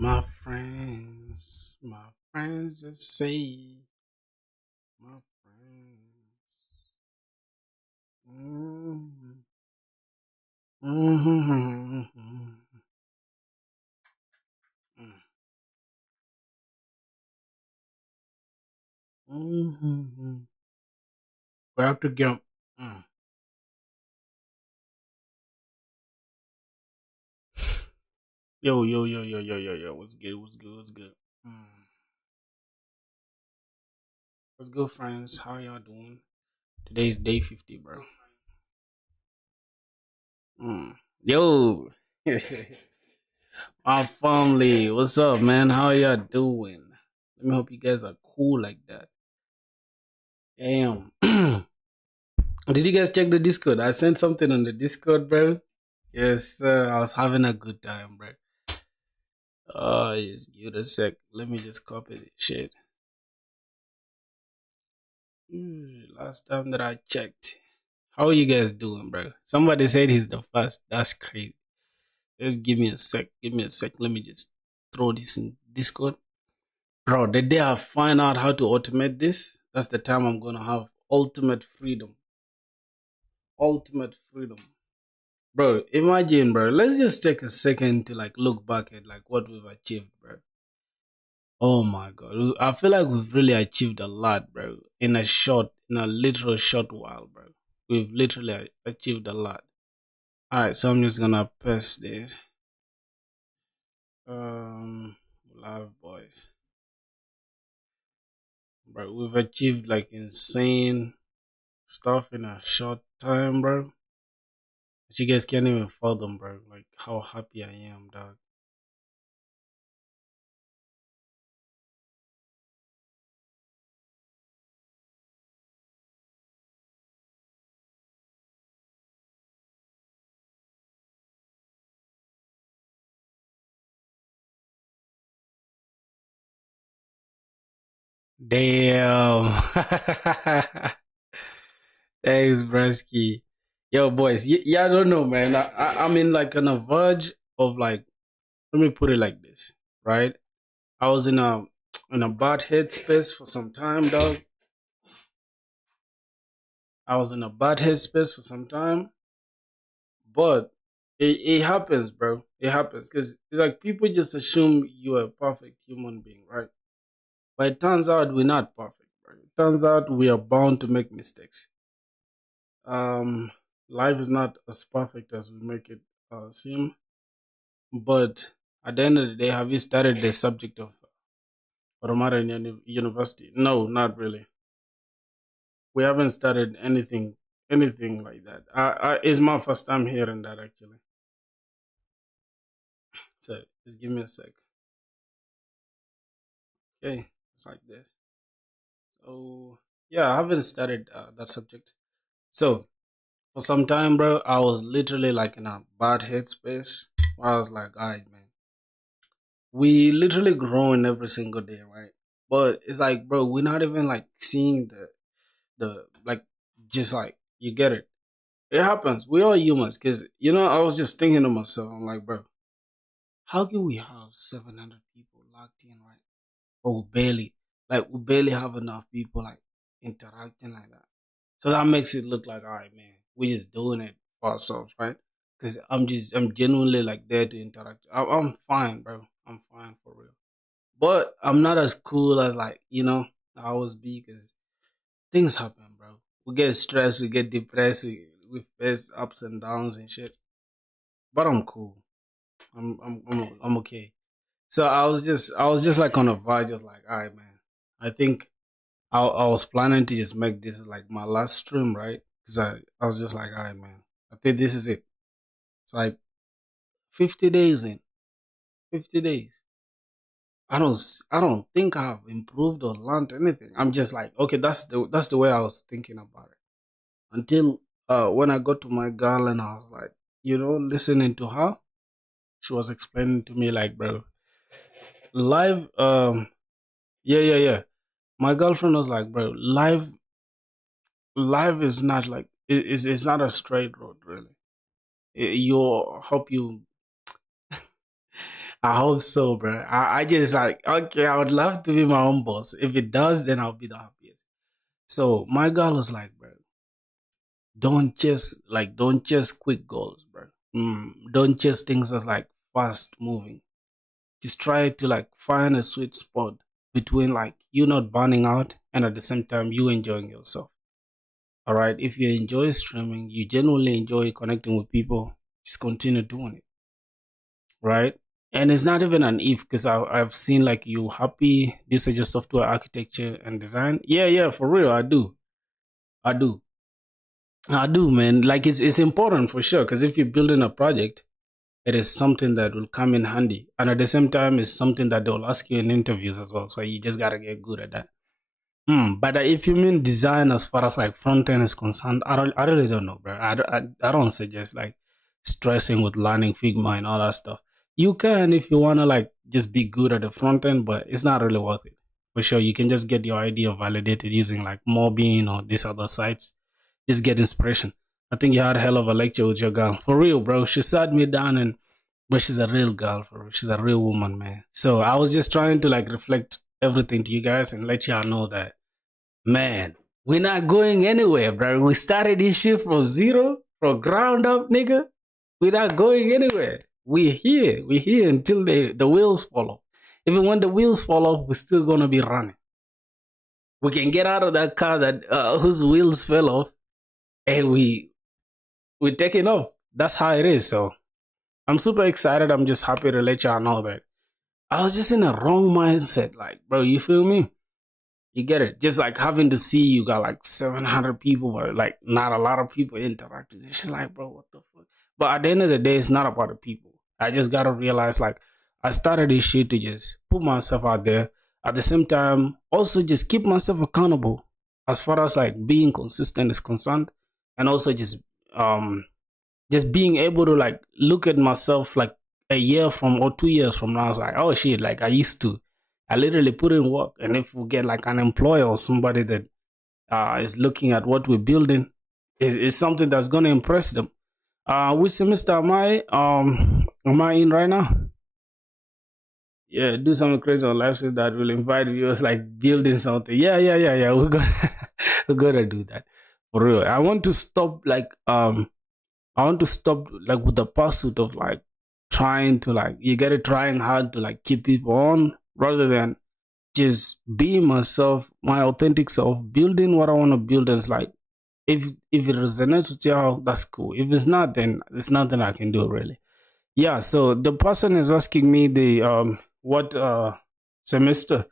My friends that say, my friends. Mm-hmm. Mm-hmm. Mm-hmm. We have to get. Mm. Yo. What's good? What's good? What's good? Mm. What's good, friends? How y'all doing? Today is day 50, bro. Mm. Yo, my family. What's up, man? How y'all doing? Let me hope you guys are cool like that. Damn. Did you guys check the Discord? I sent something on the Discord, bro. Yes, I was having a good time, bro. Oh, yes, give it a sec. Let me just copy this shit. Last time that I checked. How are you guys doing, bro? Somebody said he's the first. That's crazy. Just give me a sec. Give me a sec. Let me just throw this in Discord. Bro, the day I find out how to automate this, that's the time I'm gonna have ultimate freedom. Ultimate freedom. Bro, imagine, bro. Let's just take a second to like look back at like what we've achieved, bro. Oh my god. I feel like we've really achieved a lot, bro. In a literal short while, bro. We've literally achieved a lot. Alright, so I'm just gonna paste this. Live boys. Bro, we've achieved like insane stuff in a short time, bro. But you guys can't even fathom, bro. Like how happy I am, dog. Damn. Thanks, Bresky. Yo, boys. Yeah, I don't know, man. I'm in like on a verge of like. Let me put it like this, right? I was in a bad headspace for some time, dog. I was in a bad headspace for some time, but it happens, bro. It happens because it's like people just assume you're a perfect human being, right? But it turns out we're not perfect, bro. It turns out we are bound to make mistakes. Um, Life is not as perfect as we make it seem. But at the end of the day, have you studied the subject of Automata in university? No, not really. We haven't studied anything like that. It's my first time hearing that actually. So just give me a sec. Okay, it's like this. So yeah, I haven't studied that subject. So for some time, bro, I was literally like in a bad headspace. I was like, alright, man, we literally growing every single day, right? But it's like, bro, we're not even like seeing the like just like you get it. It happens. We are humans, cause I was just thinking to myself, I'm like, bro, how can we have 700 people locked in, right? But we barely have enough people like interacting like that. So that makes it look like, all right, man, we're just doing it for ourselves, right? Because I'm genuinely like there to interact. I'm fine, bro. I'm fine for real. But I'm not as cool as like I always be because things happen, bro. We get stressed, we get depressed, we face ups and downs and shit. But I'm cool. I'm okay. So I was just like on a vibe, just like, all right, man. I think I was planning to just make this like my last stream, right? Because I was just like, all right, man. I think this is it. It's like 50 days in, 50 days. I don't think I've improved or learned anything. I'm just like, okay, that's the way I was thinking about it. Until when I got to my girl and I was like, listening to her, she was explaining to me like, bro, live yeah. My girlfriend was like, bro, live is not like it's not a straight road really. You hope you. I hope so, bro. I just like okay. I would love to be my own boss. If it does, then I'll be the happiest. So my goal was like, bro, don't chase quick goals, bro. Don't chase things that's like fast moving. Just try to like find a sweet spot between like you not burning out and at the same time you enjoying yourself. All right. If you enjoy streaming, you genuinely enjoy connecting with people, just continue doing it. Right. And it's not even an if because I've seen like you happy. This is just software architecture and design. Yeah, yeah, for real. I do. I do. I do, man. Like it's important for sure because if you're building a project, it is something that will come in handy, and at the same time, it's something that they'll ask you in interviews as well. So you just gotta get good at that. But if you mean design as far as like front end is concerned, I really don't know, bro. I don't suggest like stressing with learning Figma and all that stuff. You can if you wanna like just be good at the front end, but it's not really worth it. For sure, you can just get your idea validated using like Mobbing or these other sites. Just get inspiration. I think you had a hell of a lecture with your girl. For real, bro. She sat me down and but she's a real girl for real. She's a real woman, man. So I was just trying to like reflect everything to you guys and let y'all know that man, we're not going anywhere, bro. We started this shit from zero, from ground up, nigga. We're not going anywhere. We're here. We're here until the wheels fall off. Even when the wheels fall off, we're still gonna be running. We can get out of that car that whose wheels fell off, and we're taking off. That's how it is. So I'm super excited. I'm just happy to let y'all know that I was just in a wrong mindset. Like, bro, you feel me? You get it? Just like having to see you got like 700 people, but like not a lot of people interacting. It's just like, bro, what the fuck? But at the end of the day, it's not about the people. I just gotta realize, like, I started this shit to just put myself out there. At the same time, also just keep myself accountable as far as like being consistent is concerned, and also just being able to like look at myself like a year from or 2 years from now. I was like, oh shit, like I used to. I literally put in work, and if we get like an employer or somebody that is looking at what we're building, is something that's gonna impress them. Which semester am I in right now? Yeah, do something crazy on live stream that will invite viewers like building something. Yeah. We're gonna we're gonna do that for real. I want to stop like with the pursuit of like trying to like you get it trying hard to like keep people on rather than just being myself, my authentic self, building what I want to build. And it's like if it resonates with y'all, that's cool. If it's not, then there's nothing I can do really. Yeah. So the person is asking me the what semester.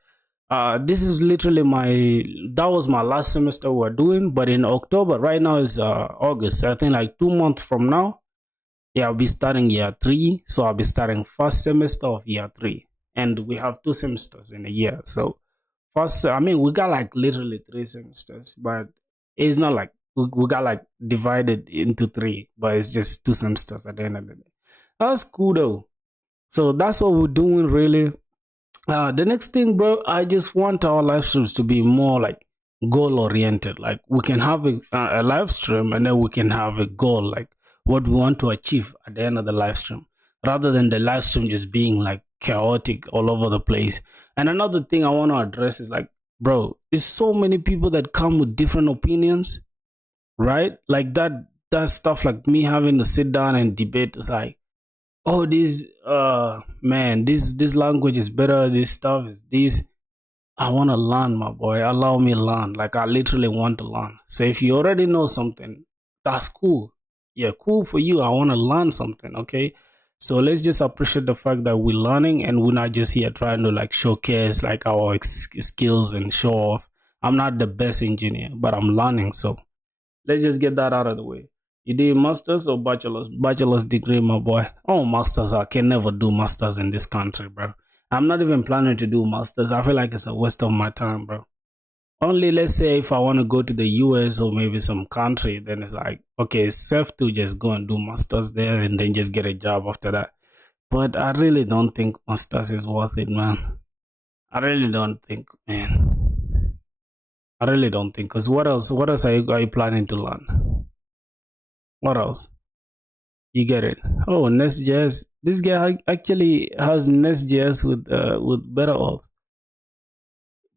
This is literally that was my last semester we're doing, but in October, right now is August. I think like 2 months from now, yeah, I'll be starting year three. So I'll be starting first semester of year three. And we have 2 semesters in a year. So first, I mean, we got like literally 3 semesters, but it's not like we got like divided into three, but it's just 2 semesters at the end of the day. That's cool though. So that's what we're doing really. The next thing, bro, I just want our live streams to be more like goal oriented. Like we can have a live stream and then we can have a goal, like what we want to achieve at the end of the live stream, rather than the live stream just being like chaotic all over the place. And another thing I want to address is like, bro, there's so many people that come with different opinions, right? Like that stuff, like me having to sit down and debate is like, oh this man, this language is better, this stuff is this. I want to learn, my boy. Allow me to learn. Like I literally want to learn. So if you already know something, that's cool. Yeah, cool for you. I want to learn something. Okay. So let's just appreciate the fact that we're learning and we're not just here trying to like showcase like our skills and show off. I'm not the best engineer, but I'm learning. So let's just get that out of the way. You did masters or bachelor's? Bachelor's degree, my boy. Oh, masters. I can never do masters in this country, bro. I'm not even planning to do masters. I feel like it's a waste of my time, bro. Only let's say if I want to go to the US or maybe some country, then it's like, okay, it's safe to just go and do masters there and then just get a job after that. But I really don't think masters is worth it, man. I really don't think, man. I really don't think. Because what else are you planning to learn? What else? You get it. Oh, Nest.js. This guy actually has Nest.js with better auth.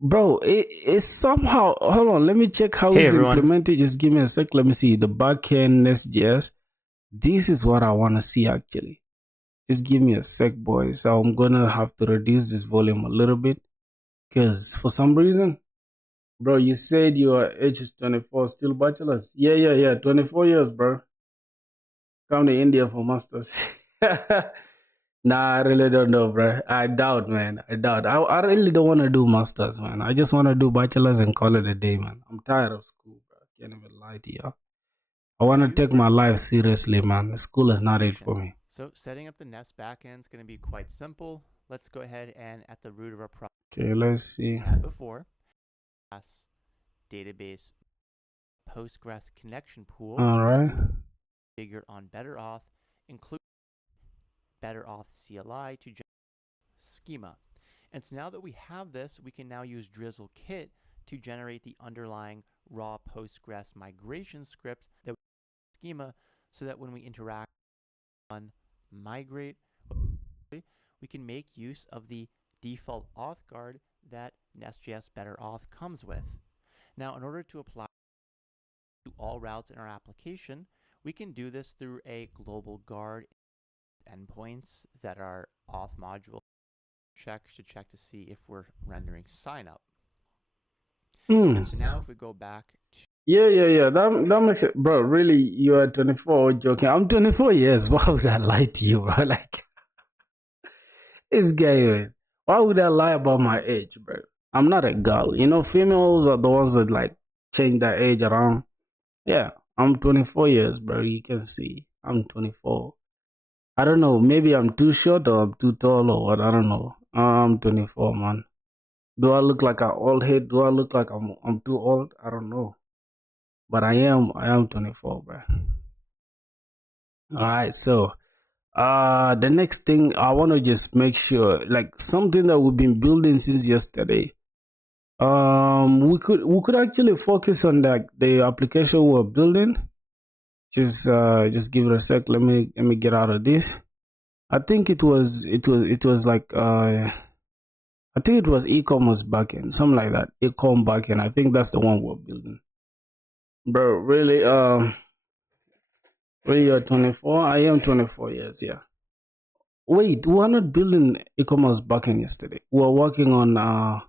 Bro, it's somehow. Hold on, let me check how Hey it's everyone. implemented. Just give me a sec. Let me see the backend Nest.js. This is what I want to see actually. Just give me a sec, boys. So I'm gonna have to reduce this volume a little bit because for some reason, bro, you said your age is 24, still bachelors. Yeah. 24 years, bro. Come to India for masters. Nah, I really don't know, bro. I doubt, man. I doubt. I really don't want to do masters, man. I just want to do bachelors and call it a day, man. I'm tired of school, bro. I can't even lie to you. I want to take my life seriously, man. School is not it for me. So setting up the Nest backend is going to be quite simple. Let's go ahead and at the root of our project, Okay, let's see. we had before, database Postgres connection pool. All right. Figured on better auth, include better auth CLI to generate schema. And so now that we have this, we can now use Drizzle Kit to generate the underlying raw Postgres migration script that we schema, so that when we interact on migrate, we can make use of the default auth guard that Nest.js Better Auth comes with. Now, in order to apply to all routes in our application, we can do this through a global guard endpoints that our auth module checks to check to see if we're rendering signup. And so now if we go back to Yeah. That makes it, bro. Really, you are 24. Joking? I'm 24 years. Why would I lie to you, bro? Like this guy, man. Why would I lie about my age, bro? I'm not a girl. You know, females are the ones that like change their age around. Yeah, I'm 24 years, bro. You can see I'm 24. I don't know. Maybe I'm too short or I'm too tall or what. I don't know. I'm 24, man. Do I look like an old head? Do I look like I'm too old? I don't know. But I am 24, bro. All right, so the next thing I want to just make sure, like something that we've been building since yesterday. We could actually focus on like the application we're building. Just give it a sec. Let me get out of this. I think it was like I think it was e-commerce backend, something like that. E-com backend. I think that's the one we're building. Bro, really? Really, you're 24. I am 24 years. Yeah. Wait, we were not building e-commerce backend yesterday. We were working on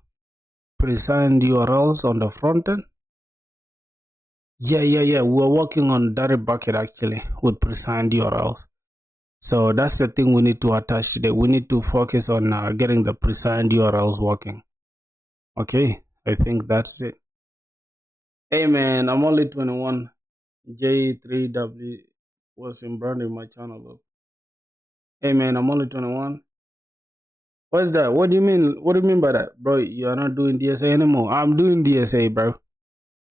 pre-signed URLs on the front end. Yeah. We were working on direct bucket actually with pre-signed URLs. So that's the thing we need to attach today. We need to focus on getting the pre-signed URLs working. Okay, I think that's it. Hey man, I'm only 21. J3W was in branding my channel. Hey man, I'm only 21. What's that? What do you mean? What do you mean by that, bro? You are not doing DSA anymore. I'm doing DSA, bro.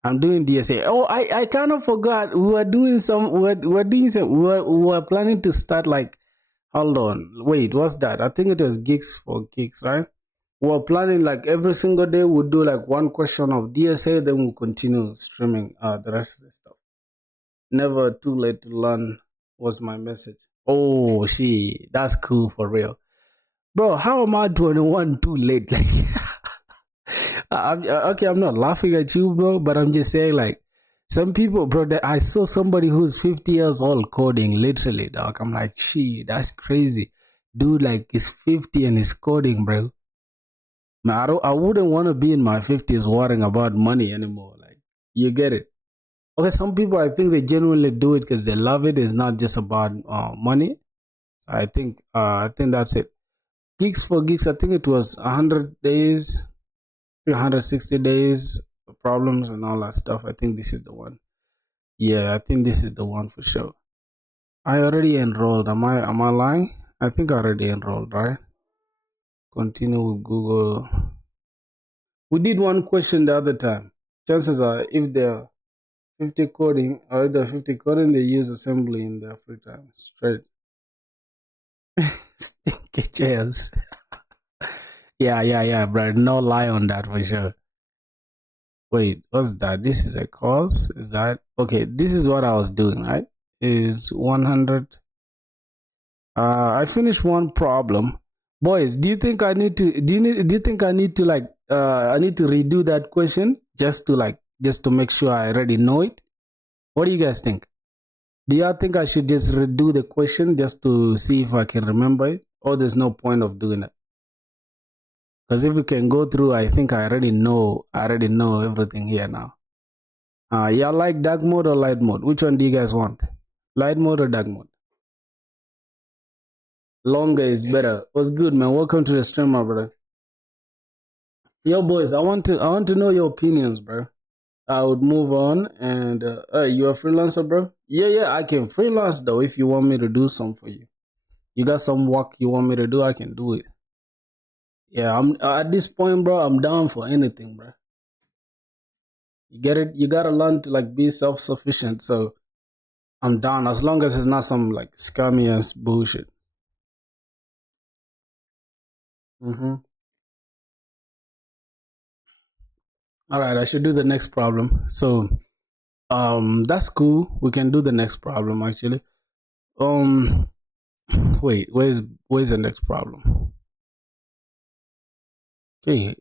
I'm doing DSA. Oh, I kind of forgot. We were doing some. We're doing some. We were planning to start like. Hold on. Wait, what's that? I think it was gigs for gigs, right? We were planning like every single day we'll do like one question of DSA, then we'll continue streaming the rest of the stuff. Never too late to learn was my message. Oh, that's cool for real. Bro, how am I 21 too late? Like, okay, I'm not laughing at you, bro, but I'm just saying, like, some people, bro, that I saw somebody who's 50 years old coding, literally, dog. I'm like, that's crazy. Dude, like, he's 50 and he's coding, bro. Now, I wouldn't want to be in my 50s worrying about money anymore. Like, you get it. Okay, some people, I think they genuinely do it because they love it. It's not just about money. I think that's it. Gigs for gigs, I think it was 100 days, 360 days, problems and all that stuff. I think this is the one. Yeah, I think this is the one for sure. I already enrolled. Am I lying? I think I already enrolled, right? Continue with Google. We did one question the other time. Chances are if they're 50 coding or either 50 coding, they use assembly in their free time. Straight. Stinky chairs. Yeah, bro. No lie on that for sure. Wait, what's that? This is a course? Is that okay? This is what I was doing, right? Is 100 I finished one problem. Boys, do you think I need to do you think I need to like I need to redo that question just to make sure I already know it? What do you guys think? Do y'all think I should just redo the question just to see if I can remember it? Or there's no point of doing it? Because if we can go through, I think I already know everything here now. Y'all like dark mode or light mode? Which one do you guys want? Light mode or dark mode? Longer is better. What's good, man? Welcome to the stream, my brother. Yo, boys, I want to know your opinions, bro. I would move on. And you a freelancer, bro? Yeah, I can freelance though. If you want me to do some for you, you got some work you want me to do, I can do it. Yeah, I'm at this point, bro. I'm down for anything, bro. You get it? You gotta learn to like be self-sufficient. So I'm down as long as it's not some like scummy ass bullshit. Mm-hmm. All right, I should do the next problem. So that's cool. We can do the next problem actually. Um, wait, where's the next problem? Okay,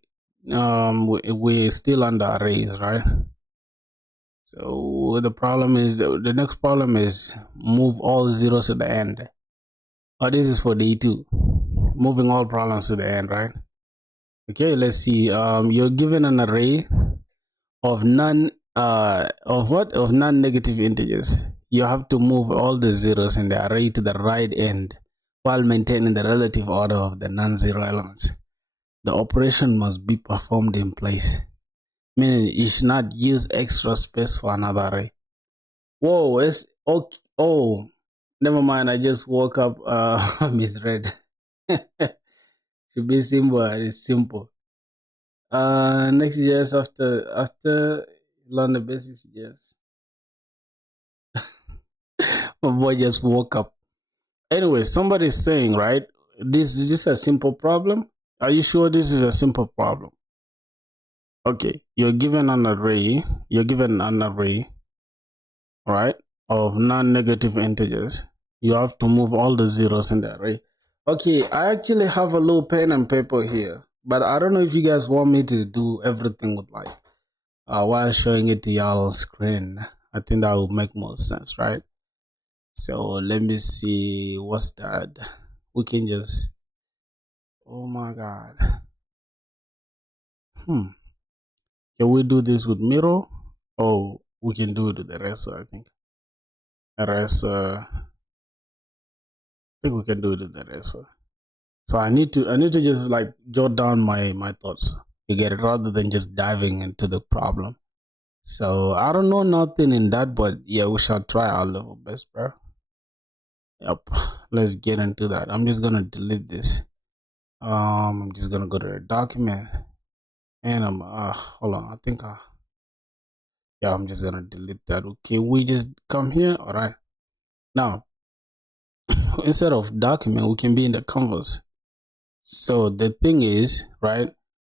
we're still under arrays, right? So the problem is the next problem is move all zeros to the end. Oh, this is for D2, moving all problems to the end, right? Okay, let's see. You're given an array of non-negative integers. You have to move all the zeros in the array to the right end while maintaining the relative order of the non-zero elements. The operation must be performed in place, meaning you should not use extra space for another array. Whoa, it's okay. Oh, never mind. I just woke up. Misread. Should be simple. It's simple. Next years after learn the basics, yes. My boy just woke up. Anyway, somebody's saying, right? This is just a simple problem. Are you sure this is a simple problem? Okay, you're given an array. Right, of non-negative integers. You have to move all the zeros in the array. Okay, I actually have a little pen and paper here, but I don't know if you guys want me to do everything with like while showing it to y'all on screen. I think that would make more sense, right? So let me see, what's that? We can just, oh my god. Can we do this with mirror? Oh, we can do it with eraser, I think. Eraser. I think we can do it with eraser. So I need to just like jot down my thoughts. You get it, rather than just diving into the problem. So I don't know nothing in that, but yeah, we shall try our level best, bro. Yep. Let's get into that. I'm just gonna delete this. I'm just gonna go to the document and I'm hold on, I think yeah, I'm just gonna delete that. Okay, we just come here. All right. Now instead of document, we can be in the canvas. So the thing is, right,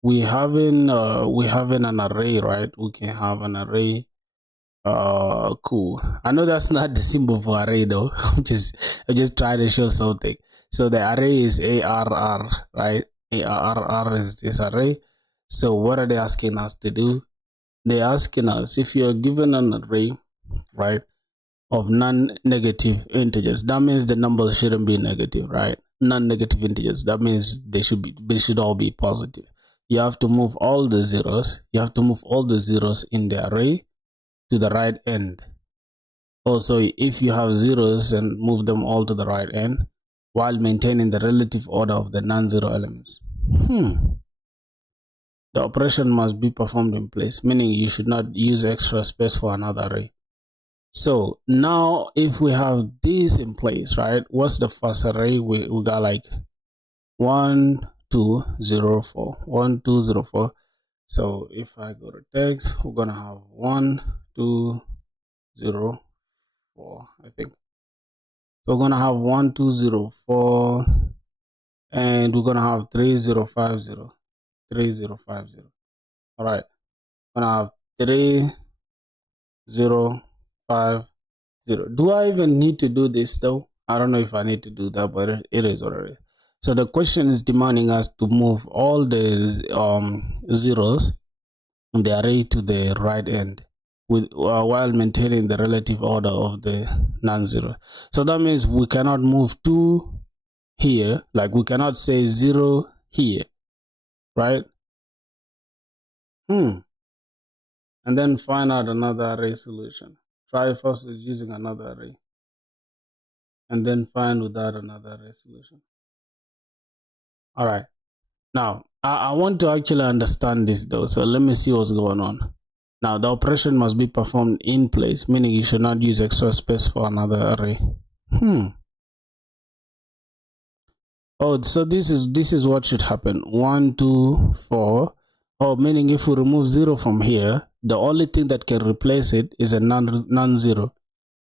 we having an array, right? We can have an array. Cool. I know that's not the symbol for array though. I'm just trying to show something. So the array is ARR, right? ARR is this array. So what are they asking us to do? They're asking us, if you're given an array, right, of non-negative integers, that means the numbers shouldn't be negative, right? Non-negative integers, that means they should all be positive. You have to move all the zeros in the array to the right end. Also, if you have zeros, and move them all to the right end while maintaining the relative order of the non-zero elements. The operation must be performed in place, meaning you should not use extra space for another array. So now if we have this in place, right, what's the first array? We got like 1 2 0 4 1 2 0 4. So if I go to text, we're gonna have 1 2 0 4, I think. So we're gonna have 1 2 0 4, and we're gonna have 3 0 5 0 3 0 5 0. All right, we're gonna have 3 0 5 0. Do I even need to do this though? I don't know if I need to do that, but it is already. So the question is demanding us to move all the zeros in the array to the right end with while maintaining the relative order of the non-zero. So that means we cannot move 2 here, like we cannot say 0 here, right? And then find out another array solution. Try first using another array, and then find without another array solution. All right. Now, I want to actually understand this though, so let me see what's going on. Now, the operation must be performed in place, meaning you should not use extra space for another array. Oh, so this is what should happen. 1, 2, 4. Oh, meaning if we remove 0 from here, the only thing that can replace it is a non-zero.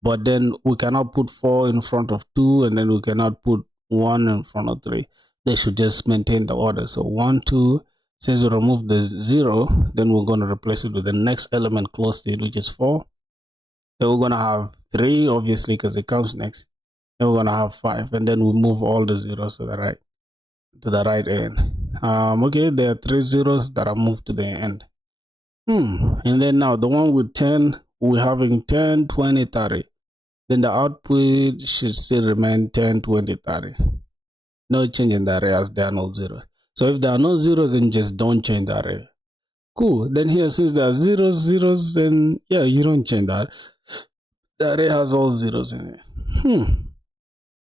But then we cannot put 4 in front of 2, and then we cannot put 1 in front of 3. They should just maintain the order. So 1, 2, since we remove the 0, then we're going to replace it with the next element close to it, which is 4. Then we're going to have 3, obviously, because it comes next. Then we're going to have 5, and then we move all the zeros to the right end. Okay, there are 3 zeros that are moved to the end. And then now the one with 10, we're having 10, 20, 30. Then the output should still remain 10, 20, 30. No change in the array as there are no zeros. So if there are no zeros, then just don't change the array. Cool. Then here, since there are zeros, then yeah, you don't change that. The array has all zeros in it.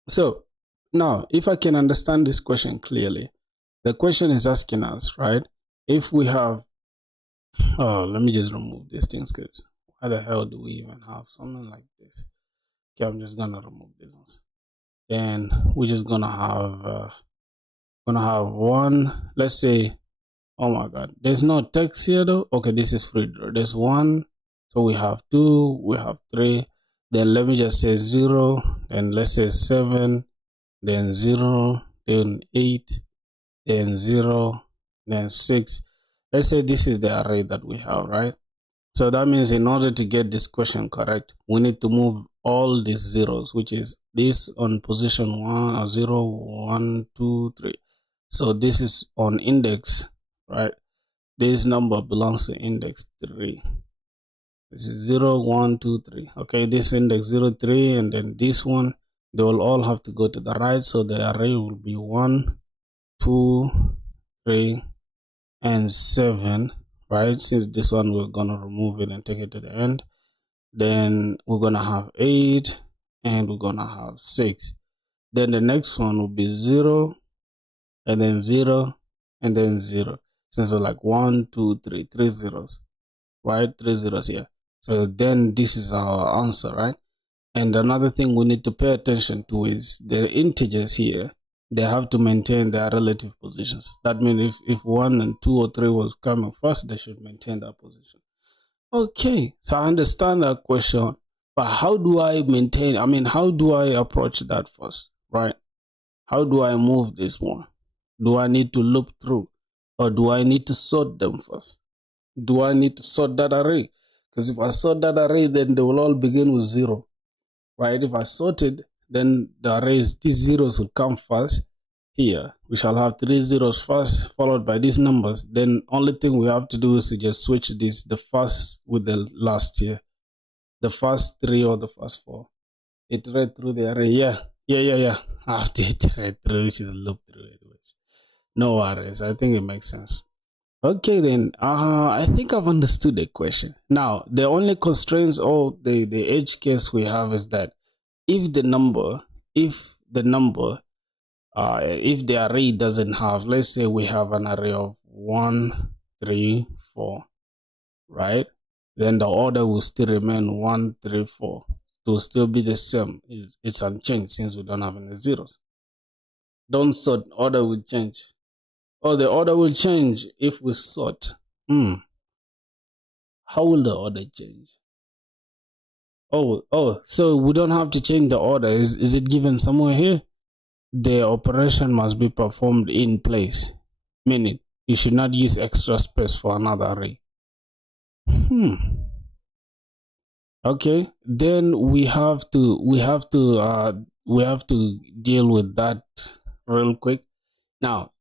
So now, if I can understand this question clearly, the question is asking us, right? If we have, let me just remove these things, because why the hell do we even have something like this? Okay, I'm just gonna remove these ones. Then we're just gonna have one. Let's say, oh my god, there's no text here though. Okay, this is free draw. There's 1, so we have 2, we have 3. Then let me just say 0. Then let's say 7. Then 0. Then 8. Then 0. Then 6. Let's say this is the array that we have, right? So that means in order to get this question correct, we need to move all these zeros, which is this on position 1 or 0, 1, 2, 3. So this is on index, right? This number belongs to index 3. This is 0, 1, 2, 3. Okay, this index 0, 3, and then this one, they will all have to go to the right. So the array will be 1, 2, 3, and 7. Right, since this one we're gonna remove it and take it to the end. Then we're gonna have 8, and we're gonna have 6. Then the next one will be 0, and then 0, and then 0. Since we're like 1, 2, 3, 3 zeros, right? 3 zeros here. So then this is our answer, right? And another thing we need to pay attention to is the integers here. They have to maintain their relative positions. That means if 1 and 2 or 3 was coming first, they should maintain that position. Okay, so I understand that question, but how do I maintain, how do I approach that first, right? How do I move this one? Do I need to loop through, or do I need to sort them first? Do I need to sort that array? Because if I sort that array, then they will all begin with 0, right? If I sorted, then the arrays, these zeros will come first. Here we shall have 3 zeros first, followed by these numbers. Then only thing we have to do is to just switch this, the first with the last here, the first 3 or the first 4. Iterate through the array. Yeah. I have to iterate through, which is loop through anyways. No worries, I think it makes sense. Okay then, I think I've understood the question. Now the only constraints or the edge case we have is that if the array doesn't have, let's say we have an array of 1, 3, 4, right? Then the order will still remain 1, 3, 4. It will still be the same. It's unchanged since we don't have any zeros. Don't sort, order will change. Oh, the order will change if we sort. How will the order change? Oh, so we don't have to change the order. Is it given somewhere here? The operation must be performed in place, meaning you should not use extra space for another array. Okay, then we have to we have to deal with that real quick. Now,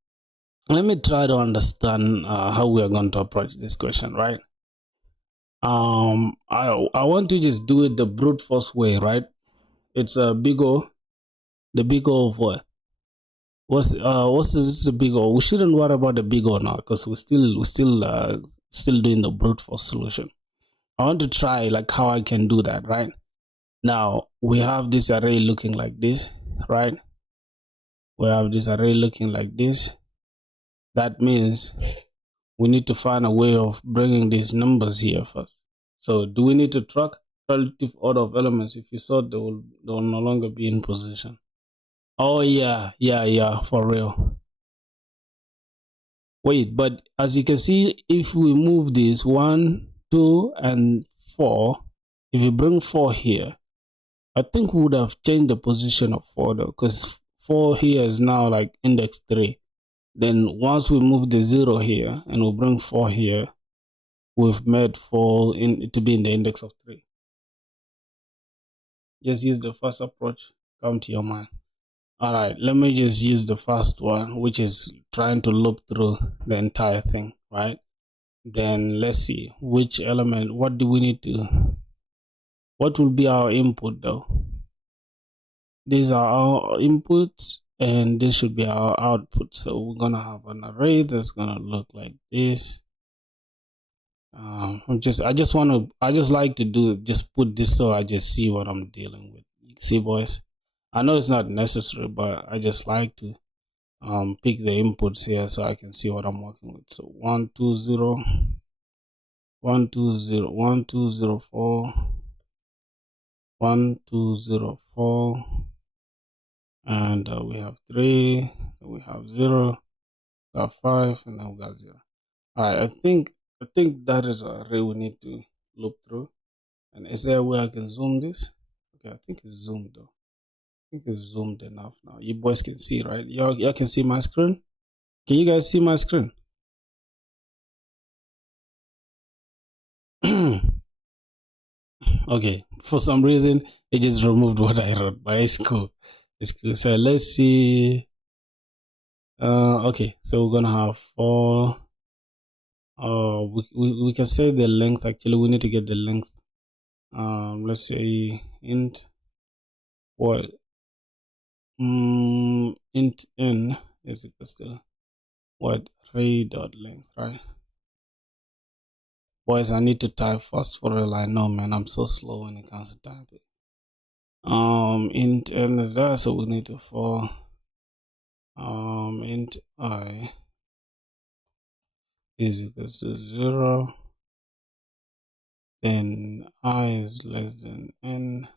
let me try to understand how we are going to approach this question, right? I want to just do it the brute force way, right? It's a big O. The big O of what? What's this the big O? We shouldn't worry about the big O now because still doing the brute force solution. I want to try like how I can do that, right? Now we have this array looking like this, right? We have this array looking like this. That means we need to find a way of bringing these numbers here first. So do we need to track relative order of elements? If you sort, they will no longer be in position. Oh yeah, for real. Wait, but as you can see, if we move this 1, 2, and 4, if you bring 4 here, I think we would have changed the position of 4 though, because 4 here is now like index 3. Then once we move the 0 here and we bring 4 here, we've made 4 to be in the index of 3. Just use the first approach, come to your mind. All right, let me just use the first one, which is trying to loop through the entire thing, right? Then let's see which element, what do we need to, what will be our input though? These are our inputs and this should be our output. So we're gonna have an array that's gonna look like this. I just like to do just put this so I just see what I'm dealing with. You see, boys, I know it's not necessary, but I just like to pick the inputs here so I can see what I'm working with. So 1 2 0 1 2 0 1 2 0 4 1 2 0 4, and we have 3, we have 0, we got 5, and then we got 0. All right, I think that is an array we need to loop through. And is there a way I can zoom this? Okay, I think it's zoomed though. I think it's zoomed enough now. You boys can see, right? Y'all can see my screen? Can you guys see my screen? Okay, for some reason it just removed what I wrote, but it's cool. It's cool. So let's see. Okay, so we're gonna have 4. We can say the length. Actually, we need to get the length. Let's say int what int n is equals to what array dot length, right? Boys, I need to type fast for real. I know, man, I'm so slow when it comes to typing. Int n is there, so we need to for int I is equals to 0, then I is less than n,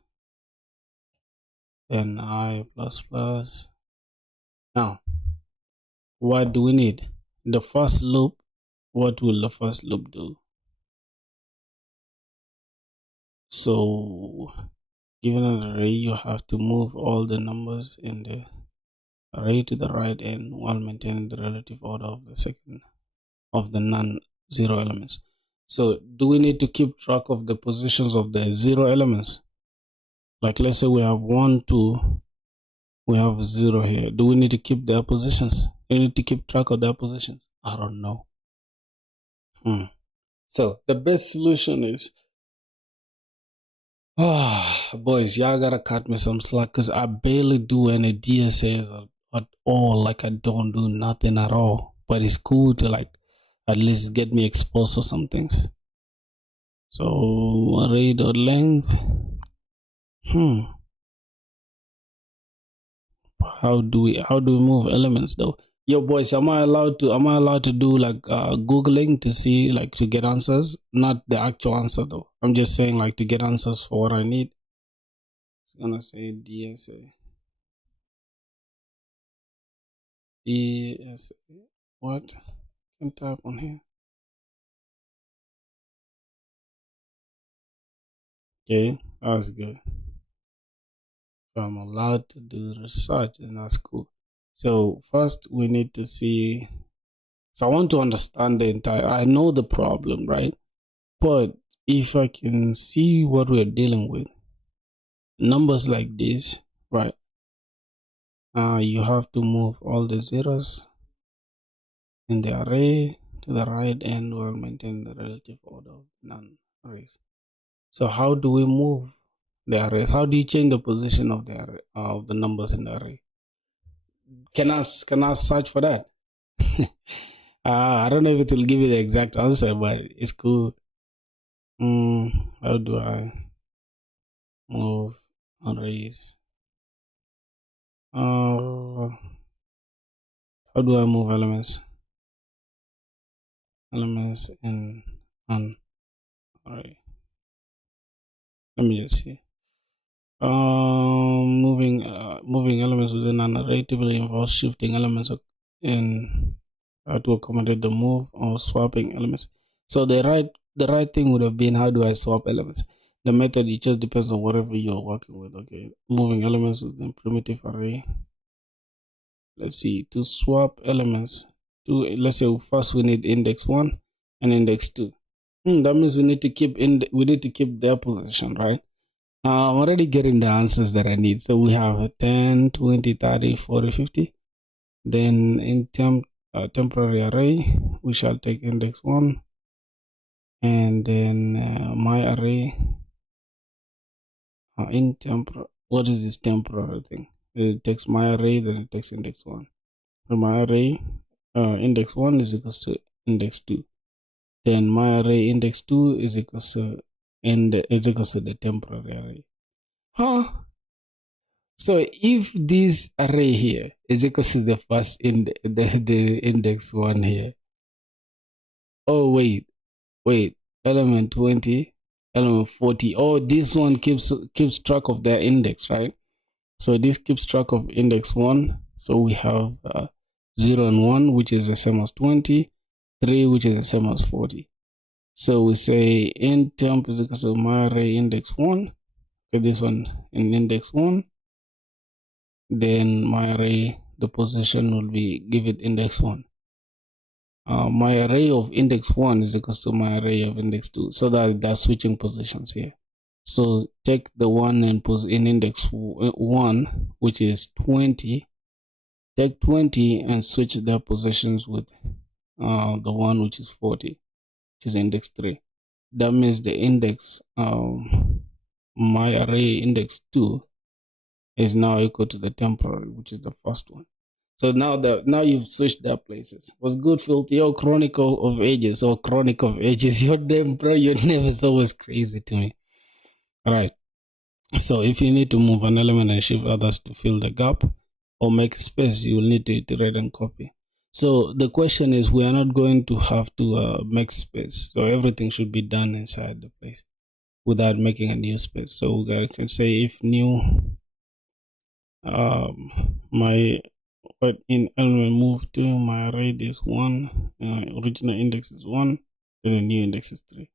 then I plus plus. Now, what do we need? The first loop. What will the first loop do? So, given an array, you have to move all the numbers in the array to the right end while maintaining the relative order of the second of the non-zero elements. So, do we need to keep track of the positions of the 0 elements? Like, let's say we have 1, 2, we have 0 here. Do we need to keep their positions? We need to keep track of their positions? I don't know. So the best solution is, boys, y'all gotta cut me some slack because I barely do any DSAs at all. Like, I don't do nothing at all. But it's cool to like at least get me exposed to some things. So array dot length. How do we move elements though? Yo, boys, am I allowed to do like googling to see, like, to get answers? Not the actual answer though. I'm just saying, like, to get answers for what I need. It's gonna say DSA. What? Can type on here. Okay, that's good. So I'm allowed to do research, and that's cool. So first we need to see. So I want to understand the entire. I know the problem, right? But if I can see what we're dealing with, numbers like this, right? you have to move all the zeros in the array to the right end while maintaining the relative order of non-arrays. So how do we move the arrays? How do you change the position of the array, of the numbers in the array? Can I search for that? I don't know if it will give you the exact answer, but it's cool. How do I move arrays? How do I move elements? Elements in an array. Let me just see. Moving elements within an array typically involves shifting elements in to accommodate the move or swapping elements. So the right thing would have been, how do I swap elements? The method, it just depends on whatever you're working with. Okay, moving elements within primitive array. Let's see, to swap elements to, let's say first we need index 1 and index 2. That means we need to keep their position, right? I'm already getting the answers that I need. So we have 10, 20, 30, 40, 50. Then in temporary array, we shall take index 1. And then my array in temporary. What is this temporary thing? It takes my array, then it takes index 1. So my array index 1 is equals to index 2. Then my array index 2 is equals to the temporary array. Huh? So if this array here is equal to the first the index 1 here. Oh wait, element 20, element 40. Oh, this one keeps track of their index, right? So this keeps track of index 1. So we have 0 and 1, which is the same as 20, 3, which is the same as 40. So we say int temp is equal to my array index 1. Okay, this one in index 1. Then my array, the position will be, give it index 1. My array of index 1 is equal to my array of index 2. So that's switching positions here. So take the one in index 1, which is 20. Take 20 and switch their positions with the one which is 40, which is index 3. That means the index, my array index 2 is now equal to the temporary, which is the first one. So now you've switched their places. What's good, Filthy? Your Chronicle of Ages or Chronic of Ages. Your name, bro, your name is always crazy to me. All right. So if you need to move an element and shift others to fill the gap or make space, you will need to iterate and copy. So the question is, we are not going to have to make space. So everything should be done inside the place without making a new space. So we can say if new my in element move to my array is 1, original index is 1, then the new index is 3.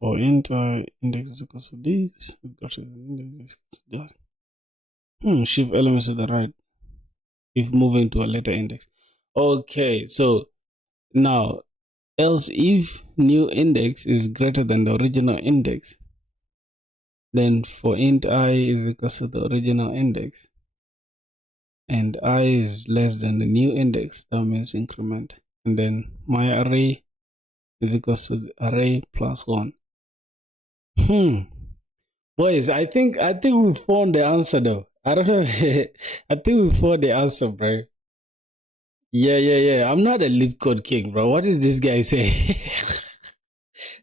For int index is equal to this, index is equal to that. Shift elements to the right if moving to a later index. Okay, so now else if new index is greater than the original index, then for int I is equal to the original index and I is less than the new index, that means increment, and then my array is equal to the array plus 1. Boys, I think we found the answer though. I don't know. I think we found the answer, bro. Yeah. I'm not a lead code king, bro. What is this guy saying?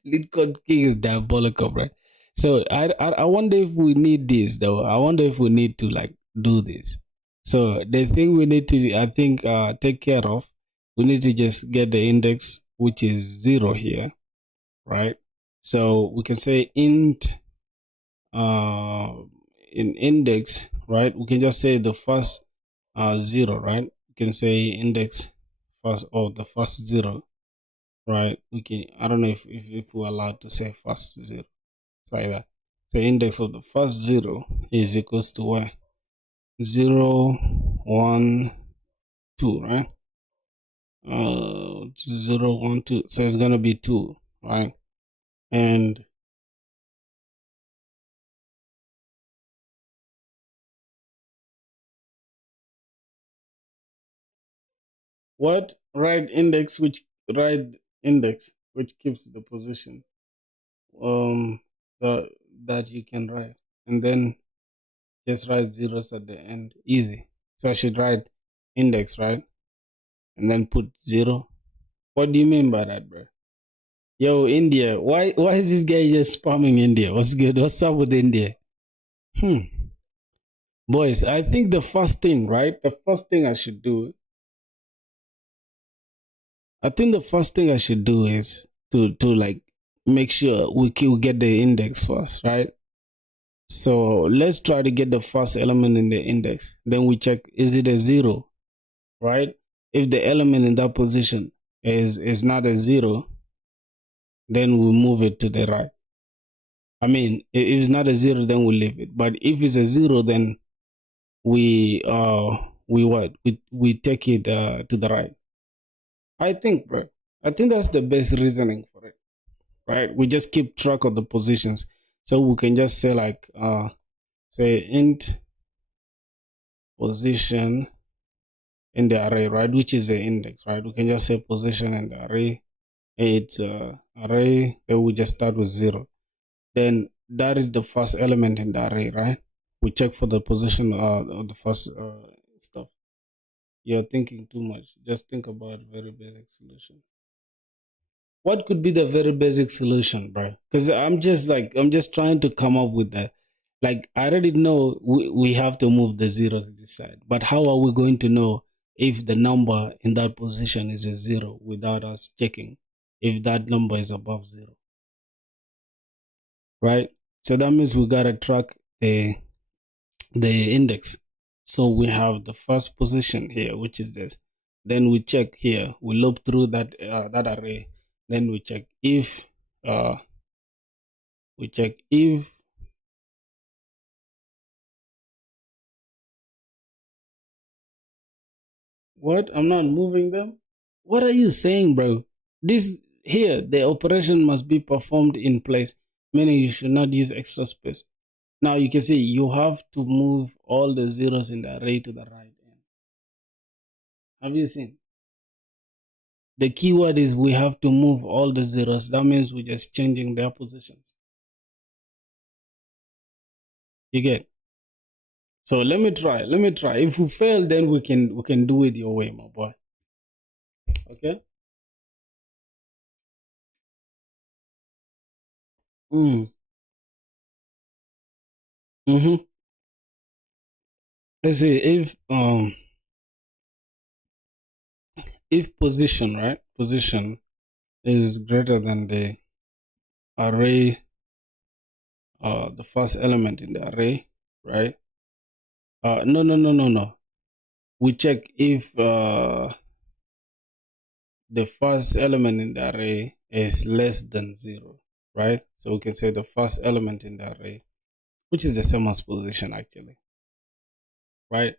Lead code king is diabolical, bro. So I wonder if we need this though. I wonder if we need to like do this. So the thing we need to, I think, take care of, we need to just get the index which is 0 here, right? So we can say int in index, right? We can just say the first 0, right? We can say index first or the first 0, right? We can, I don't know if we're allowed to say first 0 like that. The index of the first 0 is equals to what? 0, 1, 2, right? 0, 1, 2. So it's gonna be 2, right? And What? Right index which keeps the position um that that you can write, and then just write zeros at the end. Easy. So I should write index, right? And then put 0. What do you mean by that, bro? Yo, India. Why is this guy just spamming India? What's good? What's up with India? Hmm. Boys, I think the first thing, right? The first thing I should do, I think the first thing I should do is to like make sure we get the index first, right? So let's try to get the first element in the index. Then we check, is it a 0, right? If the element in that position is not a 0, then we move it to the right. I mean, if it's not a 0, then we leave it. But if it's a 0, then we what? We take it to the right. I think, bro. I think that's the best reasoning for it, right? We just keep track of the positions, so we can just say like say int position in the array, right? Which is the index, right? We can just say position in the array. It's array. Then we just start with 0. Then that is the first element in the array, right? We check for the position of the first stuff. You're thinking too much. Just think about very basic solution. What could be the very basic solution, bro? Because I'm just trying to come up with that. Like, I already know we have to move the zeros to this side, but how are we going to know if the number in that position is a 0 without us checking if that number is above 0, right? So that means we gotta track the index. So we have the first position here, which is this. Then we check here. We loop through that array. Then uh, we check if what? I'm not moving them. What are you saying, bro? This here, the operation must be performed in place, meaning you should not use extra space. Now you can see you have to move all the zeros in the array to the right end. Have you seen? The keyword is we have to move all the zeros. That means we're just changing their positions. You get? So let me try. Let me try. If we fail, then we can do it your way, my boy. Okay? Mm. Mm-hmm. Let's see if position, right? Position is greater than the array, the first element in the array, right? No. We check if the first element in the array is less than 0, right? So we can say the first element in the array, which is the same as position actually, right?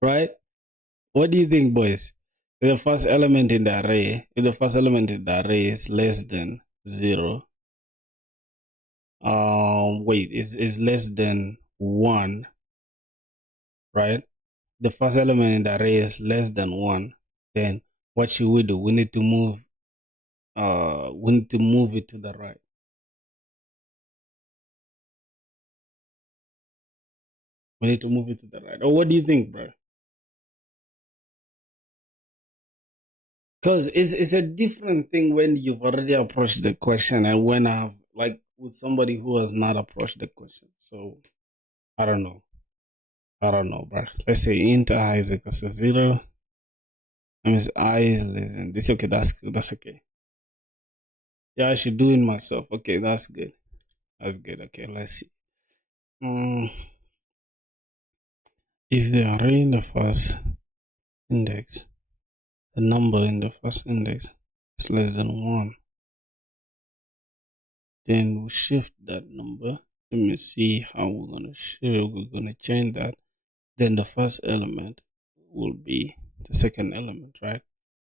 Right? What do you think, boys? If the first element in the array is less than 0, wait, is less than 1, right? The first element in the array is less than 1, then what should we do? We need to move it to the right. We need to move it to the right. Or what do you think, bro? Because it's a different thing when you've already approached the question and when I've like with somebody who has not approached the question. So I don't know. I don't know, bro. Let's say int I is equals to 0. That means I is less than this. Okay, that's okay. Yeah, I should do it myself. Okay, that's good. That's good. Okay, let's see. If the array in the first index, the number in the first index is less than 1, then we shift that number. Let me see how we're gonna change that. Then the first element will be the second element, right?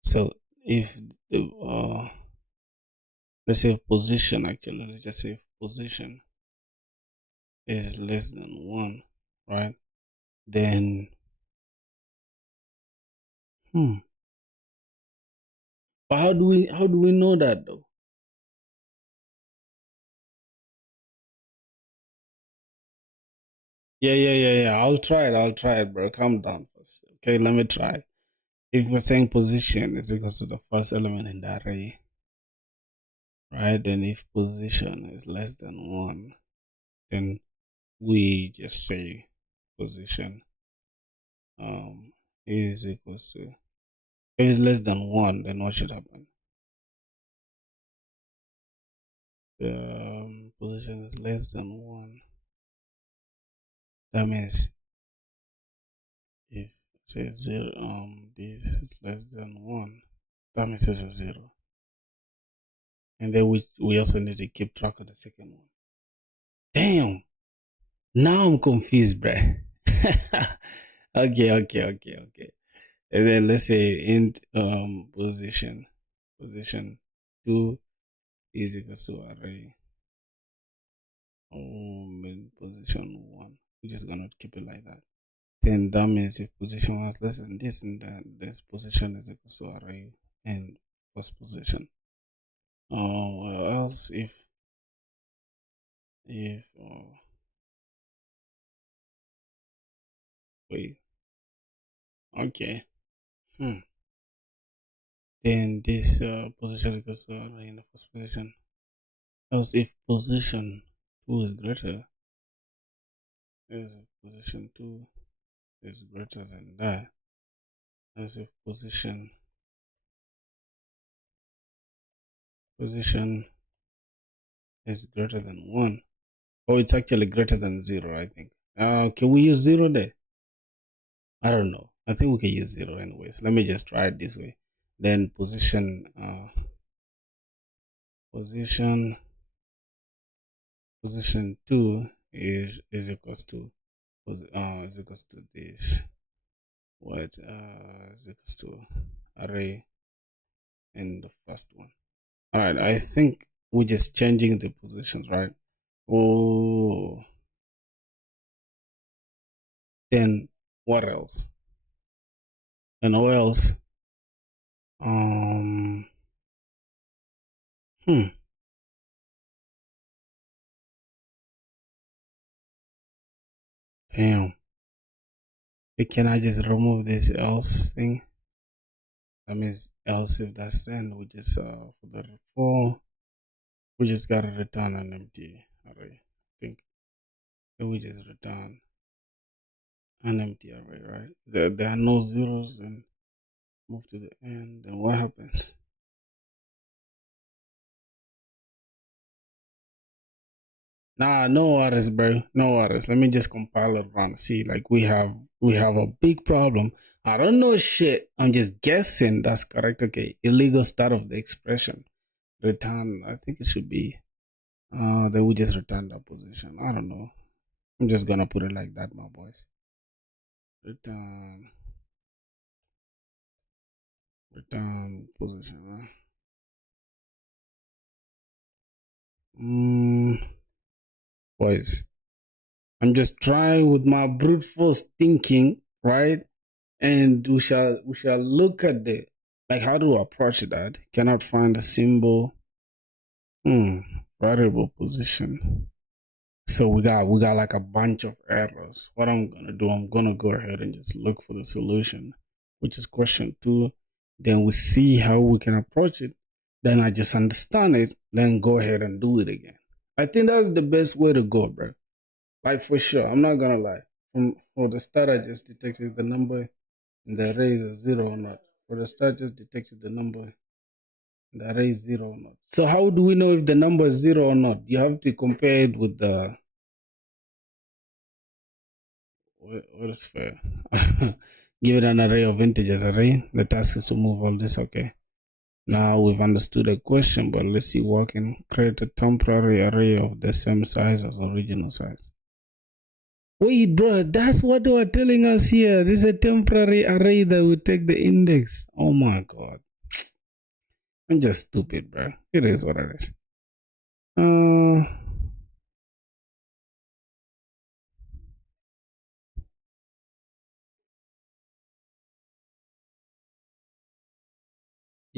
So if the let's say position, actually let's just say position is less than 1, right? Then Hmm. But how do we know that though? Yeah. I'll try it, bro. Calm down first. Okay, let me try. If we're saying position is equal to the first element in the array, right? Then if position is less than one, then we just say position is equals to, if it's less than one, then what should happen? Position is less than one. That means if say zero, this is less than one, that means it's a zero. And then we also need to keep track of the second one. Damn. Now I'm confused, bruh. Okay. And then let's say int position two is equal to array in position one. We're just gonna keep it like that. Then that means if position was less than this, and then this position is equal to array and first position. Or else if wait, okay. Hmm. Then this position equals to array in the first position. Else if position two is greater, is position two is greater than that. As if position is greater than one. Oh, it's actually greater than zero, I think. Can we use zero there? I don't know. I think we can use zero anyways. Let me just try it this way. Then position two is equals to this. What is equals to array in the first one. All right, I think we're just changing the positions, right? Oh, then what else? And what else? Um, hmm. Damn. Can I just remove this else thing? That means else if that's then we just for the for we just gotta return an empty array. I think. So we just return an empty array, right? There are no zeros, and move to the end. Then what happens? Nah, no worries, bro. No worries. Let me just compile it run. See, like we have a big problem. I don't know shit. I'm just guessing that's correct. Okay. Illegal start of the expression. Return. I think it should be then we just return that position. I don't know. I'm just gonna put it like that, my boys. Return position. Boys. I'm just trying with my brute force thinking, right? And we shall look at the, like, how do I approach that? Cannot find a symbol. Variable position. So we got like a bunch of errors. What I'm gonna do, I'm gonna go ahead and just look for the solution, which is question two. Then we see how we can approach it. Then I just understand it, then go ahead and do it again. I think that's the best way to go, bro. Like, for sure. I'm not gonna lie. For the start, I just detected the number in the array is a zero or not. For the start, just detected the number in the array is zero or not. So how do we know if the number is zero or not? You have to compare it with the, what is fair? Give it an array of integers array. The task is to move all this. Okay. Now we've understood the question, but let's see what can create a temporary array of the same size as original size. Wait, bro, that's what they were telling us here. This is a temporary array that will take the index. Oh my god. I'm just stupid, bro. It is what it is. Uh,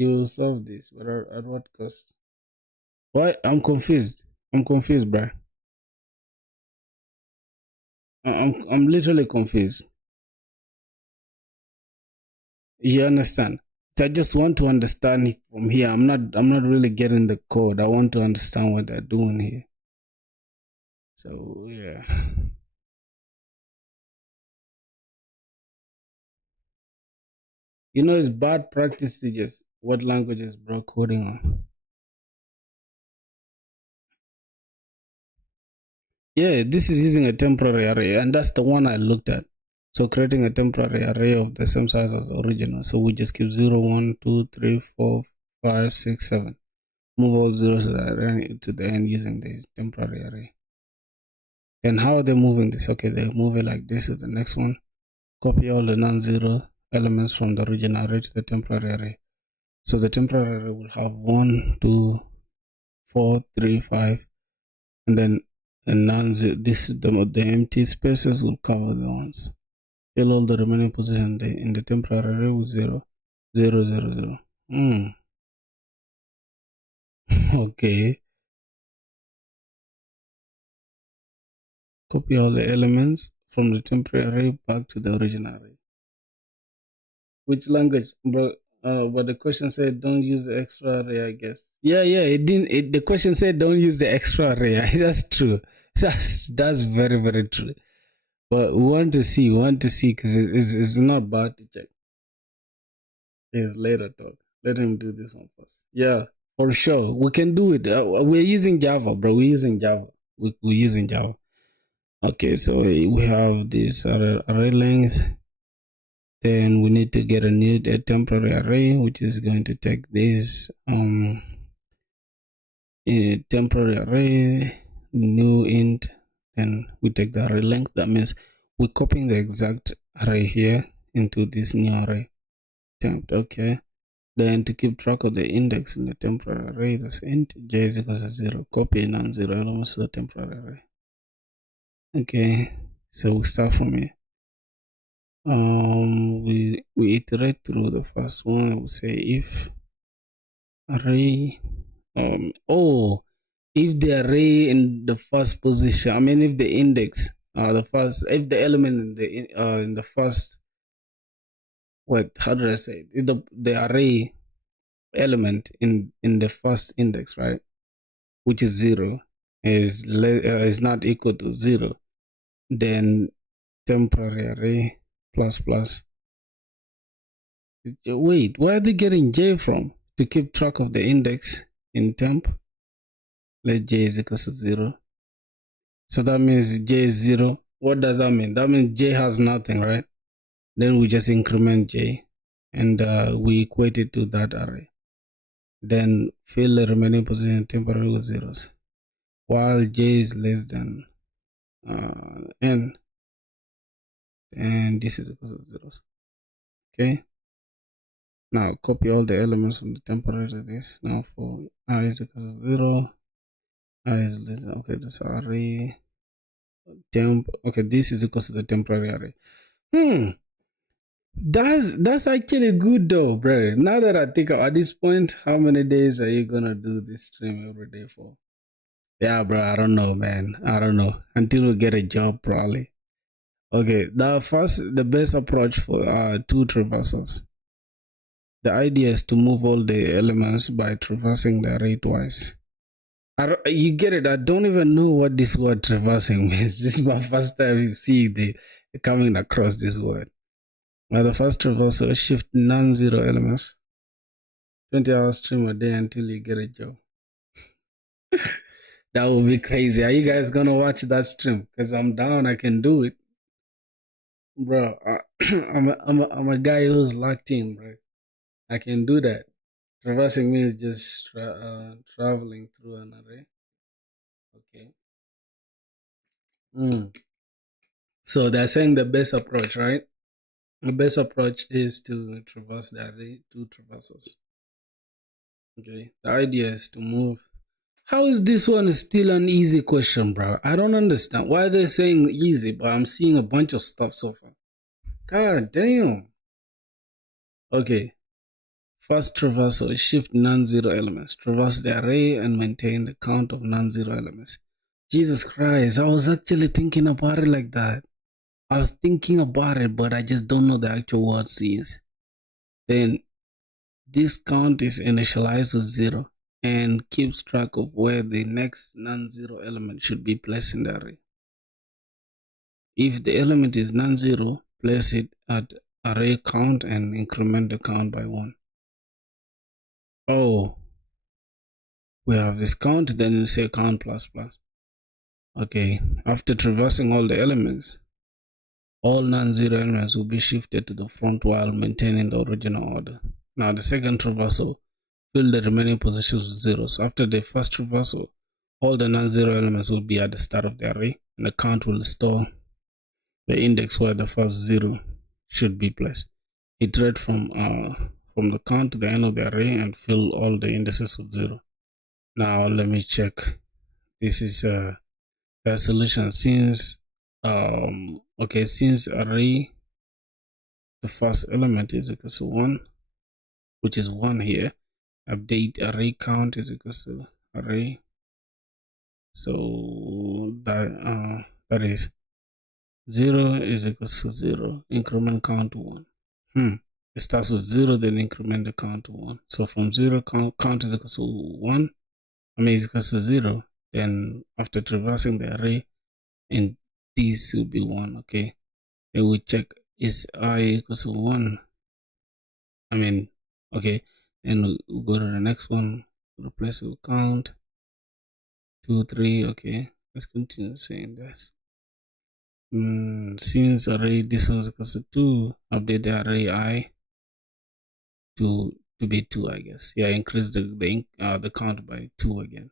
You solve this, but at what cost? Why? I'm confused. I'm confused, bro. I'm literally confused. You understand? So I just want to understand it from here. I'm not really getting the code. I want to understand what they're doing here. So yeah. You know, it's bad practice to just what languages bro coding on. Yeah, this is using a temporary array, and that's the one I looked at. So creating a temporary array of the same size as the original. So we just keep 0, 1, 2, 3, 4, 5, 6, 7. Move all zeros to the end using this temporary array. Then how are they moving this? Okay, they move it like this to the next one. Copy all the non-zero elements from the original array to the temporary array. So the temporary array will have 1, 2, 4, 3, 5, and then the empty spaces will cover the ones. Fill all the remaining positions in the temporary array with 0, 0, 0, 0. Okay. Copy all the elements from the temporary array back to the original array. Which language, bro? But the question said don't use the extra array, I guess. Yeah, it didn't. The question said don't use the extra array. That's true. That's very very true. But we want to see because it's not bad to check. Yes, later talk. Let him do this one first. Yeah, for sure. We can do it. We're using Java, bro. We're using Java. We're using Java. Okay, so we have this array length. Then we need to get a temporary array, which is going to take this temporary array, new int. Then we take the array length. That means we're copying the exact array here into this new array. Temp, okay. Then to keep track of the index in the temporary array, that's int j is equals to 0. Copy non-zero elements to the temporary array. Okay, so we start from here. We iterate through the first one. We say if array if the array in the first position, I mean if the index if the element in the first, how did I say it? If the array element in the first index, right, which is 0, is not equal to 0, then temporary array plus plus. Wait, where are they getting j from to keep track of the index in temp? Let j is equal to 0. So that means j is 0. What does that mean? That means j has nothing, right? Then we just increment j and we equate it to that array. Then fill the remaining position temporary with zeros while j is less than n, and this is equal to zeros. Okay. Now copy all the elements from the temporary to this. Now for I is equal to 0, I is less than, okay, this array temp, okay, this is equal to the temporary array. That's actually good though, bro. Now that I think at this point, how many days are you gonna do this stream every day for? Yeah, bro, I don't know, man. I don't know. Until we get a job, probably. Okay, the best approach for two traversals. The idea is to move all the elements by traversing the array twice. You get it? I don't even know what this word traversing means. This is my first time seeing coming across this word. Now the first traversal, shift non-zero elements. 20-hour stream a day until you get a job. That would be crazy. Are you guys gonna watch that stream? Because I'm down, I can do it. Bro, I'm a guy who's locked in, bro. I can do that. Traversing means just traveling through an array. Okay. So they're saying the best approach, right? The best approach is to traverse the array, two traversals. Okay. The idea is to move. How is this one still an easy question, bro? I don't understand. Why are they saying easy, but I'm seeing a bunch of stuff so far? God damn. Okay. First traversal, shift non-zero elements. Traverse the array and maintain the count of non-zero elements. Jesus Christ, I was actually thinking about it like that. I was thinking about it, but I just don't know the actual words is. Then this count is initialized with 0 and keeps track of where the next non-zero element should be placed in the array. If the element is non-zero, place it at array count and increment the count by 1. Oh, we have this count, then you say count plus plus. Okay, after traversing all the elements, all non-zero elements will be shifted to the front while maintaining the original order. Now the second traversal, fill the remaining positions with 0. So after the first traversal, all the non-zero elements will be at the start of the array, and the count will store the index where the first 0 should be placed. Iterate from the count to the end of the array and fill all the indices with 0. Now let me check. This is the solution. Since since array, the first element is equal to 1, which is 1 here. Update array count is equal to array. So that is 0 is equal to 0. Increment count to 1. It starts with 0, then increment the count to 1. So from 0, count is equal to 1. Is equal to 0. Then after traversing the array, and this will be 1. Okay. Then we check is I equals to 1. Okay. Then we'll go to the next one. Replace with count. 2, 3. Okay. Let's continue saying this. Since array this one is equals to 2, update the array I to be 2, I guess. Yeah, increase the count by 2 again.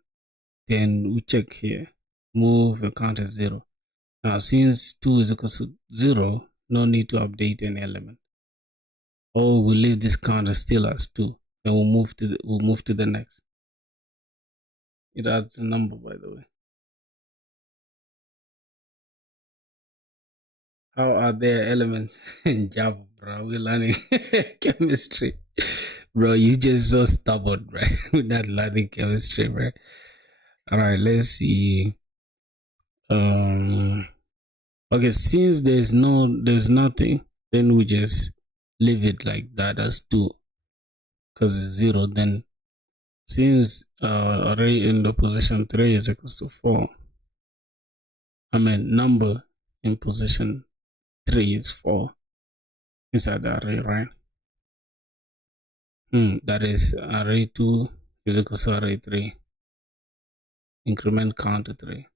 Then we check here. Move the count as 0. Now since 2 is equal to 0, no need to update any element. Or we'll leave this count still as 2. Then we'll move to the next. It adds a number, by the way. How are there elements in Java, bro? We're learning chemistry. Bro, you just so stubborn, right? We're not learning chemistry, right? Alright, let's see. Okay, since there's nothing, then we just leave it like that as 2. Because it's 0, then since array in the position 3 is equals to 4, number in position 3 is 4 inside the array, right? That is array 2 is equals to array 3. Increment count to 3.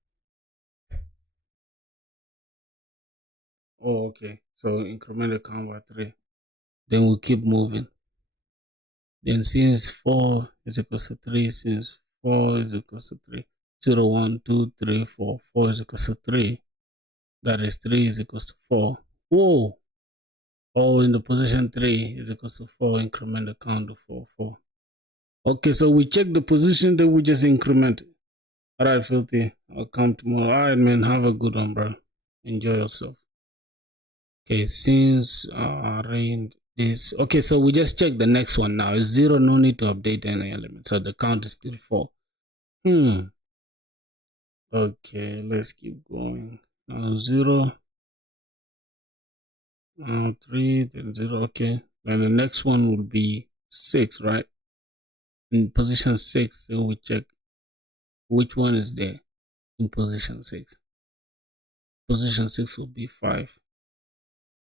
Oh, okay. So increment the count by 3. Then we keep moving. Then since 4 is equals to 3, since 4 is equals to 3, 0, 1, 2, 3, 4, 4 is equals to 3. That is 3 is equals to 4. Whoa! Oh, in the position 3 is equals to 4, increment the count to 4, 4. Okay, so we check the position, then we just increment it. Alright, Filthy. I'll come tomorrow. Alright, man. Have a good one, bro. Enjoy yourself. Okay, since array this. Okay, so we just check the next one now. It's 0, no need to update any element. So the count is still 4. Okay, let's keep going. Now 0. Now 3, then 0. Okay. And the next one will be 6, right? In position 6, then we check which one is there in position 6. Position 6 will be 5.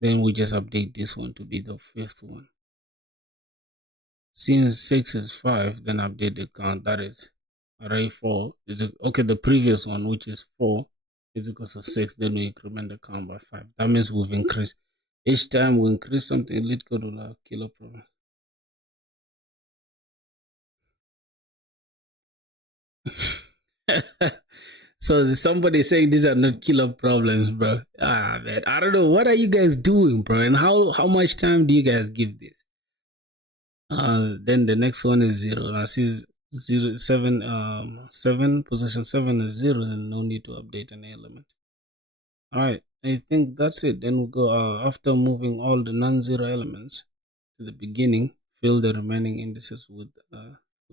Then we just update this one to be the 5th one. Since 6 is 5, then update the count. That is array 4 is okay. The previous one, which is 4, is equals to 6. Then we increment the count by 5. That means we've increased. Each time we increase something, let's go to the killer problem. So somebody saying these are not killer problems, bro. Man, I don't know. What are you guys doing, bro? And how much time do you guys give this? Then the next one is 0. Now see 0, 7, 7, position 7 is 0, and no need to update any element. Alright, I think that's it. Then we'll go after moving all the non-zero elements to the beginning, fill the remaining indices with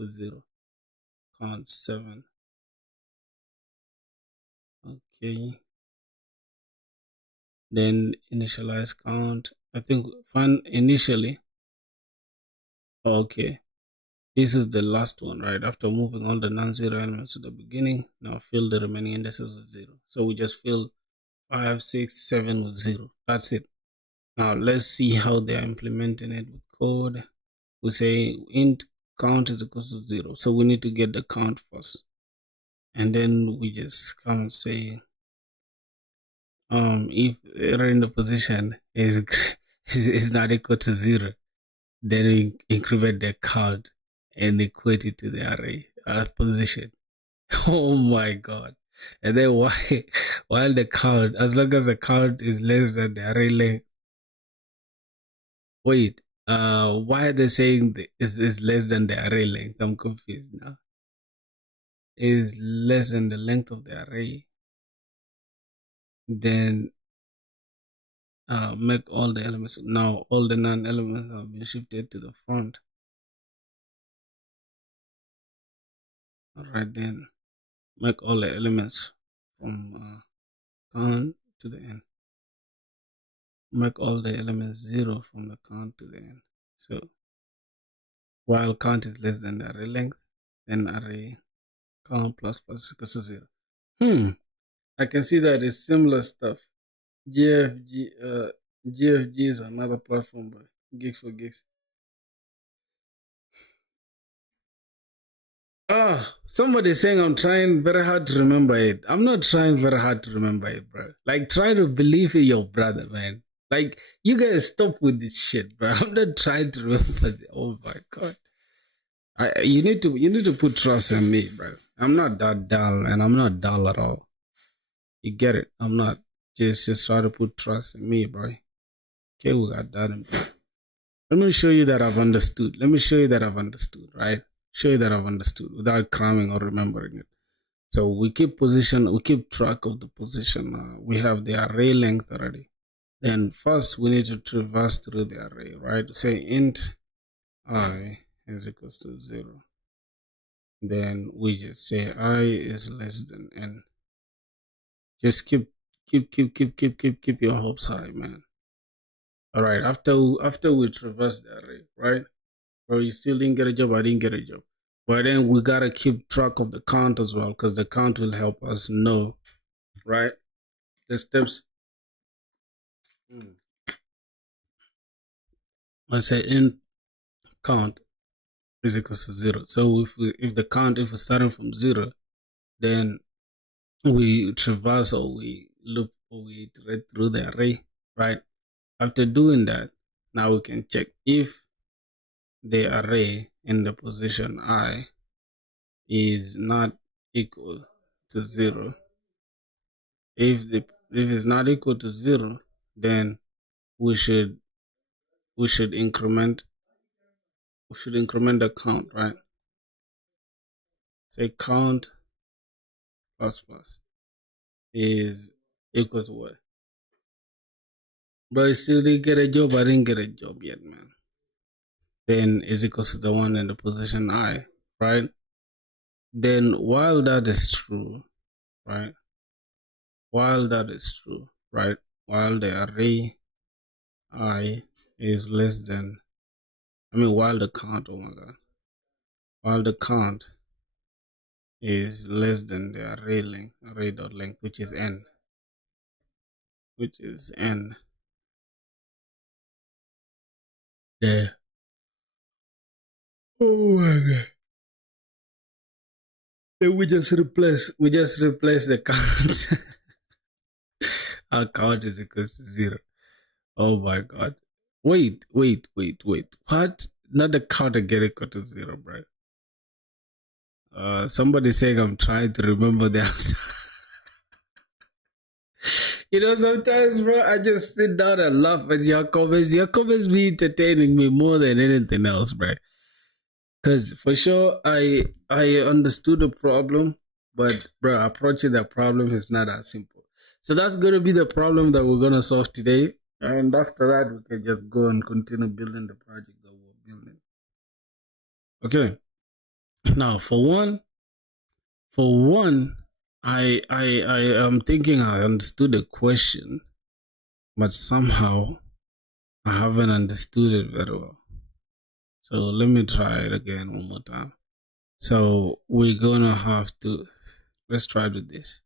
0. Count 7. Okay. Then initialize count. I think find initially. Okay. This is the last one, right? After moving all the non-zero elements to the beginning, now fill the remaining indices with 0. So we just fill 5, 6, 7 with 0. That's it. Now let's see how they are implementing it with code. We say int count is equal to 0. So we need to get the count first. And then we just come and say if error in the position is not equal to 0, then we increment the count and equate it to the array position. Oh my god. And then while the count, as long as the count is less than the array length. Wait, why are they saying is less than the array length? I'm confused now. Is less than the length of the array, then make all the elements, now all the non-elements have been shifted to the front. Alright, then make all the elements from count to the end. Make all the elements 0 from the count to the end. So while count is less than the array length, then array count plus equals to 0. I can see that it's similar stuff. GFG is another platform, but gigs for gigs. Somebody saying I'm trying very hard to remember it. I'm not trying very hard to remember it, bro. Like, try to believe in your brother, man. Like, you guys stop with this shit, bro. I'm not trying to remember it. Oh my god. You need to put trust in me, bro. I'm not that dull, and I'm not dull at all. You get it? I'm not. Just try to put trust in me, bro. Okay, we got that. Let me show you that I've understood. Right? Show you that I've understood without cramming or remembering it. So we keep track of the position. We have the array length already. Then first we need to traverse through the array, right? Say int I is equals to 0. Then we just say I is less than n. Just keep your hopes high, man. All right, after we traverse the array, right? Or you still didn't get a job, I didn't get a job. But then we gotta keep track of the count as well, because the count will help us know, right? The steps. Let's say int count is equal to 0. So if we're starting from 0, then we traverse or we loop or we iterate through the array, right? After doing that, now we can check if the array in the position I is not equal to 0. If it's not equal to 0, then we should increment the count, right? Say count plus is equal to what? But I still didn't get a job. I didn't get a job yet, man. Then is equals to the one in the position I, right? Then while that is true, right? While the array I is less than, while the count, while the count is less than the array dot length, which is n. There. Oh my god. Then we just replace the count. Our count is equals to 0. Oh my god. Wait. What? Not the count again equal to 0, bro. Somebody saying I'm trying to remember the answer. Sometimes, bro, I just sit down and laugh at your comments. Your comments be entertaining me more than anything else, bro. Because for sure, I understood the problem, but bro, approaching the problem is not that simple. So that's going to be the problem that we're going to solve today. And after that, we can just go and continue building the project that we're building. Okay. Now for one, I am thinking I understood the question, but somehow I haven't understood it very well. So let me try it again one more time. So we're gonna have to, let's try with this.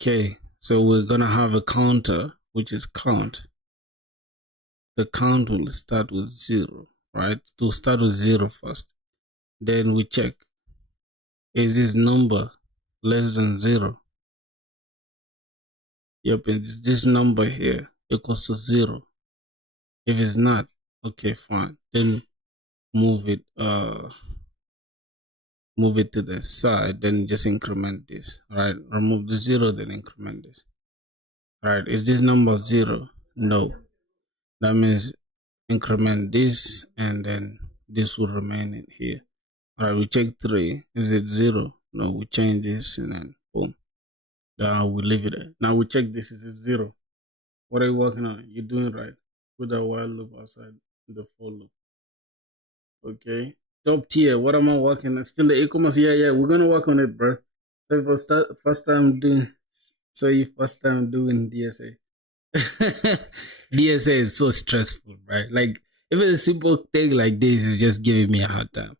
Okay, so we're gonna have a counter, which is count. The count will start with 0, right? To start with 0 first. Then we check, is this number less than 0? Yep, it's this number here equals to 0. If it's not, okay, fine. Then move it to the side, then just increment this, right? Remove the 0, then increment this. Right, is this number 0? No. That means increment this, and then this will remain in here. All right, we check 3. Is it 0? No, we change this, and then boom. We leave it there. Now we check this. Is it 0? What are you working on? You're doing right. Put that while loop outside the for loop. Okay. Top tier. What am I working on? Still the e-commerce? Yeah. We're gonna work on it, bro. So first time doing. So you first time doing DSA. DSA is so stressful, right? Like if it's a simple thing like this, it's just giving me a hard time.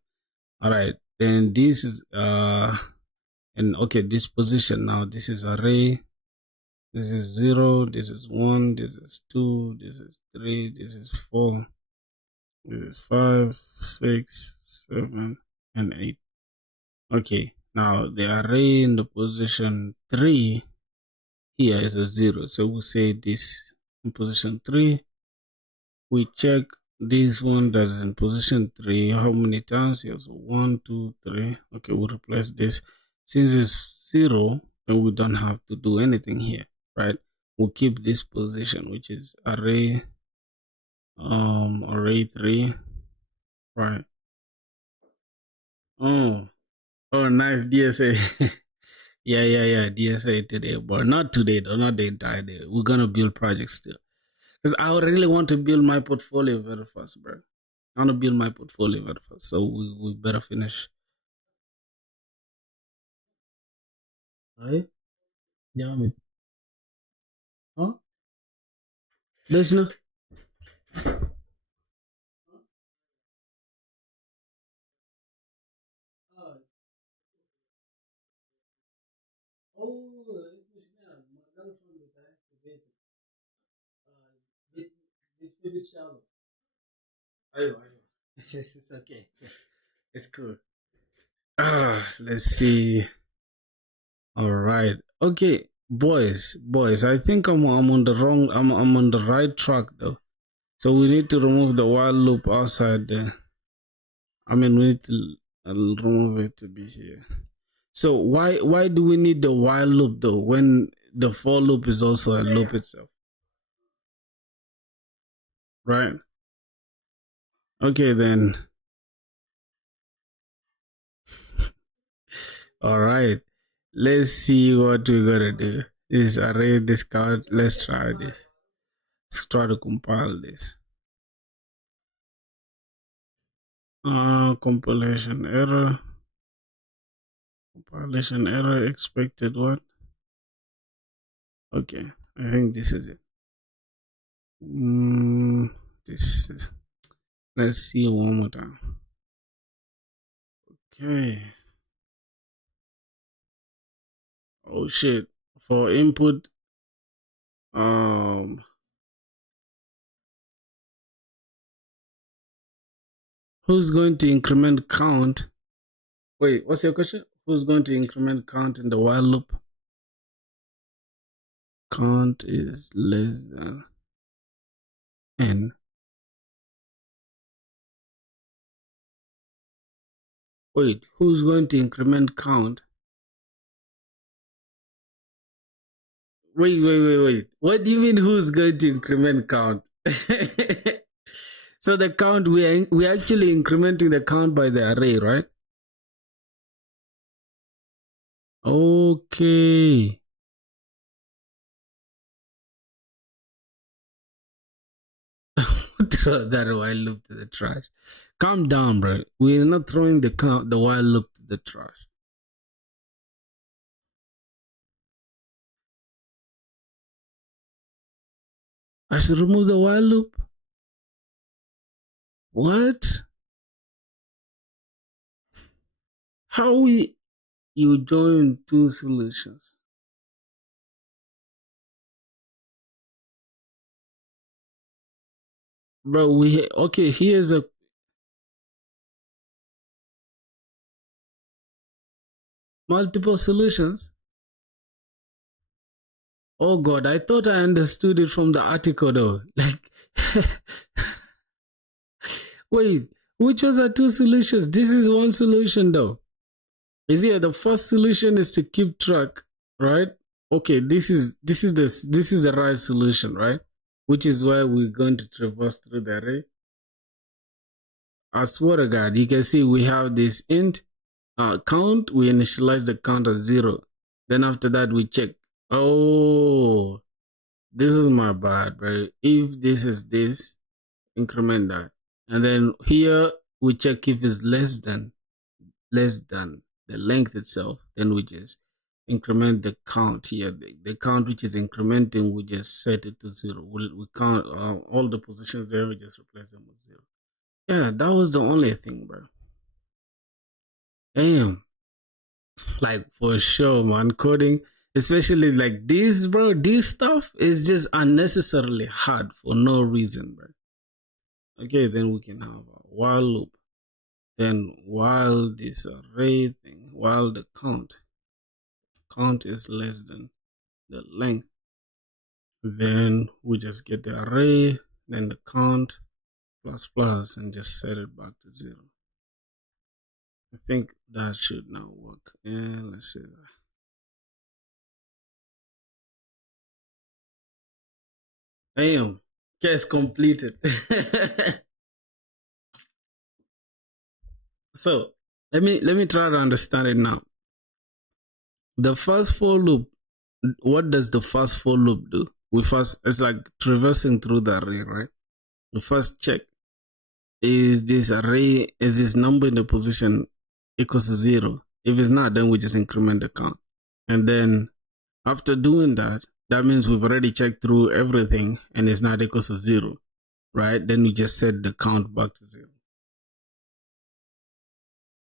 All right, then this is and okay, this position now. This is array. This is 0. This is 1. This is 2. This is 3. This is 4. This is 5, 6, 7, and 8. Okay, now the array in the position 3 here is a 0. So we'll say this in position 3. We check this one that's in position 3 how many times? Yes, 1, 2, 3. Okay, we'll replace this. Since it's 0, then we don't have to do anything here, right? We'll keep this position, which is array 3, right? Oh nice, DSA. yeah, DSA today, but not today though, not the entire day. We're gonna build projects still, because I really want to build my portfolio very fast, bro. I want to build my portfolio very fast, so we better finish. Right? Yeah, man. Huh? There's no. Oh, it's my girlfriend is activated. It's a bit shallow. Ayo. It's okay. It's cool. Let's see. All right. Okay, boys. I think I'm on the wrong. I'm on the right track though. So we need to remove the while loop outside there. I mean, we need to remove it to be here. So why do we need the while loop though when the for loop is also a loop itself, right? Okay then. All right. Let's see what we're gonna do. Is array discard. Let's try this. Let's try to compile this. Compilation error. Compilation error expected what? Okay, I think this is it. This is, let's see one more time. Okay. Oh shit. For input, who's going to increment count? Wait, what's your question? Who's going to increment count in the while loop? Count is less than n. Wait, who's going to increment count? Wait. What do you mean who's going to increment count? So the count, we actually incrementing the count by the array, right? Okay. Throw that while loop to the trash. Calm down, bro. We're not throwing the while loop to the trash. I should remove the while loop? What? How you join two solutions? Bro, okay, here's a multiple solutions. Oh god, I thought I understood it from the article though. Like wait, which was the two solutions? This is one solution though. Is here the first solution is to keep track, right? Okay, this is the right solution, right? Which is why we're going to traverse through the array. I swear to God, you can see we have this int count. We initialize the count as 0. Then after that we check. Oh, this is my bad, bro. If this is this, increment that, and then here we check if it's less than the length itself. Then we just increment the count here. The count which is incrementing, we just set it to 0. We count all the positions there. We just replace them with 0. Yeah, that was the only thing, bro. Damn, like for sure, man. Coding, especially like this, bro. This stuff is just unnecessarily hard for no reason, bro. Okay, then we can have a while loop. Then while this array thing, while the count is less than the length, then we just get the array, then the count plus plus, and just set it back to 0. I think that should now work. And let's see that. Damn, case completed. So let me try to understand it now. The first for loop, what does the first for loop do? It's like traversing through the array, right? We first check, is this number in the position equals to 0? If it's not, then we just increment the count. And then after doing that, that means we've already checked through everything and it's not equals to 0, right? Then we just set the count back to 0.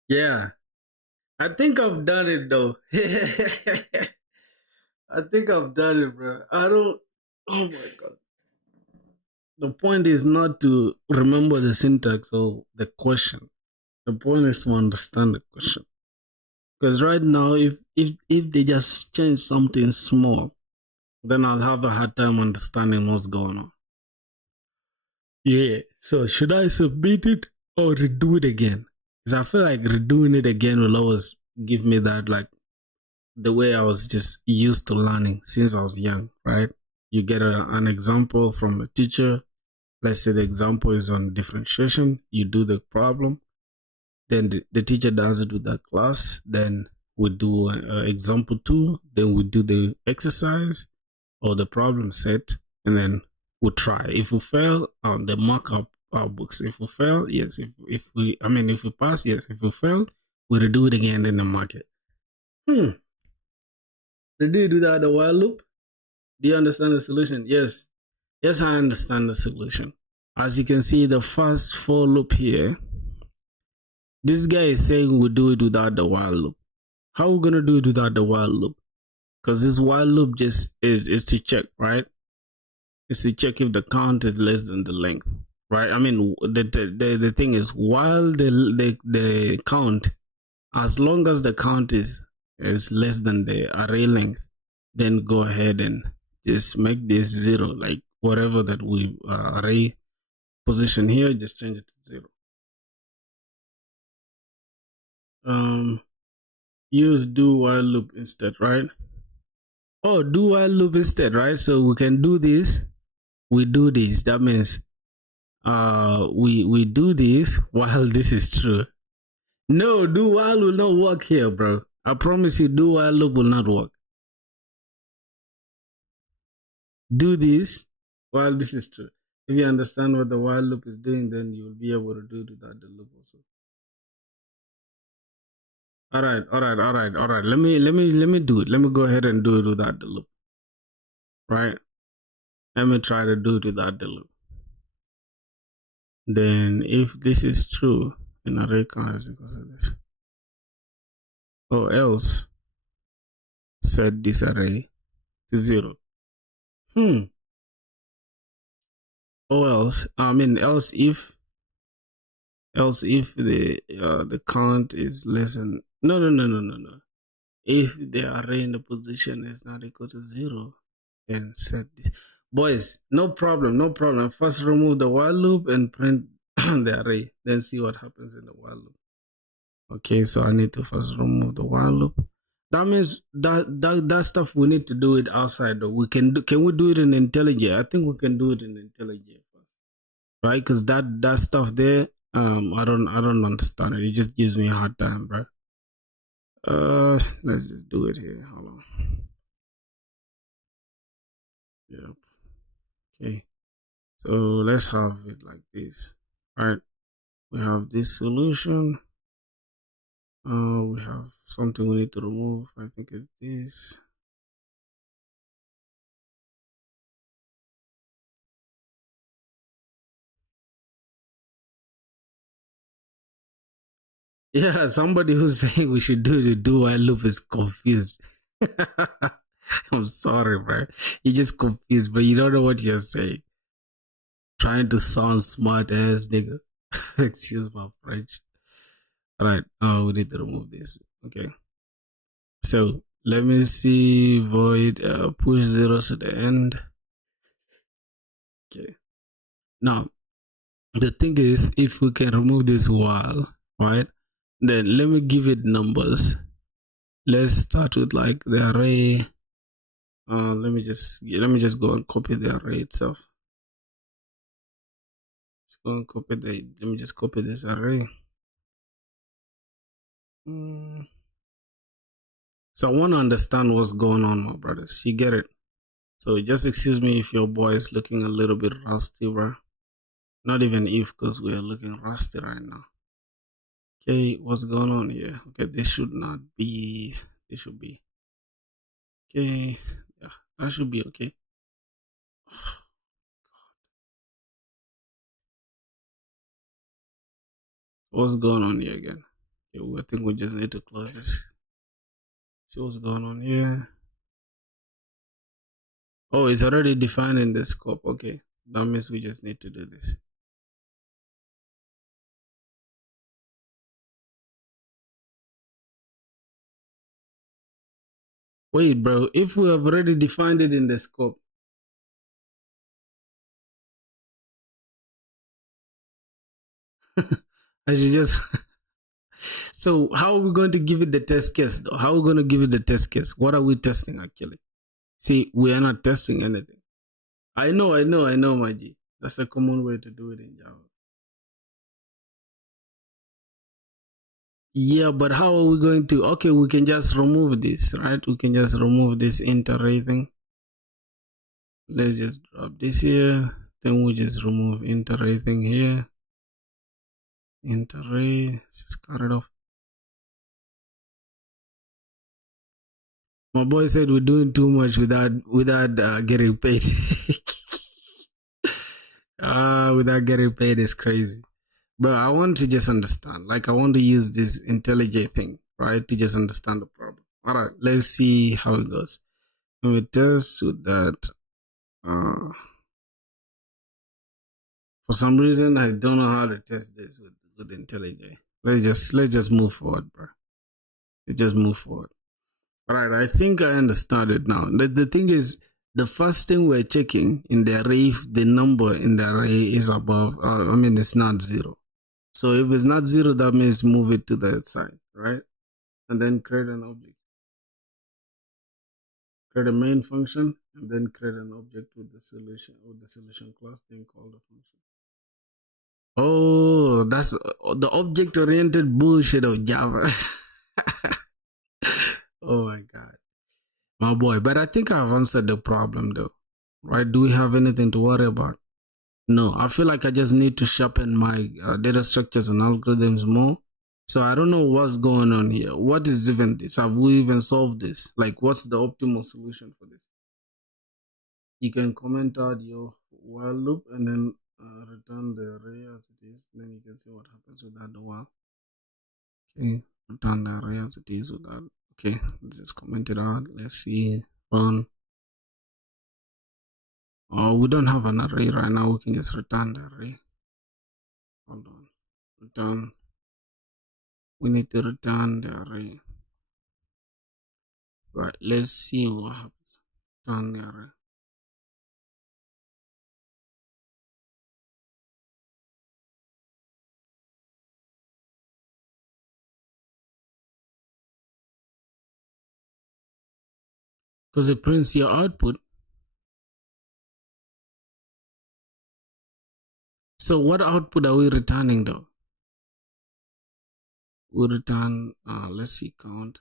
Yeah, I think I've done it though. I think I've done it, bro. Oh my god. The point is not to remember the syntax or the question. The point is to understand the question. Because right now, if they just change something small, then I'll have a hard time understanding what's going on. Yeah. So should I submit it or redo it again? Because I feel like redoing it again will always give me that, like, the way I was just used to learning since I was young, right? You get an example from a teacher. Let's say the example is on differentiation. You do the problem. Then the teacher does it with that class. Then we do example 2. Then we do the exercise or the problem set. And then we try. If we fail, they mark up our books. If we fail, yes. If we pass, yes. If we fail, we redo it again in the market. Did you do that the while loop? Do you understand the solution? Yes. Yes, I understand the solution. As you can see, the first for loop here, this guy is saying we do it without the while loop. How are we going to do it without the while loop? Because this while loop just is to check, right? It's to check if the count is less than the length, right? I mean, the thing is, while the count, as long as the count is less than the array length, then go ahead and just make this 0, like whatever that we array position here, just change it to 0. Use do while loop instead, right? Oh, do while loop instead, right? So we can do this. We do this. That means we do this while this is true. No, do while will not work here, bro. I promise you, do while loop will not work. Do this while this is true. If you understand what the while loop is doing, then you will be able to do that the loop also. All right. Let me do it. Let me go ahead and do it without the loop. Right. Let me try to do it without the loop. Then if this is true, an array count is equal to this. Or else set this array to 0. Or else, else if the count is less than no. If the array in the position is not equal to 0, then set this. Boys, no problem. First remove the while loop and print the array, then see what happens in the while loop. Okay, so I need to first remove the while loop. That means that stuff we need to do it outside. Though. Can we do it in IntelliJ? I think we can do it in IntelliJ first, right? Because that stuff there, I don't understand it. It just gives me a hard time, bro. Let's just do it here. Hold on. Yep. Okay. So let's have it like this. All right. We have this solution. We have something we need to remove. I think it's this. Yeah, somebody who's saying we should do the do while loop is confused. I'm sorry, bro. You're just confused, but you don't know what you're saying. Trying to sound smart ass nigga. Excuse my French. Alright, we need to remove this. Okay. So let me see void push zeros to the end. Okay. Now the thing is, if we can remove this while, right? Then let me give it numbers. Let's start with like the array. Let me just go and copy the array itself. Let's go and copy let me just copy this array. So I want to understand what's going on, my brothers. You get it? So just excuse me if your boy is looking a little bit rusty, bro. Not even if, because we are looking rusty right now. Okay, what's going on here? Okay, this should not be. This should be. Okay, yeah, that should be okay. What's going on here again? Okay, I think we just need to close this. See what's going on here. Oh, it's already defined in the scope. Okay, that means we just need to do this. Wait, bro, if we have already defined it in the scope, I should just. So how are we going to give it the test case though? How are we going to give it the test case? What are we testing actually? See, we are not testing anything. I know, my G. That's a common way to do it in Java. Yeah, but how are we going to? Okay, we can just remove this, right? We can just remove this interarray thing. Let's just drop this here. Then we just remove interarray thing here. Interarray, just cut it off. My boy said we're doing too much without getting paid. Without getting paid is crazy. But I want to just understand. Like I want to use this IntelliJ thing, right? To just understand the problem. All right, let's see how it goes. Let me test with that. For some reason, I don't know how to test this with IntelliJ. Let's just move forward, bro. Let's just move forward. All right, I think I understand it now. The thing is, the first thing we're checking in the array, if the number in the array is above, it's not 0. So if it's not 0, that means move it to the side, right? And then create an object. Create a main function, and then create an object with the solution class, then call the function. Oh, that's the object-oriented bullshit of Java. Oh my god, my boy. But I think I've answered the problem though, right? Do we have anything to worry about? No, I feel like I just need to sharpen my data structures and algorithms more. So I don't know what's going on here. What is even this? Have we even solved this? Like, what's the optimal solution for this? You can comment out your while loop and then return the array as it is. Then you can see what happens without the while. Okay, return the array as it is without. Okay, let's just comment it out. Let's see. Run. Oh, we don't have an array right now. We can just return the array. Hold on. Return. We need to return the array. Right, let's see what happens. Return the array. Because it prints your output. So what output are we returning though? We return, let's see, count.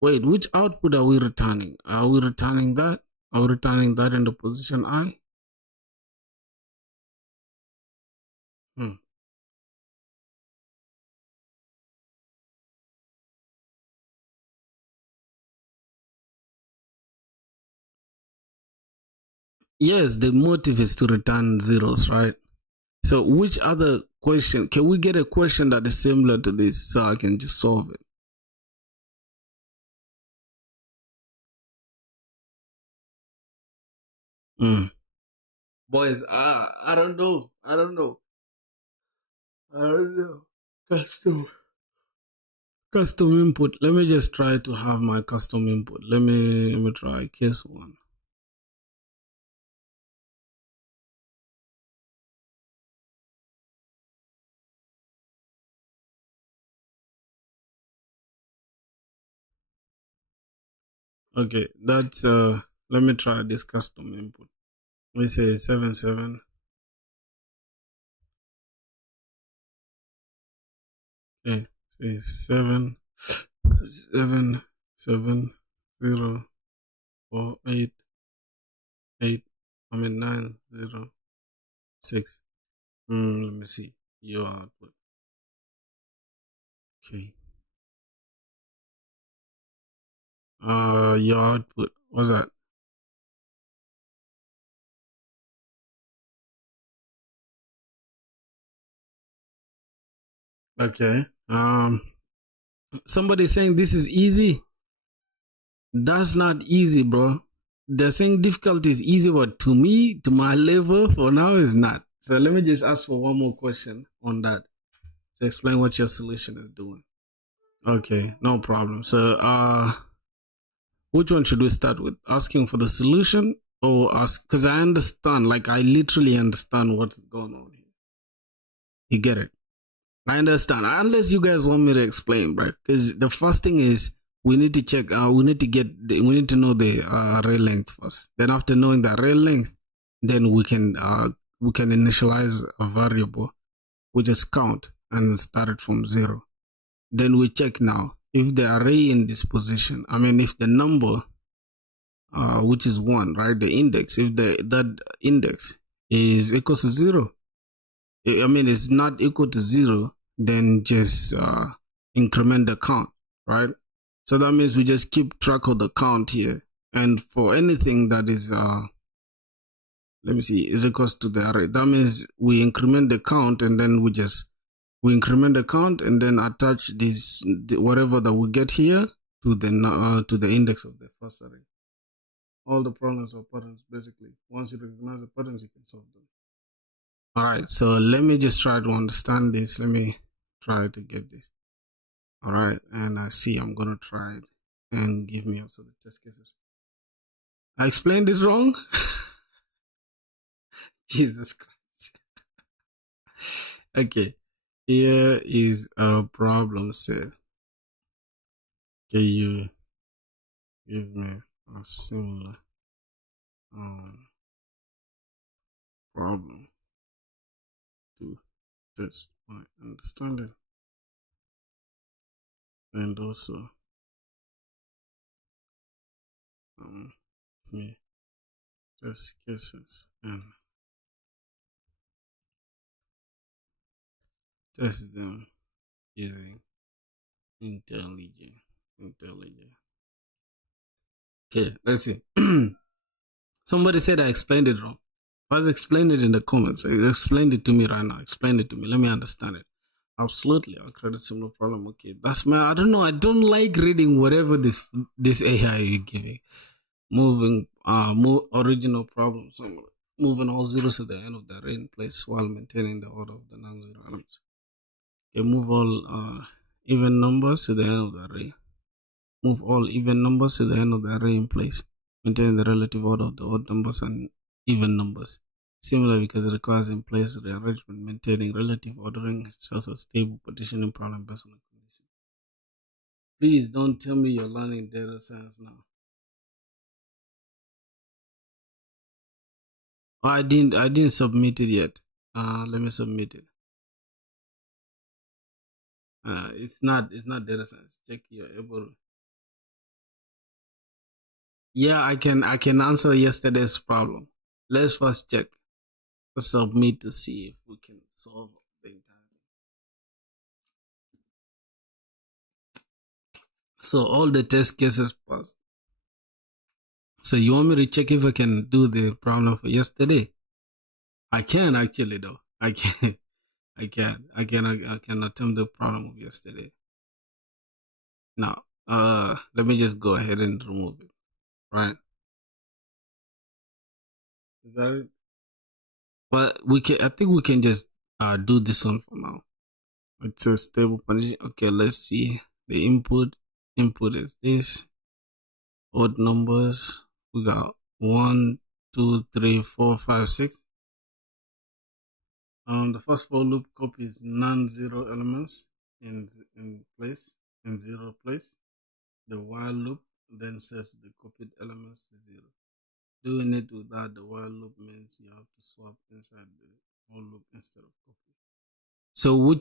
Wait, which output are we returning? Are we returning that? Are we returning that in the position I? Hmm. Yes, the motive is to return zeros, right? So which other question, can we get a question that is similar to this so I can just solve it? Hmm. Boys, I don't know. I don't know. I don't know. Custom input. Let me just try to have my custom input. Let me try case one. Okay, that's let me try this custom input. We say 77. Okay, say 7 7 7 0 4 8 8. I mean 9 0 6. Let me see your output. Okay. Your output. What's that? Okay. Somebody saying this is easy. That's not easy, bro. They're saying difficulty is easy, but to me, to my level, for now, is not. So let me just ask for one more question on that to explain what your solution is doing. Okay, no problem. So, which one should we start with? Asking for the solution or ask? Because I understand, like, I literally understand what's going on here. You get it? I understand. Unless you guys want me to explain, right? Because the first thing is we need to check. We need to know the array length first. Then after knowing the array length, then we can initialize a variable, which is count, and start it from 0. Then we check now if the array in this position. I mean, if the number, which is 1, right? The index. If that index is equals to 0, I mean, it's not equal to 0, then just increment the count, right? So that means we just keep track of the count here. And for anything that is, let me see, is equals to the array, that means we increment the count and then we increment the count and then attach this, whatever that we get here to the index of the first array. All the problems are patterns, basically. Once you recognize the patterns, you can solve them. All right, so let me just try to understand this. Let me try to get this. All right, and I see I'm gonna try it and give me also the test cases. I explained it wrong. Jesus Christ. Okay, here is a problem set. Can you give me a similar problem to test my understanding and also Yeah, test cases and test them using intelligent. Intelligent. Okay, let's see. Somebody said I explained it wrong. First, explain it in the comments. Explain it to me right now. Explain it to me. Let me understand it. Absolutely, I'll create a similar problem. Okay, that's my. I don't know. I don't like reading whatever this AI is giving. Moving move original problem somewhere. Moving all zeros to the end of the array in place while maintaining the order of the non-zero elements. Okay, move all even numbers to the end of the array. Move all even numbers to the end of the array in place, maintaining the relative order of the odd numbers and even numbers. Similar because it requires in place rearrangement, maintaining relative ordering. It's also a stable partitioning problem based on the condition. Please don't tell me you're learning data science now. Oh, I didn't submit it yet. Let me submit it. It's not data science. Check you're able. Yeah, I can answer yesterday's problem. Let's first check. Submit to see if we can solve the entire thing. So all the test cases passed. So you want me to check if I can do the problem for yesterday? I can actually though. I can. I can attempt the problem of yesterday. Now, let me just go ahead and remove it. Right? Is that it? But I think we can just do this one for now. It's a stable condition. Okay, let's see. The input is this. Odd numbers. We got 1, 2, 3, 4, 5, 6. The first for loop copies non-zero elements in zero place. The while loop then says the copied elements is 0. Doing it without the while loop means you have to swap inside the whole loop instead of copy. So,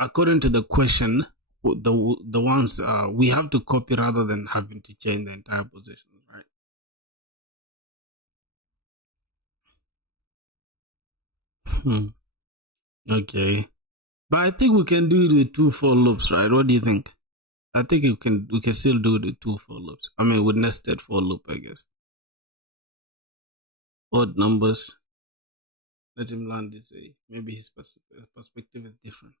according to the question, the ones we have to copy rather than having to change the entire position, right? Okay, but I think we can do it with 2 for loops, right? What do you think? I think we can still do it with 2 for loops. I mean, with nested for loop, I guess. Odd numbers. Let him learn this way. Maybe his perspective is different.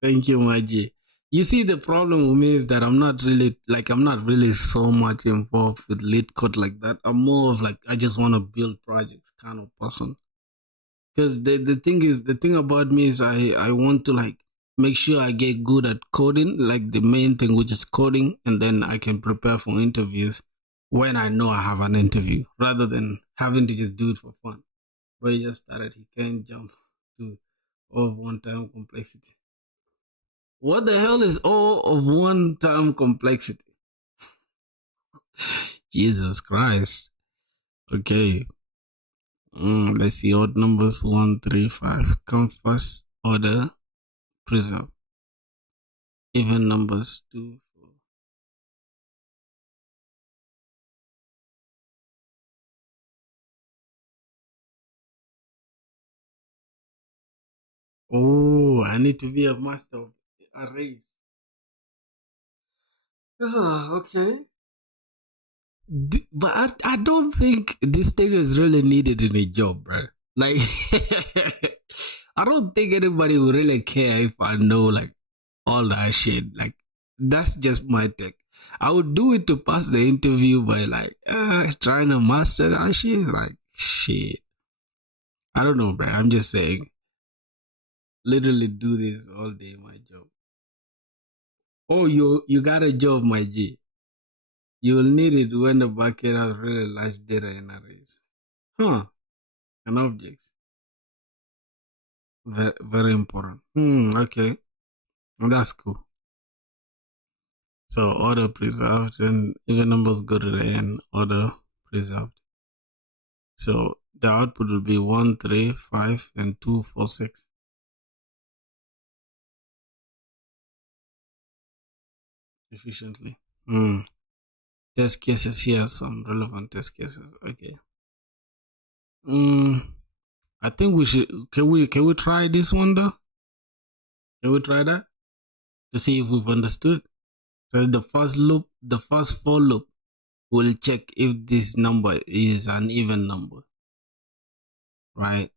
Thank you, Maji. You see, the problem with me is that I'm not really so much involved with lead code like that. I'm more of like I just want to build projects kind of person. Because the thing about me is I want to like make sure I get good at coding, like the main thing which is coding, and then I can prepare for interviews when I know I have an interview, rather than having to just do it for fun. But he just started, he can't jump to all of one time complexity. What the hell is all of one time complexity? Jesus Christ. Okay. Let's see. Odd numbers 1, 3, 5. Come first. Order. Preserve. Even numbers 2, 4. Oh, I need to be a master of arrays. Okay. But I don't think this thing is really needed in a job, bro. Like, I don't think anybody will really care if I know like all that shit. Like, that's just my take. I would do it to pass the interview by like trying to master that shit. Like, shit. I don't know, bro. I'm just saying. Literally do this all day, my job. Oh, you got a job, my G. You will need it when the bucket has really large data in arrays. Huh? And objects. Very, very important. Okay. Well, that's cool. So order preserved and even numbers go to the end, order preserved. So the output will be 1, 3, 5, and 2, 4, 6. Efficiently. test cases here, some relevant test cases. Okay. I think we should. Can we try this one though? Can we try that to see if we've understood? So the first for loop will check if this number is an even number, right?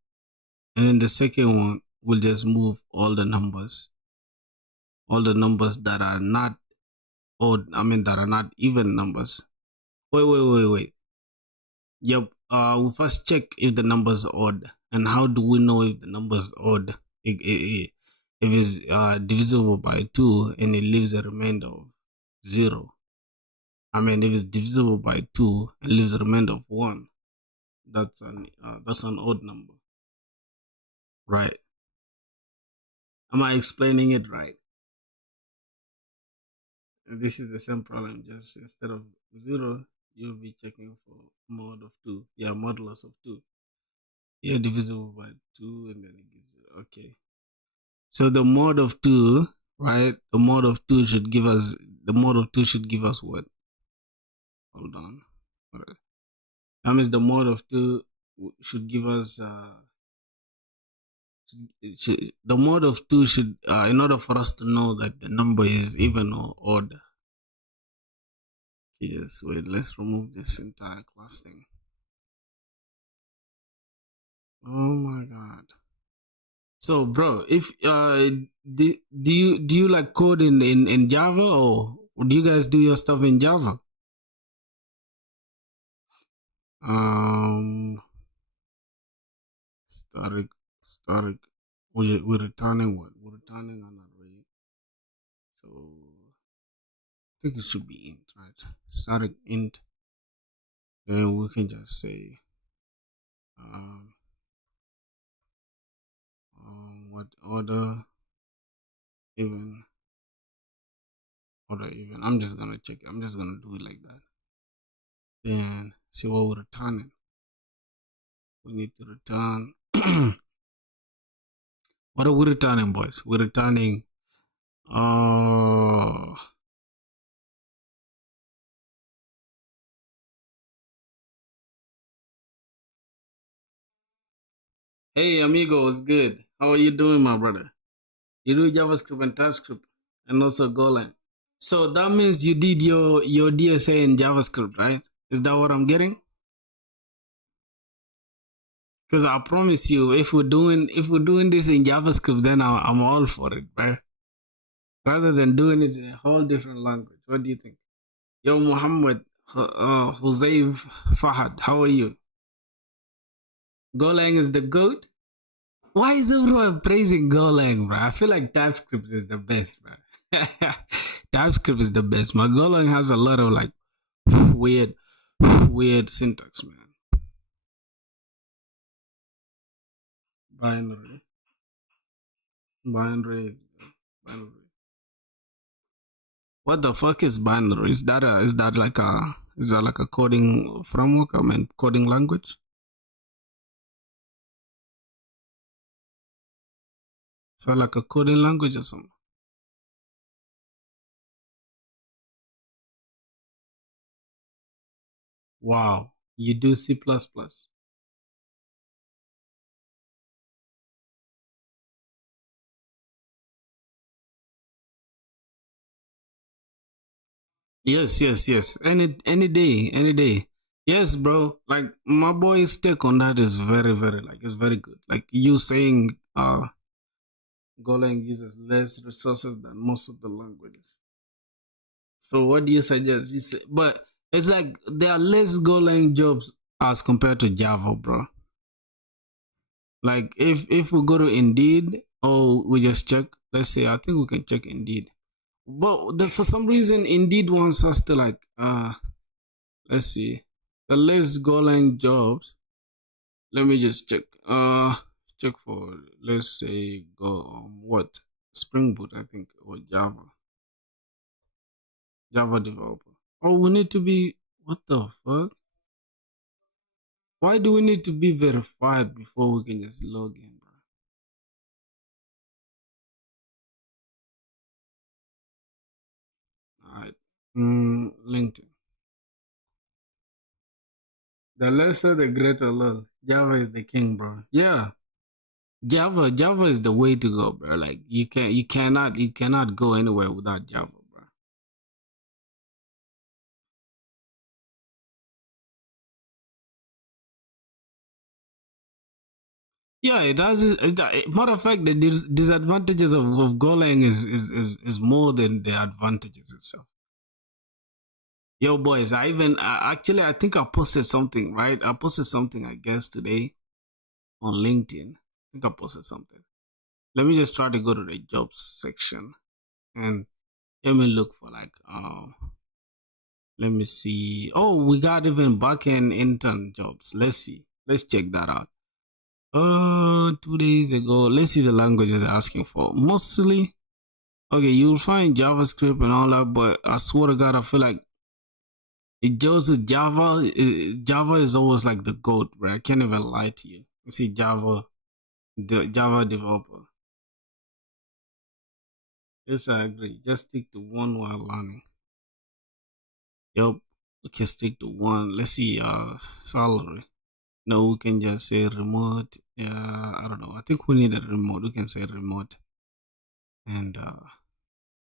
And then the second one will just move all the numbers that are not odd. I mean that are not even numbers. Wait. Yep. We first check if the number's odd. And how do we know if the number's odd? If it's divisible by 2 and it leaves a remainder of 0. I mean, if it's divisible by 2 and leaves a remainder of 1, that's an odd number, right? Am I explaining it right? This is the same problem. Just instead of 0, you'll be checking for mod of 2. Yeah, modulus of 2. Yeah, divisible by 2 and then it gives it. Okay. So the mod of 2, right? The mod of 2 should give us what? Hold on. Right. That means the mod of 2 should give us the mod of 2 should in order for us to know that the number is even or odd. Okay, just wait, let's remove this entire class thing. Oh my god. So bro, if do you like code in Java, or do you guys do your stuff in Java? Um static we're returning what? We're returning an array. So I think it should be int, right? Static int. Then we can just say um, what order even I'm just gonna check it. I'm just gonna do it like that. Then see what we're returning. We need to return what are we returning, boys? We're returning uh hey amigo, it's good. How are you doing, my brother? You do JavaScript and TypeScript and also Golang. So that means you did your DSA in JavaScript, right? Is that what I'm getting? Because I promise you, if we're doing this in JavaScript, then I'm all for it, right? Rather than doing it in a whole different language. What do you think? Yo, Muhammad Huzaiv Fahad, how are you? Golang is the goat. Why is everyone praising Golang, bro? I feel like TypeScript is the best, bro. TypeScript is the best. My Golang has a lot of like weird, weird syntax, man. Binary, binary, binary. What the fuck is binary? Is that like a coding framework? I mean, coding language? So like a coding language or something? Wow, you do C++. Yes. Any day, any day. Yes, bro. Like my boy's take on that is very, very like it's very good. Like you saying Golang uses less resources than most of the languages. So what do you suggest? You say, but it's like there are less Golang jobs as compared to Java, bro. Like if we go to Indeed or we just check, let's say I think we can check Indeed. But for some reason Indeed wants us to like let's see. The less Golang jobs. Let me just check. Check for let's say go what Spring Boot I think or Java developer. Oh, we need to be what the fuck? Why do we need to be verified before we can just log in, bro? Alright. LinkedIn. The lesser, the greater lol. Java is the king, bro. Yeah, Java is the way to go, bro. Like you cannot go anywhere without Java, bro. Yeah, it has. Matter of fact, the disadvantages of Golang is more than the advantages itself. Yo, boys, I even actually I think I posted something, right? I posted something I guess today on LinkedIn. I think I posted something. Let me just try to go to the jobs section and let me look for like let me see. Oh, we got even backend intern jobs. Let's see. Let's check that out. 2 days ago. Let's see the languages they're asking for. Mostly, okay, you'll find JavaScript and all that, but I swear to God, I feel like it goes with Java. Java is always like the goat, bro. I can't even lie to you. You see, the Java developer. Yes, I agree. Just stick to one while learning. Yep, we can stick to one. Let's see, salary. No, we can just say remote. I don't know. I think we need a remote. We can say remote. And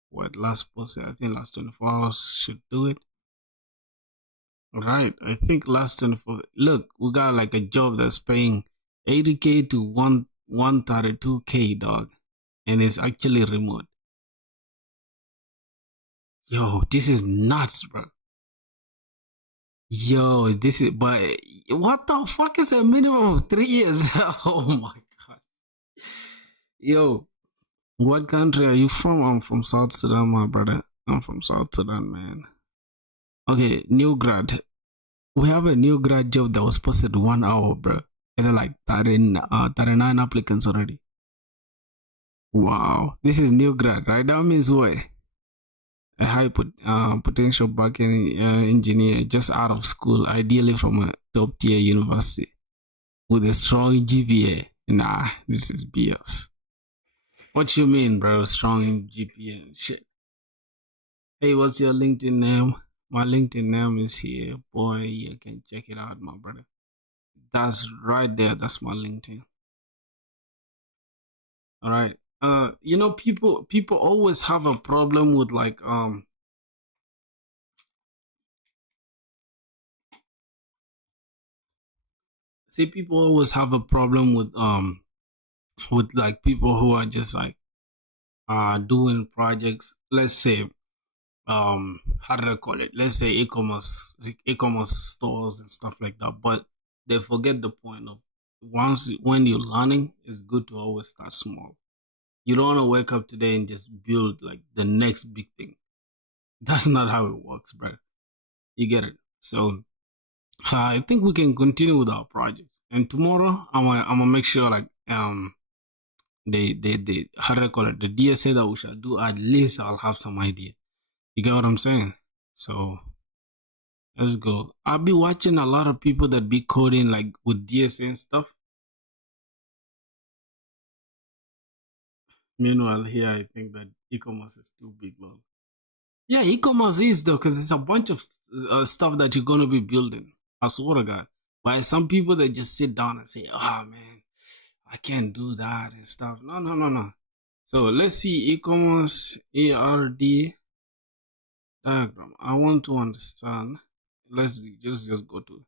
what last post? I think last 24 hours should do it. Right. I think last 24. Look, we got like a job that's paying 80K to 132K, dog, and it's actually remote. Yo, this is nuts, bro. Yo, this is but what the fuck is a minimum of 3 years? Oh my god. Yo, what country are you from? I'm from South Sudan, my brother. I'm from South Sudan, man. Okay, new grad. We have a new grad job that was posted 1 hour, bro. And like 39 applicants already. Wow. This is new grad, right? That means what? A potential backend engineer just out of school, ideally from a top tier university with a strong GPA. Nah, this is BS. What you mean, bro? Strong GPA? Shit. Hey, what's your LinkedIn name? My LinkedIn name is here. Boy, you can check it out, my brother. That's right there. That's my LinkedIn. All right. People always have a problem with like see people always have a problem with like people who are just like doing projects. Let's say how do I call it? Let's say e-commerce stores and stuff like that. But they forget the point of once when you're learning, it's good to always start small. You don't want to wake up today and just build like the next big thing. That's not how it works, bro. You get it? So I think we can continue with our project. And tomorrow, I'm gonna make sure like the how do I call it, the DSA that we shall do. At least I'll have some idea. You get what I'm saying? So let's go. I'll be watching a lot of people that be coding like with DSA and stuff. Meanwhile, here I think that e-commerce is too big, lol. Yeah, e-commerce is though, because it's a bunch of stuff that you're gonna be building. I swear to God. But some people that just sit down and say, "Oh man, I can't do that and stuff." No, no, no, no. So let's see e-commerce ARD diagram. I want to understand. Let's just go to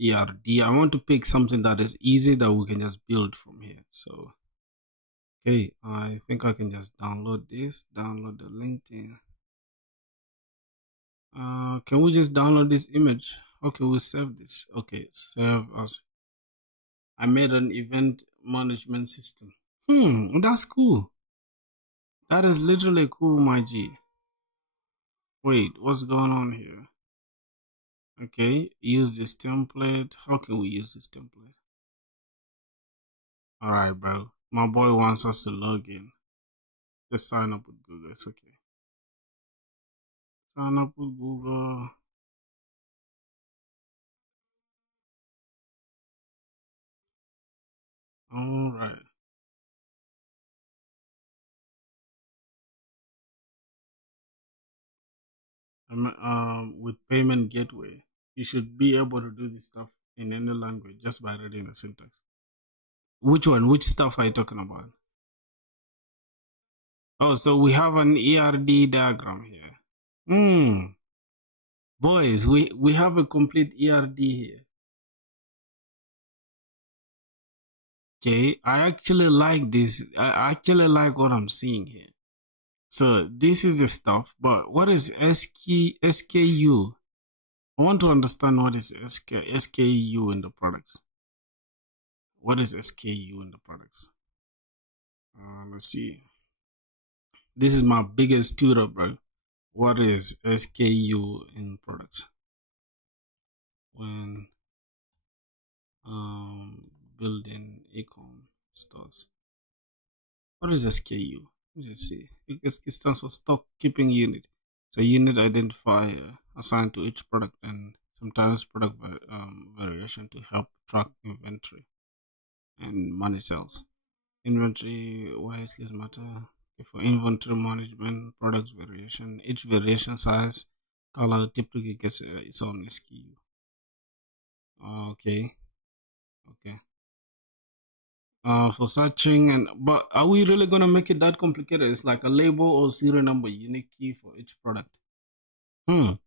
ERD. I want to pick something that is easy that we can just build from here. So okay, I think I can just download this. Download the LinkedIn. Can we just download this image? Okay, we save this. Okay, save as. I made an event management system. That's cool. That is literally cool, my G. Wait, what's going on here? Okay, use this template. How can we use this template? Alright, bro. My boy wants us to log in. Just sign up with Google. It's okay. Sign up with Google. Alright. With payment gateway, you should be able to do this stuff in any language just by reading the syntax. Which one? Which stuff are you talking about? Oh, so we have an ERD diagram here. Boys, we have a complete ERD here. Okay, I actually like this. I actually like what I'm seeing here. So this is the stuff, but what is SKU? I want to understand what is SKU in the products. What is SKU in the products? Let's see. This is my biggest tutor, bro. What is SKU in products? When building ecom stores. What is SKU? Let's see. It stands for stock keeping unit. It's a unit identifier assigned to each product and sometimes product variation to help track inventory and money sales. Inventory, why is this matter? For inventory management, products variation, each variation size, color typically gets its own SKU. Okay. For searching but are we really gonna make it that complicated? It's like a label or serial number, unique key for each product. All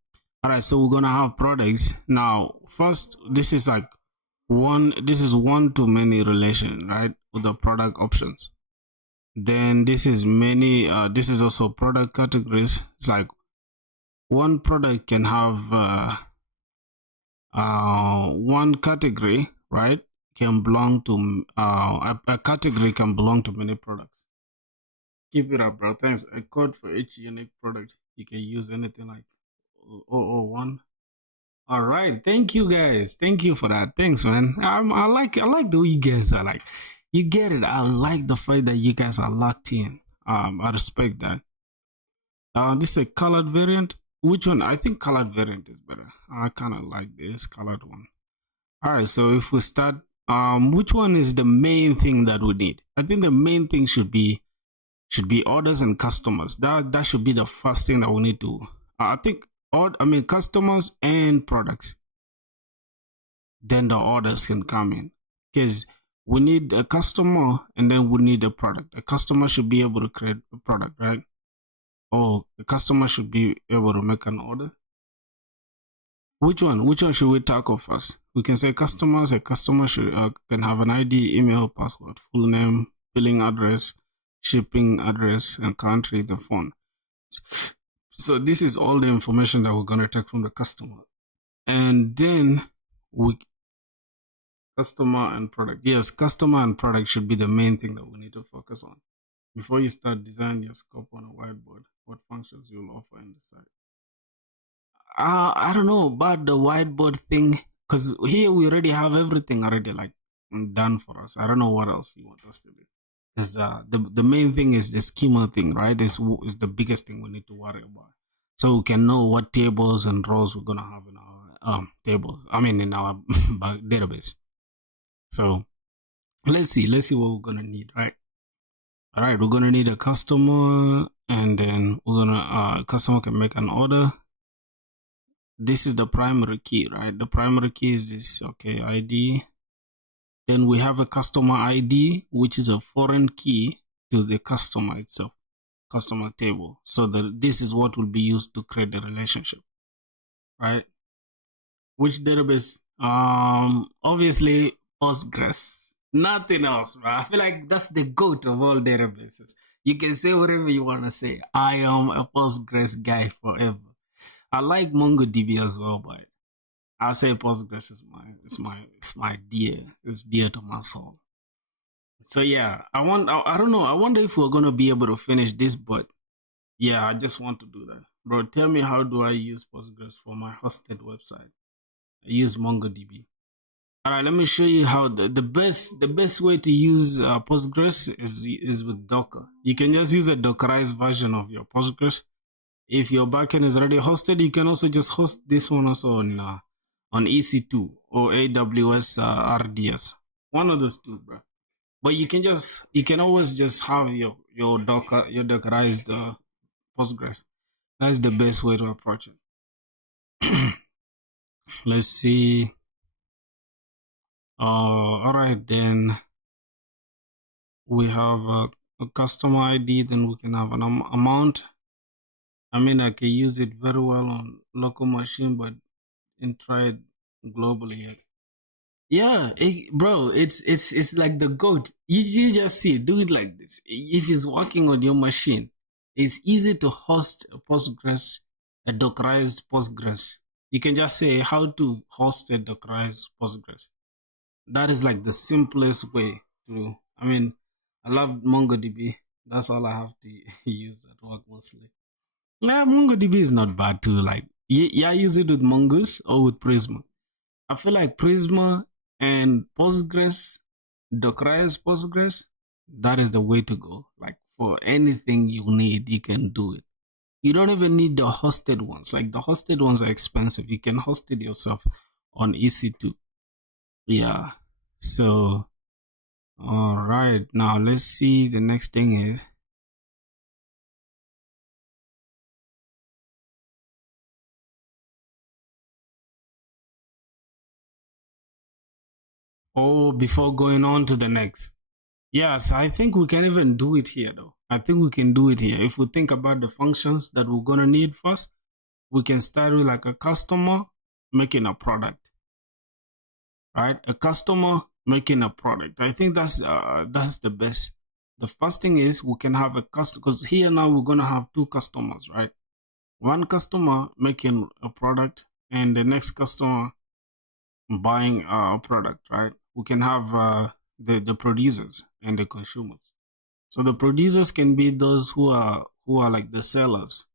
right, so we're gonna have products now. First, this is like one to many relation, right, with the product options. Then this is many. This is also product categories. It's like one product can have one category, right, can belong to a category can belong to many products. Keep it up, bro. Thanks. A code for each unique product. You can use anything like 001. All right. Thank you guys. Thank you for that. Thanks, man. I like the way you guys are like. You get it. I like the fact that you guys are locked in. I respect that. This is a colored variant. Which one? I think colored variant is better. I kind of like this colored one. All right. So if we start, which one is the main thing that we need? I think the main thing should be orders and customers. That should be the first thing that we need to. I think customers and products. Then the orders can come in because we need a customer and then we need a product. A customer should be able to create a product, right? Or the customer should be able to make an order. Which one? Which one should we tackle first? We can say customers. A customer should can have an ID, email, password, full name, billing address, shipping address, and country, the phone. So this is all the information that we're going to take from the customer. And then customer and product. Yes, customer and product should be the main thing that we need to focus on. Before you start designing your scope on a whiteboard, what functions you'll offer in the site. I don't know about the whiteboard thing, because here we already have everything already like done for us. I don't know what else you want us to do. Because the main thing is the schema thing, right? Is the biggest thing we need to worry about. So we can know what tables and rows we're gonna have in our tables. I mean, in our database. So let's see what we're gonna need, right? All right, we're gonna need a customer, and then we're gonna customer can make an order. This is the primary key, right? The primary key is this, okay, ID. Then we have a customer ID, which is a foreign key to the customer itself, customer table. So this is what will be used to create the relationship, right? Which database? Obviously Postgres. Nothing else, bro. I feel like that's the goat of all databases. You can say whatever you want to say. I am a Postgres guy forever. I like MongoDB as well, but I'll say Postgres is my dear. It's dear to my soul. So yeah, I don't know. I wonder if we're gonna be able to finish this, but yeah, I just want to do that. Bro, tell me, how do I use Postgres for my hosted website? I use MongoDB. All right, let me show you how the best way to use Postgres is with Docker. You can just use a Dockerized version of your Postgres. If your backend is already hosted, you can also just host this one also on EC2 or AWS RDS. One of those two, bro. But you can always just have your Dockerized Postgres. That's the best way to approach it. Let's see. All right, then we have a customer ID, then we can have an amount. I mean, I can use it very well on local machine, but and try it globally. Yeah, bro, it's like the goat. You just see, do it like this. If it's working on your machine, it's easy to host a Postgres, a Dockerized Postgres. You can just say how to host a Dockerized Postgres. That is like the simplest way to. I mean, I love MongoDB. That's all I have to use at work mostly. Yeah, MongoDB is not bad too. Like, yeah, use it with Mongoose or with Prisma. I feel like Prisma and Postgres, Dockerized Postgres, that is the way to go. Like for anything you need, you can do it. You don't even need the hosted ones. Like the hosted ones are expensive. You can host it yourself on EC2. Yeah. So, all right. Now let's see. The next thing is, oh, before going on to the next. Yes, I think we can even do it here though. I think we can do it here. If we think about the functions that we're gonna need first, we can start with like a customer making a product, right? A customer making a product. I think that's the best. The first thing is we can have a customer because here now we're gonna have two customers, right? One customer making a product and the next customer buying a product, right? We can have the producers and the consumers. So the producers can be those who are like the sellers,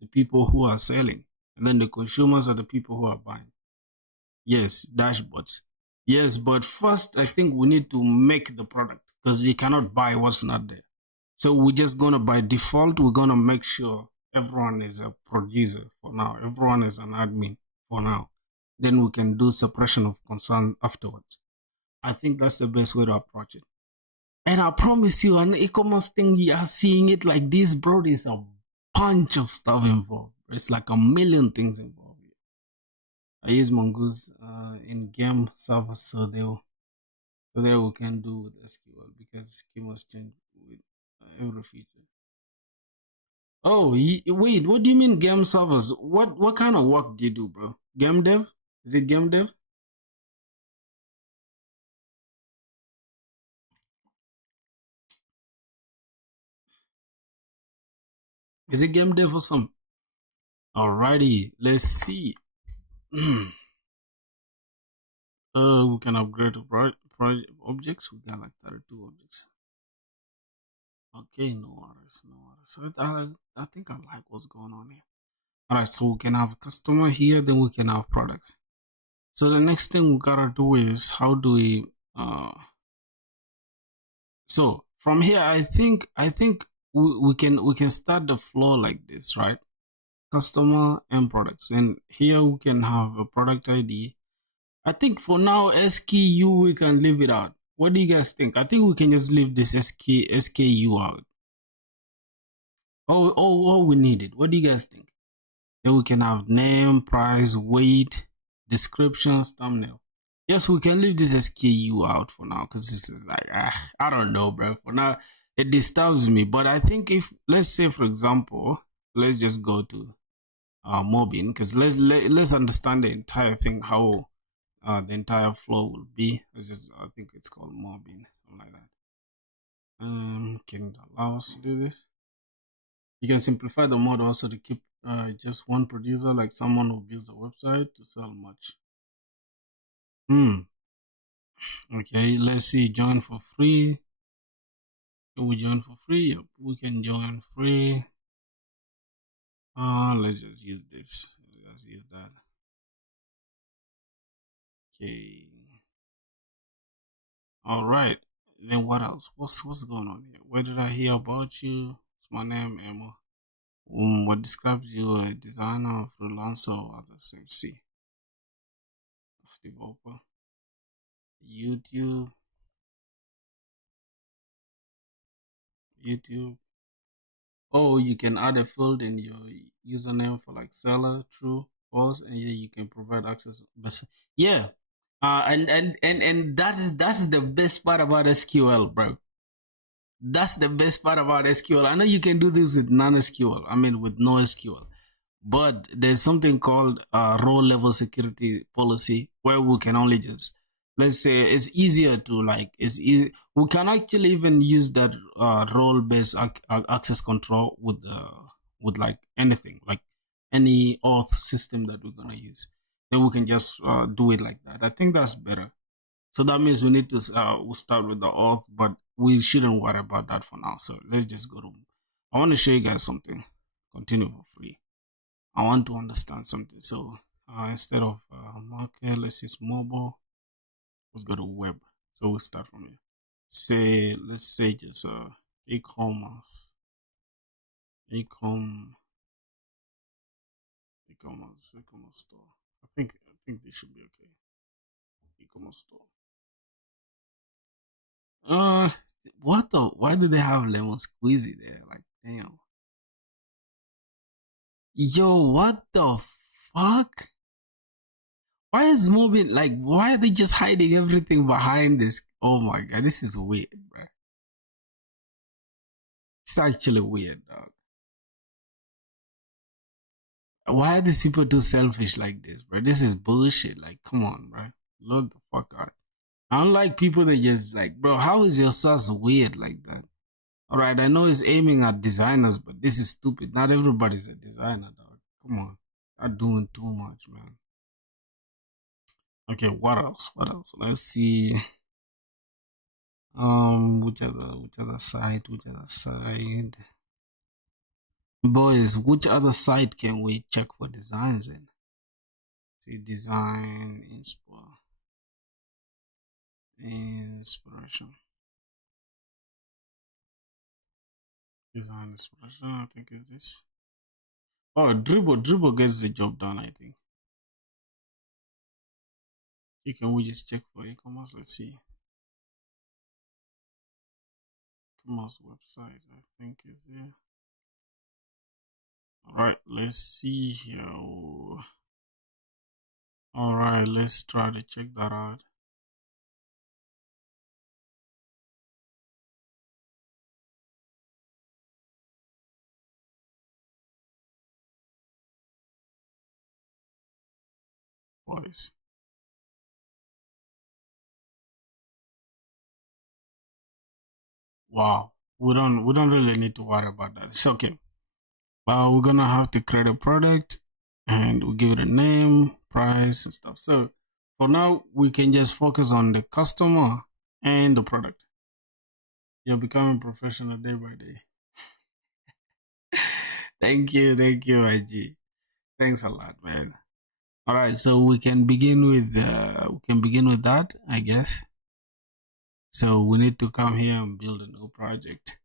the people who are selling, and then the consumers are the people who are buying. Yes, dashboards. Yes, but first I think we need to make the product because you cannot buy what's not there. So we're just gonna by default we're gonna make sure everyone is a producer for now. Everyone is an admin for now. Then we can do suppression of concern afterwards. I think that's the best way to approach it. And I promise you, an e-commerce thing, you are seeing it like this, bro. There's a bunch of stuff involved. It's like a million things involved. I use Mongoose in game servers, so there we can do with SQL because schemas change with every feature. Oh, wait, what do you mean game servers? What kind of work do you do, bro? Game dev? Is it game dev? Is it game dev or something? Alrighty, let's see. We can upgrade the project objects. We got like 32 objects. Okay, no worries, no worries. So I think I like what's going on here. All right, so we can have a customer here, then we can have products. So the next thing we gotta do is how do we? So from here, I think we can start the flow like this, right? Customer and products, and here we can have a product ID. I think for now SKU we can leave it out. What do you guys think? I think we can just leave this SKU out. Oh, we need it. What do you guys think? Then we can have name, price, weight, descriptions, thumbnail. Yes, we can leave this SKU out for now because this is like I don't know, bro. For now, it disturbs me. But I think if let's say for example, let's just go to Mobin because let's understand the entire thing how the entire flow will be. It's just I think it's called Mobin, something like that. Can it allow us to do this? You can simplify the model also to keep just one producer, like someone who builds a website to sell much. Okay, let's see. Join for free. Can we join for free? Yep, we can join free. Let's just use this. Let's use that. Okay. All right. Then what else? What's going on here? Where did I hear about you? What's my name, Emma? What describes you? A designer, freelancer, or others? Let's see. Developer. YouTube. YouTube. Oh, you can add a field in your username for like seller, true, false, and yeah, you can provide access. Yeah, And that's the best part about SQL, bro. That's the best part about SQL. I know you can do this with non-SQL. I mean, with no SQL, but there's something called role level security policy where we can only just, let's say, it's easier to like we can actually even use that role based access control with like anything, like any auth system that we're gonna use. Then we can just do it like that. I think that's better. So that means we need to we'll start with the auth, but we shouldn't worry about that for now. So let's just go to. I want to show you guys something. Continue for free. I want to understand something. So instead of market, let's use mobile. Let's go to web. So we'll start from here. Let's say just e-commerce, e-com, e-commerce store. I think this should be okay. E-commerce store. Uh, what the? Why do they have lemon squeezy there? Like, damn. Yo, what the fuck? Why is Mobile like? Why are they just hiding everything behind this? Oh my god, this is weird, bro. It's actually weird, dog. Why are these people too selfish like this, bro? This is bullshit. Like, come on, bro. Look the fuck out. I don't like people that just like, bro. How is your sauce weird like that? All right, I know it's aiming at designers, but this is stupid. Not everybody's a designer, dog. Come on, not doing too much, man. Okay, what else? What else? Let's see. Which other site? Which other site? Boys, which other site can we check for designs in? See, design inspiration. Design inspiration. I think is this. Oh, Dribble gets the job done. I think. Okay, can we just check for e-commerce? Let's see. E-commerce website. I think is there. All right, let's see here. All right, let's try to check that out. Boys. Wow. We don't really need to worry about that. It's okay. We're gonna have to create a product and we'll give it a name, price, and stuff. So for now, we can just focus on the customer and the product. You're becoming professional day by day. Thank you, IG. Thanks a lot, man. All right, so we can begin with that, I guess. So we need to come here and build a new project.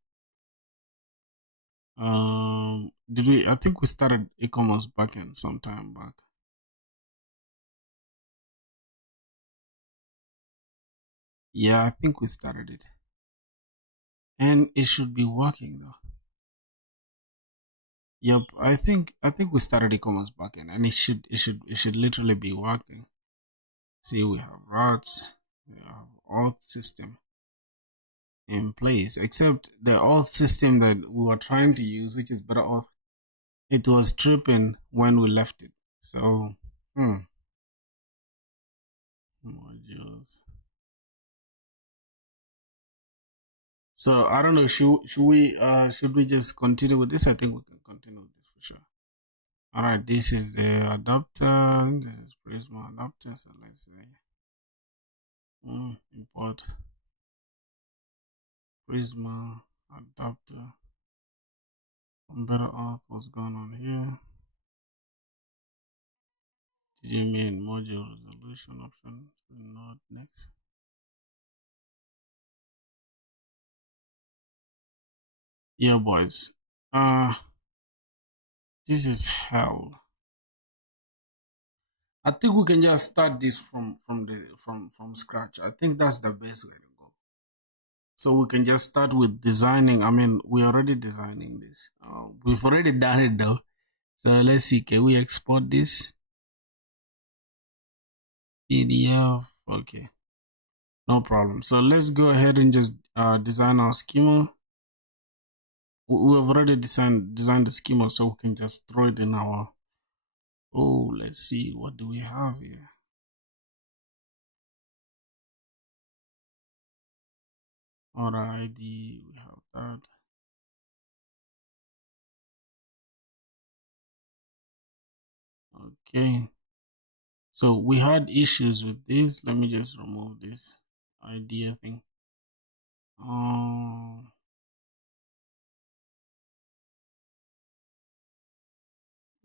Did we? I think we started e-commerce backend some time back. Yeah, I think we started it, and it should be working though. Yep, I think we started e-commerce backend, and it should literally be working. See, we have routes, we have auth system in place, except the auth system that we were trying to use, which is better auth, it was tripping when we left it. So, modules. So I don't know. Should we just continue with this? I think we can continue with this for sure. All right. This is the adapter. This is Prisma adapter. So let's say import Prisma adapter. Better auth. What's going on here? Did you mean module resolution option? Not next. Yeah, boys. This is hell. I think we can just start this from scratch. I think that's the best way to go. So we can just start with designing. I mean, we're already designing this. We've already done it though. So let's see. Can we export this PDF? Okay, no problem. So let's go ahead and just design our schema. We have already designed the schema, so we can just throw it in our. Oh, let's see, what do we have here? Order ID, we have that. Okay, so we had issues with this. Let me just remove this idea thing.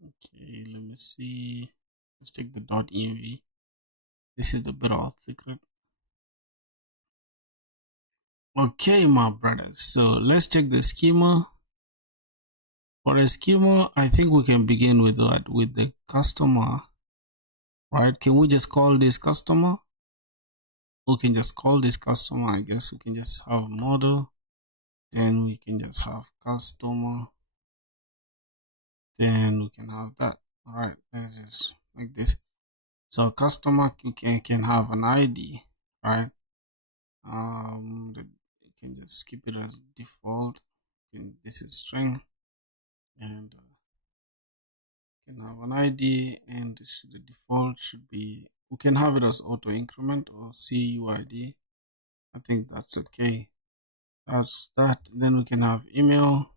Okay, let me see. Let's take the .env. This is the bit of secret. Okay, my brothers. So let's check the schema. For a schema, I think we can begin with what? With the customer, right? Can we just call this customer? We can just call this customer. I guess we can just have model. Then we can just have customer. Then we can have that. All right, let's just like this. So customer can have an ID, right? You can just keep it as default. This is string, and can have an ID, and the default should be. We can have it as auto increment or CUID. I think that's okay. That's that. Then we can have email.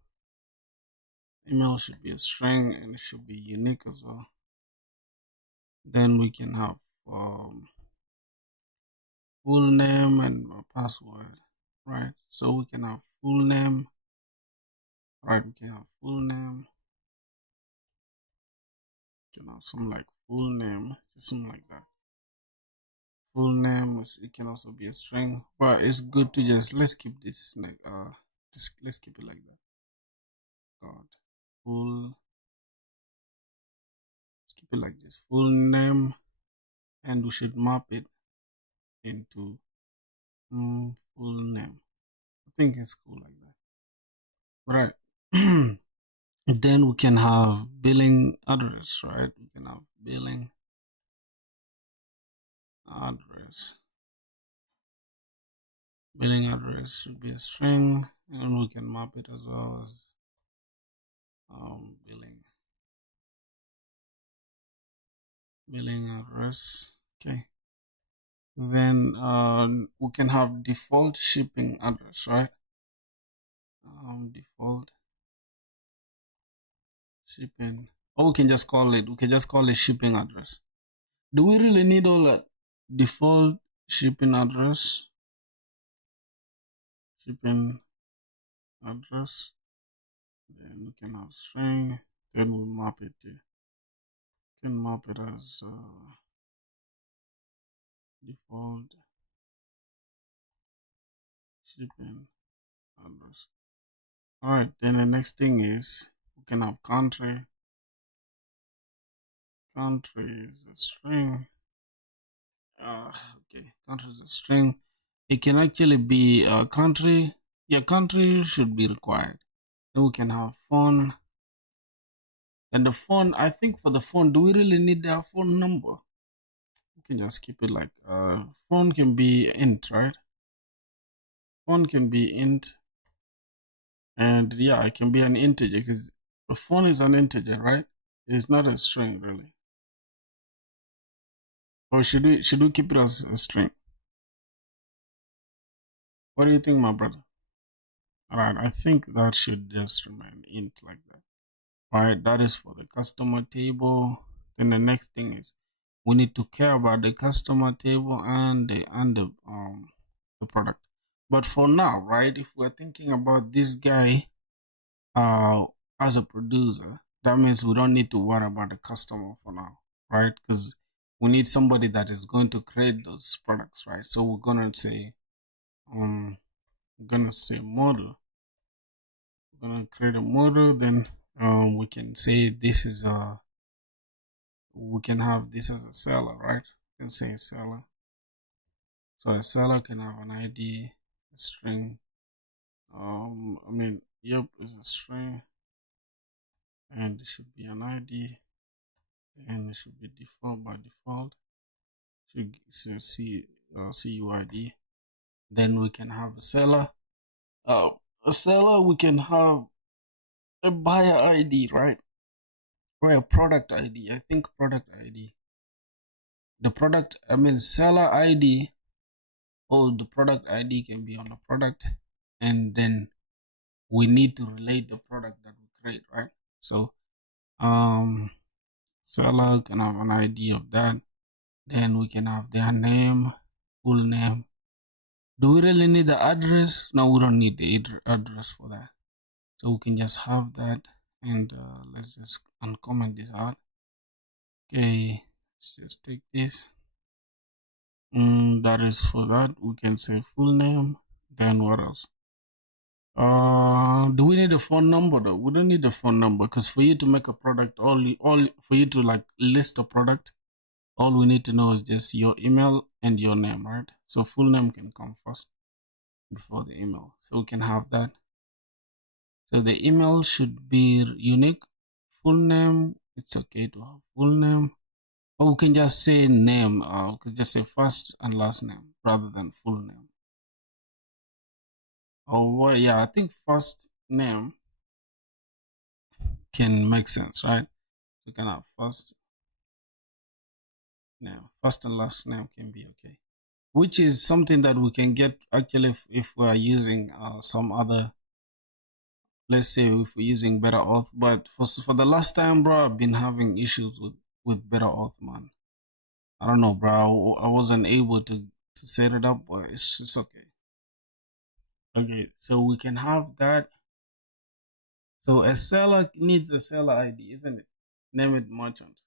Email should be a string and it should be unique as well. Then we can have full name and password, right? So we can have full name, right? We can have full name. We can have something like full name, just something like that. Full name, it can also be a string, but it's good to just let's keep this like let's keep it like that. God, full. Let's keep it like this. Full name, and we should map it into full name. I think it's cool like that. Right. Then we can have billing address, right? We can have billing address. Billing address should be a string, and we can map it as well as billing address. Okay. Then we can have default shipping address, right? Default shipping. Or we can just call it. We can just call it shipping address. Do we really need all that? Default shipping address. Shipping address. Then we can have string. Then we'll map it to. Can map it as default shipping address. All right. Then the next thing is we can have country. Country is a string. Okay, country is a string. It can actually be a country. Yeah, country should be required. Then we can have phone. And the phone, I think for the phone, do we really need their phone number? We can just keep it like phone can be int, right? Phone can be int, and yeah, it can be an integer because the phone is an integer, right? It's not a string really. Or should we keep it as a string? What do you think, my brother? All right, I think that should just remain int like that. All right, that is for the customer table. Then the next thing is we need to care about the customer table and the product. But for now, right, if we're thinking about this guy as a producer, that means we don't need to worry about the customer for now, right? Because we need somebody that is going to create those products, right? So we're gonna say model. We're gonna create a model, then we can say this is a we can have this as a seller, right? We can say seller. So a seller can have an ID, a string. Yep, is a string, and it should be an ID, and it should be default by default. So see, CUID. Then we can have a seller. A seller, we can have a buyer ID, right? Or a product ID. I think product ID. The product, I mean, seller ID or the product ID can be on the product, and then we need to relate the product that we create, right? So, seller can have an ID of that. Then we can have their name, full name. Do we really need the address? No, we don't need the address for that. So we can just have that, and let's just uncomment this out. Okay, let's just take this. That is for that. We can say full name. Then what else? Do we need a phone number though? We don't need a phone number, because for you to make a product, all for you to like list a product, all we need to know is just your email and your name, right? So full name can come first before the email. So we can have that. So the email should be unique. Full name, it's okay to have full name. Or we can just say name. We can just say first and last name rather than full name. Oh, well, yeah, I think first name can make sense, right? You can have first name, first and last name can be okay. Which is something that we can get actually if we are using some other, let's say if we're using better auth. But for the last time, bro, I've been having issues with better auth, man. I don't know, bro. I wasn't able to set it up, but it's just okay. Okay, so we can have that. So a seller needs a seller ID, isn't it? Name it merchant.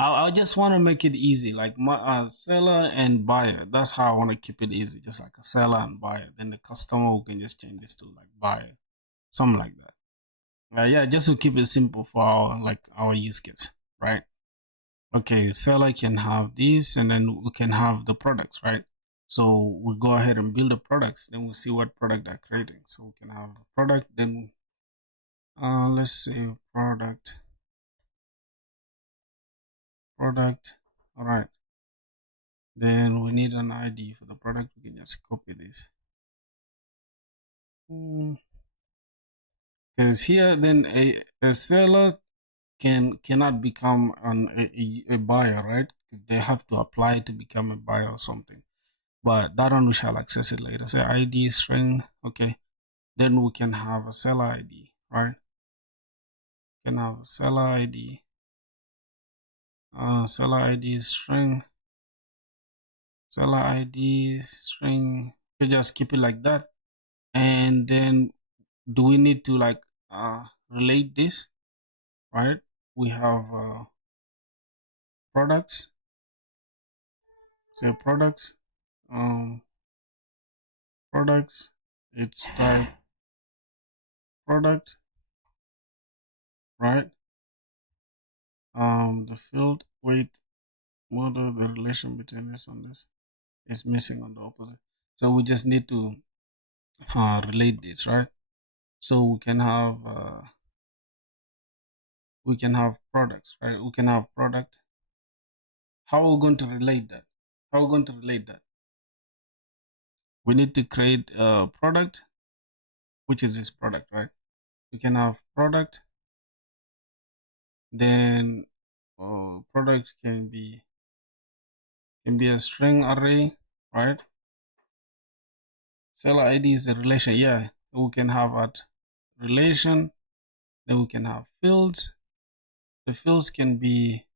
I just want to make it easy, like my seller and buyer. That's how I want to keep it easy, just like a seller and buyer. Then the customer, we can just change this to like buyer, something like that. Yeah, just to keep it simple for our use case, right? Okay, seller can have this, and then we can have the products, right? So we go ahead and build the products, then we'll see what product they're creating. So we can have a product, then let's say product. All right. Then we need an ID for the product. We can just copy this. Because here, then a seller cannot become a buyer, right? They have to apply to become a buyer or something. But that one we shall access it later. Say ID string, okay. Then we can have a seller ID, right? We can have a seller ID. Seller ID string. Seller ID string. We just keep it like that. And then do we need to like relate this, right? We have products. Say products. Products. It's type product, right? The field weight model, the relation between this and this is missing on the opposite. So we just need to relate this, right? So we can have products, right? We can have product. How are we going to relate that? How are we going to relate that? We need to create a product, which is this product, right? We can have product. Then product can be a string array, right? Seller ID is a relation. Yeah, we can have a relation. Then we can have fields. The fields can be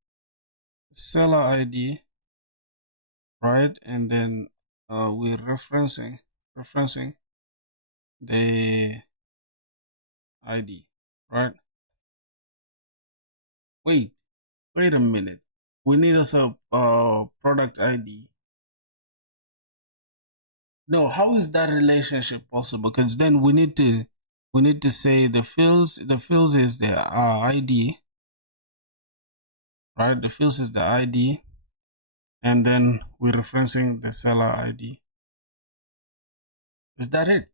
seller ID, right? And then we're referencing the ID, right? Wait a minute. We need also product ID. No, how is that relationship possible? Because then we need to say the fields. The fields is the ID, right? The fields is the ID, and then we're referencing the seller ID. Is that it?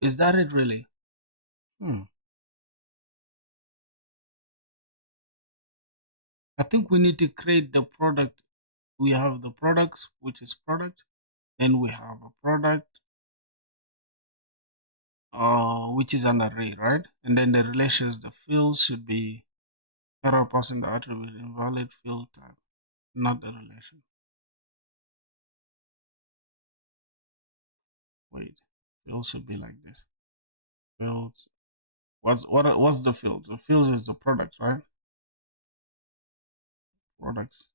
Is that it really? I think we need to create the product. We have the products, which is product. Then we have a product, which is an array, right? And then the relations, the fields should be error passing the attribute invalid field type, not the relation. Wait, fields should be like this. Fields. What's the fields? The fields is the product, right? Products.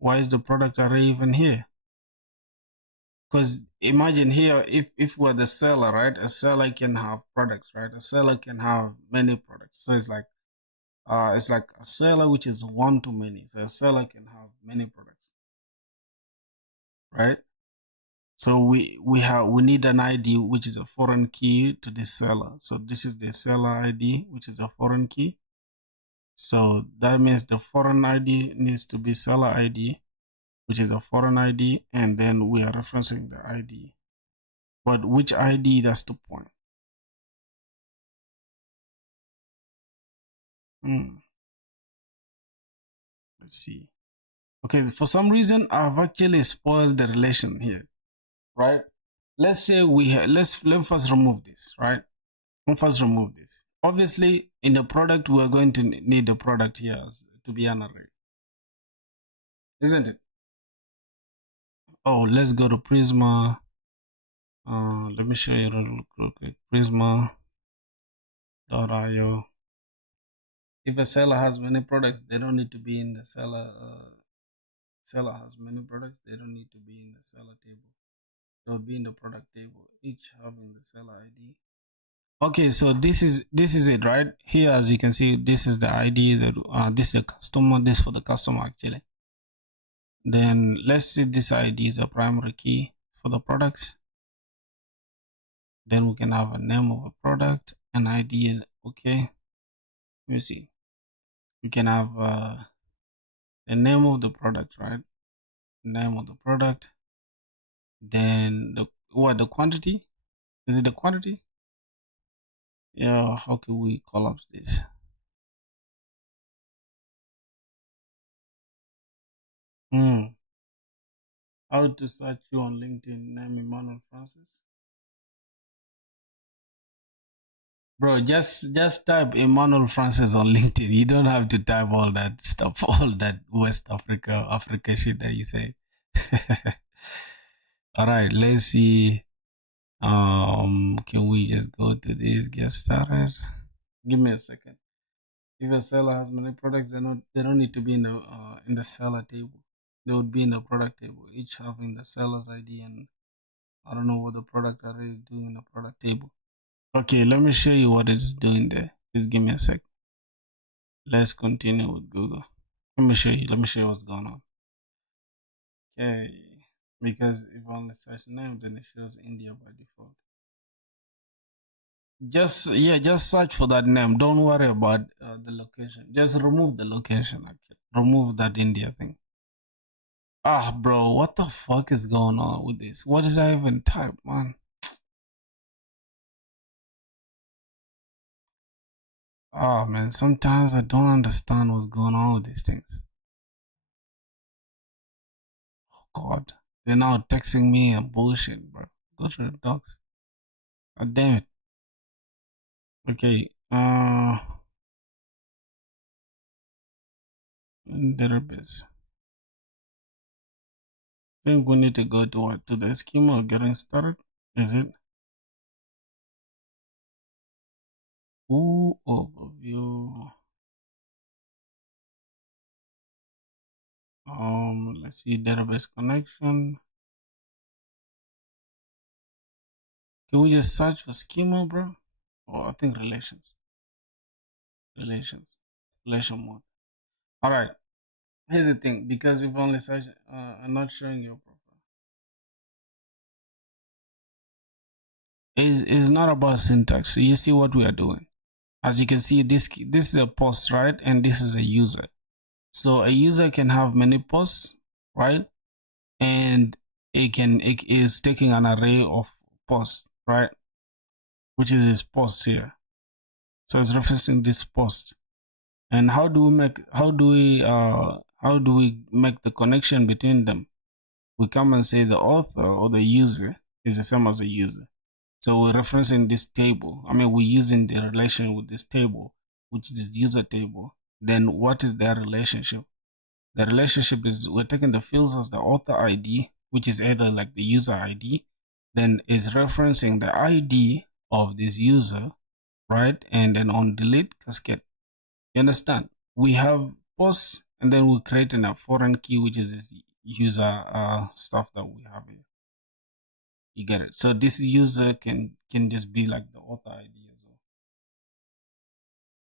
Why is the product array even here? Because imagine here, if we're the seller, right? A seller can have products, right? A seller can have many products. So it's like a seller which is one to many. So a seller can have many products, right? So we need an ID which is a foreign key to the seller. So this is the seller ID, which is a foreign key. So that means the foreign ID needs to be seller ID, which is a foreign ID, and then we are referencing the ID. But which ID, that's the point. Let's see. Okay, for some reason I've actually spoiled the relation here, right? Let's say let's first remove this, right? Let's first remove this. Obviously, in the product, we're going to need the product here to be an array, isn't it? Oh, let's go to Prisma. Let me show you real quick. Prisma.io. If a seller has many products, they don't need to be in the seller. Seller has many products, they don't need to be in the seller table. They would be in the product table, each having the seller ID. Okay, so this is it, right? Here, as you can see, this is the ID that this is the customer. This for the customer actually. Then let's say this ID is a primary key for the products. Then we can have a name of a product, an ID. Okay, let me see. We can have the name of the product, right? Name of the product. Then the quantity? Is it the quantity? Yeah, how can we collapse this? How to search you on LinkedIn? Name Emmanuel Francis. Bro, just type Emmanuel Francis on LinkedIn. You don't have to type all that stuff, all that West Africa shit that you say. All right, let's see. Can we just go to this? Get started. Give me a second. If a seller has many products, they don't need to be in the seller table. They would be in the product table, each having the seller's ID, and I don't know what the product array is doing in the product table. Okay, let me show you what it's doing there. Just give me a sec. Let's continue with Google. Let me show you what's going on. Okay, because if I only search name, then it shows India by default. Just search for that name. Don't worry about the location. Just remove the location. Actually, remove that India thing. Ah, bro, what the fuck is going on with this? What did I even type, man? Oh man, sometimes I don't understand what's going on with these things. Oh god, they're now texting me and bullshit, bro. Go to the docs. God damn it. Okay, database. I think we need to go to what? To the schema of getting started? Is it? Ooh, overview. Let's see, database connection. Can we just search for schema, bro? Oh, I think relations. Relation mode. All right. Here's the thing, because we've only searched, I'm not showing your profile. It's not about syntax. So you see what we are doing. As you can see, this is a post, right? And this is a user. So a user can have many posts, right? And it is taking an array of posts, right? Which is his posts here. So it's referencing this post. And how do we make the connection between them? We come and say the author or the user is the same as the user. So we're referencing this table. I mean, we're using the relation with this table, which is this user table. Then what is their relationship? The relationship is we're taking the fields as the author ID, which is either like the user ID, then is referencing the ID of this user, right? And then on delete cascade. You understand? We have posts, and then we're creating a foreign key, which is this user stuff that we have here. You get it? So this user can just be like the author ID as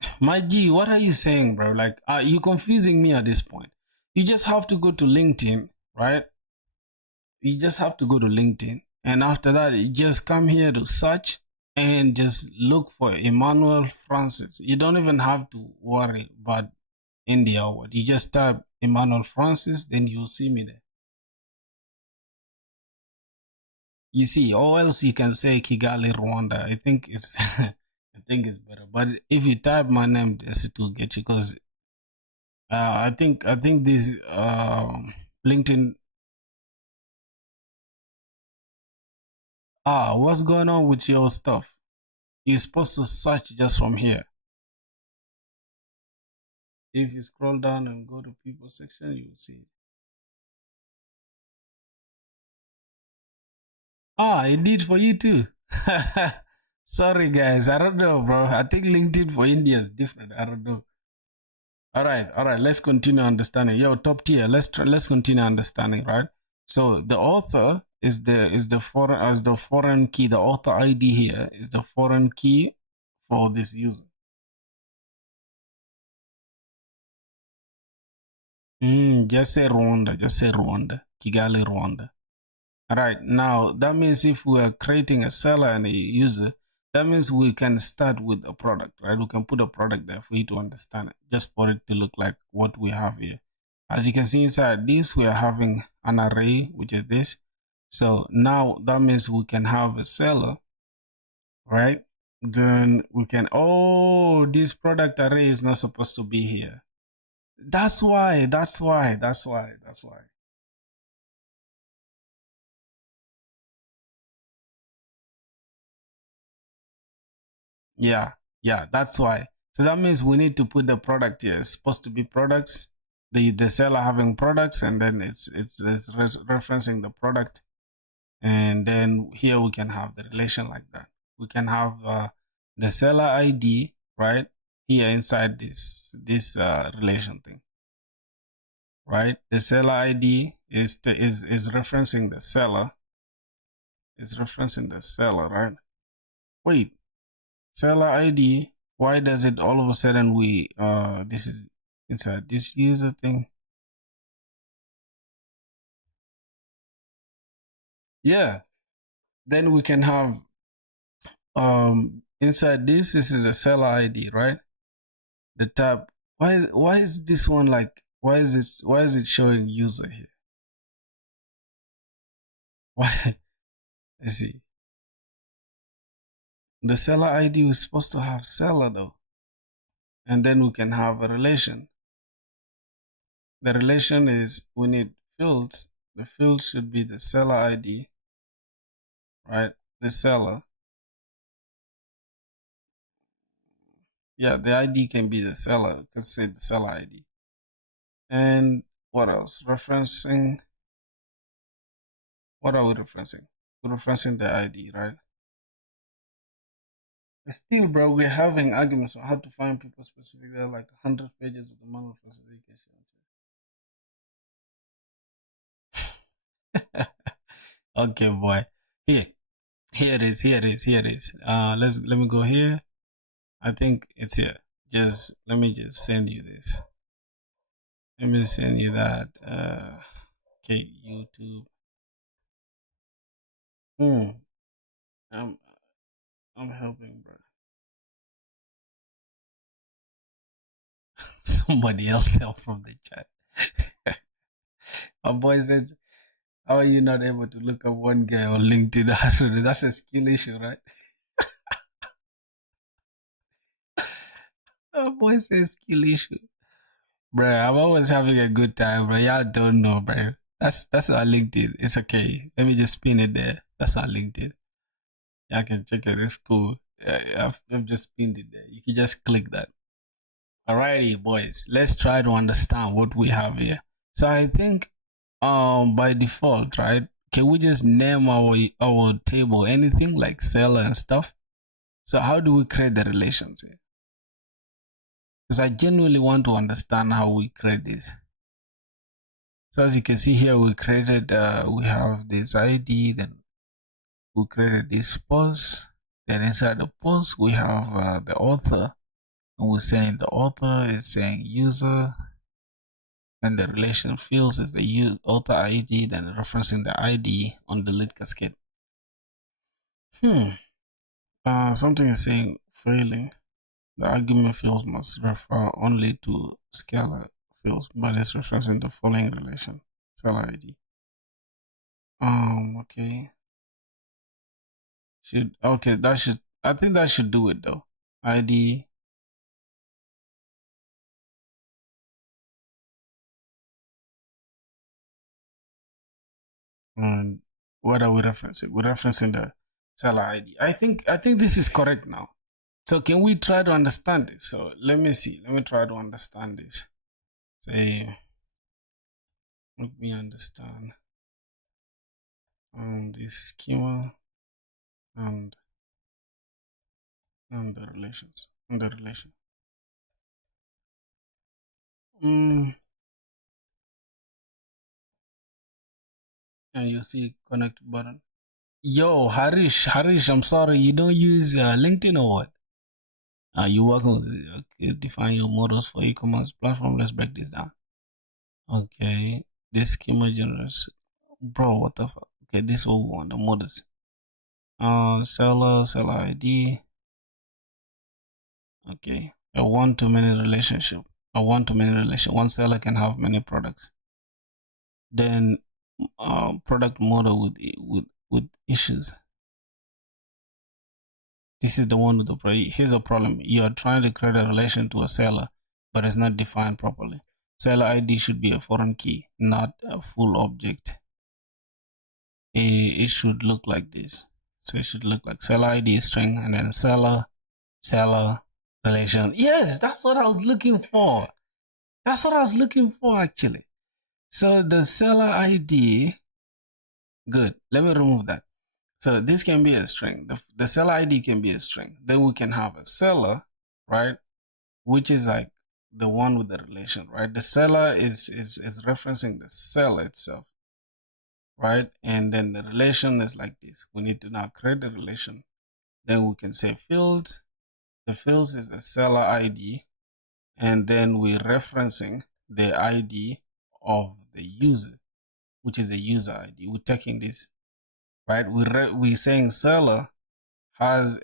well. My G, what are you saying, bro? Like, you confusing me at this point. You just have to go to LinkedIn, right? You just have to go to LinkedIn, and after that, you just come here to search and just look for Emmanuel Francis. You don't even have to worry about India or what. You just type Emmanuel Francis, then you'll see me there. You see, or else you can say Kigali, Rwanda. I think it's I think it's better. But if you type my name, it will get you because I think this LinkedIn. What's going on with your stuff? You're supposed to search just from here. If you scroll down and go to people section, you will see it. It did for you too. Sorry guys, I don't know, bro. I think LinkedIn for India is different. I don't know. All right. Let's continue understanding. Yo, top tier. Let's continue understanding, right? So the author is the foreign key. The author ID here is the foreign key for this user. Just say Rwanda. Just say Rwanda. Kigali, Rwanda. All right. Now that means if we are creating a seller and a user, that means we can start with a product, right? We can put a product there for you to understand it, just for it to look like what we have here. As you can see inside this, we are having an array, which is this. So now that means we can have a seller, right? Then we can, this product array is not supposed to be here. That's why. Yeah, that's why. So that means we need to put the product here. It's supposed to be products. The seller having products, and then it's referencing the product, and then here we can have the relation like that. We can have the seller ID right here inside this relation thing, right? The seller ID is referencing the seller. Is referencing the seller, right? Wait, seller ID. Why does it all of a sudden this is inside this user thing? Yeah, then we can have inside this is a seller ID, right? The tab. Why is this one like why is it showing user here? Why? Let's see. The seller ID is supposed to have seller though, and then we can have a relation. The relation is we need fields. The field should be the seller ID, right? The seller. Yeah, the ID can be the seller. Let's say the seller ID. And what else? Referencing. What are we referencing? We're referencing the ID, right? But still, bro, we're having arguments on how to find people specific. There are like 100 pages of the manual specification. Okay, boy. Here it is. Let me go here. I think it's here. Let me just send you this. Let me send you that. Okay, YouTube. I'm helping, bro. Somebody else help from the chat. My boy says, "How are you not able to look up one guy on LinkedIn?" That's a skill issue, right? Oh, boy says skill issue. Bro, I'm always having a good time, bro. Y'all don't know, bro. That's on LinkedIn. It's okay. Let me just pin it there. That's on LinkedIn. Y'all can check it. It's cool. I've just pinned it there. You can just click that. Alrighty, boys. Let's try to understand what we have here. So I think by default, right? Can we just name our table anything like seller and stuff? So how do we create the relations here? Because I genuinely want to understand how we create this. So as you can see here, we created, we have this ID, then we created this post. Then inside the post, we have the author, and we're saying the author is saying user, and the relation fields is the author ID, then referencing the ID on the lead cascade. Something is saying failing. The argument fields must refer only to scalar fields, but it's referencing the following relation, seller ID. Okay. I think that should do it though. ID. And what are we referencing? We're referencing the seller ID. I think this is correct now. So can we try to understand this? So let me see. Let me try to understand this. Say, let me understand this schema and the relations and the relation. And you see connect button. Yo, Harish, I'm sorry, you don't use LinkedIn or what? You work with okay, define your models for e-commerce platform. Let's break this down. Okay, this schema generates, bro. What the fuck? Okay, this one we want the models. Seller ID. Okay, a one-to-many relationship. A one-to-many relation. One seller can have many products. Then, product model with issues. This is the one with the problem. Here's the problem. You are trying to create a relation to a seller, but it's not defined properly. Seller ID should be a foreign key, not a full object. It should look like this. So it should look like seller ID string and then seller relation. Yes, that's what I was looking for. That's what I was looking for actually. So the seller ID, good. Let me remove that. So this can be a string. The seller ID can be a string. Then we can have a seller, right? Which is like the one with the relation, right? The seller is referencing the seller itself, right? And then the relation is like this. We need to now create the relation. Then we can say fields. The fields is the seller ID, and then we're referencing the ID of the user, which is the user ID. We're taking this, right? We're saying seller has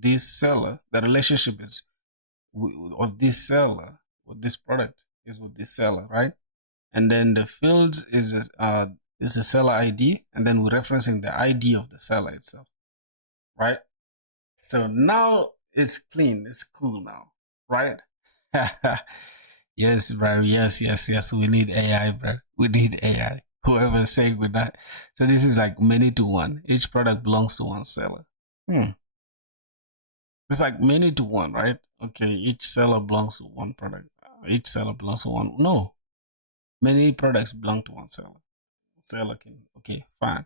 this seller. The relationship is of this seller with this product is with this seller, right? And then the fields is the seller ID, and then we're referencing the ID of the seller itself, right? So now it's clean, it's cool now, right? Yes, bro. Yes. We need AI, bro. We need AI. Whoever's saying with that. So this is like many to one. Each product belongs to one seller. It's like many to one, right? Okay, each seller belongs to one product. Each seller belongs to one. No, many products belong to one seller. Seller can. Okay, fine.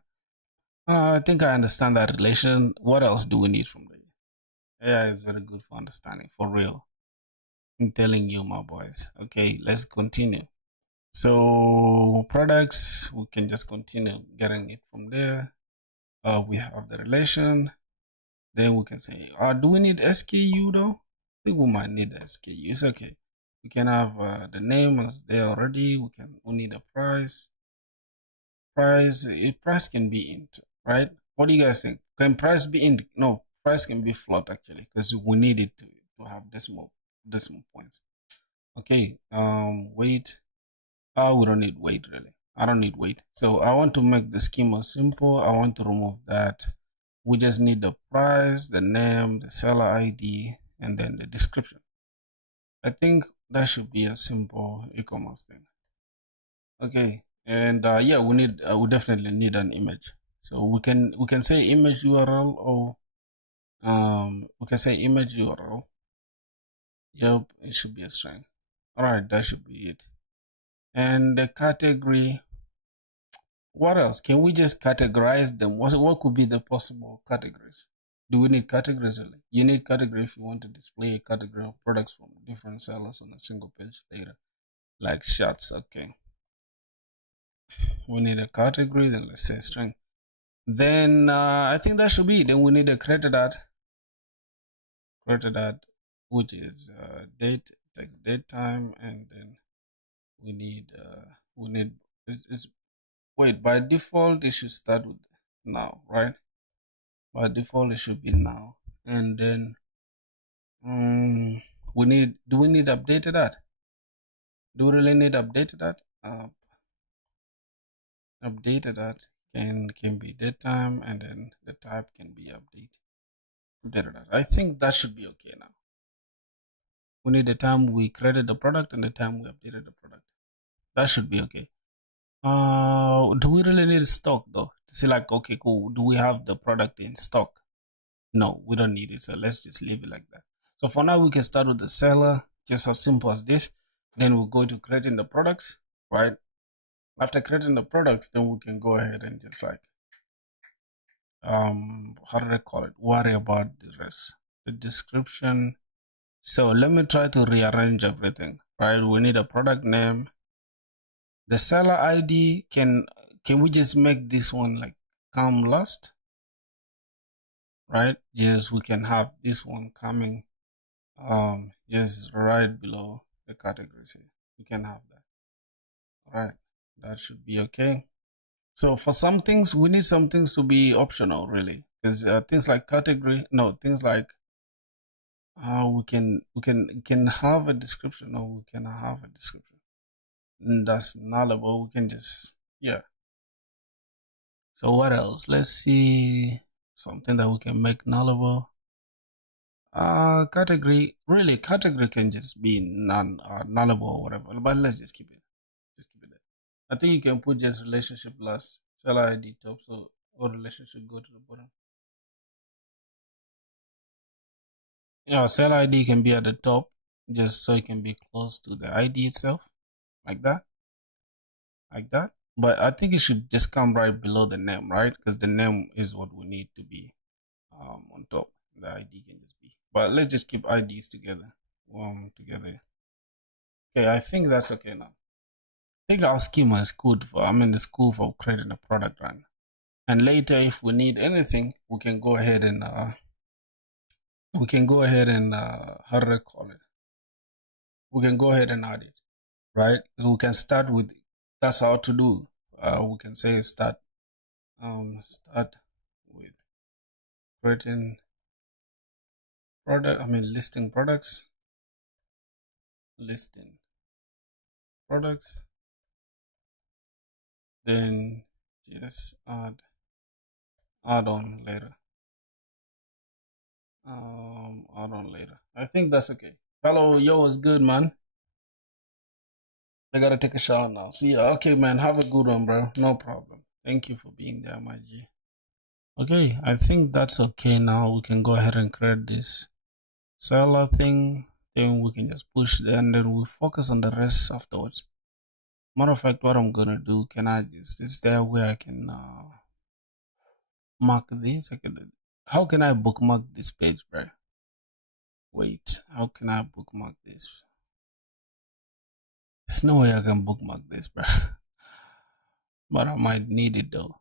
I think I understand that relation. What else do we need from the AI? Is very good for understanding, for real. I'm telling you, my boys. Okay, let's continue. So products, we can just continue getting it from there. We have the relation. Then we can say, do we need SKU though? I think we might need the SKU. It's okay. We can have the name as there already. We need a price. Price can be int, right? What do you guys think? Can price be int? No, price can be float actually, because we need it to have decimal points. Okay, weight. We don't need weight really. I don't need weight. So I want to make the schema simple. I want to remove that. We just need the price, the name, the seller ID, and then the description. I think that should be a simple e-commerce thing. Okay, and yeah, we definitely need an image. So we can say image URL, or we can say image URL. Yep, it should be a string. All right, that should be it. And the category. What else? Can we just categorize them? What could be the possible categories? Do we need categories really? You need category if you want to display a category of products from different sellers on a single page later, like shirts. Okay, we need a category. Then let's say string. Then I think that should be. Then we need a created at, which is date, text, date, time, and then we need it's wait, by default it should start with now, right? By default it should be now, and then do we need updated at? Do we really need updated at? Updated at can be date time, and then the type can be updated at. I think that should be okay now. We need the time we created the product and the time we updated the product. That should be okay. Do we really need stock though? To say like, okay, cool. Do we have the product in stock? No, we don't need it. So let's just leave it like that. So for now, we can start with the seller, just as simple as this. Then we'll go to creating the products, right? After creating the products, then we can go ahead and just like, how do I call it? Worry about the rest. The description. So let me try to rearrange everything, right? We need a product name. The seller ID, can we just make this one like come last, right? Just we can have this one coming just right below the categories here. We can have that. All right, that should be okay. So for some things, we need some things to be optional, really, because things like category, no, things like we can have a description, or we can have a description. And that's nullable. We can just, yeah. So what else? Let's see something that we can make nullable. Category, really, category can just be nullable or whatever, but let's just keep it. Just keep it there. I think you can put just relationship last, seller ID top, so all relationship go to the bottom. Yeah, seller ID can be at the top, just so it can be close to the ID itself, like that, like that. But I think it should just come right below the name, right? Because the name is what we need to be on top. The ID can just be. But let's just keep IDs together. Together. Okay, I think that's okay now. I think our schema is good for, it's cool for creating a product run. And later, if we need anything, we can go ahead and how do I call it? We can go ahead and add it, right? So we can start with, that's how to do. We can say start with creating product. Listing products. Listing products. Then just add on later. Add on later. I think that's okay. Hello, yo, what's good, man? I gotta take a shower now. See ya. Okay, man. Have a good one, bro. No problem. Thank you for being there, my G. Okay, I think that's okay now. We can go ahead and create this seller thing. Then we can just push there, and then we focus on the rest afterwards. Matter of fact, what I'm gonna do, can I just, is there where I can mark this? How can I bookmark this page, bro? Wait, how can I bookmark this? There's no way I can bookmark this, bro. But I might need it though.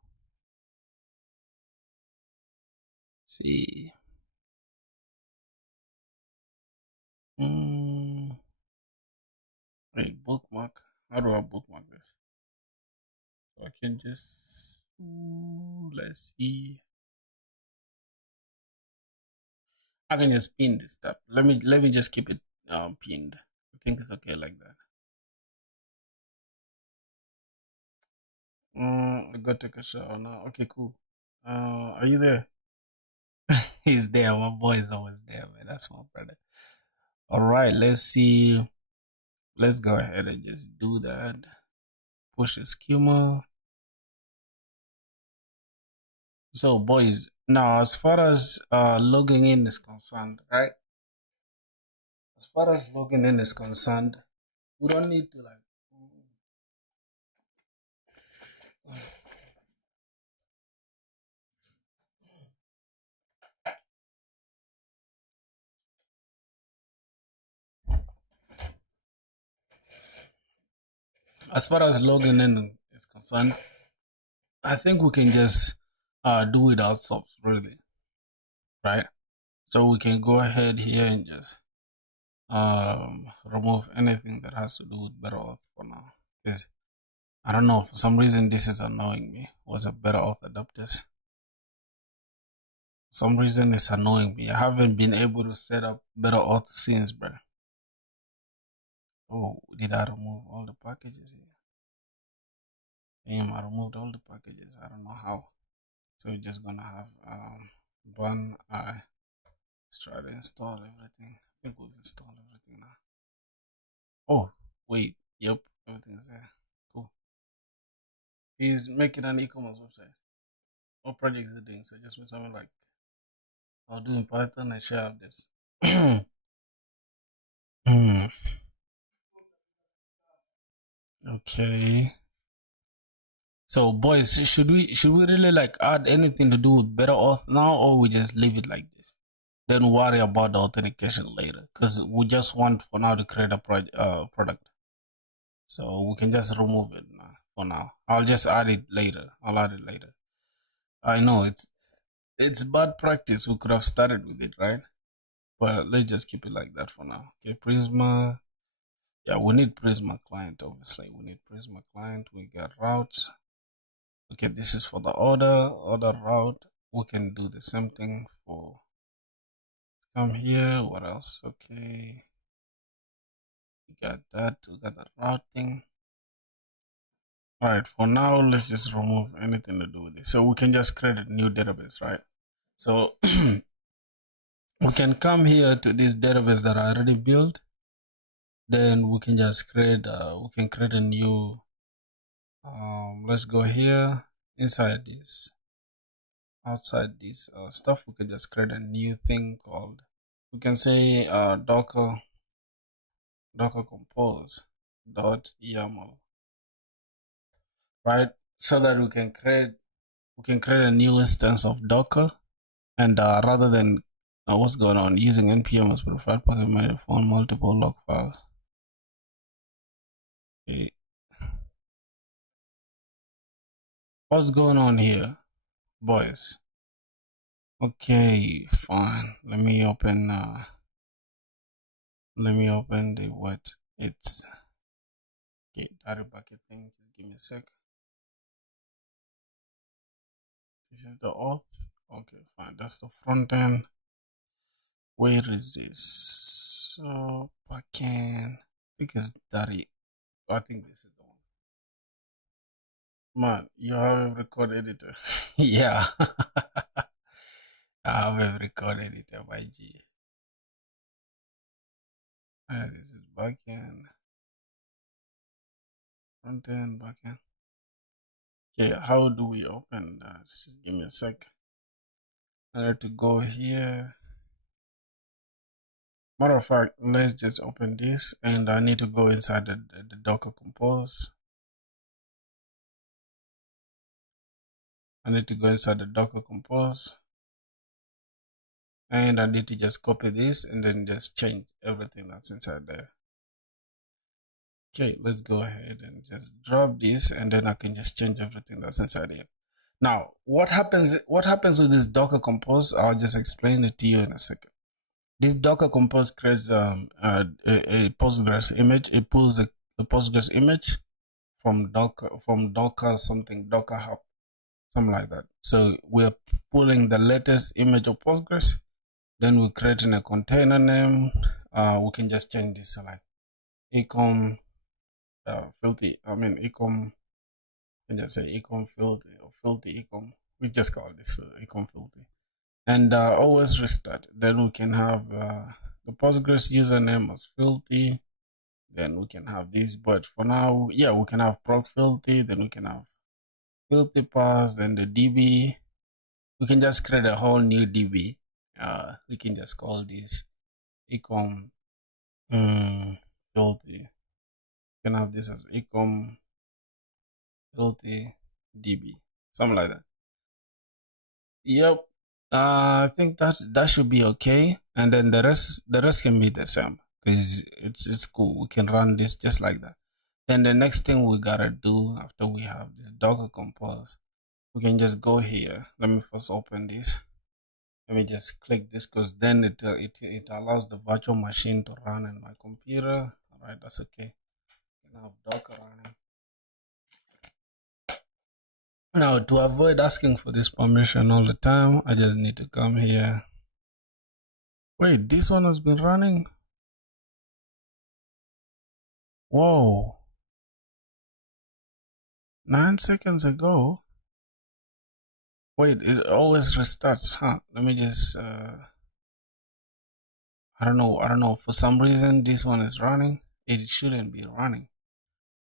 See. Wait, bookmark. How do I bookmark this? So I can just, let's see. I can just pin this tab. Let me just keep it pinned. I think it's okay like that. I gotta take a shower now. Okay, cool. Are you there? He's there. My boy is always there, man. That's my brother. All right, let's see. Let's go ahead and just do that. Push the schema. So boys, now as far as logging in is concerned, right? As far as logging in is concerned, we don't need to like as far as logging in is concerned, I think we can just do it ourselves, really, right? So we can go ahead here and just remove anything that has to do with better auth for now. Because I don't know, for some reason this is annoying me. Was a better auth adapters? For some reason it's annoying me. I haven't been able to set up better auth since, bro. Oh, did I remove all the packages here? Damn, I removed all the packages. I don't know how. So we're just gonna have one I. Let's try to install everything. I think we've installed everything now. Oh, wait. Yep, everything's there. Cool. He's making an e-commerce website. What project is it doing? So just with something like I'll do in Python and share this. Okay. So boys, should we really like add anything to do with better auth now, or we just leave it like this? Then worry about the authentication later, because we just want for now to create a product. So we can just remove it now, for now. I'll just add it later. I'll add it later. I know it's bad practice. We could have started with it, right? But let's just keep it like that for now. Okay, Prisma. Yeah, we need Prisma client, obviously. We need Prisma client. We got routes. Okay, this is for the order route. We can do the same thing for come here. What else? Okay, we got that. We got the routing. All right, for now, let's just remove anything to do with this. So we can just create a new database, right? So we can come here to this database that I already built. Then we can just create, we can create a new, let's go here inside this, outside this stuff. We can just create a new thing called, we can say docker compose dot yaml, right? So that we can create a new instance of Docker, and rather than what's going on using npm as preferred package manager for multiple log files. Okay. What's going on here, boys? Okay, fine. Let me open the what it's okay data bucket thing. Just give me a sec. This is the auth. Okay, fine. That's the front end. Where is this? So backend. I think it's dirty. I think this is the one. Man, you have a record editor. Yeah. I have a record editor by G. This is backend. Front end, backend. Okay, how do we open that? Just give me a sec. I need to go here. Matter of fact, let's just open this, and I need to go inside the Docker Compose. I need to go inside the Docker Compose, and I need to just copy this and then just change everything that's inside there. Okay, let's go ahead and just drop this, and then I can just change everything that's inside here. Now, what happens with this Docker Compose? I'll just explain it to you in a second. This Docker Compose creates a Postgres image. It pulls a Postgres image from Docker something, Docker Hub, something like that. So we're pulling the latest image of Postgres. Then we're creating a container name. We can just change this, so like ecom filthy. I mean ecom. You can just say ecom filthy or filthy ecom. We just call this ecom filthy. And always restart. Then we can have the Postgres username as filthy. Then we can have this, but for now, yeah, we can have proc filthy. Then we can have filthy pass. Then the DB. We can just create a whole new DB. We can just call this ecom filthy. We can have this as ecom filthy DB, something like that. Yep. I think that should be okay, and then the rest can be the same because it's cool. We can run this just like that. Then the next thing we gotta do after we have this Docker compose, we can just go here. Let me first open this. Let me just click this because then it allows the virtual machine to run in my computer. All right, that's okay. We have Docker running. Now, to avoid asking for this permission all the time, I just need to come here. Wait, this one has been running? Whoa. 9 seconds ago? Wait, it always restarts, huh? Let me just, I don't know. For some reason, this one is running. It shouldn't be running.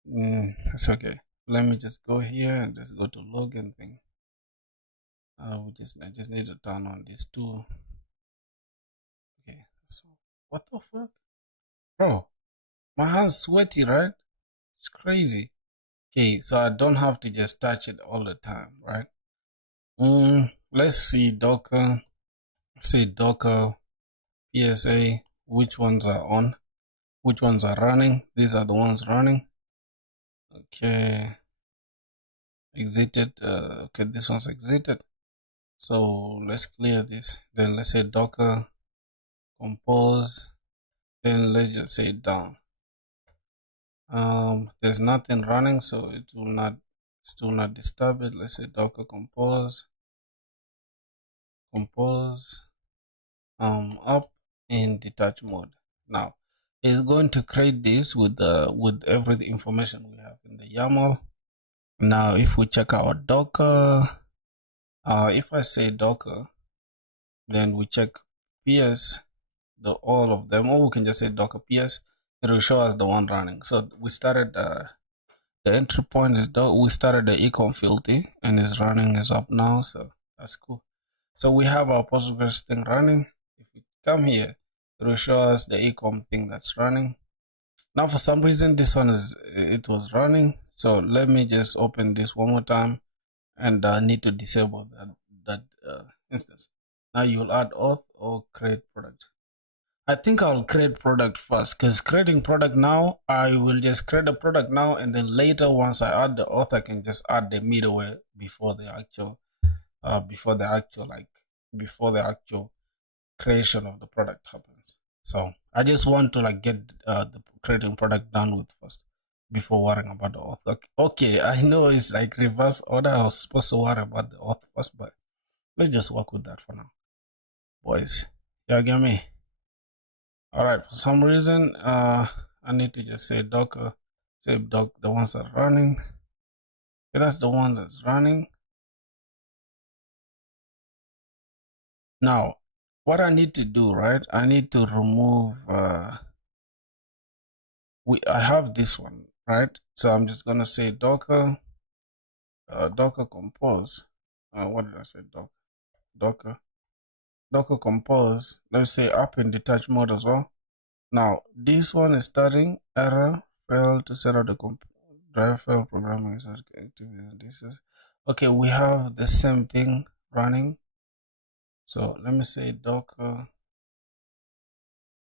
It's okay. Let me just go here and just go to login thing. I just need to turn on these two. Okay, so what the fuck? Bro, my hand's sweaty, right? It's crazy. Okay, so I don't have to just touch it all the time, right? Let's see Docker. Say Docker PSA. Which ones are on? Which ones are running? These are the ones running. Okay. Exited. Okay, this one's exited. So let's clear this. Then let's say Docker compose. Then let's just say down. There's nothing running, so it will not disturb it. Let's say Docker compose up in detach mode. Now it's going to create this with every information we have in the YAML. Now if we check our Docker, if I say Docker, then we check PS, all of them, or we can just say Docker PS. It will show us the one running. So we started the entry point is we started the ecom filthy and is running, is up now, so that's cool. So we have our Postgres thing running. If we come here, it will show us the ecom thing that's running. Now for some reason this one it was running, so let me just open this one more time, and I need to disable that instance. Now you'll add auth or create product. I think I'll create product first, because creating product now, I will just create a product now, and then later once I add the auth, I can just add the middleware before the actual creation of the product happens. So I just want to get the creating product done with first before worrying about the auth. Okay, I know it's like reverse order. I was supposed to worry about the auth first, but let's just work with that for now, boys. You get me? All right, for some reason, I need to just say Docker, save doc, the ones that are running. Okay, that's the one that's running. Now, what I need to do, right? I need to remove, I have this one, right? So I'm just gonna say Docker, Docker compose. What did I say? Docker compose. Let's say up in detach mode as well. Now, this one is starting error, failed to set up the drive file programming is activity. This is okay. We have the same thing running. So let me say Docker.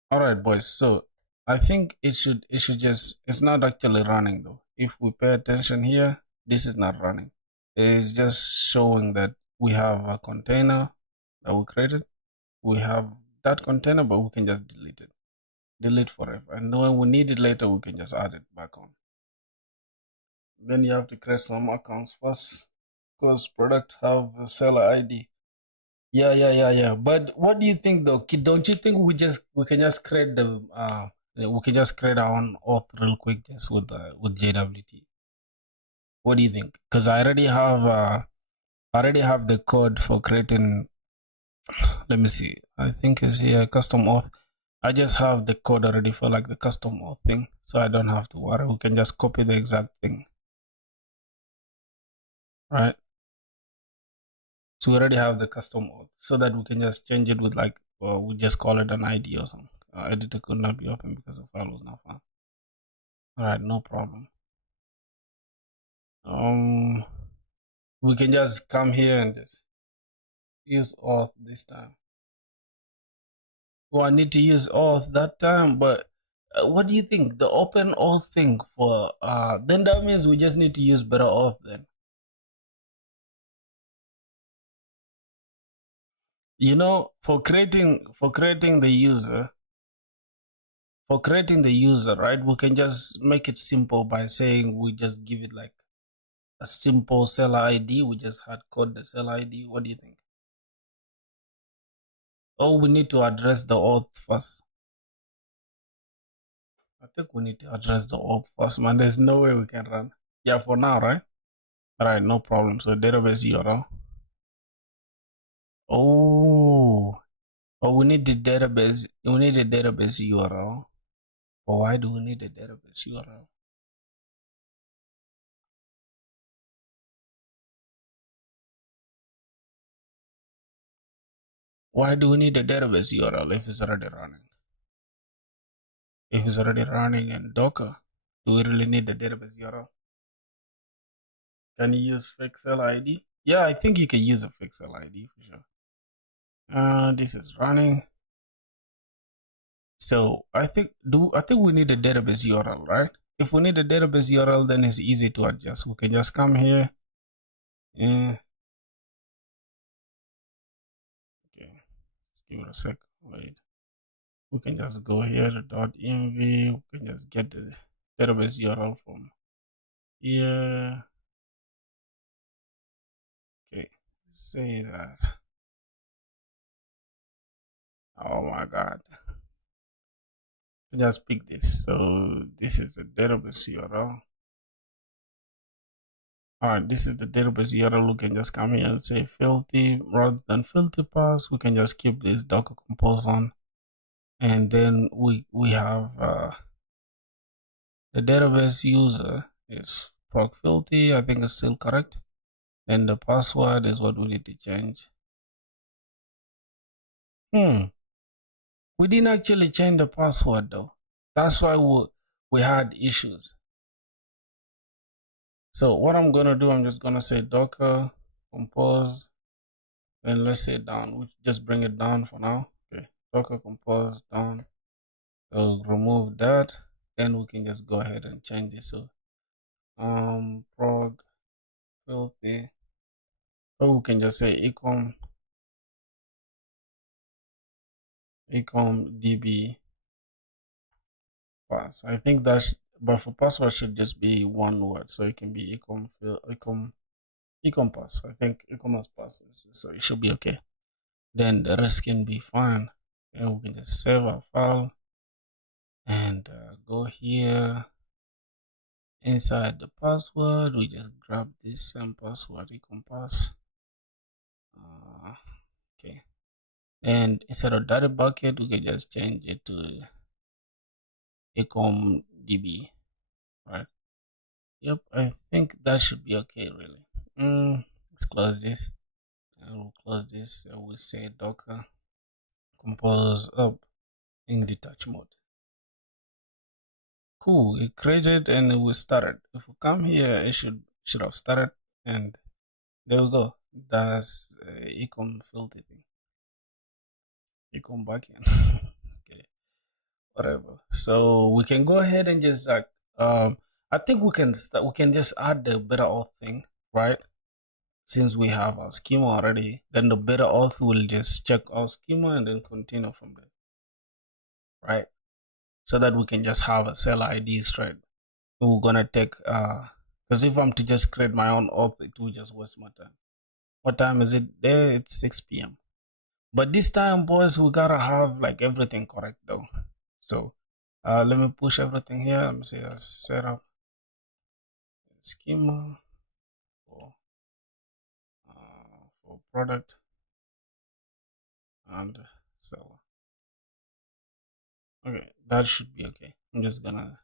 All right, boys. So I think it should just, it's not actually running though. If we pay attention here, this is not running. It's just showing that we have a container that we created. We have that container, but we can just delete forever, and when we need it later, we can just add it back on. Then you have to create some accounts first, because product have a seller ID. Yeah. But what do you think though? Don't you think we can just create we can just create our own auth real quick just with JWT? What do you think? Because I already have the code for creating. Let me see. I think it's here custom auth. I just have the code already for like the custom auth thing, so I don't have to worry. We can just copy the exact thing, right? So we already have the custom auth, so that we can just change it with like, or we just call it an ID or something. Editor could not be open because the file was not found. All right, no problem. We can just come here and just use auth this time. Oh, I need to use auth that time, but what do you think? The open auth thing for then that means we just need to use better auth then. You know, for creating the user, right? We can just make it simple by saying we just give it like a simple seller ID. We just hard code the seller ID. What do you think? Oh, we need to address the auth first. I think we need to address the auth first, man. There's no way we can run. Yeah, for now, right? All right, no problem. So database URL. Oh, we need the database. We need a database URL. But why do we need a database URL? Why do we need a database URL if it's already running? If it's already running in Docker, do we really need the database URL? Can you use fixel ID? Yeah, I think you can use a fixel ID for sure. This is running. So I think we need a database URL, right? If we need a database URL, then it's easy to adjust. We can just come here. Okay, just give it a sec. Wait. We can just go here to .env. We can just get the database URL from here. Okay, say that. Oh my god. Just pick this. So this is the database URL. Alright, this is the database URL. We can just come here and say filthy rather than filthy pass. We can just keep this Docker compose on, and then we have the database user is proc filthy. I think it's still correct. And the password is what we need to change. We didn't actually change the password though. That's why we had issues. So what I'm gonna do, I'm just gonna say docker compose, and let's say down. We just bring it down for now. Okay, docker compose down. So remove that. Then we can just go ahead and change it. So prog filthy. Or we can just say ecom db pass. I think that's, but for password should just be one word, so it can be ecom pass. I think ecom pass, so it should be okay. Then the rest can be fine. And we can just save our file and go here inside the password. We just grab this same password, ecom pass. Okay, and instead of data bucket, we can just change it to ecom db, right? Yep, I think that should be okay, really. Let's close this. And we'll close this. I will say docker compose up in detach mode. Cool, it created and it will started. If we come here, it should have started, and there we go. That's ecom filter thing. Ecom backend. Okay, whatever. So we can go ahead and just like I think we can start. We can just add the better auth thing, right? Since we have our schema already, then the better auth will just check our schema and then continue from there, right? So that we can just have a seller ID straight. We're gonna take because if I'm to just create my own auth, it will just waste my time. What time is it there? It's 6 p.m. But this time, boys, we gotta have like everything correct though. So let me push everything here. Let me say setup schema for product and seller. Okay, that should be okay. I'm just gonna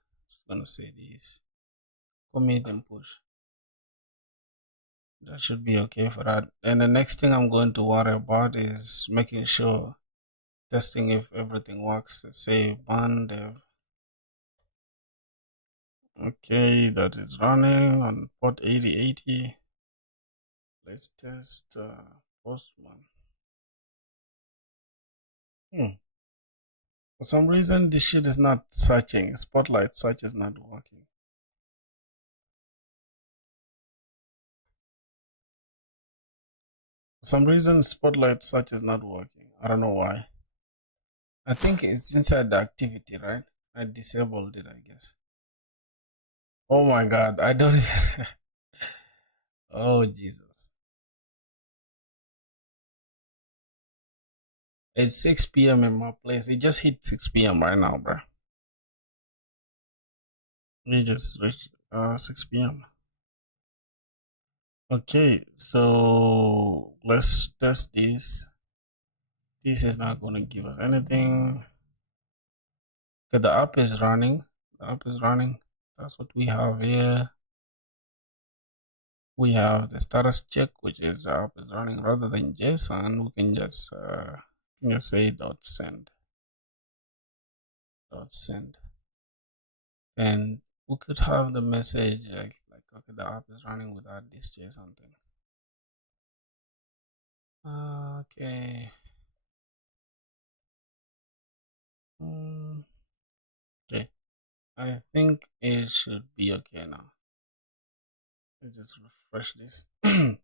say this. Commit and push. That should be okay for that. And the next thing I'm going to worry about is making sure testing if everything works. Let's say ban dev. Okay, that is running on port 8080. Let's test Postman. For some reason, this shit is not searching. Spotlight search is not working. For some reason, Spotlight search is not working. I don't know why. I think it's inside the activity, right? I disabled it, I guess. Oh my god, I don't even... Oh, Jesus. It's 6 p.m. in my place. It just hit 6 p.m. right now, bro. We just reached 6 p.m. Okay, so let's test this. This is not going to give us anything. Okay, the app is running. The app is running. That's what we have here. We have the status check, which is the app is running. Rather than JSON, we can just say .send. .send. And we could have the message like okay, the app is running without this JSON thing. Okay. Okay. I think it should be okay now. Let's just refresh this. Okay,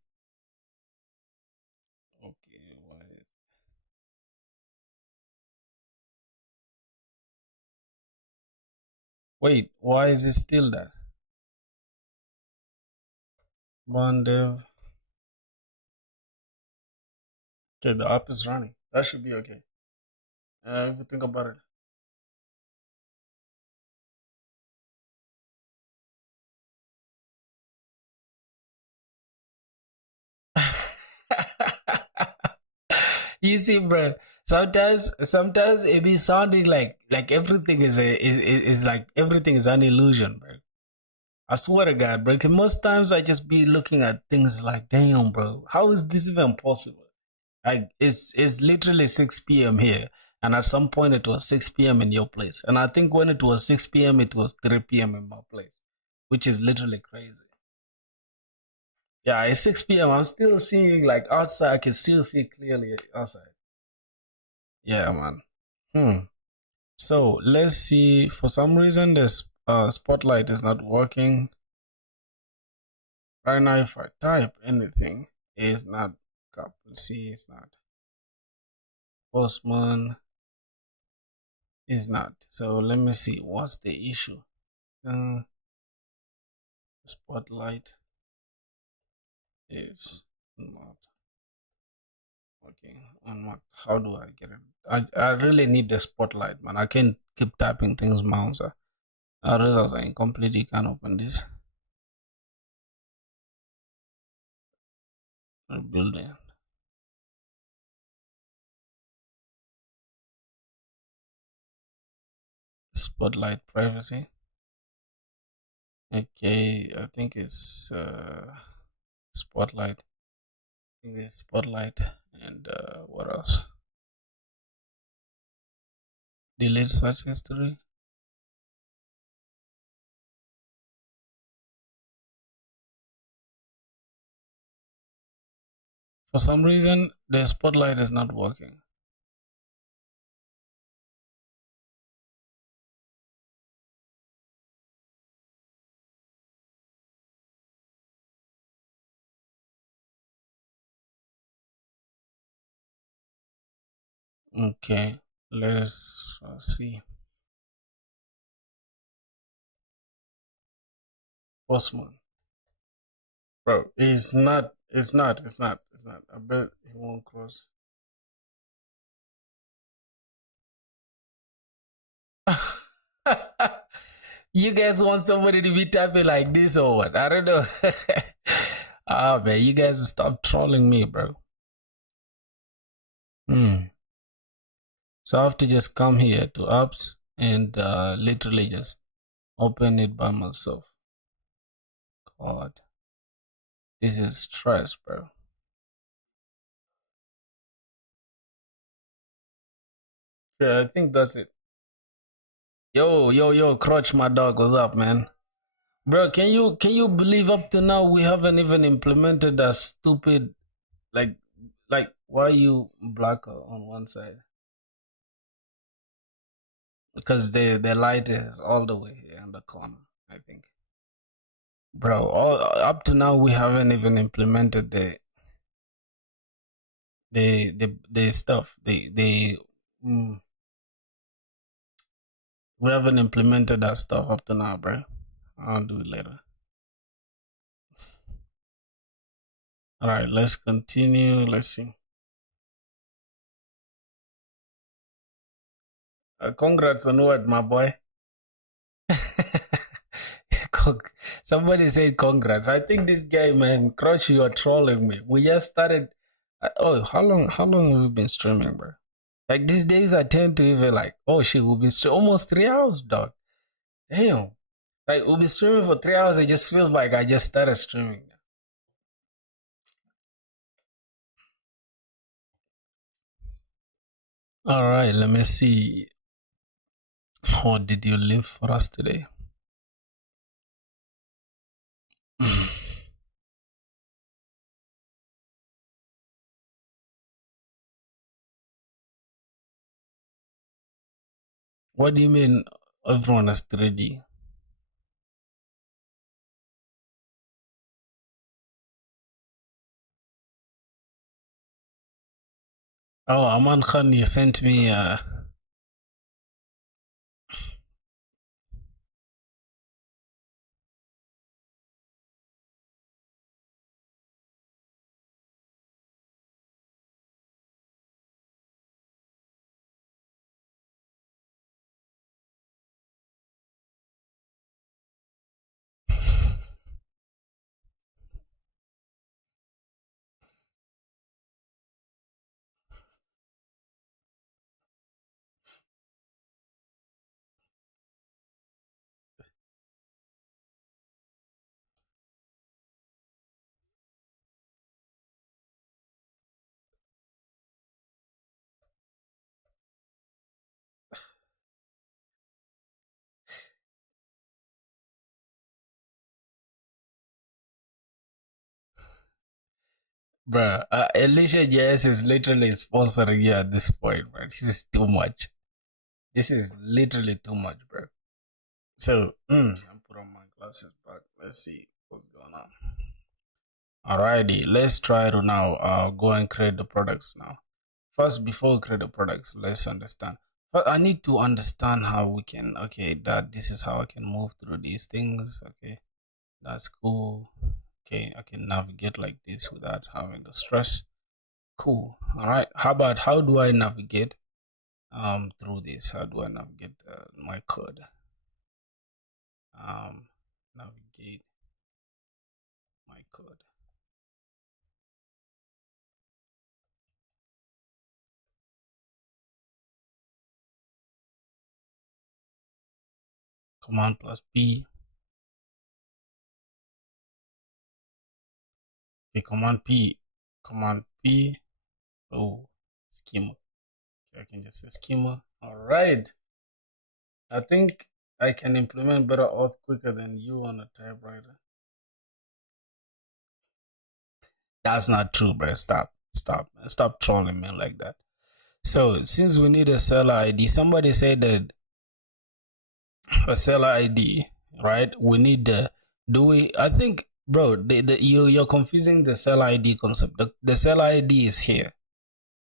wait, why is it still there? Ban dev. Okay, the app is running. That should be okay. If you think about it. You see, bro. Sometimes it be sounding like everything is like everything is an illusion, bro. I swear to God, bro. 'Cause most times I just be looking at things like, damn, bro, how is this even possible? Like it's literally 6 p.m. here, and at some point it was 6 p.m. in your place, and I think when it was 6 p.m. it was 3 p.m. in my place, which is literally crazy. Yeah, it's 6 p.m. I'm still seeing like outside. I can still see clearly outside. Yeah, man. So let's see. For some reason, this spotlight is not working. Right now, if I type anything, it's not. See, it's not. Postman is not. So let me see. What's the issue? Spotlight is not working. How do I get it? I really need the spotlight, man. I can't keep typing things, mouse. Our results are incomplete. You can't open this. Rebuilding. Spotlight privacy. Okay, I think it's spotlight. I think it's spotlight and what else? Delete search history. For some reason, the spotlight is not working. Okay, let's see. Postman. Bro, it's not. I bet he won't cross. You guys want somebody to be typing like this or what? I don't know. Ah, man, you guys stop trolling me, bro. So I have to just come here to apps and literally just open it by myself. God, this is stress, bro. Yeah, I think that's it. Yo, Crutch, my dog, what's up, man? Bro, can you believe up to now we haven't even implemented that stupid like why are you black on one side? Because the light is all the way here in the corner, I think. Bro, all up to now we haven't even implemented the stuff. We haven't implemented that stuff up to now, bro. I'll do it later. All right, let's continue. Let's see. Congrats on what, my boy? Somebody said congrats. I think this guy, man, Crouch, you are trolling me. We just started. Oh, how long have we been streaming, bro? Like these days, I tend to even like, oh shit, we've been streaming almost 3 hours, dog. Damn. Like we'll be streaming for 3 hours. It just feels like I just started streaming. All right, let me see. What did you leave for us today? What do you mean everyone is 3D? Oh, Aman Khan, you sent me Bruh, Alicia JS is literally sponsoring you at this point, bro. This is too much. This is literally too much, bro. So, I'm put on my glasses back. Let's see what's going on. Alrighty, let's try to now go and create the products now. First, before we create the products, let's understand. But I need to understand how we can, okay, that this is how I can move through these things. Okay, that's cool. Okay, I can navigate like this without having the stress. Cool. All right. How do I navigate through this? How do I navigate my code? Navigate my code. Command plus P. Okay, command P. Command P. Oh, schema. Okay, I can just say schema. All right. I think I can implement better auth quicker than you on a typewriter. That's not true, bro. Stop trolling me like that. So since we need a seller ID, somebody said that a seller ID, right? We need the do we I think bro, you're confusing the seller ID concept. The seller ID is here.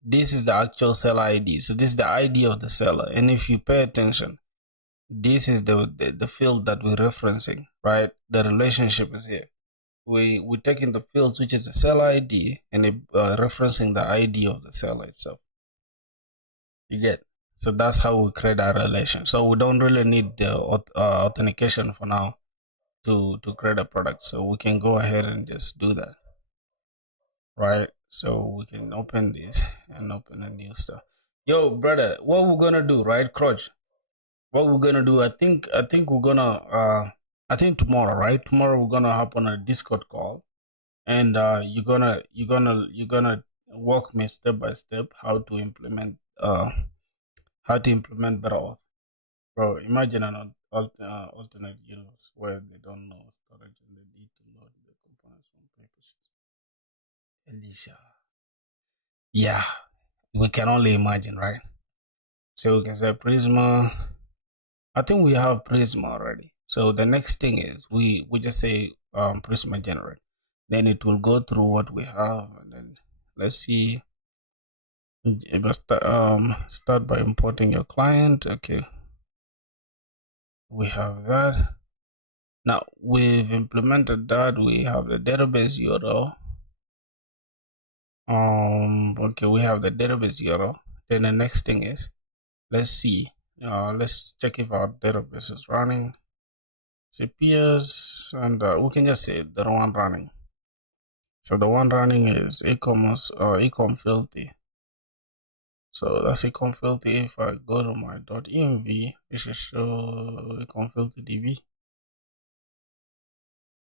This is the actual seller ID. So this is the ID of the seller. And if you pay attention, this is the field that we're referencing, right? The relationship is here. We're taking the fields which is the seller ID and referencing the ID of the seller itself. You get. So that's how we create our relation. So we don't really need the authentication for now to create a product. So we can go ahead and just do that, right? So we can open this and open a new stuff. Yo, brother, what we're gonna do, right, Crutch? what we're gonna do, I think we're gonna I think tomorrow, right? Tomorrow we're gonna hop on a Discord call, and you're gonna walk me step by step how to implement better auth. Bro, imagine an alternate universe where they don't know storage and they need to load the components from paper sheets. Alicia. Yeah, we can only imagine, right? So we can say Prisma. I think we have Prisma already. So the next thing is we just say Prisma generate. Then it will go through what we have, and then let's see. Start by importing your client. Okay, we have that. Now we've implemented that. We have the database URL. Okay, we have the database URL. Then the next thing is let's see. Let's check if our database is running. CPS, and we can just say the one running. So the one running is e-commerce or ecom filthy. So that's ecom filthy. If I go to my .env, it should show ecom filthy db.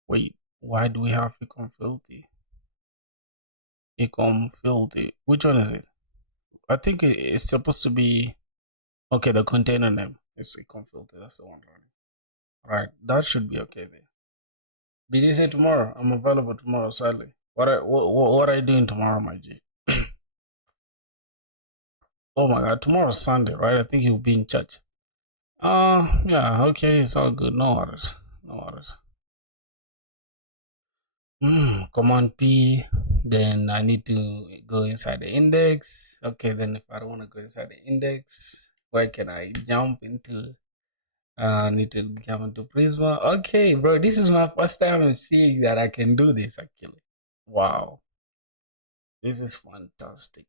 Wait, why do we have ecom filthy? Ecom filthy. Which one is it? I think it's supposed to be okay. The container name is ecom filthy. That's the one running. All right, that should be okay there. Did you say tomorrow? I'm available tomorrow. Sadly, what are you doing tomorrow, my G? Oh my God, tomorrow's Sunday, right? I think you'll be in church. Yeah, okay, it's all good. No worries, no worries. Command P. Then I need to go inside the index. Okay, then if I don't want to go inside the index, where can I jump into? I need to jump into Prisma. Okay, bro, this is my first time seeing that I can do this actually. Wow, this is fantastic.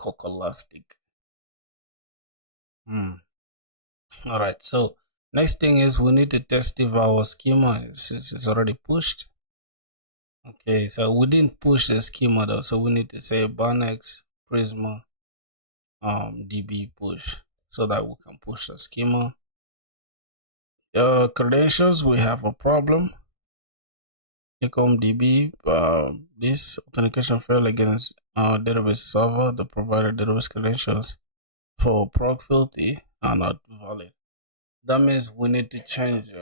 Cocolastic. All right, so next thing is we need to test if our schema is already pushed. Okay, so we didn't push the schema though, so we need to say Barnex Prisma db push so that we can push the schema. Credentials, we have a problem. ecomdb, this authentication failed against our database server. The provided database credentials for proc filthy are not valid. That means we need to change.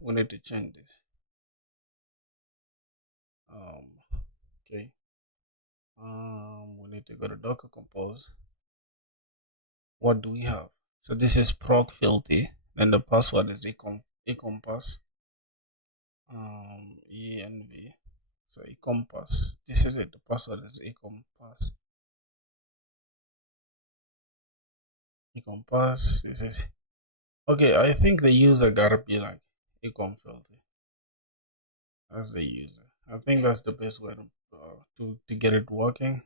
We need to change this. Okay. We need to go to Docker Compose. What do we have? So this is proc filthy, and the password is ecompass. Env. So ecompass. This is it. The password is ecompass. Ecompass. This is okay. I think the user gotta be like ecom filthy. That's the user. I think that's the best way to get it working.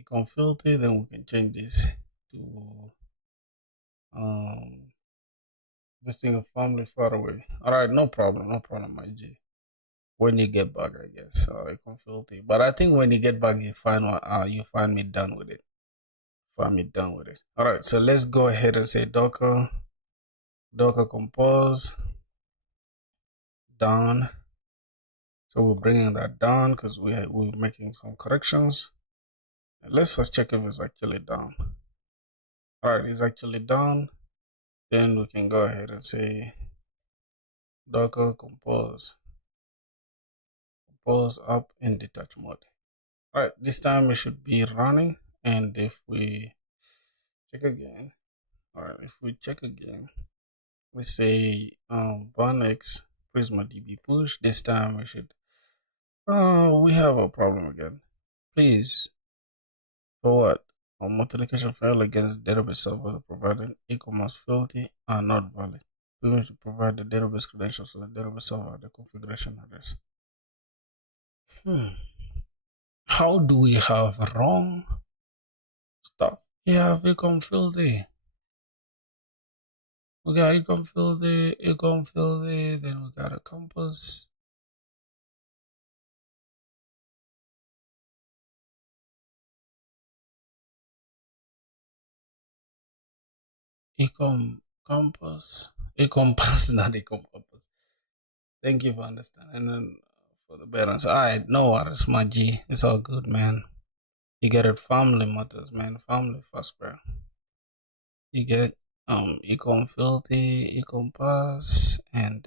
Ecom filthy. Then we can change this to visiting a family far away. All right, no problem, my G. When you get back, I guess you can filter. But I think when you get back, you find me done with it. Find me done with it. All right, so let's go ahead and say Docker compose down. So we're bringing that down because we're making some corrections. And let's first check if it's actually down. All right, it's actually down. Then we can go ahead and say Docker compose up in detach mode. All right, this time it should be running. And if we check again, all right, if we check again, we say Barnex Prisma DB push. This time we should. Oh, we have a problem again. Please forward. Authentication failed against database server provided e-commerce filthy are not valid. We need to provide the database credentials to the database server, the configuration address. How do we have wrong stuff? Yeah, ecom filthy. We got ecom filthy, then we got a compass. Ecom compass, a compass, not a compass. Thank you for understanding and then for the balance. All right, no worries, my G. It's all good, man. You get it. Family matters, man. Family first, bro. You get econ filthy, econ pass, and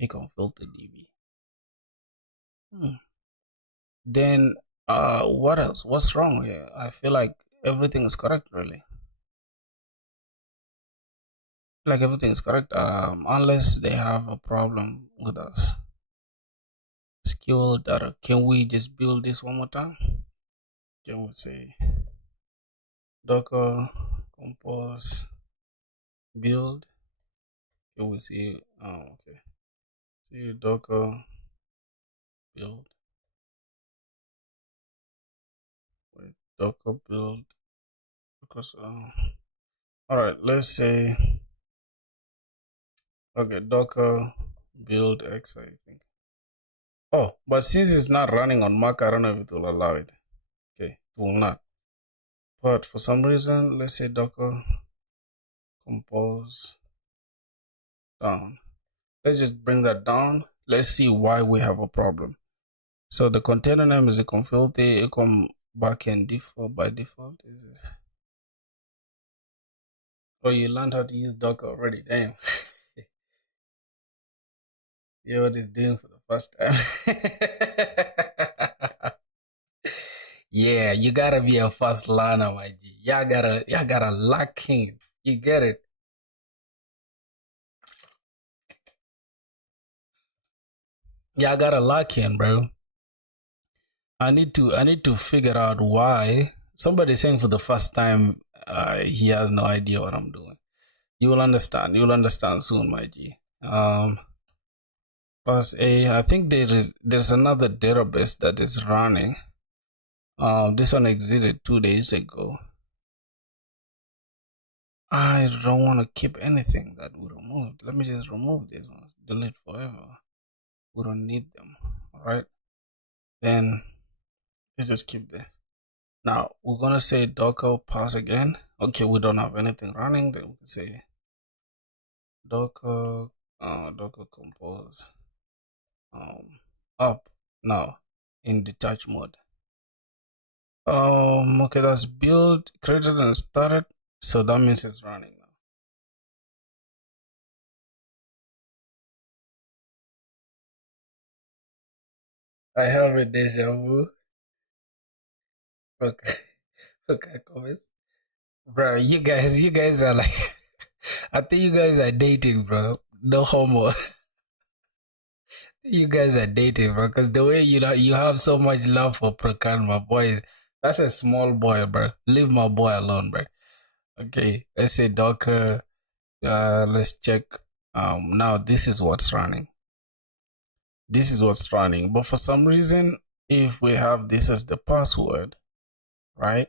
econ filthy DB. Then what else? What's wrong here? I feel like everything is correct, really. Like everything is correct, unless they have a problem with us. Skill data. Can we just build this one more time? Can we say Docker compose build? Can we see? Okay. See Docker build. Wait, Docker build. Because all right. Let's say okay. Docker build X. I think. Oh, but since it's not running on Mac, I don't know if it will allow it. Okay, it will not. But for some reason, let's say Docker compose down. Let's just bring that down. Let's see why we have a problem. So the container name is econ filthy, econ backend default by default. Is this? Oh, you learned how to use Docker already. Damn. You know what it's doing for the first time. Yeah, you gotta be a fast learner, my G. You gotta lock in. You get it. Yeah, I gotta lock in, bro. I need to figure out why. Somebody's saying for the first time he has no idea what I'm doing. You will understand. You will understand soon, my G. Plus A, I think there's another database that is running. This one exited 2 days ago. I don't want to keep anything that we removed. Let me just remove these ones. Delete forever. We don't need them. All right. Then let's just keep this. Now we're gonna say Docker pass again. Okay, we don't have anything running. Then we can say Docker, Docker compose, up now in detach mode. Okay, that's build created and started, so that means it's running now. I have a deja vu. Okay, okay, comments, bro. You guys are like, I think you guys are dating, bro. No homo. You guys are dating, bro. Because the way you have so much love for Prakan, my boy. That's a small boy, bro. Leave my boy alone, bro. Okay, let's say Docker. Let's check. Now this is what's running. This is what's running. But for some reason, if we have this as the password, right?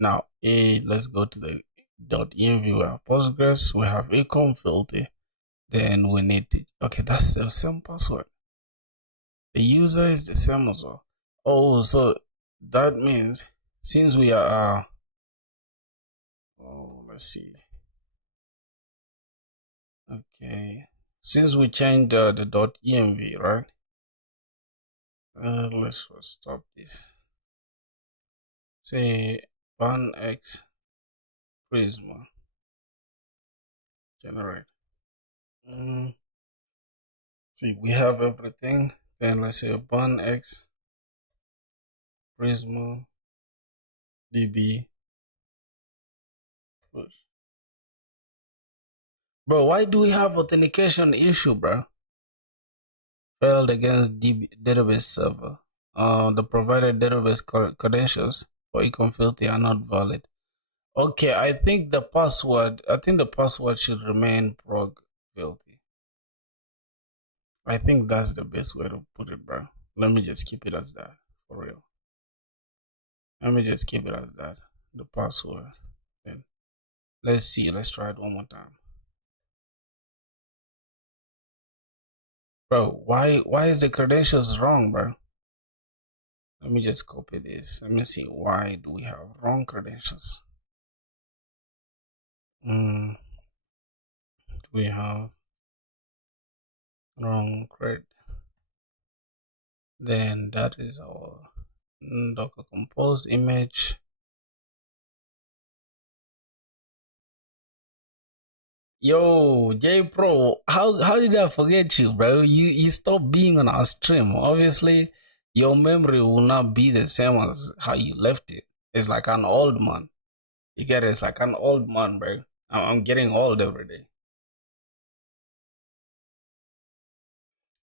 Now, let's go to the .env. We have Postgres. We have econ filthy. Then we need to. Okay, that's the same password. The user is the same as well. Oh, so that means since we are oh, let's see. Okay, since we changed the .env, right? Let's first stop this. Say ban x prisma generate. See, we have everything. Then let's say ban x prisma db push. Bro, why do we have authentication issue, bro? Failed against database server. The provided database credentials for econ filthy are not valid. Okay, I think the password should remain prog filthy. I think that's the best way to put it, bro. Let me just keep it as that, for real. Let me just keep it as that. The password. Then let's see. Let's try it one more time. Bro, why is the credentials wrong, bro? Let me just copy this. Let me see. Why do we have wrong credentials? we have wrong crate, then that is our Docker compose image. Yo, J Pro, how did I forget you, bro? You stopped being on our stream. Obviously, your memory will not be the same as how you left it. It's like an old man. You get it? It's like an old man, bro. I'm getting old every day.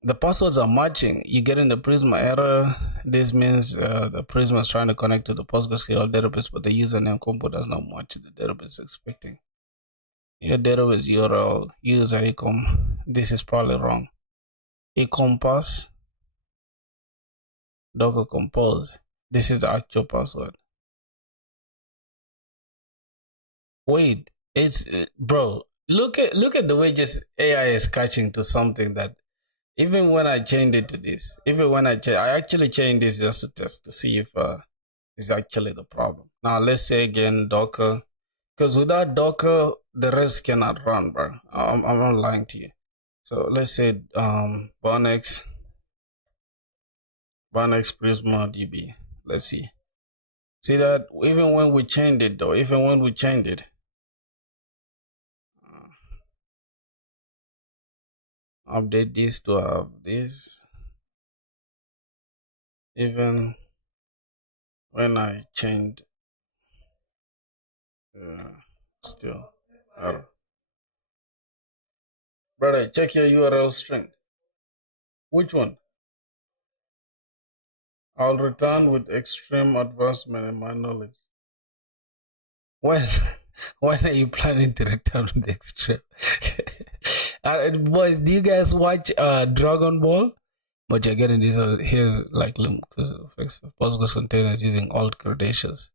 The passwords are matching. You get in the Prisma error. This means the Prisma is trying to connect to the PostgreSQL database, but the username compo does not match the database expecting. Your database URL user ecom. This is probably wrong. Ecompass Docker compose. This is the actual password. Wait, it's bro. Look at the way just AI is catching to something that even when I changed it to this, even when I actually changed this just to test to see if it's actually the problem. Now let's say again Docker, because without Docker the rest cannot run, bro. I'm not lying to you. So let's say Bonex Prisma DB. Let's see. See that even when we changed it though, even when we changed it, update this to have this, even when I changed still error. Brother, check your URL string. Which one? I'll return with extreme advancement in my knowledge. When when are you planning to return with extreme? Boys, do you guys watch Dragon Ball? But you're getting this here's like Postgres containers using alt credentials.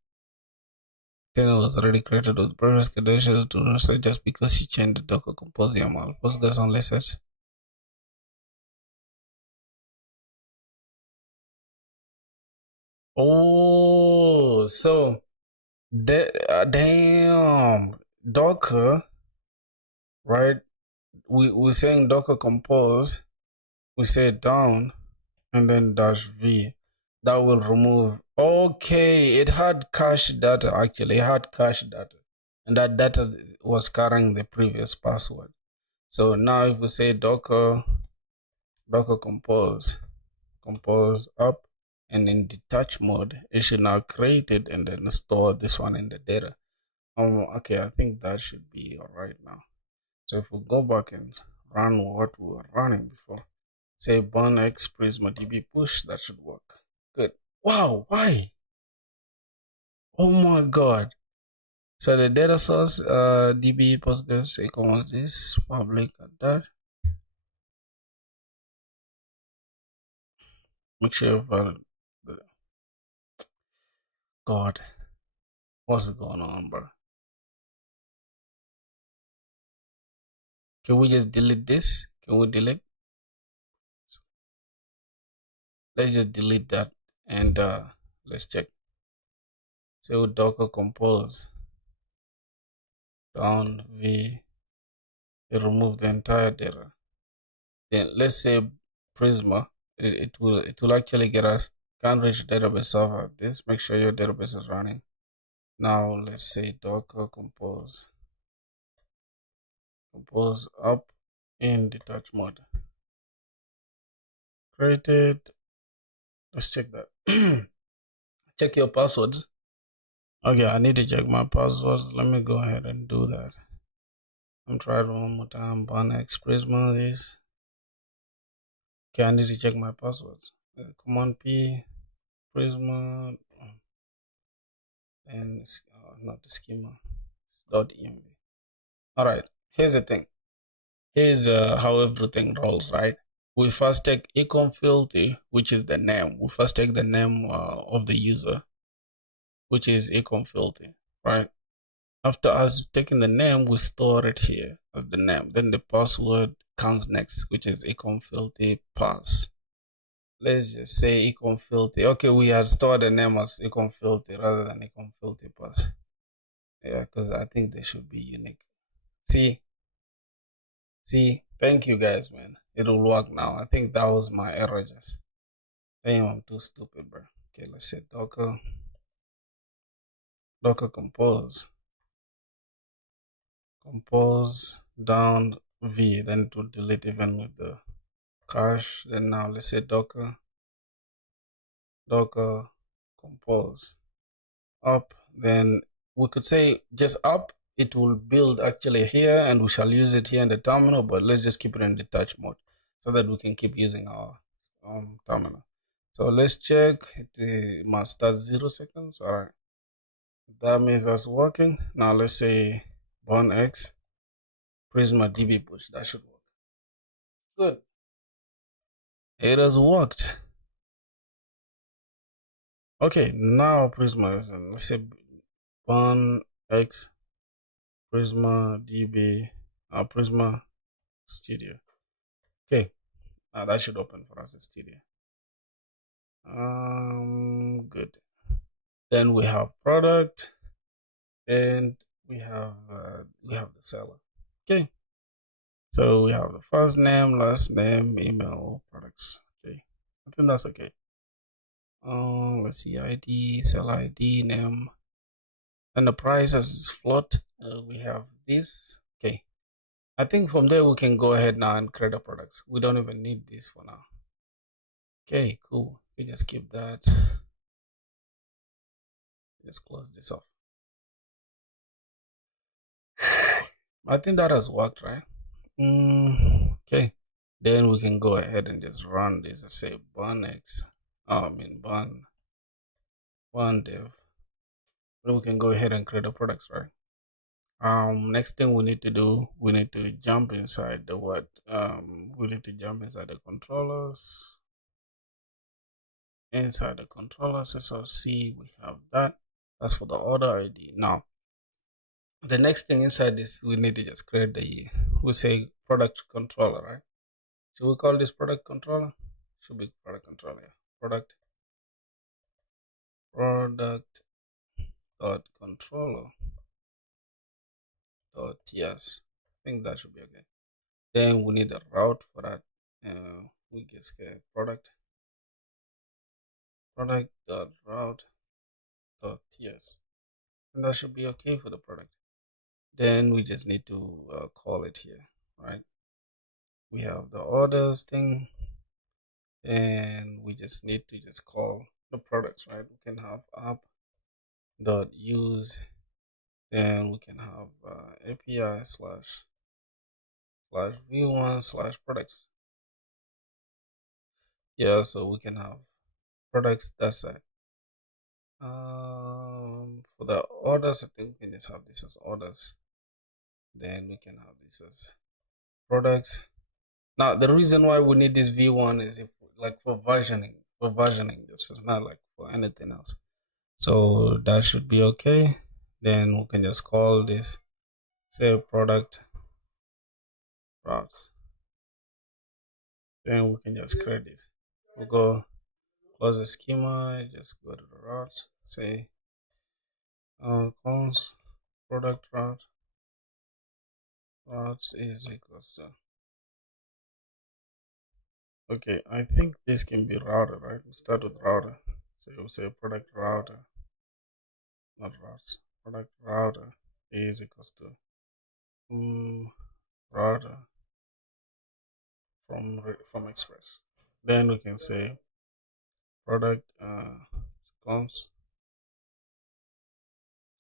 Container was already created with previous credentials to not say just because you changed the Docker compose YAML. Postgres only sets. Oh, so damn Docker, right? We're saying Docker compose, we say down and then -v. That will remove. Okay, it had cache data actually. It had cache data, and that data was carrying the previous password. So now if we say Docker compose up, and in detach mode, it should now create it and then store this one in the data. Okay, I think that should be all right now. So if we go back and run what we were running before, say Bonex Prisma DB push, that should work. Good. Wow, why? Oh my god. So the data source DB Postgres equals this public at that. Make sure valid. God, what's going on, bro? Can we just delete this? Can we delete? Let's just delete that and let's check. So Docker compose down v, remove the entire data. Then let's say Prisma, it will actually get us can't reach database server. This make sure your database is running. Now let's say Docker compose up in detach mode. Created. Let's check that. Check your passwords. Okay, I need to check my passwords. Let me go ahead and do that. I'm trying one more time. Bonex Prisma this. Okay, I need to check my passwords. Command P Prisma and not the schema. It's .env. All right. Here's the thing. Here's how everything rolls, right? We first take econfilty, which is the name. We first take the name of the user, which is econfilty, right? After us taking the name, we store it here as the name. Then the password comes next, which is econfilty pass. Let's just say econfilty. Okay, we had stored the name as econfilty rather than econfilty pass. Yeah, because I think they should be unique. See, See, thank you guys, man. It'll work now. I think that was my error just. Damn, I'm too stupid, bro. Okay, let's say docker compose down v, then it will delete even with the cache. Then now let's say docker compose up, then we could say just up. It will build actually here and we shall use it here in the terminal, but let's just keep it in detach mode so that we can keep using our terminal. So let's check. It must start 0 seconds. All right, that means that's working. Now let's say burn x prisma db push. That should work. Good, it has worked. Okay, now prisma is in. Let's say burn x prisma db prisma studio. Okay, that should open for us, the studio. Good. Then we have product and we have the seller. Okay, so we have the first name, last name, email, products. Okay, I think that's okay. Let's see, ID, seller ID, name, and the price as float. We have this. Okay, I think from there we can go ahead now and create the products. We don't even need this for now. Okay, cool. We just keep that. Let's close this off. I think that has worked, right? Okay, then we can go ahead and just run this. I say burn x, burn dev. Then we can go ahead and create the products, right? Next thing we need to do, we need to jump inside the what? We need to jump inside the controllers. Inside the controllers, SRC, we have that. That's for the order ID. Now, the next thing inside this, we need to just create the, we say product controller, right? Should we call this product controller? Should be product controller. Yeah. Product dot controller dot yes. I think that should be okay. Then we need a route for that. We just get product dot route dot yes, and that should be okay for the product. Then we just need to call it here, right? We have the orders thing, and we just need to just call the products, right? We can have app dot use, then we can have API slash v1 slash products. Yeah, so we can have products. That's it. For the orders, I think we can just have this as orders. Then we can have this as products. Now, the reason why we need this v1 is if like for versioning. This is not like for anything else. So that should be okay. Then we can just call this, say product routes. Then we can just create this. We'll go close the schema, just go to the routes, say cons product routes is equals to, okay, I think this can be router, right? We start with router. So we'll say product router, not routes, product router is equals to router from express. Then we can say product cons,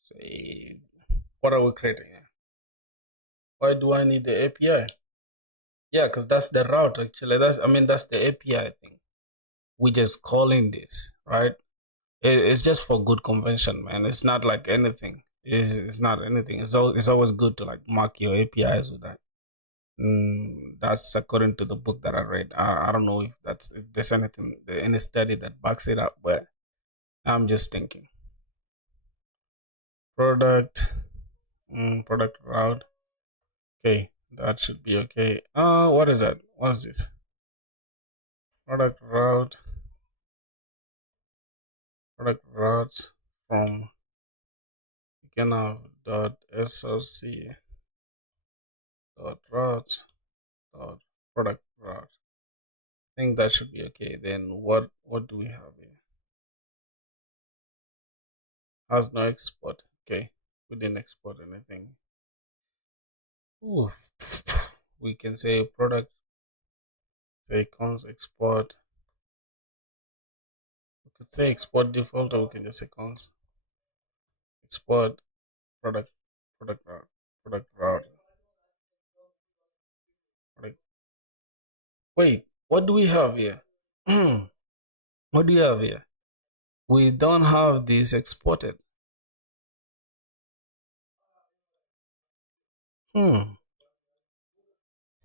say what are we creating here? Why do I need the API? Yeah, because that's the route actually. That's the API thing. We just calling this, right? It's just for good convention, man. It's not like anything. It's not anything. It's always good to like mark your APIs with that. That's according to the book that I read. I don't know if there's any study that backs it up, but I'm just thinking. Product product route. Okay, that should be okay. What is that? What's this? Product routes from, you can have dot src dot routes dot product route. I think that should be okay. Then what do we have here? Has no export. Okay, we didn't export anything. Ooh. We can say product, say cons export. We could say export default, or we can just say cons export product route product route. Product. Wait, what do we have here? What do you have here? We don't have this exported.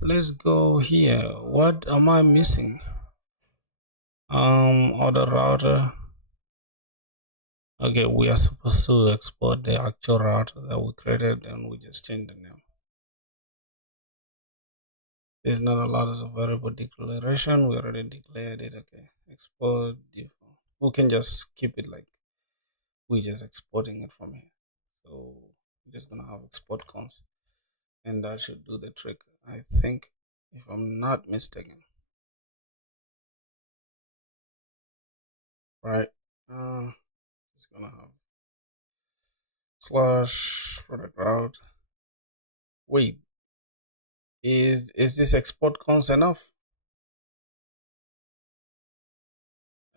Let's go here. What am I missing? Other router. Okay, we are supposed to export the actual router that we created, and we just change the name. There's not a lot of variable declaration. We already declared it. Okay, export default. We can just keep it like we're just exporting it from here. So we're just gonna have export cons, and that should do the trick, I think, if I'm not mistaken. Right? It's gonna have slash product route. Wait, is this export cons enough?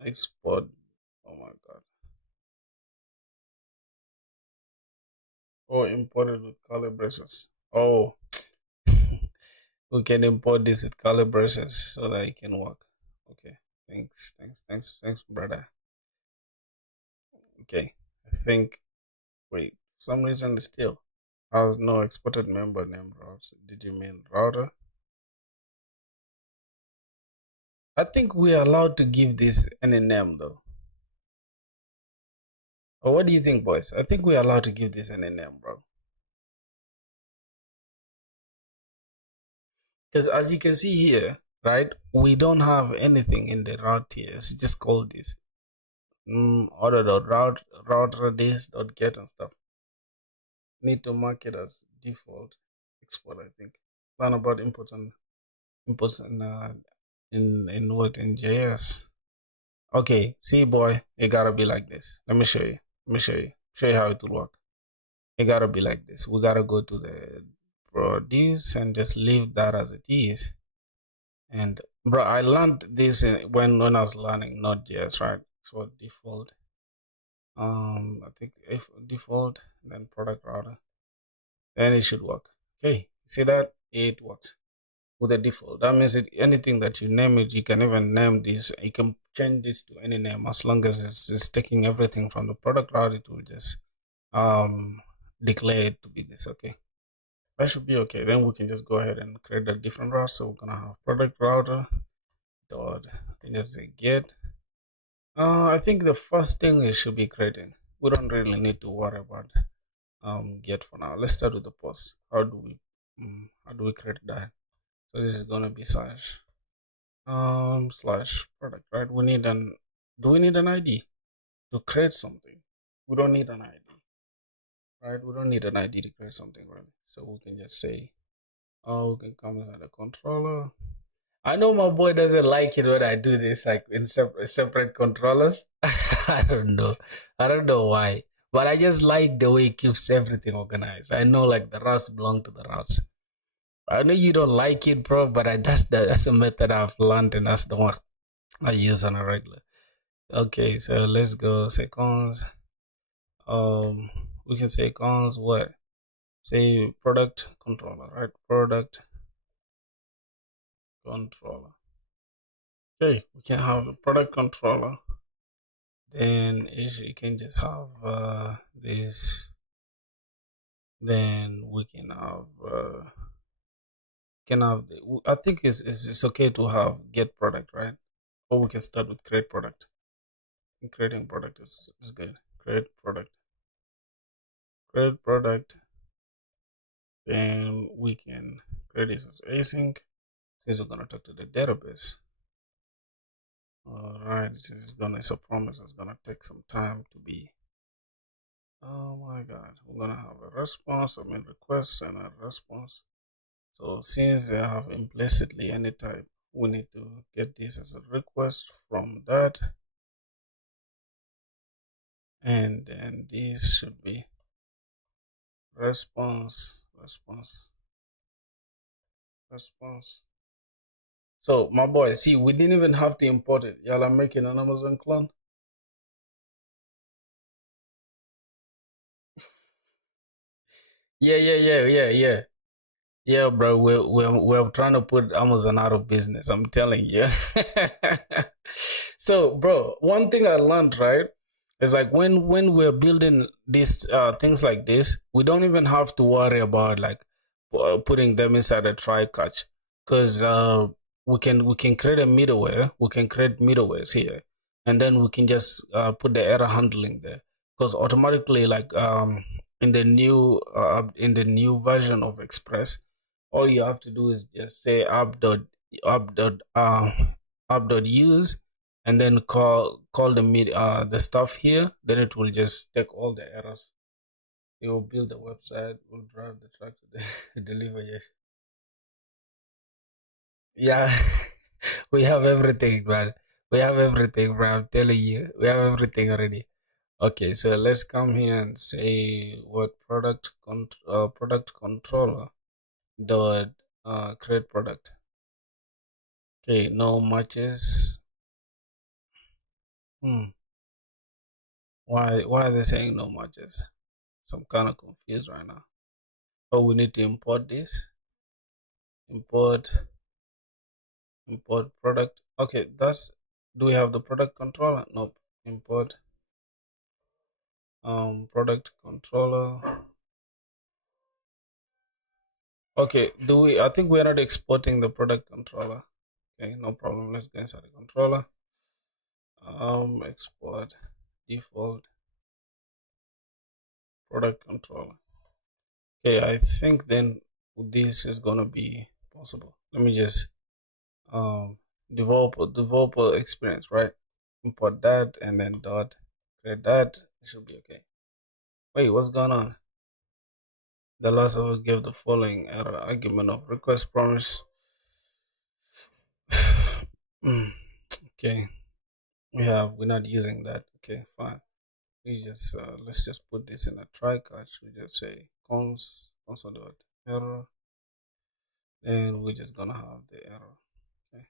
Export. Oh my god. Oh, imported with curly braces. Oh, we can import this with curly braces so that it can work. Okay. Thanks, brother. Okay. I think. Wait. For some reason, it's still has no exported member name routes. Did you mean router? I think we are allowed to give this any name though. Or what do you think, boys? I think we are allowed to give this any name, bro. Because as you can see here, right, we don't have anything in the route here. It's just called this order dot router this dot get and stuff. Need to mark it as default export. I think. Learn about inputs and in what in JS. Okay, see, boy, it gotta be like this. Let me show you. Show you how it will work. It gotta be like this. We gotta go to the produce and just leave that as it is. And bro, I learned this when I was learning Node.js, right? So default. I think if default, then product router, then it should work. Okay, see that it works with the default. That means anything that you name it, you can even name this. You can change this to any name as long as it's taking everything from the product router. It will just declare it to be this. Okay, that should be okay. Then we can just go ahead and create a different route. So we're gonna have product router dot just say get. I think the first thing it should be creating. We don't really need to worry about get for now. Let's start with the post. How do we create that? So this is gonna be slash product, right? We need do we need an ID to create something? We don't need an ID, right? We don't need an ID to create something, really. So we can just say, oh, we can come inside the controller. I know my boy doesn't like it when I do this, like in separate controllers. I don't know. I don't know why. But I just like the way it keeps everything organized. I know like the routes belong to the routes. I know you don't like it, bro, but that's a method I've learned and that's the one I use on a regular. Okay, so let's go seconds. We can say cons what? Say product controller, right? Product controller. Okay, we can have a product controller. Then you can just have this. Then we can have I think it's okay to have get product, right? Or we can start with create product. And creating product is good. Create product. Then we can create this as async since we're gonna talk to the database. All right, it's a promise. It's gonna take some time to be. Oh my God, we're gonna have a response. I mean request and a response. So since they have implicitly any type, we need to get this as a request from that, and then this should be response. So my boy, see, we didn't even have to import it. Y'all are making an Amazon clone. Yeah. Yeah, bro, we're trying to put Amazon out of business. I'm telling you. So, bro, one thing I learned, right, is like when we're building these things like this, we don't even have to worry about like putting them inside a try catch, because we can create a middleware. We can create middlewares here, and then we can just put the error handling there, because automatically, like in the new version of Express, all you have to do is just say app.use, and then call the stuff here. Then it will just take all the errors. It will build the website, will drive the truck to deliver. Yes. Yeah. We have everything, man. We have everything, bro. I'm telling you, we have everything already. Okay, so let's come here and say what product controller dot create product. Okay, no matches. Hmm. Why are they saying no matches? So I'm kind of confused right now. Oh, we need to import this. Import product. Okay, that's. Do we have the product controller? Nope. Import product controller. Okay, do we? I think we're not exporting the product controller. Okay, no problem. Let's go inside the controller. Export default product controller. Okay, I think then this is gonna be possible. Let me just developer experience, right? Import that and then dot create that. It should be okay. Wait, what's going on? The last I will give the following error argument of request promise. Okay, we're not using that. Okay, fine. We just let's just put this in a try catch. We just say console dot error, and we're just gonna have the error. Okay.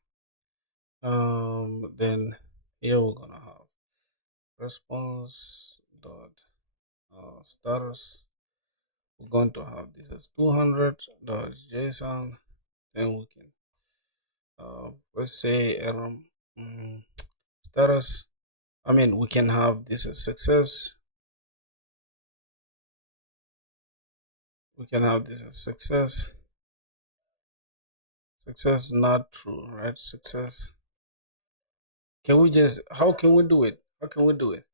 Then here we're gonna have response dot status. We're going to have this as 200 dot JSON. Then we can let's say error status. I mean, we can have this as success. We can have this as success. Success not true, right? Success. Can we just? How can we do it? How can we do it?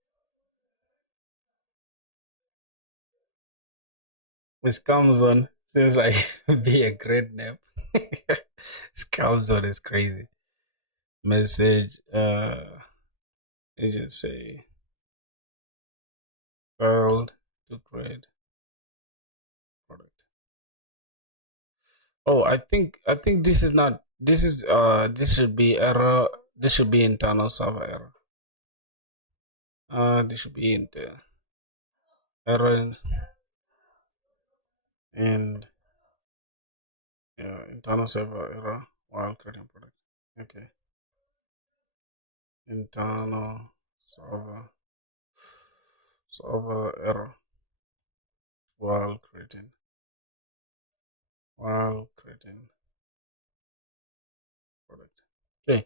Scam zone seems like be a great name. Scam zone is crazy. Message. Let's just say failed to create product. Oh, I think this is not. This should be error. This should be internal server error. This should be error and internal server error while creating product. Okay, internal server error while creating product. Okay,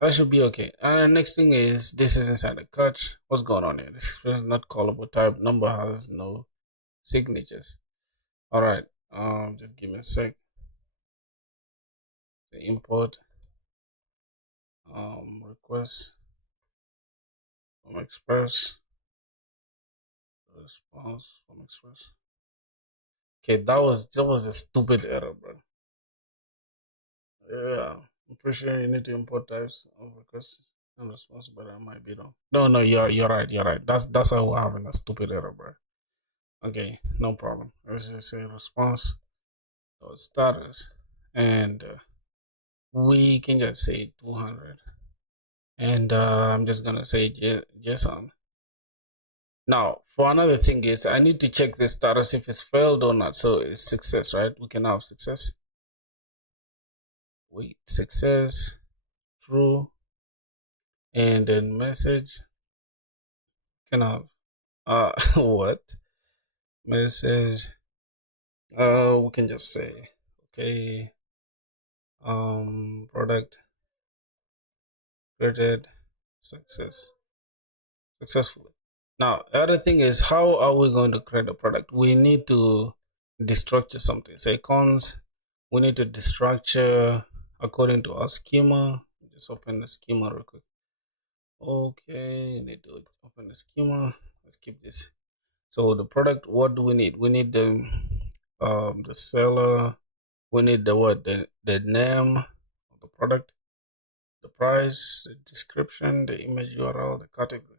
that should be okay. And next thing is this is inside the catch. What's going on here? This is not callable type. Number has no signatures. All right. Just give me a sec. The import request from Express response from Express. Okay, that was a stupid error, bro. Yeah, I'm pretty sure you need to import types of request and response, but I might be wrong. No, you're right. You're right. That's why we're having a stupid error, bro. Okay, no problem. Let's just say response or status, and we can just say 200, and I'm just gonna say JSON. Now, for another thing is I need to check the status if it's failed or not. So it's success, right? We can have success. Wait, success, true, and then message. Can have what? Message. We can just say okay. Product created successfully. Now, the other thing is, how are we going to create a product? We need to destructure something. Say cons, we need to destructure according to our schema. Just open the schema real quick. Okay, you need to open the schema. Let's keep this. So the product, what do we need? We need the seller. We need the what? The name of the product, the price, the description, the image URL, the category.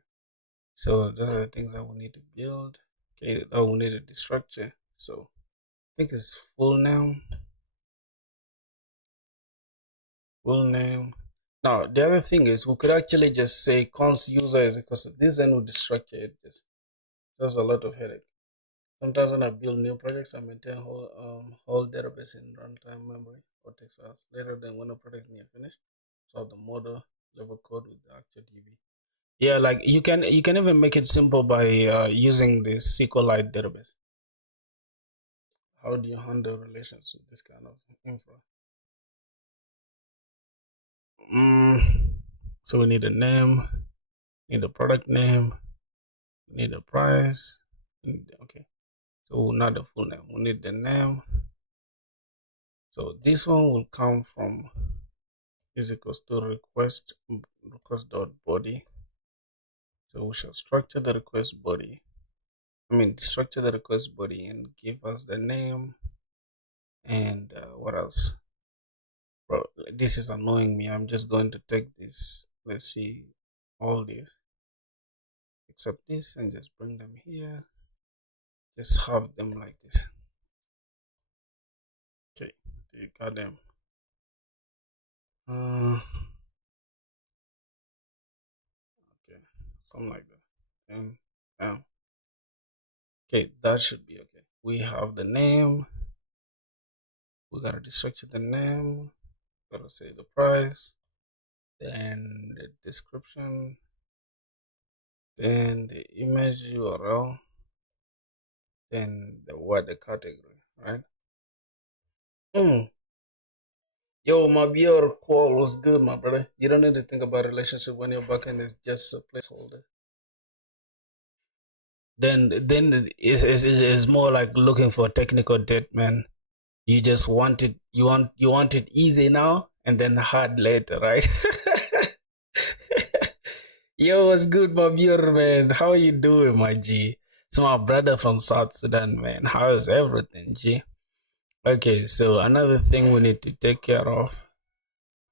So those are the things that we need to build. Okay, we need a destructure. So I think it's full name. Full name. Now the other thing is we could actually just say const user is equal to this, and we destructure it. Just there's a lot of headache. Sometimes when I build new projects, I maintain whole database in runtime memory or text files. Later, then when the project is near finished, solve the model level code with the actual DB. Yeah, like you can even make it simple by using the SQLite database. How do you handle relations with this kind of infra? So we need a name, need a product name, need a price. Okay, so not the full name. We need the name. So this one will come from is equals to request dot body. So we shall structure the request body. Structure the request body and give us the name and what else? Bro, this is annoying me. I'm just going to take this. Let's see all this except this and just bring them here. Just have them like this. Okay, you got them. Okay, something like that. And okay, that should be okay. We have the name. We gotta destructure the name. Gotta say the price, then the description, then the image URL, then the category, right? Yo, my viewer call was good, my brother. You don't need to think about relationship when your backend is just a placeholder. Then it's more like looking for technical debt, man. You just want it, you want it easy now and then hard later, right? Yo, what's good, my viewer, man? How are you doing, my G? It's my brother from South Sudan, man. How is everything, G? Okay, so another thing we need to take care of.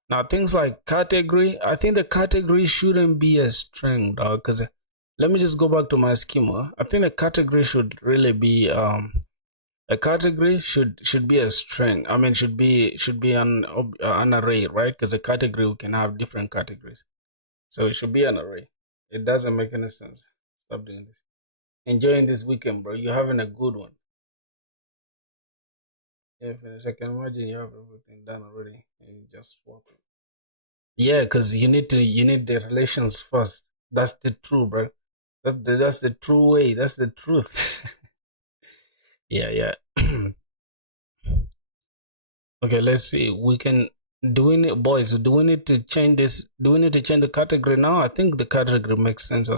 Now, things like category, I think the category shouldn't be a string, dog, because let me just go back to my schema. I think the category should really be a category should be a string. Should be an array, right? Because a category we can have different categories, so it should be an array. It doesn't make any sense. Stop doing this. Enjoying this weekend, bro. You're having a good one. Yeah, finish. I can imagine you have everything done already and you just swap it. Yeah, because you need the relations first. That's the truth, bro. That's the true way. That's the truth. Yeah. Okay, let's see. Do we need, boys, do we need to change this? Do we need to change the category now? I think the category makes sense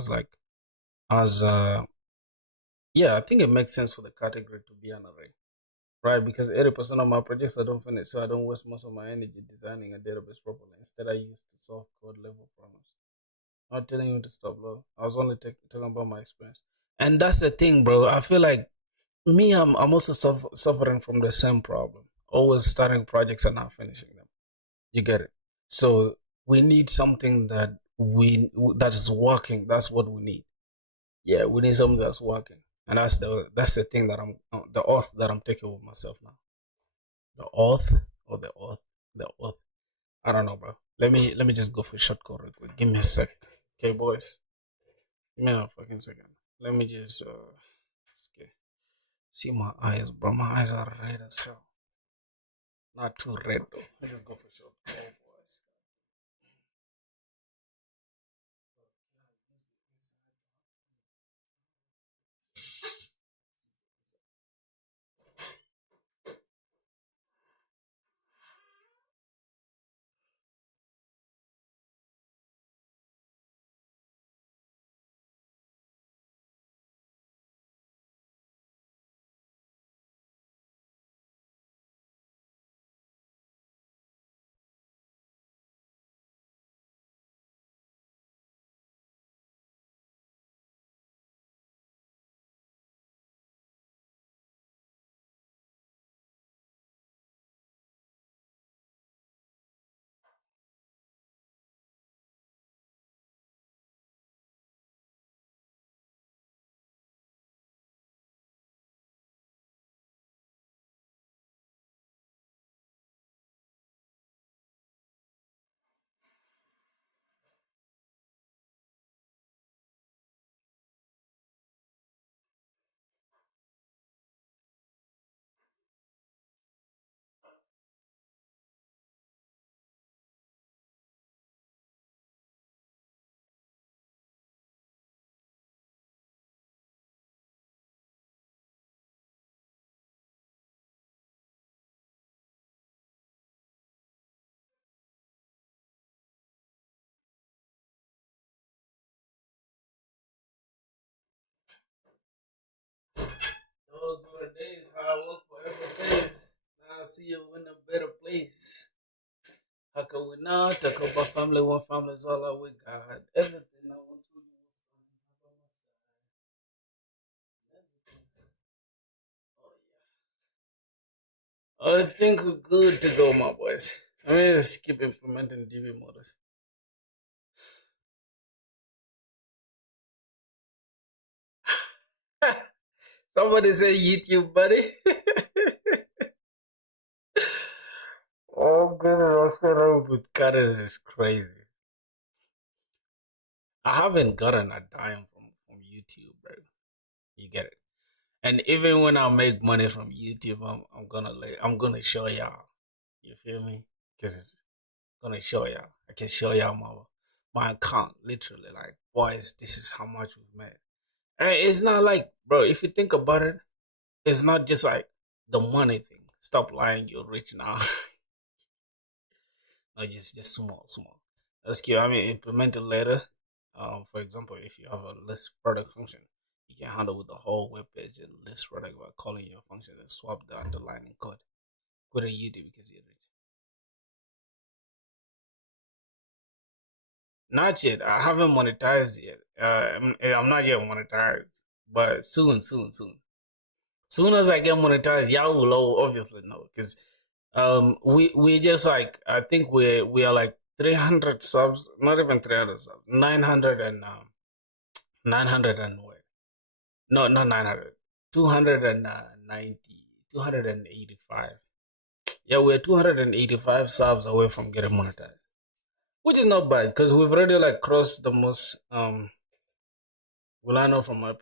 yeah, I think it makes sense for the category to be an array, right? Because 80% of my projects I don't finish, so I don't waste most of my energy designing a database properly. Instead, I use to solve code level problems. I'm not telling you to stop, bro. I was only talking about my experience, and that's the thing, bro. I feel like I'm also suffering from the same problem. Always starting projects and not finishing them. You get it? So we need something that that is working. That's what we need. Yeah, we need something that's working, and that's the thing that I'm the oath that I'm taking with myself now. The auth or the auth, the auth. I don't know, bro. Let me just go for shortcut real quick. Give me a sec, okay, boys. Give me a fucking second. Let me just okay. See my eyes, bro. My eyes are red as hell. Not too red though. Let just go for shortcut, boys. Those were the days how I work for every day. Now I see you in a better place. How can we not talk about family? One family is all that we got. Everything I want to you was by my side. Oh yeah. I think we're good to go, my boys. Let me just keep implementing DB models. Somebody say YouTube, buddy. Oh, goodness, what's with cutters is crazy. I haven't gotten a dime from YouTube, bro. You get it. And even when I make money from YouTube, I'm gonna show y'all. You feel me? Because it's gonna show y'all. I can show y'all my account, literally. Like, boys, this is how much we've made. And it's not like, bro. If you think about it, it's not just like the money thing. Stop lying, you're rich now. No, just small. Let's keep. I mean, implement it later. For example, if you have a list product function, you can handle with the whole web page and list product by calling your function and swap the underlying code. Go to YouTube because you're rich. Not yet. I haven't monetized yet. I'm not yet monetized, but soon. Soon as I get monetized, y'all will obviously know because we just like I think we are like 300 subs, not even 300 subs, 900 and 900 and what? No, not 900, 290, 285. Yeah, we're 285 subs away from getting monetized, which is not bad because we've already like crossed the most. Will I know from my?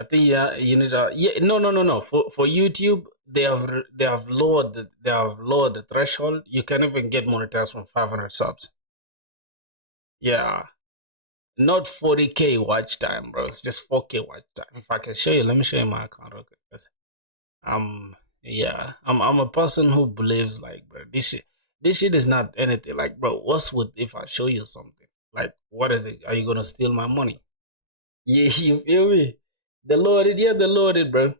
I think yeah, you need a yeah. No. For YouTube, they have lowered the threshold. You can even get monetized from 500 subs. Yeah, not 40K watch time, bro. It's just 4K watch time. If I can show you, let me show you my account real quick. Um, yeah, I'm a person who believes like, bro, this shit is not anything. Like, bro, what's with if I show you something? Like, what is it? Are you gonna steal my money? Yeah, you feel me? The Lord, bro.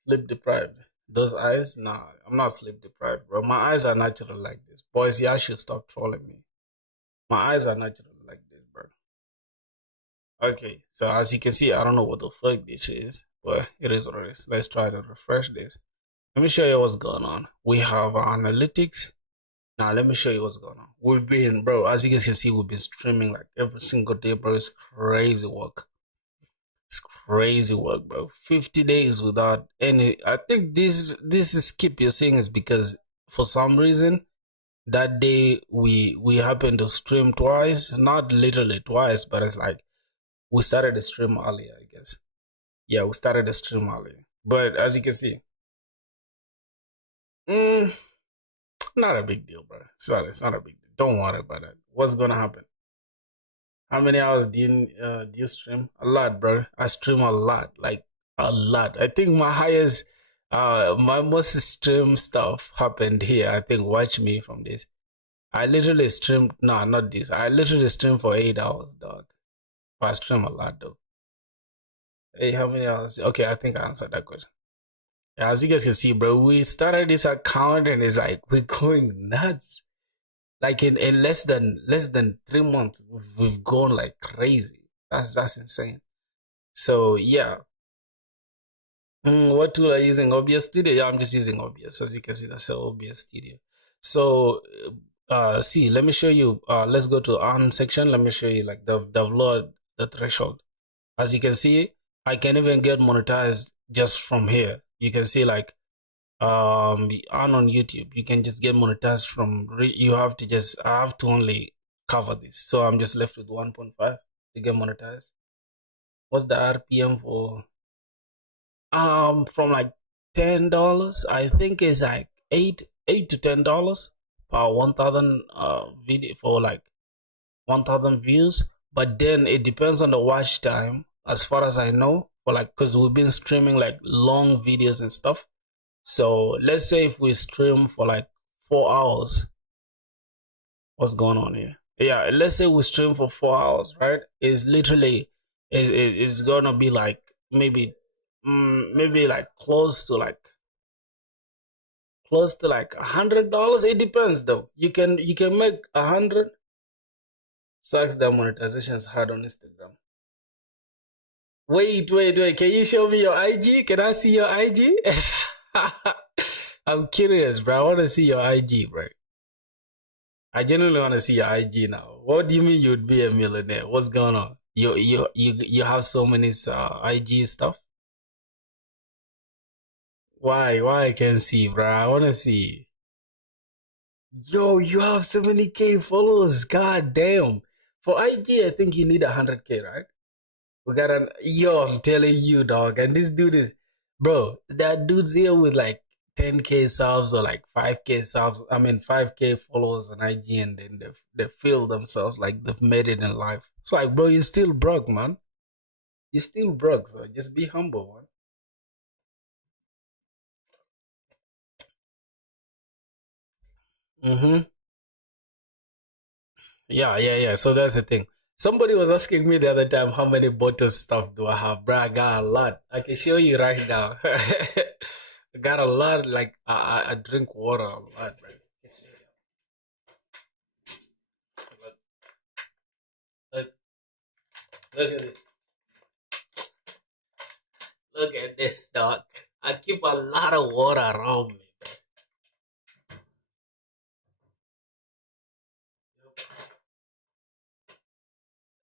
Sleep deprived. Those eyes, nah, I'm not sleep deprived, bro. My eyes are naturally like this. Boys, y'all should stop trolling me. My eyes are naturally like this, bro. Okay, so as you can see, I don't know what the fuck this is, but it is what it is. Let's try to refresh this. Let me show you what's going on. We have analytics. Now, let me show you what's going on. We've been, bro, as you guys can see, we've been streaming like every single day, bro. It's crazy work. It's crazy work, bro. 50 days without any. I think this skip you're seeing is because for some reason that day we happened to stream twice, not literally twice, but it's like we started the stream earlier, I guess. Yeah, we started the stream earlier. But as you can see, mm, not a big deal, bro. It's not a big deal. Don't worry about it. What's gonna happen? How many hours do you stream? A lot, bro. I stream a lot, like a lot. I think my highest, my most stream stuff happened here. I think watch me from this. I literally streamed. No, not this. I literally streamed for 8 hours, dog. I stream a lot though. Hey, how many hours? Okay, I think I answered that question. Yeah, as you guys can see, bro, we started this account and it's like we're going nuts. Like in less than 3 months, we've gone like crazy. That's insane. So yeah. What tool are you using? OBS Studio? Yeah, I'm just using OBS. As you can see, that's OBS Studio. So see, let me show you. Let's go to on section. Let me show you like the load, the threshold. As you can see, I can even get monetized just from here. You can see like on YouTube, you can just get monetized from. You have to just. I have to only cover this, so I'm just left with 1.5 to get monetized. What's the RPM for? From like $10, I think it's like eight to $10 per 1,000 video for like 1,000 views. But then it depends on the watch time, as far as I know, for like because we've been streaming like long videos and stuff. So let's say if we stream for like 4 hours, what's going on here? Yeah, let's say we stream for 4 hours, right? It's literally it's gonna be like maybe like close to like $100. It depends though. You can make 100. Sucks that monetization is hard on Instagram. Wait. Can you show me your IG? Can I see your IG? I'm curious, bro. I want to see your IG, bro. I genuinely want to see your IG now. What do you mean you'd be a millionaire? What's going on? You have so many IG stuff. Why I can't see, bro? I want to see. Yo, you have 70K followers. God damn. For IG, I think you need 100K, right? We got an yo. I'm telling you, dog. And this dude is, bro. That dude's here with like 10K subs or like 5K subs. I mean 5K followers on IG, and then they feel themselves like they've made it in life. It's like, bro, you're still broke, man. You're still broke, so just be humble, man. Mm-hmm. Yeah. So that's the thing. Somebody was asking me the other time how many bottles stuff do I have, bro. I got a lot. I can show you right now. I got a lot. Like I drink water a lot, bro. Look, look at this. Look at this, dog. I keep a lot of water around me.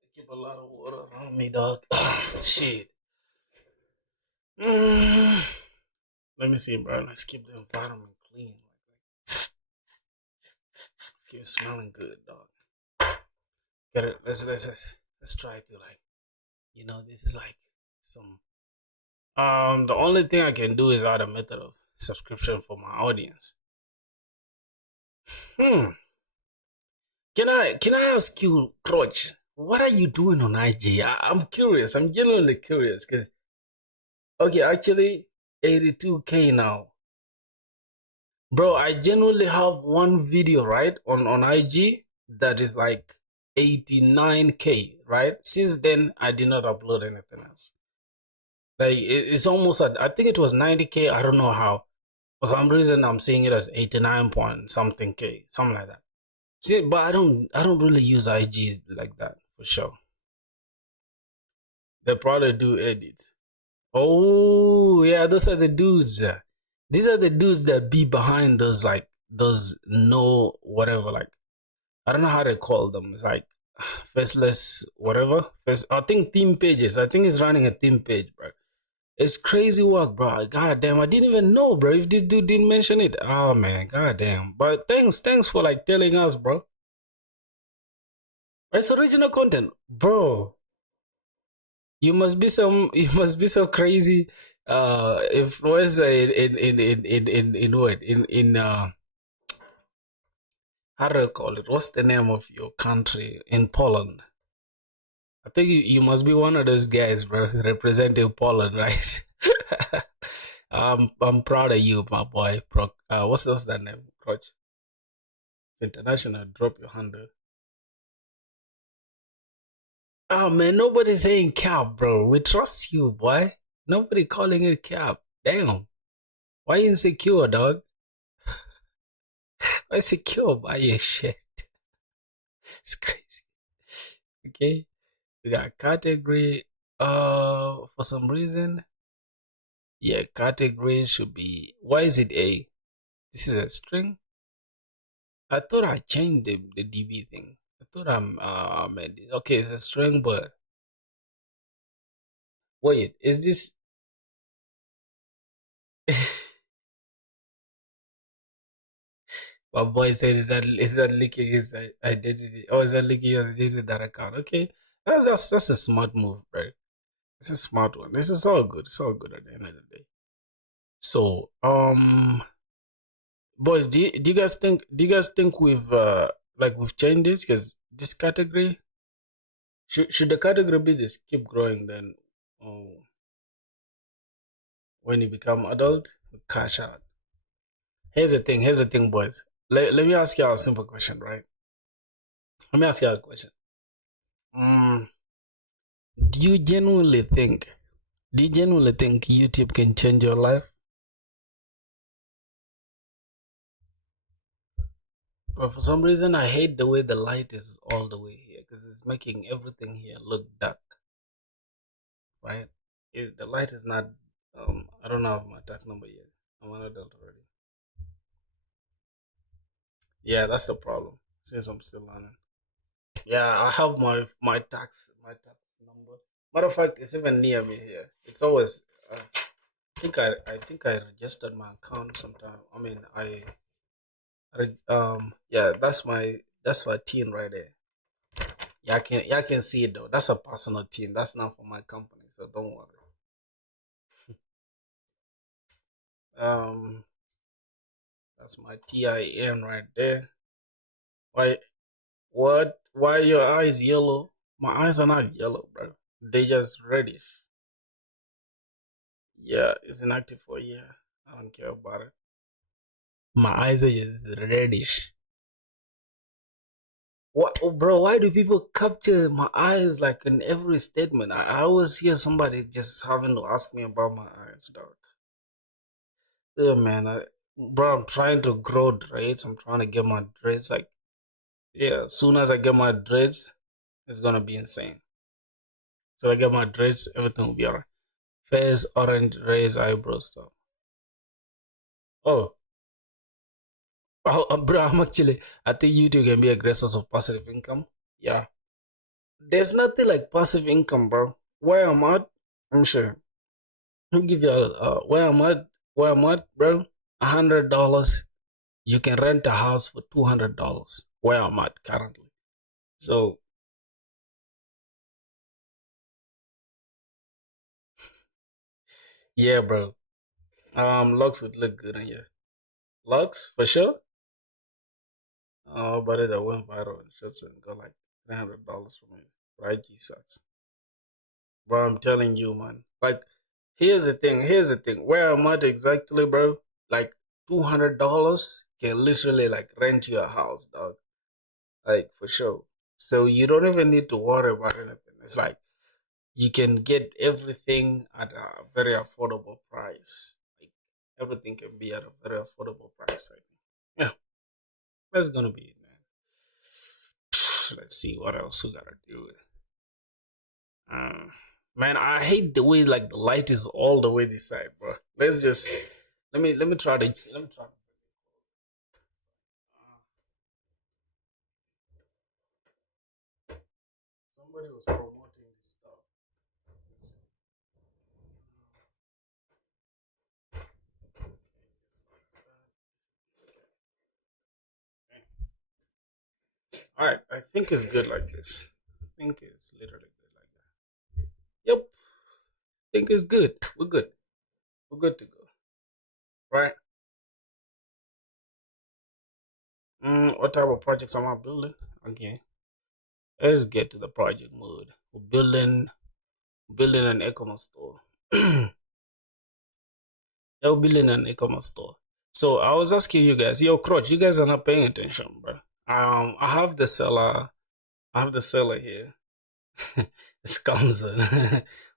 I keep a lot of water around me, dog. Shit. Let me see, bro. Let's keep the environment clean. Keep smelling good, dog. Get it. Let's try to like, this is like some. The only thing I can do is add a method of subscription for my audience. Hmm. Can I ask you, Crotch, what are you doing on IG? I'm curious. I'm genuinely curious because okay, actually 82K now. Bro, I genuinely have one video, right, on IG that is like 89K, right? Since then, I did not upload anything else. Like, it's almost at, I think it was 90K. I don't know how. For some reason, I'm seeing it as 89 point something K, something like that. See, but I don't really use IG like that, for sure. They probably do edits. Oh, yeah, those are the dudes. These are the dudes that be behind those, like, those no whatever, like, I don't know how to call them. It's like faceless whatever. First, I think theme pages. I think he's running a theme page, bro. It's crazy work, bro. God damn, I didn't even know, bro. If this dude didn't mention it, oh man, god damn. But thanks for like telling us, bro. It's original content, bro. You must be so crazy. Influencer in what in how do you call it? What's the name of your country in Poland? I think you must be one of those guys, bro, representing Poland, right? I'm proud of you, my boy. What's that name? Crutch. It's international. Drop your handle. Oh man, nobody's saying cap, bro. We trust you, boy. Nobody calling it cap. Damn. Why insecure, dog? Why secure by your shit? It's crazy. Okay. We got category. For some reason, yeah, category should be. Why is it a? This is a string. I thought I changed the DB thing. I thought okay, it's a string, but wait, is this? My boy said, is that leaking his identity? Or is that leaking his identity that account? Okay, that's a smart move, right? It's a smart one. This is all good. It's all good at the end of the day. So, boys, do you guys think we've changed this? Because this category should the category be this keep growing, then oh, when you become adult, cash out. Here's the thing, boys. Let me ask you a simple question, right? Let me ask you a question. Mm, do you genuinely think YouTube can change your life? But for some reason, I hate the way the light is all the way here because it's making everything here look dark, right? The light is not. I don't have my tax number yet. I'm an adult already. Yeah, that's the problem. Since I'm still learning. Yeah, I have my tax number. Matter of fact, it's even near me here. It's always. I think I registered my account sometime. I mean, yeah, that's my tin right there. Yeah, I can see it though. That's a personal tin. That's not for my company, so don't worry. Um, that's my TIN right there. Why? What? Why your eyes yellow? My eyes are not yellow, bro. They just reddish. Yeah, it's inactive for a year. I don't care about it. My eyes are just reddish. What, oh, bro? Why do people capture my eyes like in every statement? I always hear somebody just having to ask me about my eyes, dog. Yeah, man. Bro, I'm trying to grow dreads. I'm trying to get my dreads. Like, yeah, as soon as I get my dreads, it's gonna be insane. So I get my dreads, everything will be alright. Face, orange, raised eyebrows, stuff. Oh, bro, I think YouTube can be a great source of passive income. Yeah. There's nothing like passive income, bro. Where I'm at, I'm sure. I'll give you where I'm at, bro. $100. You can rent a house for $200. Where I'm at currently. So yeah, bro. Lux would look good on you. Lux for sure. Oh, but it went viral and shirts and got like $300 from it. Right, G sucks. Bro, I'm telling you, man. Like, here's the thing. Where I'm at exactly, bro. Like $200 can literally like rent you a house, dog. Like for sure. So you don't even need to worry about anything. It's like you can get everything at a very affordable price. Like everything can be at a very affordable price. I think. Yeah, that's gonna be it, man. Let's see what else we gotta do. Uh, Man, I hate the way like the light is all the way this side, bro. Let's just let me try to let me try. somebody was promoting this stuff. All right, I think it's good like this. I think it's literally good like that. Yep, I think it's good. We're good. We're good to go. Right? What type of projects am I building? Okay, let's get to the project mode. We're building an e-commerce store. Yeah, we're building an e-commerce store. So I was asking you guys, yo, Crotch, you guys are not paying attention, bro. I have the seller. I have the seller here. Scams.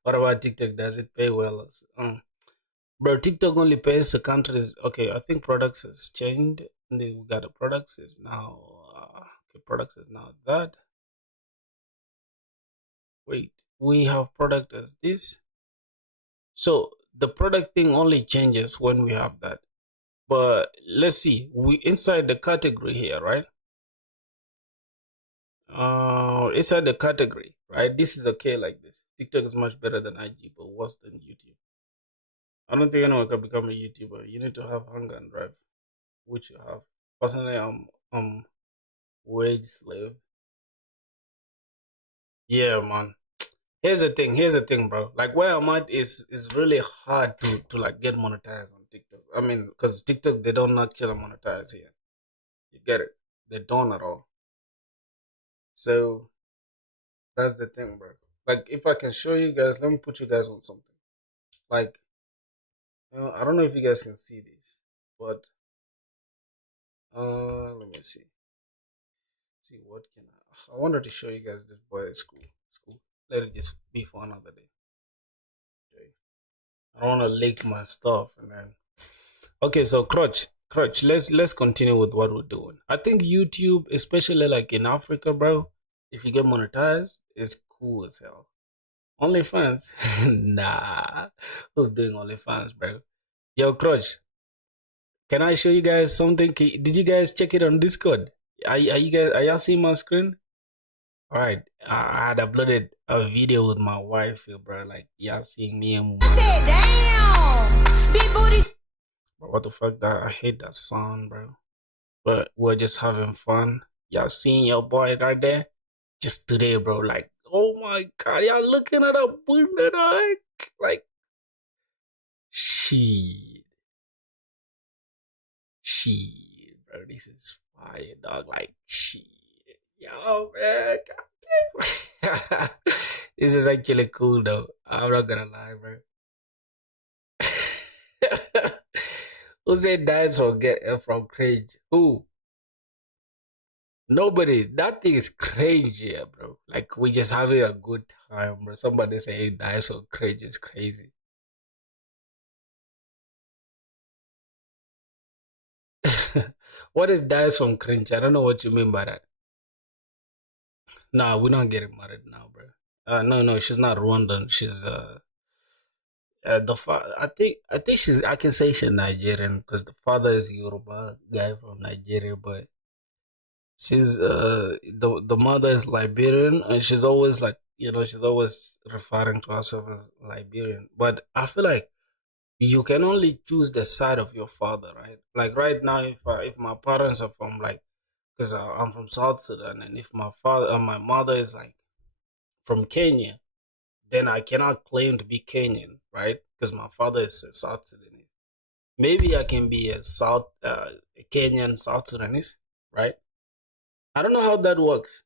What about TikTok? Does it pay well? Bro, TikTok only pays the countries. Okay, I think products has changed. We got the products is now. Okay, products is now that. Wait, we have product as this. So the product thing only changes when we have that. But let's see, we inside the category here, right? Inside the category, right? This is okay like this. TikTok is much better than IG, but worse than YouTube. I don't think anyone can become a YouTuber. You need to have hunger and drive, which you have. Personally, I'm wage slave. Yeah, man. Here's the thing, bro. Like where I'm at is really hard to like get monetized on TikTok. I mean, because TikTok they don't actually monetize here. You get it? They don't at all. So that's the thing, bro. Like if I can show you guys, let me put you guys on something. Like, I don't know if you guys can see this, but let me see. See what can I wanted to show you guys this boy at school. School. Let it just be for another day. Okay. I don't want to leak my stuff and then. Okay, so Crutch. Let's continue with what we're doing. I think YouTube, especially like in Africa, bro, if you get monetized, it's cool as hell. OnlyFans, nah. Who's doing OnlyFans, bro? Yo, Crutch, can I show you guys something? Did you guys check it on Discord? Are you guys are y'all seeing my screen? All right, I had uploaded a video with my wife, bro. Like y'all seeing me and. I said, damn, big booty. But what the fuck? That I hate that song, bro. But we're just having fun. Y'all seeing your boy right there? Just today, bro. Like, oh my god, y'all looking at a bunda, like, shit, bro. This is fire, dog. Like, shit, yo, man. God damn. This is actually cool, though. I'm not gonna lie, bro. Who said dies from cringe? Who? Nobody. That thing is crazy, bro. Like we just having a good time, bro. Somebody saying dies from cringe is crazy. What is dies from cringe? I don't know what you mean by that. Nah, we're not getting married now, bro. No, she's not Rwandan. She's I think I can say she's Nigerian because the father is Yoruba guy from Nigeria, but she's the mother is Liberian and she's always like she's always referring to herself as Liberian. But I feel like you can only choose the side of your father, right? Like right now, if my parents are from like, because I'm from South Sudan, and if my mother is like from Kenya, then I cannot claim to be Kenyan, right? Because my father is a South Sudanese. Maybe I can be a Kenyan South Sudanese, right? I don't know how that works.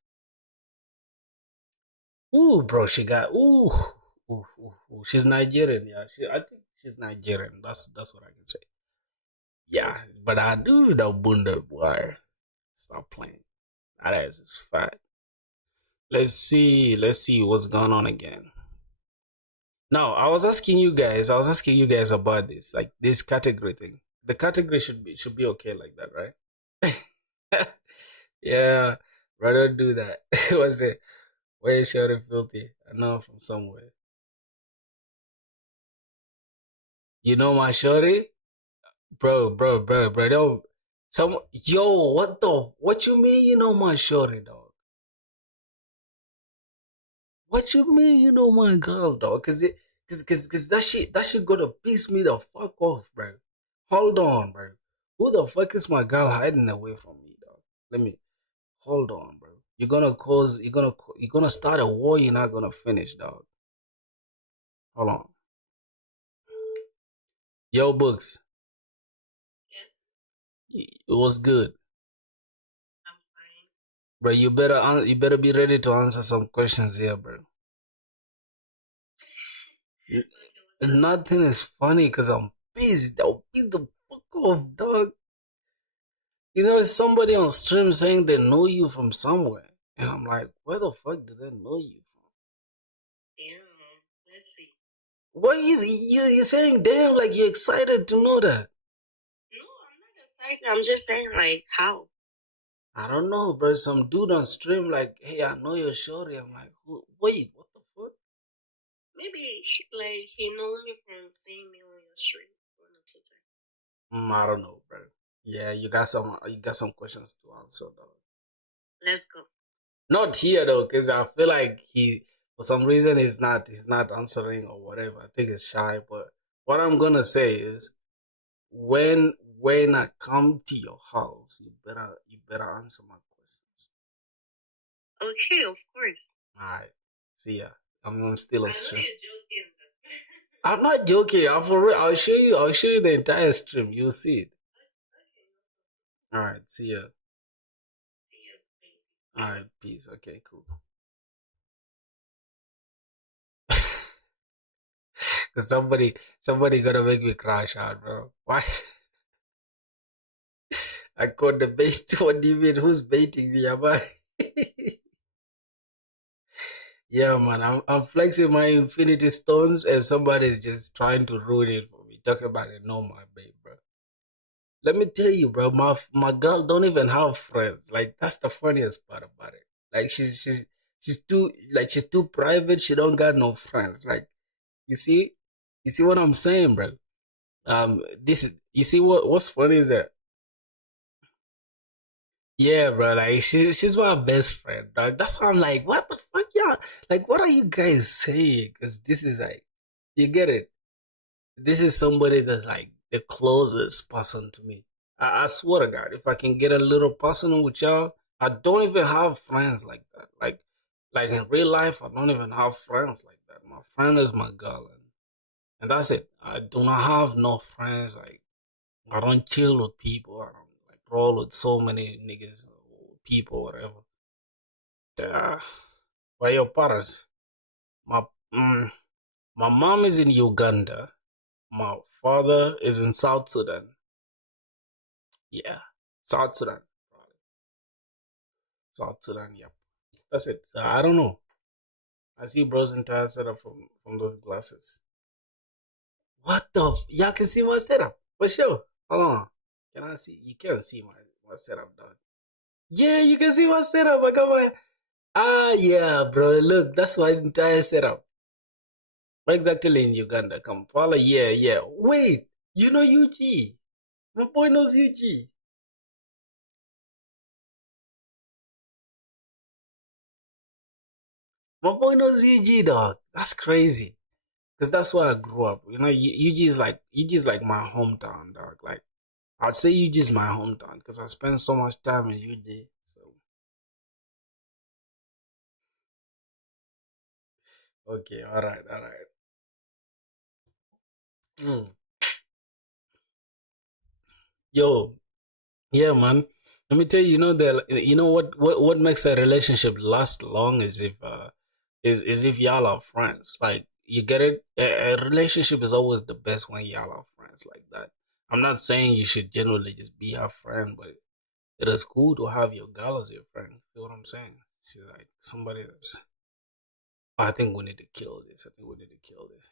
Ooh, bro, she got she's Nigerian, yeah. I think she's Nigerian. That's what I can say. Yeah, but I do the bunda boy. Stop playing. That ass is fat. Let's see what's going on again. Now, I was asking you guys about this, like this category thing. The category should be okay like that, right? Yeah, rather do that. What's it? Where is Shorty filthy? I know from somewhere. You know my Shorty? Bro. Yo, what you mean you know my Shorty, dog? What you mean you know my girl, dog? Cause that shit gonna piss me the fuck off, bro. Hold on, bro. Who the fuck is my girl hiding away from me, dog? Let me hold on, bro. You're gonna start a war you're not gonna finish, dog. Hold on. Yo, books. It was good, bro. You better be ready to answer some questions here, bro. Nothing is funny because I'm busy. I'll be the fuck off, dog. Somebody on stream saying they know you from somewhere. And I'm like, where the fuck do they know you from? What is you saying damn like you're excited to know that? I'm just saying like how. I don't know, bro. Some dude on stream like, hey, I know you're shorty. I'm like, wait, what the fuck? Maybe like he know me from seeing me on your stream one or two times. I don't know, bro. Yeah, you got some questions to answer though. Let's go. Not here though, because I feel like he for some reason he's not answering or whatever. I think he's shy. But what I'm gonna say is when I come to your house, you better answer my questions. Okay, of course. Alright. See ya. I'm still a stream. I'm not joking. I'm for real. I'll show you the entire stream. You'll see it. Alright, see ya. Alright, peace. Okay, cool. Cause somebody gonna make me crash out, bro. Why? I caught the bait. What do you mean? Who's baiting me? Am I? Yeah, man. I'm flexing my infinity stones, and somebody's just trying to ruin it for me. Talking about it, no, my babe, bro. Let me tell you, bro. My girl don't even have friends. Like that's the funniest part about it. Like she's too private. She don't got no friends. Like you see, you see what I'm saying, bro. This is you see what's funny is that yeah, bro. Like she's my best friend, dog. That's why I'm like, what the fuck, yeah? Like, what are you guys saying? Because this is like, you get it. This is somebody that's like the closest person to me. I swear to God, if I can get a little personal with y'all, I don't even have friends like that. Like in real life, I don't even have friends like that. My friend is my girl, and that's it. I do not have no friends. Like I don't chill with people. I don't like roll with so many niggas, or people, whatever. Yeah. Why your parents? My mm, my mom is in Uganda. My father is in South Sudan. Yeah, South Sudan. South Sudan. Yep. That's it. I don't know. I see bro's entire setup from those glasses. What the? Y'all can see my setup for sure. Hold on. Can I see? You can't see my setup, dog. Yeah, you can see my setup. I got my yeah, bro. Look, that's my entire setup. Exactly in Uganda, Kampala. Yeah, yeah. Wait, you know UG? My boy knows UG. My boy knows UG, dog. That's crazy. Cause that's where I grew up. UG is like my hometown, dog. Like I'd say UG is my hometown because I spent so much time in UG. So okay, all right, all right. Mm. Yo, yeah, man. Let me tell you, what makes a relationship last long is if y'all are friends. Like you get it. A relationship is always the best when y'all are friends like that. I'm not saying you should generally just be her friend, but it is cool to have your girl as your friend. You know what I'm saying? She's like somebody that's. I think we need to kill this. I think we need to kill this.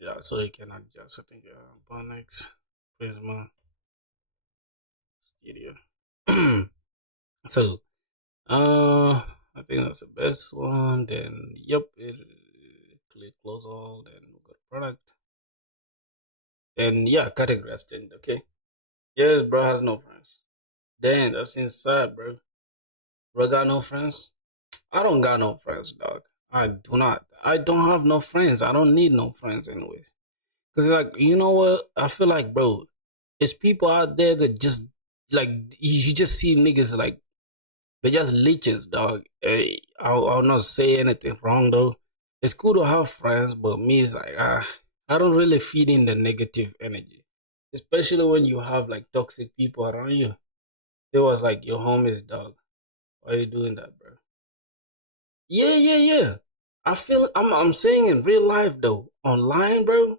Yeah, so you can adjust. I think Bonex, Prisma, Studio. So I think that's the best one. Then yep, click close all. Then we got product. And yeah, category extend. Okay. Yes, bro has no friends. Damn, that's inside, bro. Bro got no friends. I don't got no friends, dog. I do not. I don't have no friends. I don't need no friends, anyways. Cause like you know what? I feel like, bro, there's people out there that just like you just see niggas like they're just leeches, dog. I'll not say anything wrong though. It's cool to have friends, but me is like I don't really feed in the negative energy, especially when you have like toxic people around you. It was like your homies, dog. Why are you doing that, bro? Yeah, yeah, yeah. I'm saying in real life though, online, bro.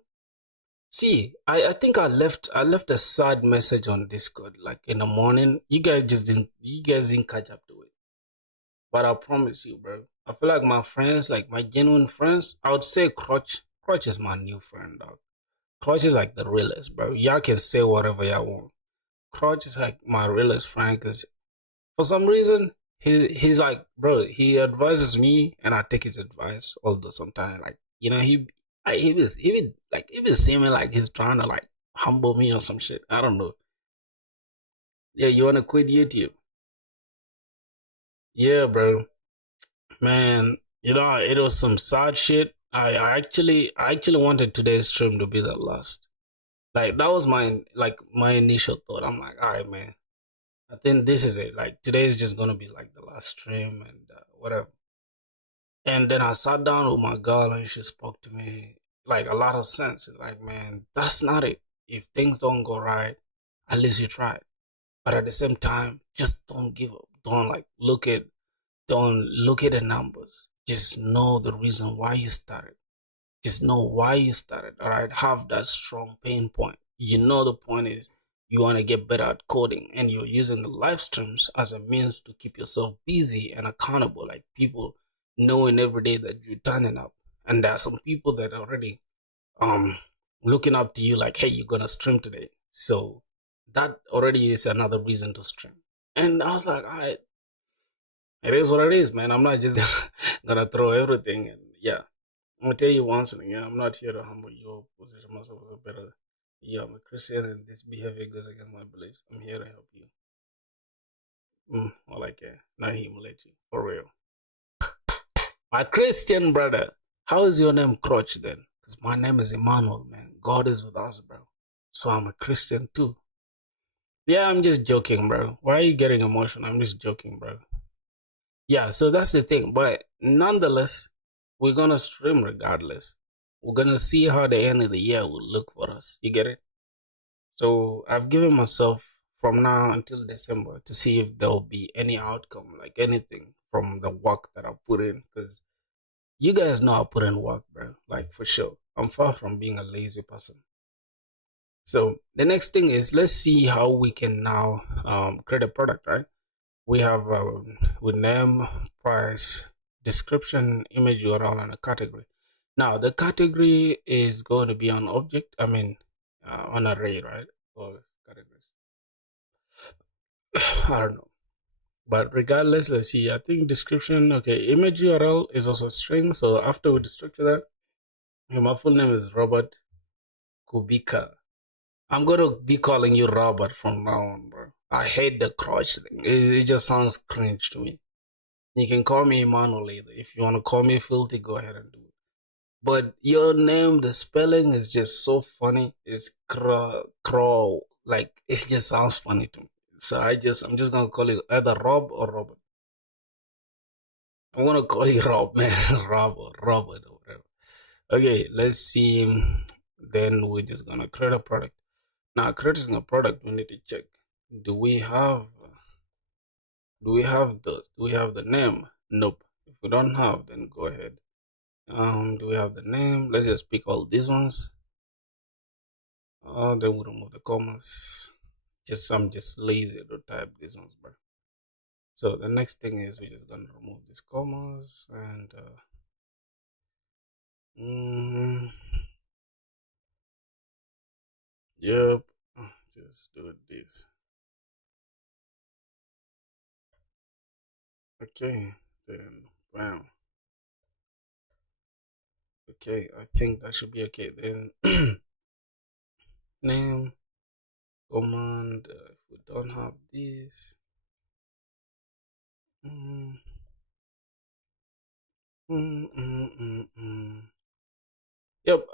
See, I think I left a sad message on Discord like in the morning. You guys didn't catch up to it. But I promise you, bro. I feel like my friends, like my genuine friends, I would say Crutch. Crutch is my new friend, dog. Crutch is like the realest, bro. Y'all can say whatever y'all want. Crutch is like my realest friend because for some reason he's like, bro, he advises me and I take his advice. Although sometimes, like, he was seeming like he's trying to like humble me or some shit. I don't know. Yeah, you wanna quit YouTube? Yeah, bro. Man, it was some sad shit. I actually wanted today's stream to be the last. Like that was my initial thought. I'm like, all right, man. I think this is it. Like today is just gonna be like the last stream and whatever. And then I sat down with my girl and she spoke to me like a lot of sense. Like, man, that's not it. If things don't go right, at least you tried. But at the same time, just don't give up. Don't look at the numbers. Just know the reason why you started. Just know why you started. All right. Have that strong pain point. You know the point is you want to get better at coding and you're using the live streams as a means to keep yourself busy and accountable. Like people knowing every day that you're turning up. And there are some people that are already um looking up to you like, hey, you're gonna stream today. So that already is another reason to stream. And I was like, all right, it is what it is, man. I'm not just gonna throw everything. And yeah, I'm gonna tell you one thing. Yeah, I'm not here to humble your position myself as a better. Yeah, I'm a Christian, and this behavior goes against my beliefs. I'm here to help you. Or like, not humiliate you for real. My Christian brother, how is your name Crutch then? Because my name is Emmanuel, man. God is with us, bro. So I'm a Christian too. Yeah, I'm just joking, bro. Why are you getting emotional? I'm just joking, bro. Yeah, so that's the thing. But nonetheless, we're gonna stream regardless. We're gonna see how the end of the year will look for us. You get it? So I've given myself from now until December to see if there will be any outcome, like anything from the work that I put in. Because you guys know I put in work, bro. Like for sure. I'm far from being a lazy person. So the next thing is let's see how we can now create a product, right? We have with name, price, description, image URL, and a category. Now the category is going to be an object. I mean, an array, right? Or categories. I don't know. But regardless, let's see. I think description. Okay, image URL is also string. So after we destructure that, my full name is Robert Kubica. I'm gonna be calling you Robert from now on, bro. I hate the crotch thing. It just sounds cringe to me. You can call me Emmanuel either. If you want to call me Filthy, go ahead and do it. But your name, the spelling is just so funny. It's crow. Like it just sounds funny to me. So I'm just gonna call you either Rob or Robert. I'm gonna call you Rob, man. Rob or Robert or whatever. Okay, let's see. Then we're just gonna create a product. Now, creating a product, we need to check. Do we have do we have the name? Nope. If we don't have, then go ahead. Do we have the name? Let's just pick all these ones. Then we remove the commas. I'm just lazy to type these ones, bro. So the next thing is we're just gonna remove these commas and yep. Just do this. Okay. Then bam. Okay, I think that should be okay. Then name command. If we don't have this, Yep.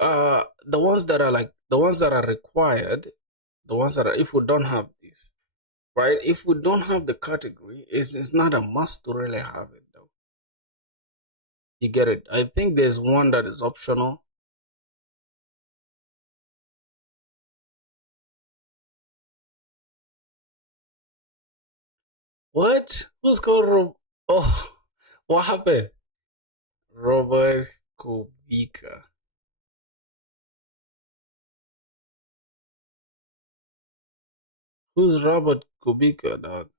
The ones that are required, the ones that are, if we don't have this, right? If we don't have the category, it's not a must to really have it though. You get it? I think there's one that is optional. What? Who's called Rob? Oh, what happened? Robert Kubica. Who's Robert Kubica, dog?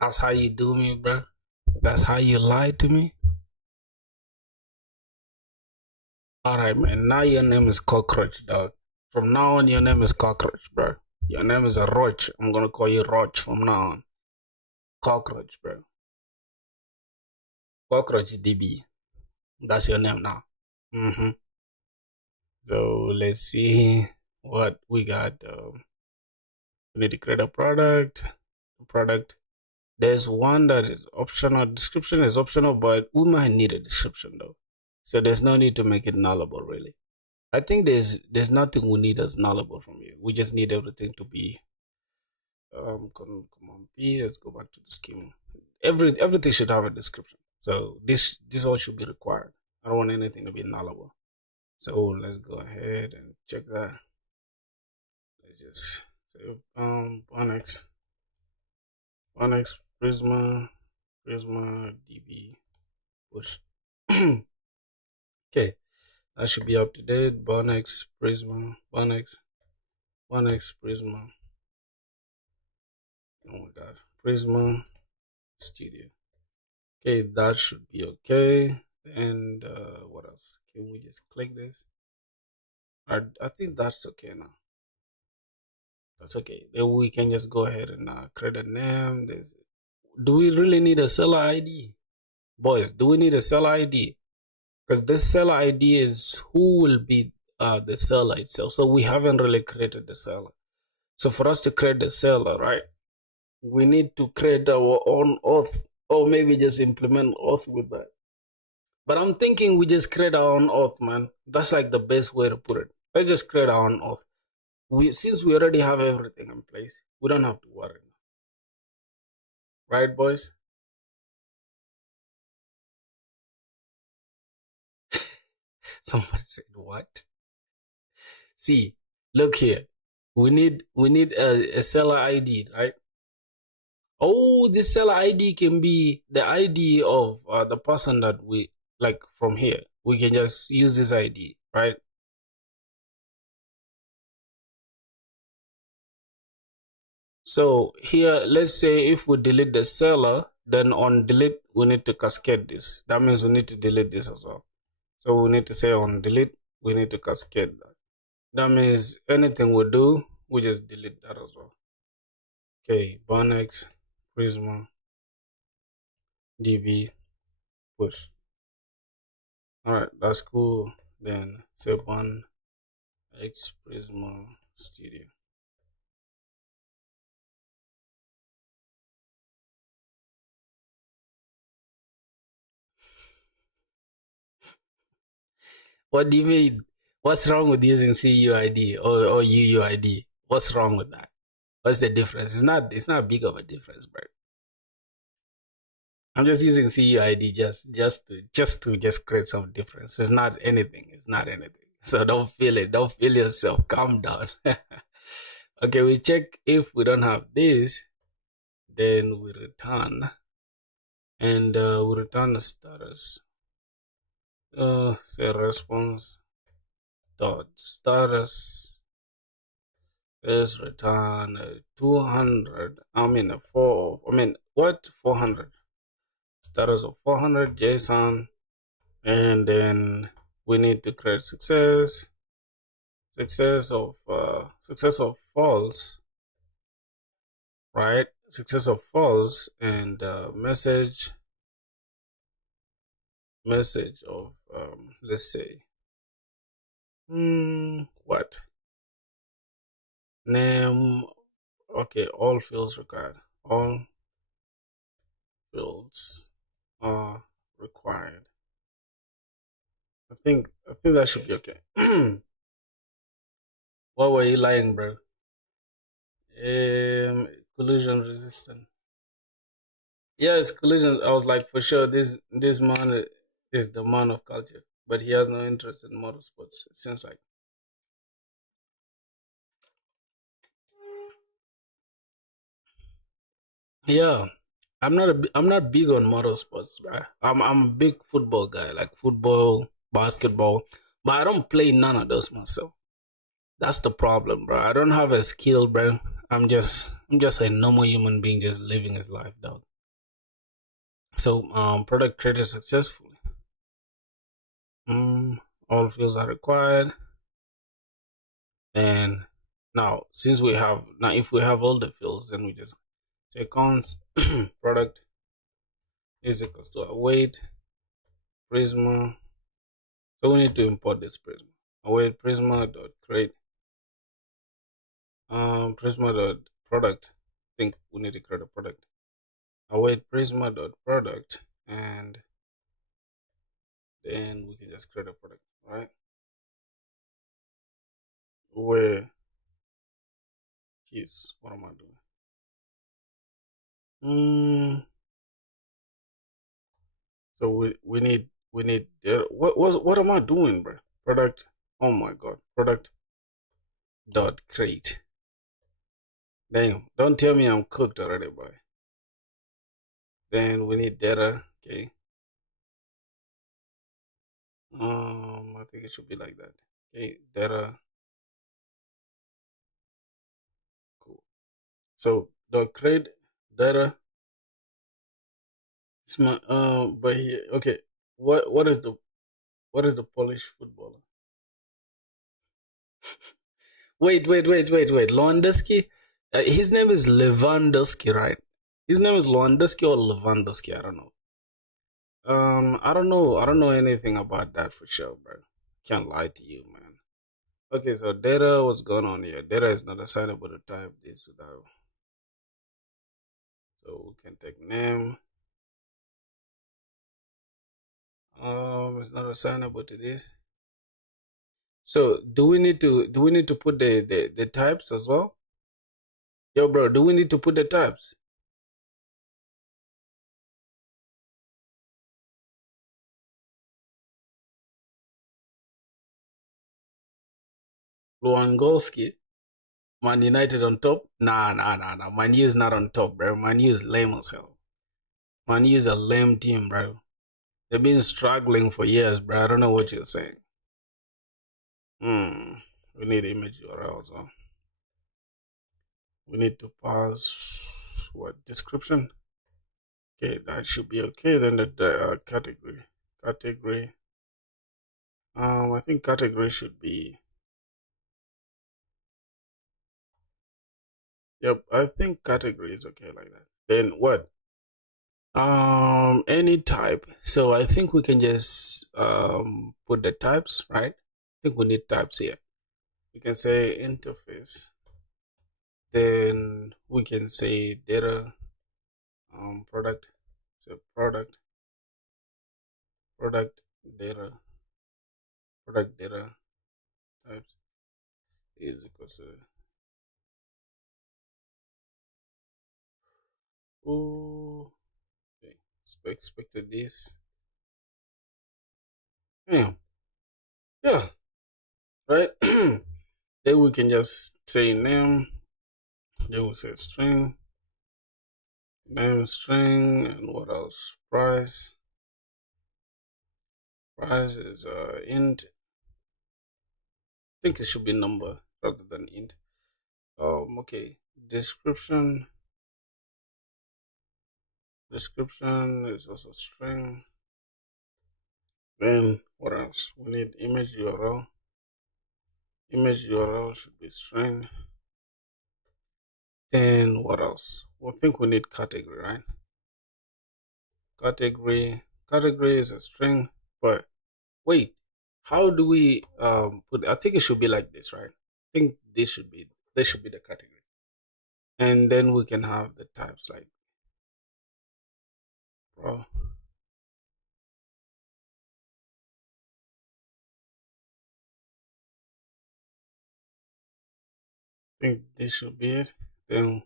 That's how you do me, bro. That's how you lied to me. All right, man. Now your name is Cockroach, dog. From now on, your name is Cockroach, bro. Your name is a Roach. I'm gonna call you Roach from now on. Cockroach, bro. Cockroach DB. That's your name now. So let's see what we got. We need to create a product. Product. There's one that is optional. Description is optional, but we might need a description though. So there's no need to make it nullable, really. I think there's nothing we need as nullable from you. We just need everything to be command P. Let's go back to the schema. Everything should have a description. So this all should be required. I don't want anything to be nullable. So let's go ahead and check that. Let's just say Onyx Prisma DB push. Okay, that should be up to date. Bonex Prisma, Bonex Prisma. Oh my god, Prisma Studio. Okay, that should be okay. And what else? Can we just click this? I think that's okay now. That's okay. Then we can just go ahead and create a name. Do we really need a seller ID? Boys, do we need a seller ID? Because this seller ID is who will be the seller itself. So we haven't really created the seller. So for us to create the seller, right, we need to create our own auth, or maybe just implement auth with that. But I'm thinking we just create our own auth, man. That's like the best way to put it. Let's just create our own auth. Since we already have everything in place, we don't have to worry. Right, boys? Somebody said what? See, look here. We need a seller ID, right? Oh, this seller ID can be the ID of the person that we like from here. We can just use this ID, right? So here, let's say if we delete the seller, then on delete, we need to cascade this. That means we need to delete this as well. So we need to say on delete, we need to cascade that. That means anything we do, we just delete that as well. Okay, Bonex, Prisma, DB, push. Alright, that's cool. Then say Bonex, Prisma, Studio. What do you mean? What's wrong with using CUID or UUID? What's wrong with that? What's the difference? It's not big of a difference, bro. I'm just using CUID just create some difference. It's not anything. It's not anything. So don't feel it. Don't feel yourself. Calm down. Okay, we check if we don't have this, then we return, and we return the status. Say response dot status is return 200. I mean what 400 status of 400 JSON, and then we need to create success of false, right? Success of false, and message of let's say what name Okay, all fields required. All fields are required. I think that should be okay. What were you lying, bro? Collision resistant. Yeah, it's collision. I was like, for sure, this man is the man of culture, but he has no interest in motorsports. It seems like. Yeah, I'm not big on motorsports, right? I'm a big football guy, like football, basketball, but I don't play none of those myself. That's the problem, bro. I don't have a skill, bro. I'm just a normal human being just living his life, dog. So product created successfully. Mm, all fields are required. And now, since we have now, if we have all the fields, then we just say cons product is equals to await prisma. So we need to import this prisma. Await prisma dot create prisma dot product. I think we need to create a product. Await prisma dot product, and then we can just create a product, right? Where keys? What am I doing? So we need what am I doing, bro? Product. Oh my god. Product dot create. Damn. Don't tell me I'm cooked already, boy. Then we need data. Okay. I think it should be like that. Okay. Data. Cool. So dot create data. It's my but here okay. What is the Polish footballer? Wait. Lewandowski. His name is Lewandowski, right? His name is Lewandowski or Lewandowski. I don't know. I don't know. I don't know anything about that for sure, bro. Can't lie to you, man. Okay, so data, what's going on here? Data is not assignable to type this without. So we can take name. It's not assignable to this. So do we need to put the types as well? Yo, bro, do we need to put the types? Lewandowski, Man United on top? Nah. Man U is not on top, bro. Man U is lame as hell. Man U is a lame team, bro. They've been struggling for years, bro. I don't know what you're saying. We need image URL as well. We need to pass what description? Okay, that should be okay. Then the category. I think category should be. Yep, I think category is okay like that. Then what? Any type. So I think we can just put the types, right? I think we need types here. We can say interface. Then we can say data product. So product data types is equals to okay. Expected this. Yeah, right. Then we can just say name. Then we say string, name string, and what else? Price. Price is int. I think it should be number rather than int. Okay. Description. Description is also string. Then what else? We need image URL. Image URL should be string. Then what else? I think we need category, right? Category is a string, but wait, how do we put? I think it should be like this, right? I think this should be the category. and then we can have the types like bro. I think this should be it. Then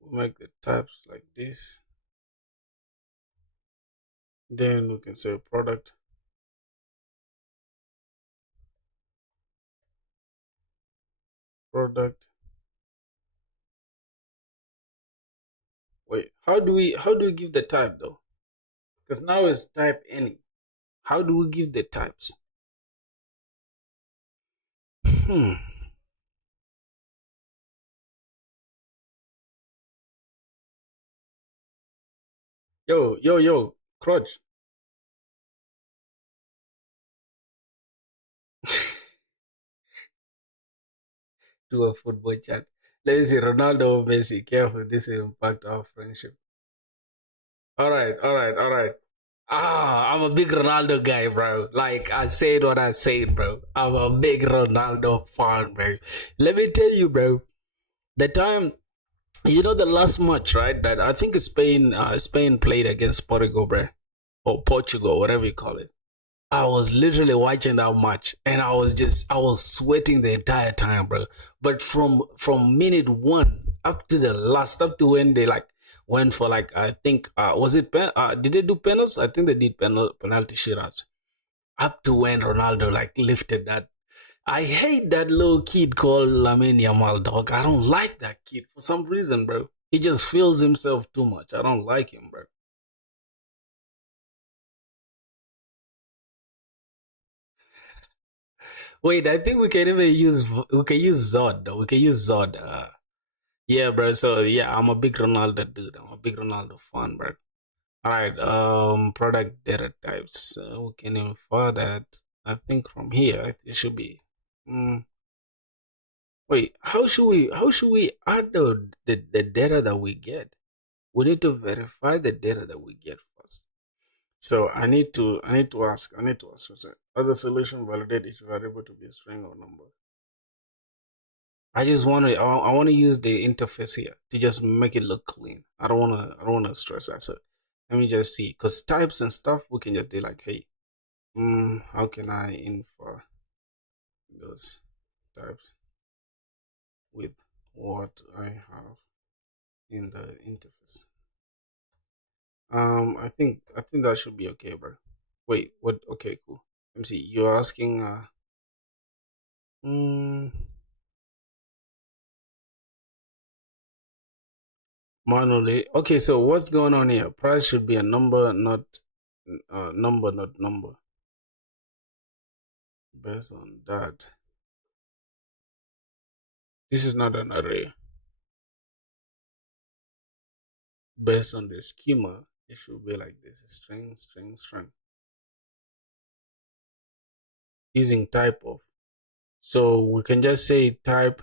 we make the types like this. Then we can say product. Product. Wait, how do we give the type though? Because now it's type any. How do we give the types? Hmm. Yo, Crutch. Do a football chat. Let's see, Ronaldo, Messi. Careful, this will impact our friendship. All right. I'm a big Ronaldo guy, bro. Like I said what I said, bro. I'm a big Ronaldo fan, bro. Let me tell you, bro. The time, the last match, right? That I think Spain played against Portugal, bro, or Portugal, whatever you call it. I was literally watching that match, and I was sweating the entire time, bro. But from minute one up to the last, up to when they like went for like I think was it did they do penalties? I think they did penalty shootouts. Up to when Ronaldo like lifted that. I hate that little kid called Lamine Yamal, dog. I don't like that kid for some reason, bro. He just feels himself too much. I don't like him, bro. Wait, I think we can use Zod though. We can use Zod. Yeah, bro. So yeah, I'm a big Ronaldo dude. I'm a big Ronaldo fan, bro. All right. Product data types. We can infer that. I think from here it should be. Mm, wait, how should we add the data that we get? We need to verify the data that we get first. So I need to ask. Other solution validate each variable to be a string or number. I want to use the interface here to just make it look clean. I don't want to stress that. So let me just see, because types and stuff we can just do like, hey, how can I infer those types with what I have in the interface? I think that should be okay, bro. Wait, what? Okay, cool. Let me see. You're asking mm, manually. Okay, so what's going on here? Price should be a number, not number. Based on that, this is not an array. Based on the schema, it should be like this: string, string, string, using type of. So we can just say type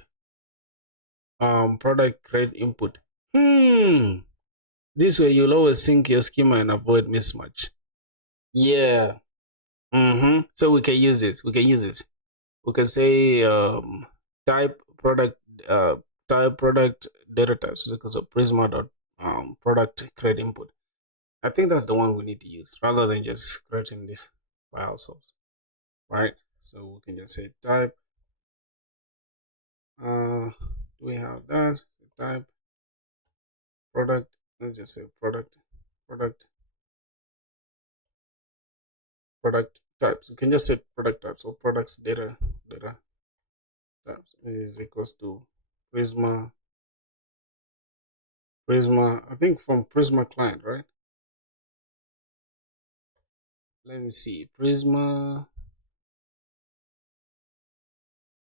product create input. This way you'll always sync your schema and avoid mismatch. Yeah. So we can use this. We can use this. We can say type product uh type product data types because of Prisma dot product create input. I think that's the one we need to use rather than just creating this by ourselves, right? So we can just say type. Do we have that? Type product. Let's just say product, product types. We can just say product types or products data types is equals to Prisma. I think from Prisma client, right? Let me see. Prisma.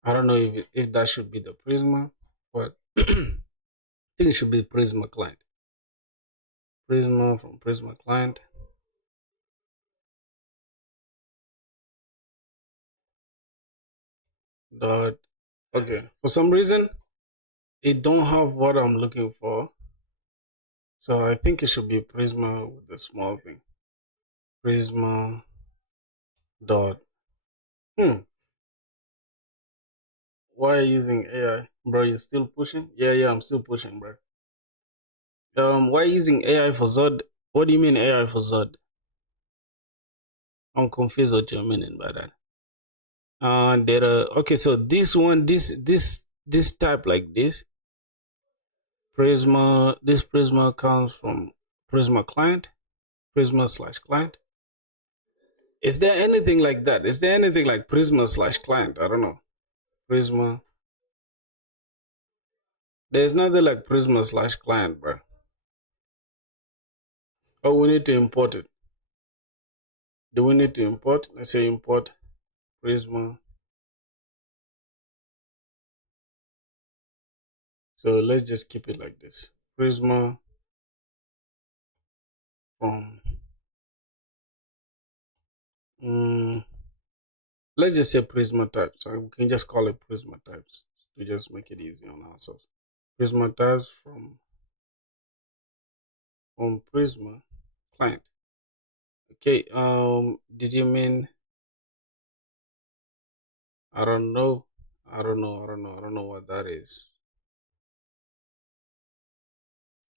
I don't know if that should be the Prisma, but I think it should be Prisma client. Prisma from Prisma client. Dot. Okay. For some reason, it don't have what I'm looking for. So I think it should be Prisma with the small thing. Prisma dot. Hmm. Why are you using AI, bro? You still pushing? Yeah, I'm still pushing, bro. Why are you using AI for Zod? What do you mean AI for Zod? I'm confused what you're meaning by that. Data. Okay, so this one, this type like this Prisma. This Prisma comes from Prisma client, Prisma slash client. Is there anything like that? Is there anything like Prisma slash client? I don't know. Prisma. There's nothing like Prisma slash client, bro. Oh, we need to import it. Do we need to import? Let's say import Prisma. So let's just keep it like this. Prisma from let's just say Prisma type. So we can just call it Prisma types to just make it easy on ourselves. Prisma types from Prisma client. Okay, did you mean I don't know. I don't know what that is.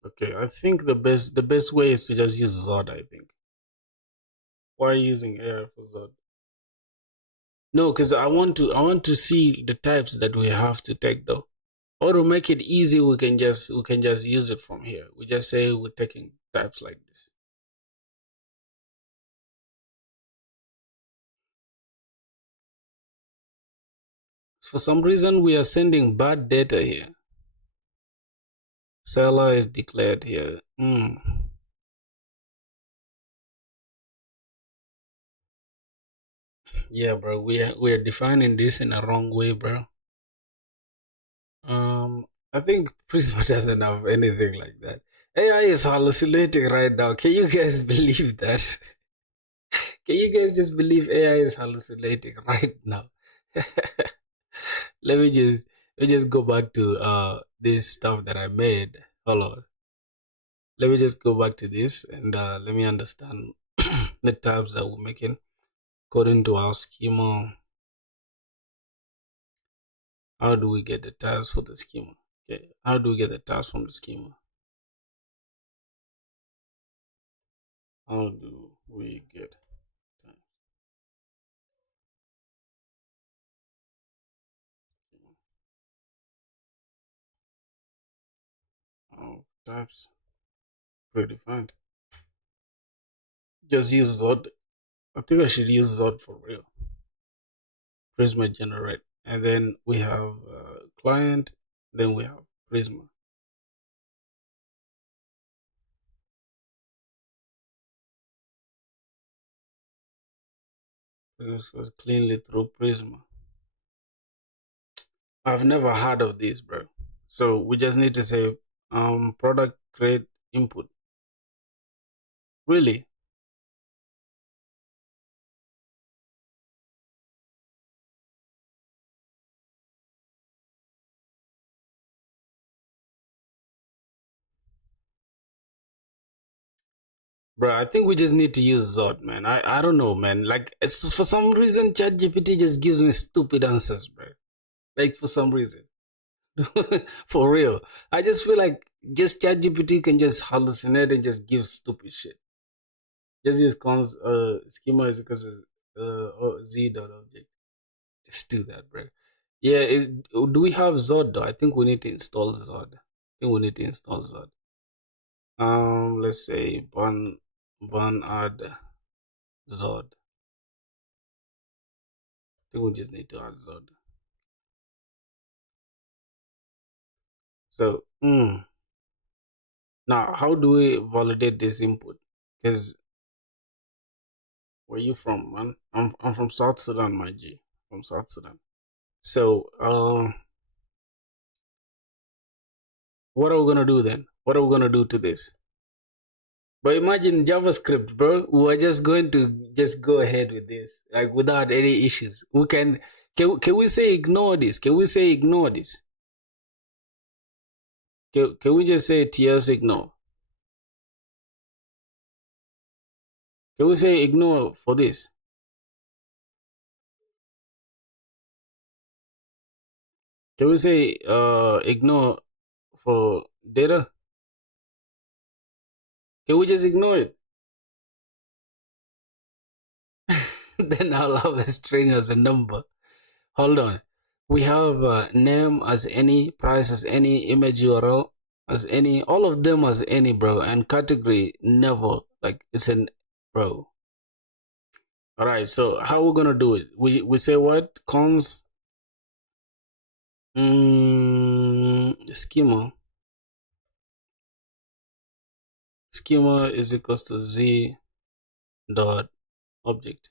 Okay, I think the best way is to just use Zod, I think. Why are you using AI for Zod? No, because I want to see the types that we have to take though. Or to make it easy, we can just use it from here. We just say we're taking types like this. For some reason, we are sending bad data here. Seller is declared here. Yeah, bro. We are defining this in a wrong way, bro. I think Prisma doesn't have anything like that. AI is hallucinating right now. Can you guys believe that? Can you guys just believe AI is hallucinating right now? let me just go back to this stuff that I made. Hold on. Let me just go back to this and let me understand the tabs that we're making according to our schema. How do we get the tabs for the schema? Okay, how do we get the tabs from the schema? How do we get tabs predefined? Just use Zod. I think I should use Zod for real. Prisma generate, and then we have client, then we have Prisma. This was cleanly through Prisma. I've never heard of this, bro. So we just need to say product create input. Really? Bro, I think we just need to use Zod, man. I don't know, man. Like for some reason ChatGPT just gives me stupid answers, bro. Like for some reason. For real. I just feel like just ChatGPT can just hallucinate and just give stupid shit. Just use cons schema is because of z dot object. Just do that, bro. Yeah, do we have Zod though? I think we need to install Zod. I think we need to install Zod. Let's say bun add Zod. I think we just need to add Zod. So, now how do we validate this input? Because where you from, man? I'm from South Sudan, my G. From South Sudan. So, what are we gonna do then? What are we gonna do to this? But imagine JavaScript, bro. We're just going to just go ahead with this, like without any issues. We can we say ignore this? Can we say ignore this? Can we just say TS ignore? Can we say ignore for this? Can we say ignore for data? Can we just ignore it? Then I'll have a string as a number. Hold on. We have name as any, price as any, image URL as any, all of them as any, bro. And category never, like it's an bro. All right. So how we're gonna do it? We say what cons schema. Schema is equals to z dot object,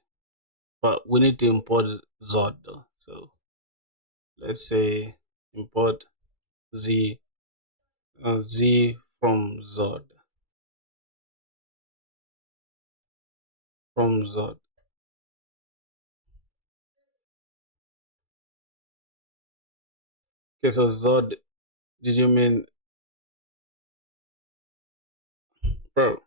but we need to import Zod though. So let's say import z z from Zod from Zod. Okay, so Zod, did you mean bro?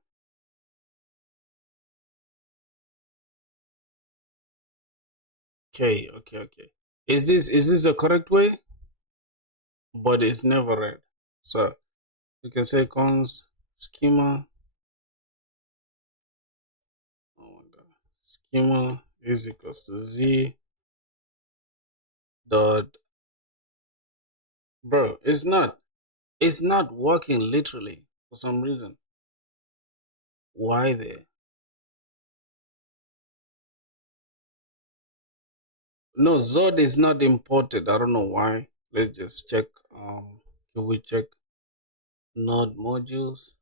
Okay. Is this the correct way? But it's never read. So you can say cons schema. Oh my god. Schema is equals to z dot bro. It's not working literally for some reason. Why there? No, Zod is not imported. I don't know why. Let's just check. Can we check node modules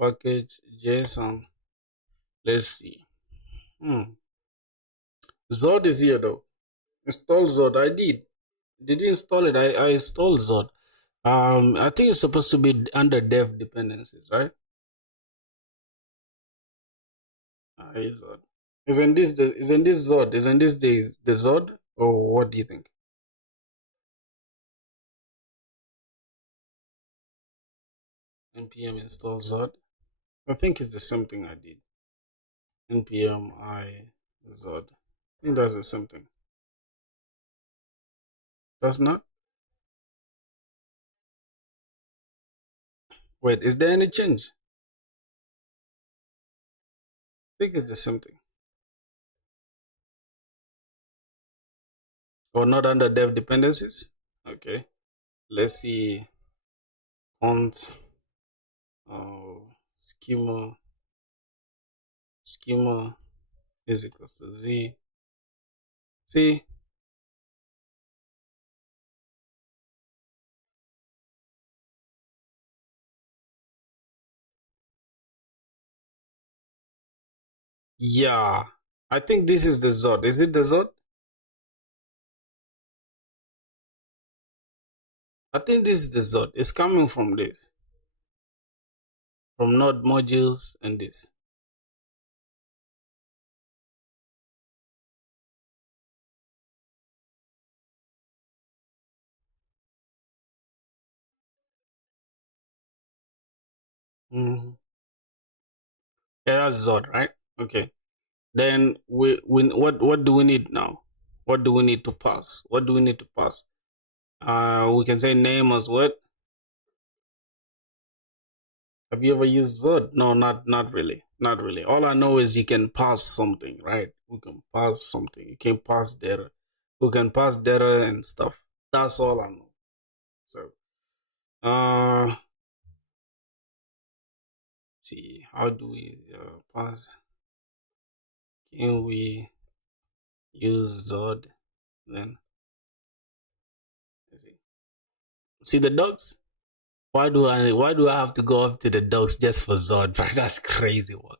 package JSON? Let's see. Zod is here though. Install Zod. I did. Did you install it? I installed Zod. I think it's supposed to be under dev dependencies, right? Zod. Isn't this Zod? Isn't this the Zod? Or what do you think? npm install Zod. I think it's the same thing I did. npm I Zod. I think that's the same thing. That's not. Wait, is there any change? I think it's the same thing. Or not under dev dependencies? Okay. Let's see. Cont schema is equals to z. See? Yeah. I think this is the Zod. Is it the Zod? I think this is the Zod. It's coming from this. From node modules and this. Yeah, that's Zod, right? Okay. Then what do we need now? What do we need to pass? What do we need to pass? We can say name as what? Have you ever used Zod? No, not really. Not really. All I know is you can pass something, right? We can pass something. You can pass data. We can pass data and stuff. That's all I know. So see, how do we pass? Can we use Zod then? Let's see the dogs? Why do I have to go up to the dogs just for Zod, bro? That's crazy work.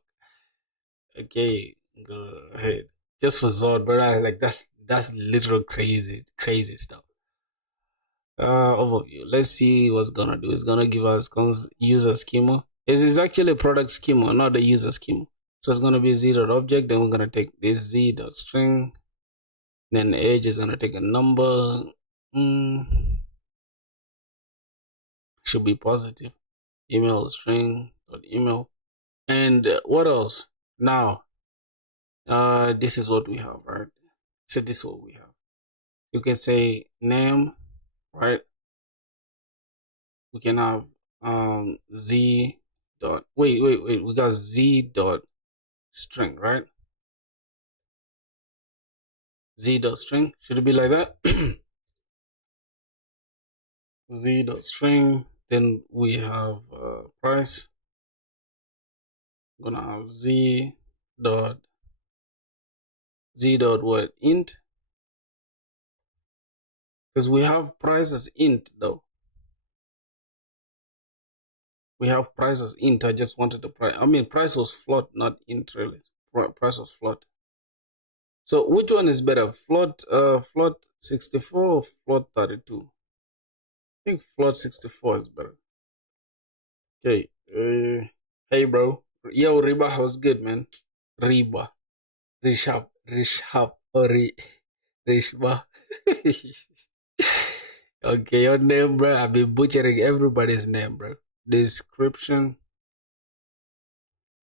Okay, go ahead. Just for Zod, bro. Like that's literal crazy stuff. Overview. Let's see what's gonna do. It's gonna give us user schema. It's actually a product schema, not a user schema. So it's gonna be z.object. Then we're gonna take this z.string. Then age is gonna take a number. Should be positive. Email string dot email. And what else? Now, this is what we have, right? So this is what we have. You can say name, right? We can have z dot wait, we got z dot string, right? Z dot string, should it be like that? Z dot string, then we have price. I'm gonna have dot z dot what, int, because we have price as int though. We have price as int. I just wanted the price. I mean, price was float, not int really. Price was float. So which one is better, float 64 or float 32? I think float 64 is better. Okay. Hey bro, yo Riba, how's good, man? Riba, Rishab, or Rishba. Okay, your name, bro. I've been butchering everybody's name, bro. Description.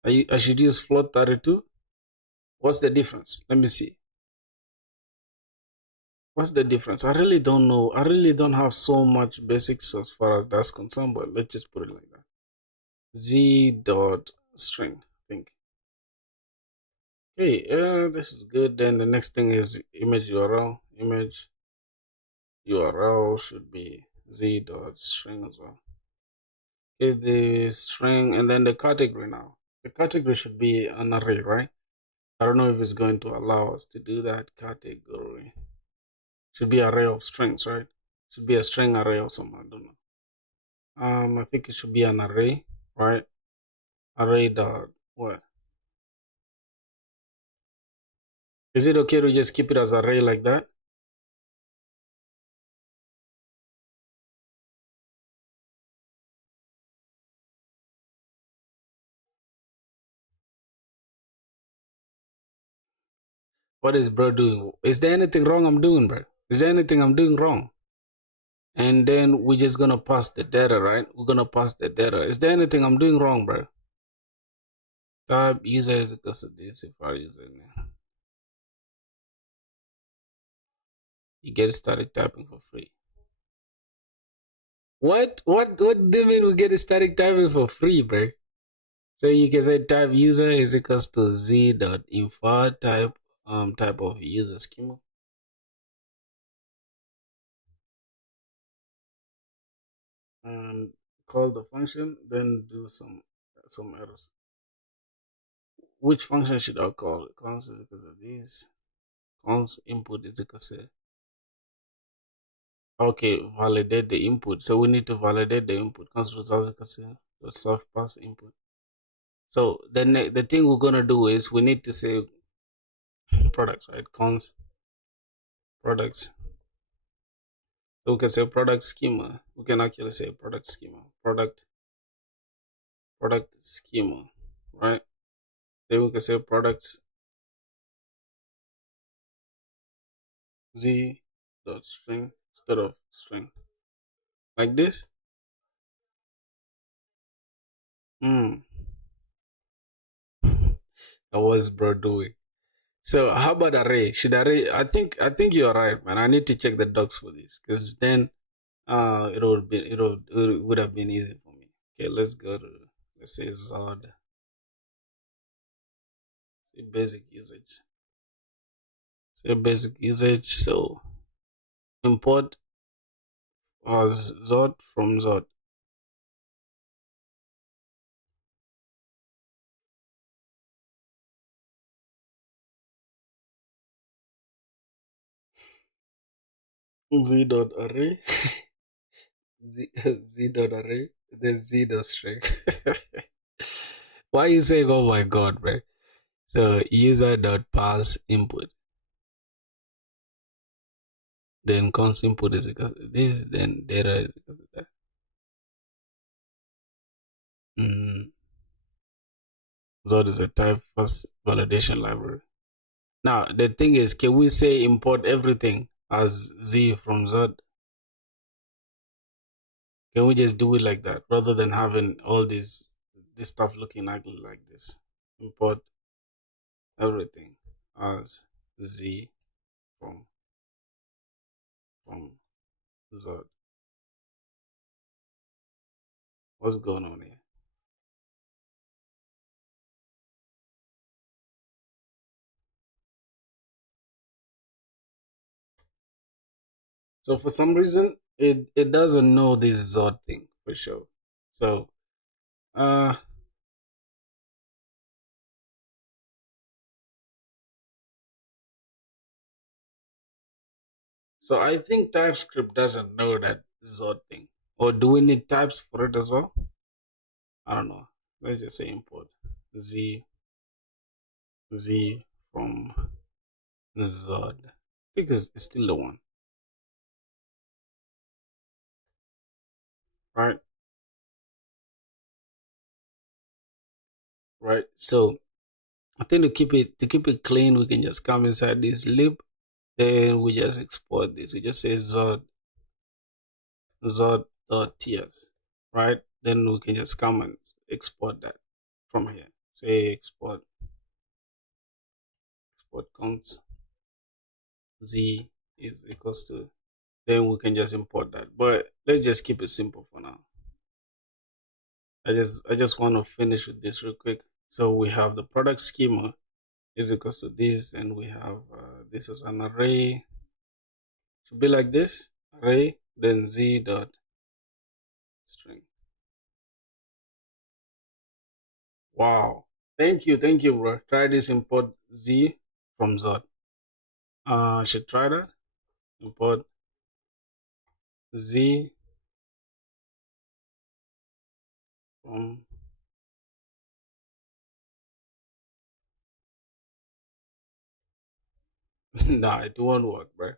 I should use float 32. What's the difference? Let me see. What's the difference? I really don't know. I really don't have so much basics as far as that's concerned, but let's just put it like that. Z dot string, I think. Okay, this is good. Then the next thing is image URL. Image URL should be Z dot string as well. Okay, the string and then the category now. The category should be an array, right? I don't know if it's going to allow us to do that. Category should be array of strings, right? Should be a string array or something. I don't know. I think it should be an array, right? Array dot what? Is it okay to just keep it as array like that? What is bro doing? Is there anything wrong I'm doing, bro? Is there anything I'm doing wrong? And then we're just gonna pass the data, right? We're gonna pass the data. Is there anything I'm doing wrong, bro? Type user is equals to this if I use it now. You get static typing for free. What do you mean we get static typing for free, bro? So you can say type user is equals to z dot infer type of user schema. And call the function, then do some errors. Which function should I call? Const is equal to this. Const input is equal to, okay, validate the input. So we need to validate the input. Const result is equal to the self pass input. So the thing we're gonna do is we need to say products, right? Const products. So we can say product schema. We can actually say product schema. Product schema, right? Then we can say products z dot string instead of string, like this. What's bro doing? So how about array? Should array? I think you're right, man. I need to check the docs for this because then it would have been easy for me. Okay, let's go to, let's say Zod. Say basic usage. Say basic usage. So import Zod from Zod. Z dot array. Z dot array. Then Z dot string. Why are you saying oh my god, man? So user dot pass input. Then const input is equal to this, then data is equal to that. Zod is a type first validation library. Now the thing is, can we say import everything as Z from Zod? Can we just do it like that rather than having all this stuff looking ugly like this? Import everything as Z from from Zod. What's going on here? So for some reason, it doesn't know this Zod thing for sure. So uh so I think TypeScript doesn't know that Zod thing. Or do we need types for it as well? I don't know. Let's just say import z from Zod. I think it's still the one, right? Right. So I think to keep it clean, we can just come inside this lib, then we just export this. We just say Zod.ts, right? Then we can just come and export that from here. Say export const z is equals to, then we can just import that. But let's just keep it simple for now. I just want to finish with this real quick. So we have the product schema is equals to this, and we have this as an array. Should be like this, array, then z dot string. Wow. Thank you, bro. Try this, import z from Zod. I should try that. Import z from nah, it won't work, bro.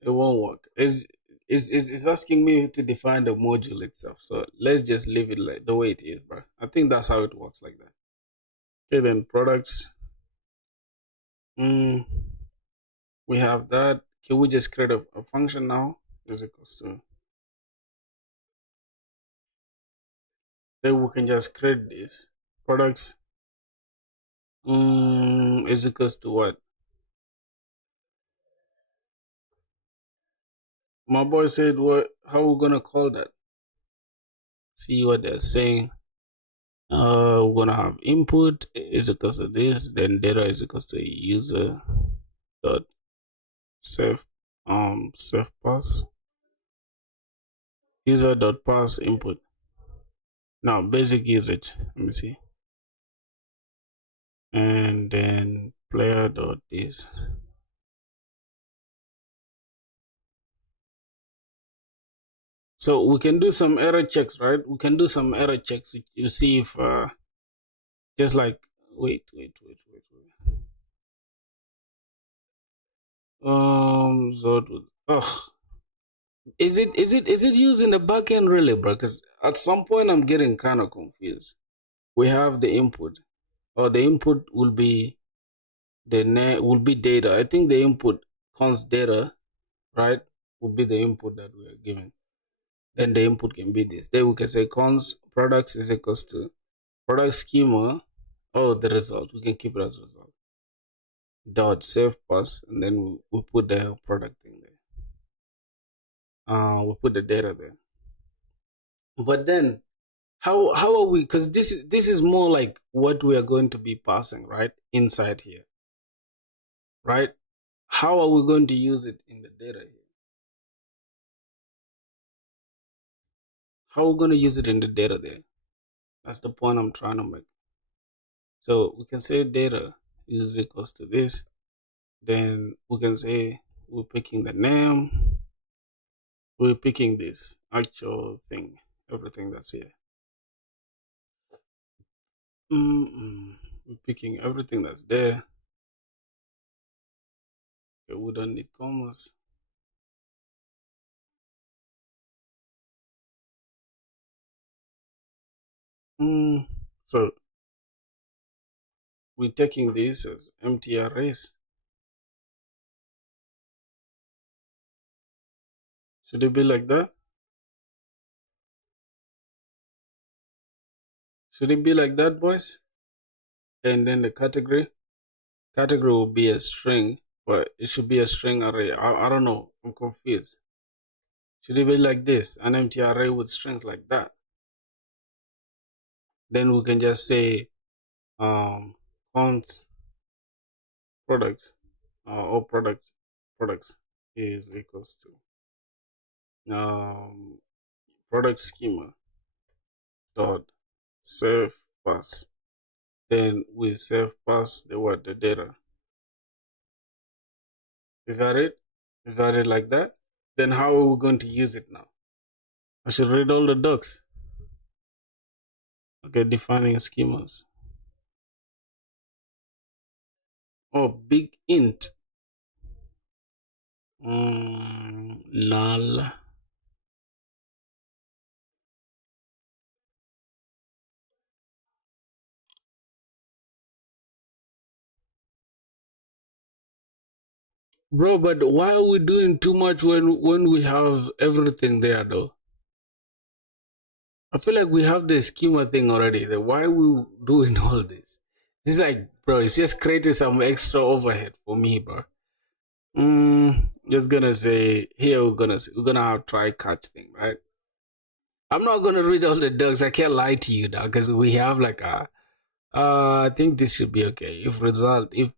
It won't work. It's asking me to define the module itself. So let's just leave it like the way it is, bro. I think that's how it works like that. Okay, then products. Mm, we have that. Can we just create a function now? Is equals to, then we can just create this products is equals to what? My boy said, what? How we gonna call that? See what they're saying. We're gonna have input is equals to this, then data is equals to user dot self self pass, user dot pass input. Now basic usage. Let me see, and then player dot this. So we can do some error checks, right? We can do some error checks. You see if just like wait. Zod. Ugh. Is it used in the backend really, bro? Because at some point I'm getting kind of confused. We have the input, or the input will be will be data. I think the input const data, right? Will be the input that we are given. Then the input can be this. Then we can say const products is equals to product schema. Oh, the result. We can keep it as result. Dot save pass, and then we put the product in there. We put the data there. But then how are we, because this is more like what we are going to be passing right inside here, right? How are we going to use it in the data here? How are we going to use it in the data there? That's the point I'm trying to make. So we can say data is equals to this, then we can say we're picking the name, we're picking this actual thing, everything that's here. We're picking everything that's there. Okay, we don't need commas. So we're taking this as empty arrays. Should it be like that? Should it be like that, boys? And then the category will be a string but it should be a string array. I don't know. I'm confused. Should it be like this? An empty array with strings like that? Then we can just say const product or products is equals to product schema dot save pass. Then we save pass the data. Is that it? Is that it like that? Then how are we going to use it now? I should read all the docs. Okay, defining schemas. Oh, big int. Null. Bro, but why are we doing too much when we have everything there though? I feel like we have the schema thing already. Then why are we doing all this? This is like, bro, it's just creating some extra overhead for me, bro. Just gonna say here we're gonna have try catch thing, right? I'm not gonna read all the docs. I can't lie to you now because we have like a. I think this should be okay. If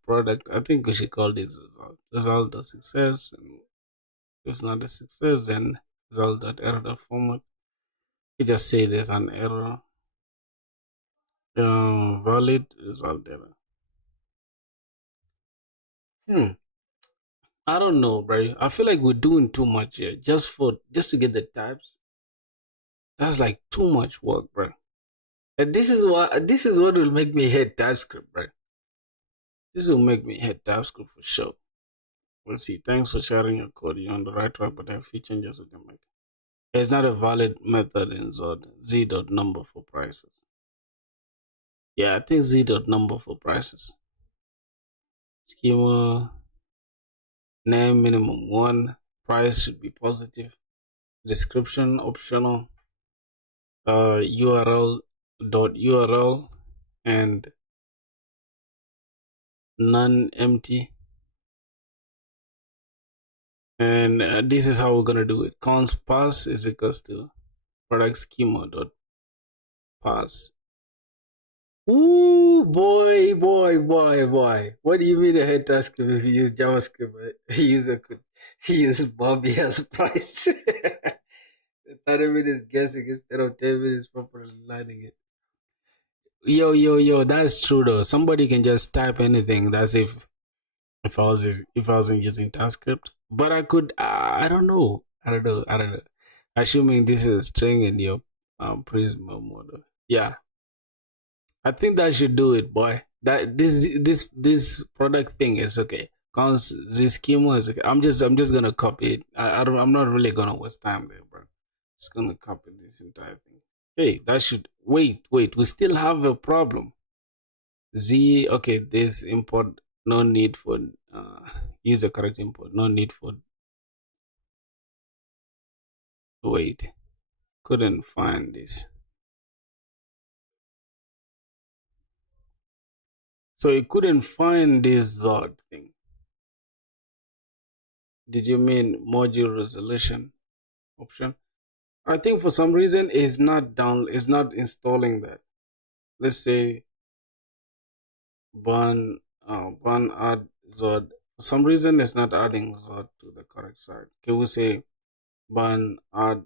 product, I think we should call this result. Result a success, and if it's not a success, then result that error format. We just say there's an error. Valid result error. I don't know, bro. I feel like we're doing too much here just to get the types. That's like too much work, bro. And this is what will make me hate TypeScript, bro. This will make me hate TypeScript for sure. Let's see. Thanks for sharing your code. You're on the right track, but there are a few changes we can make. It's not a valid method in z.number for prices. Yeah, I think z.number for prices. Schema name minimum 1. Price should be positive. Description optional. URL and none empty. And this is how we're gonna do it. Const pass is equals to product schema dot pass. Ooh, boy. What do you mean a head task if you use JavaScript? User could use Bobby as price. 30 minutes guessing instead of 10 minutes properly lining it. Yo, that's true though. Somebody can just type anything. That's if I wasn't using TypeScript. But I could I don't know. I don't know. Assuming this is a string in your Prisma model. Yeah. I think that should do it, boy. That this product thing is okay. Cause this schema is okay. I'm just gonna copy it. I'm not really gonna waste time there, bro. Just gonna copy this entire thing. Hey, that should wait. We still have a problem. Okay, this import no need for use the correct import. No need for wait. Couldn't find this. So it couldn't find this Zod thing. Did you mean module resolution option? I think for some reason it's not installing that. Let's say ban add Zod. For some reason it's not adding Zod to the correct side. Can we say ban add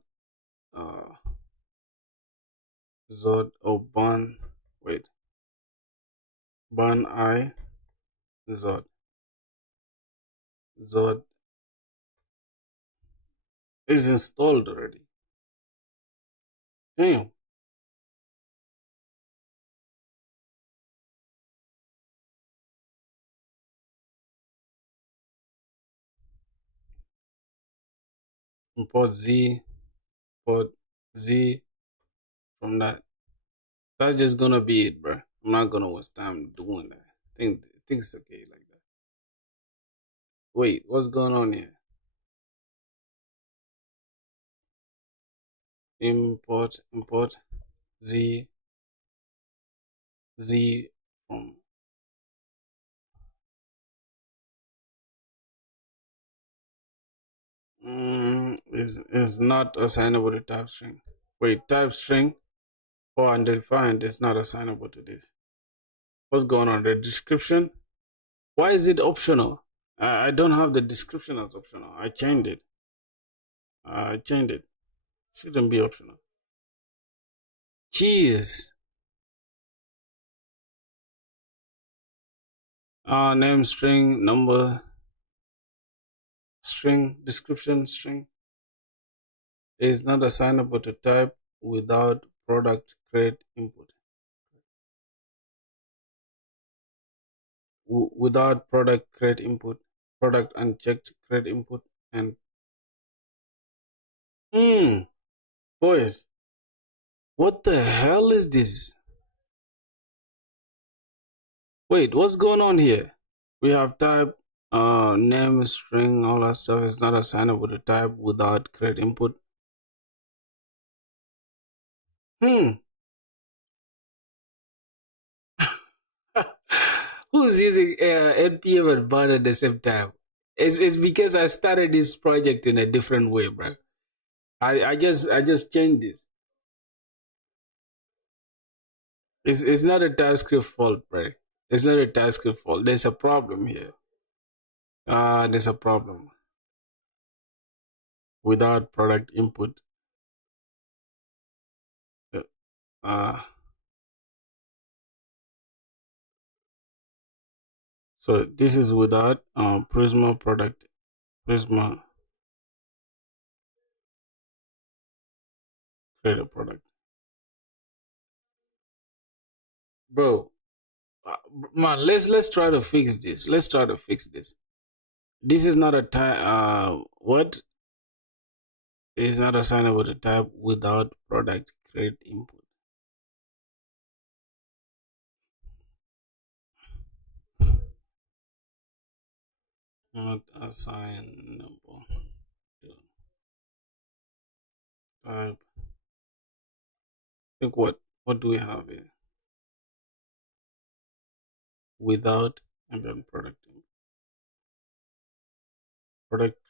Zod or ban I Zod is installed already. Damn. Import Z from that. That's just gonna be it, bro. I'm not gonna waste time doing that. I think it's okay like that. Wait, what's going on here? Import Z from Is not assignable to type string. Wait, type string or undefined is not assignable to this. What's going on? The description? Why is it optional? I don't have the description as optional. I changed it. Shouldn't be optional. Jeez. Name string, number, string, description string is not assignable to type without product create input. Without product create input, product unchecked create input, and boys, what the hell is this? Wait, what's going on here? We have type, name, string, all that stuff is not assignable to type without create input. Who's using npm and bar at the same time? It's because I started this project in a different way, bro. I just changed this. It's not a TypeScript fault, bro. It's not a TypeScript fault. There's a problem here. There's a problem. Without product input. So this is without Prisma product. Prisma create a product. Bro, man, let's try to fix this. Let's try to fix this. This is not a type. What? It is not assignable to type without product create input. Not assignable to type. Think what do we have here? Without and then product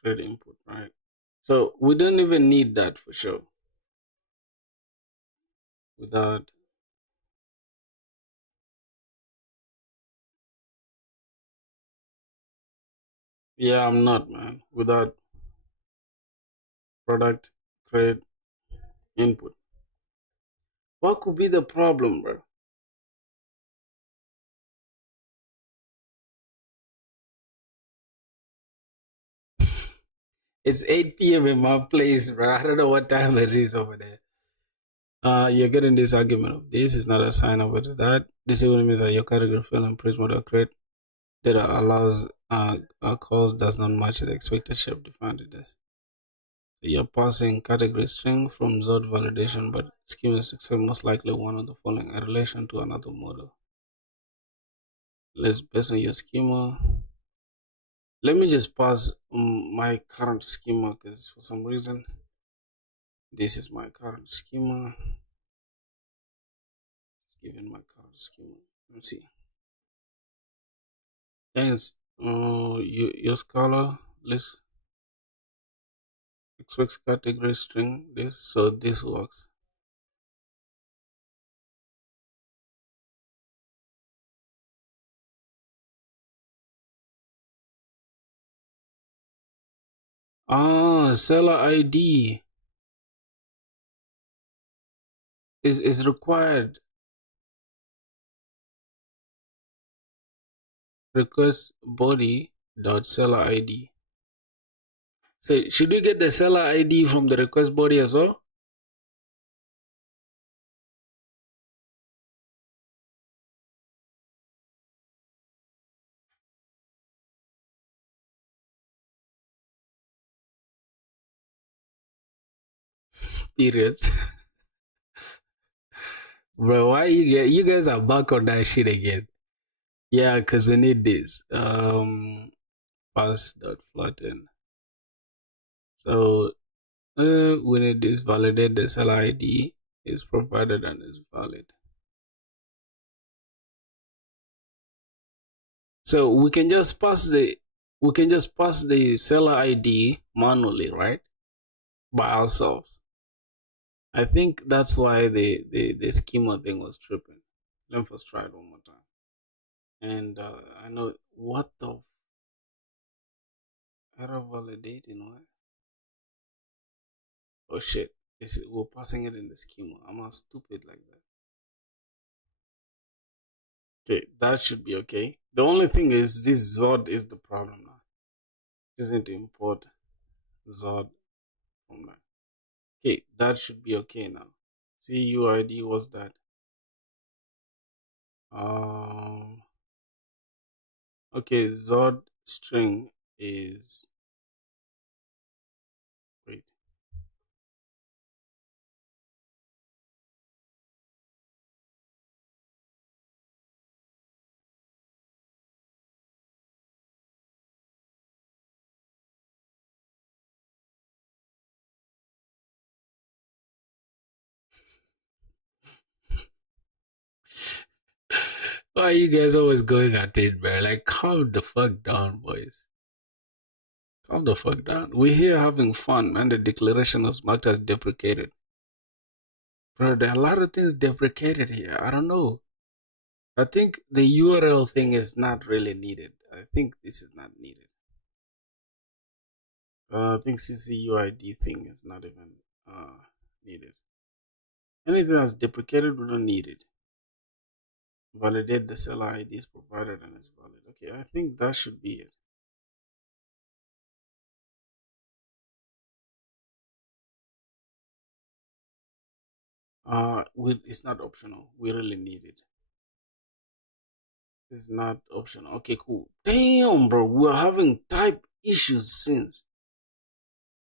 create input, right? So we don't even need that for sure. Without. Yeah, I'm not, man. Without product create input. What could be the problem, bro? It's 8 p.m. in my place, bro. I don't know what time it is over there. You're getting this argument of this is not assignable to that. This simply means that your category field and Prisma create data allows calls does not match the expected shape defined in this. So you're passing category string from Zod validation, but schema is most likely one of the following in relation to another model. Let's based on your schema. Let me just pass my current schema because for some reason this is my current schema. It's given my current schema. Let's see. Yes, your Scala list expects category string this, so this works. Seller ID is required. Request body dot seller ID. So should we get the seller ID from the request body as well? Periods. Bro, why you guys are back on that shit again? Yeah, because we need this. Pass dot flatten. So we need this validate the seller ID is provided and is valid. So we can just pass we can just pass the seller ID manually, right? By ourselves. I think that's why the schema thing was tripping. Let me first try it one more time. And I know what the error validating, what? Oh shit. We're passing it in the schema. I'm not stupid like that. Okay, that should be okay. The only thing is this Zod is the problem now. Isn't import Zod from that. Okay, that should be okay now. CUID was that. Okay, Zod string is, wait. Why are you guys always going at it, man? Like, calm the fuck down, boys. Calm the fuck down. We're here having fun, man. The declaration of matters deprecated. Bro, there are a lot of things deprecated here. I don't know. I think the URL thing is not really needed. I think this is not needed. I think CCUID thing is not even needed. Anything that's deprecated, we don't need it. Validate the seller ID is provided and it's valid. Okay, I think that should be it. It's not optional. We really need it. It's not optional. Okay, cool. Damn, bro, we're having type issues since.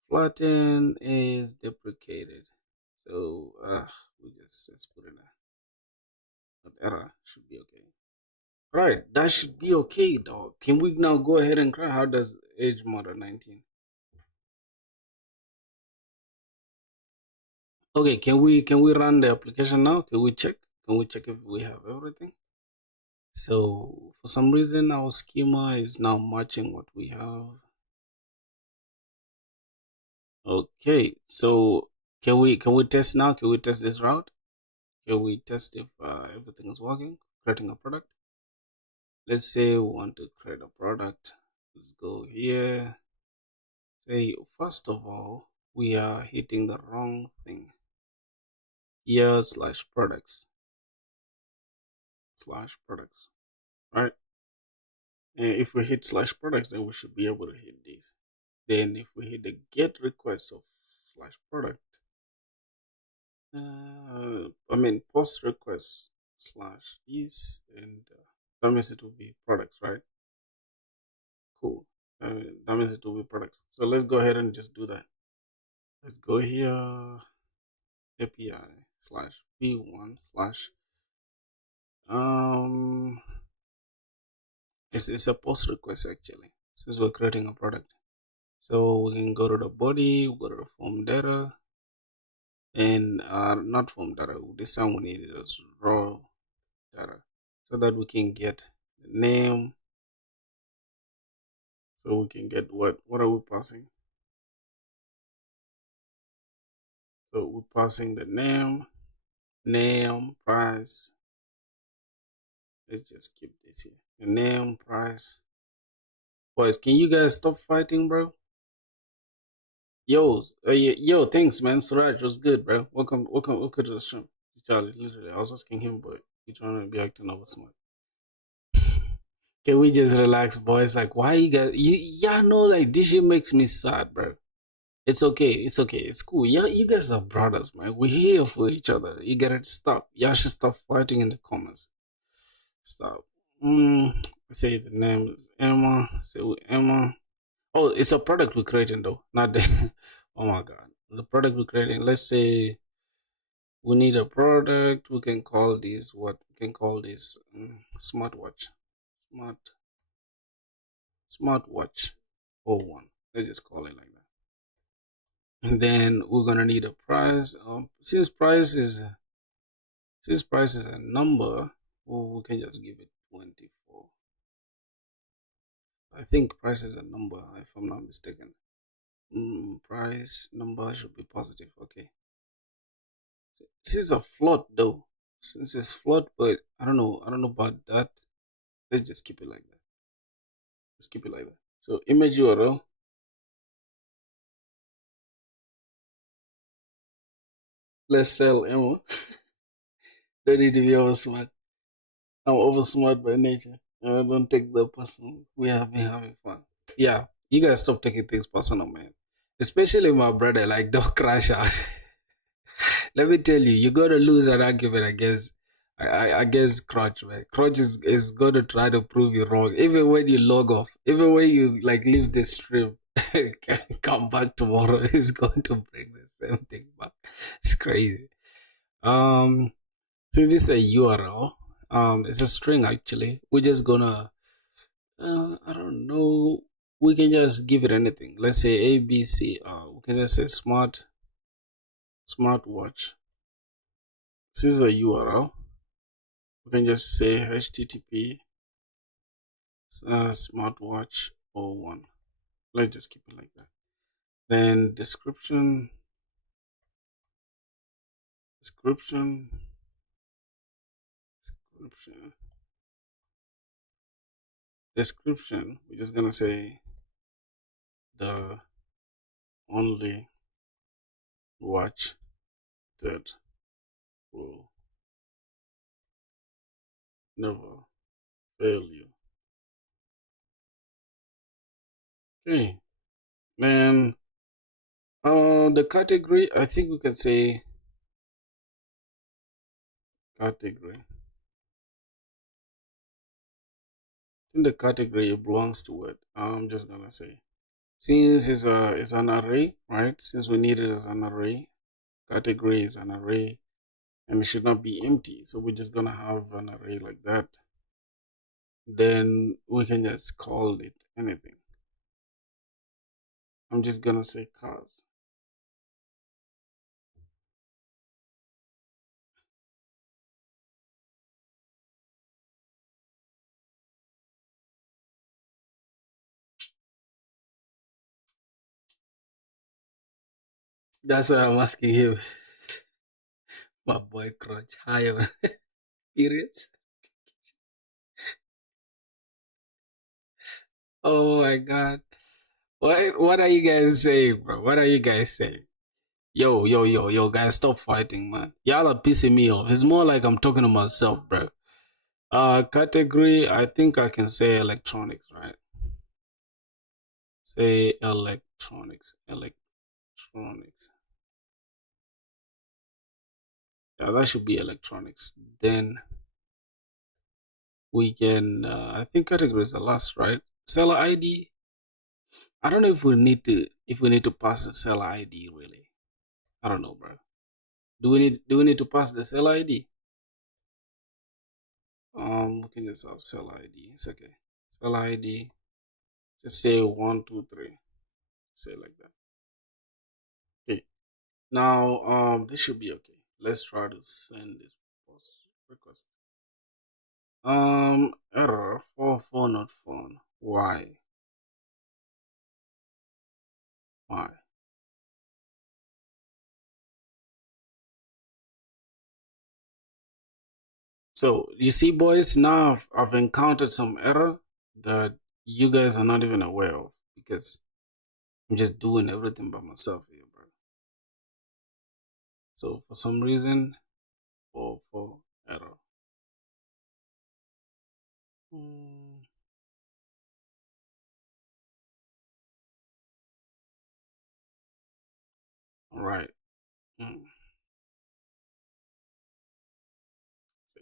Flatten is deprecated. So, let's put in an error. Should be okay. Right, that should be okay, dog. Can we now go ahead and cry? How does age matter? 19. Okay, can we run the application now? Can we check? Can we check if we have everything? So for some reason our schema is now matching what we have. Okay, so can we test now? Can we test this route? Can we test if everything is working? Creating a product. Let's say we want to create a product. Let's go here. Say first of all, we are hitting the wrong thing. Here /products right? And if we hit /products, then we should be able to hit this. Then if we hit the get request of /product, post request /is, and that means it will be products, right? Cool. That means it will be products. So let's go ahead and just do that. Let's go here, API /v1 it's a post request actually, since we're creating a product. So we can go to the body, we go to the form data, and not form data. This time we need it as raw data, so that we can get the name. So we can get what are we passing? So we're passing the name, price. Let's just keep this here. The name, price. Boys, can you guys stop fighting, bro? Yo, thanks, man. Suraj was good, bro. Welcome to the stream. Charlie, literally, I was asking him, but he's trying to be acting over smart. Can we just relax, boys? Like, why you guys? Y'all know, like, this shit makes me sad, bro. It's okay. It's cool. Yeah, you guys are brothers, man. We're here for each other. You gotta stop. Y'all should stop fighting in the comments. Stop. Say the name is Emma. Say with Emma. Oh, it's a product we're creating though, not the. Oh my god, the product we're creating. Let's say we need a product. We can call this what? We can call this smartwatch. Smartwatch 01. Let's just call it like that. And then we're gonna need a price. Since price is a number, we can just give it 24. I think price is a number, if I'm not mistaken. Price number should be positive. Okay. This is a float though. Since it's float, but I don't know. I don't know about that. Let's just keep it like that. Let's keep it like that. So image URL. Let's sell ammo. Don't need to be over smart. I'm over smart by nature. Don't take the personal. We have been having fun. Yeah, you guys stop taking things personal, man. Especially my brother. Like, don't crash out. Let me tell you, you gotta lose an argument against against Crutch, man. Crutch is gonna try to prove you wrong. Even when you log off, even when you like leave the stream, come back tomorrow, he's going to bring the same thing back. It's crazy. Um, since it's a URL, it's a string actually. We're just gonna, I don't know. We can just give it anything. Let's say ABC. We can just say smartwatch. This is a URL. We can just say HTTP smartwatch 01. Let's just keep it like that. Then description. We're just gonna say the only watch that will never fail you. Okay, then the category, I think we can say category. I think the category belongs to it. I'm just gonna say, since it's an array, right? Since we need it as an array, category is an array, and it should not be empty. So we're just gonna have an array like that. Then we can just call it anything. I'm just gonna say cars. That's why I'm asking him. My boy Crunch, hi on periods. Oh my god. What are you guys saying, bro? What are you guys saying? Yo, guys, stop fighting, man. Y'all are pissing me off. It's more like I'm talking to myself, bro. Category, I think I can say electronics, right? Say electronics. Yeah, that should be electronics. Then we can, I think category is the last, right? Seller ID. I don't know if we need to pass the seller ID really. I don't know, bro. Do we need to pass the seller ID? We can just have seller ID. It's okay. Seller ID. Just say 123. Say like that. Okay. Now this should be okay. Let's try to send this post request. Error 44 not found. Why? So you see, boys, now I've encountered some error that you guys are not even aware of because I'm just doing everything by myself here, bro. So for some reason, for error. All right. So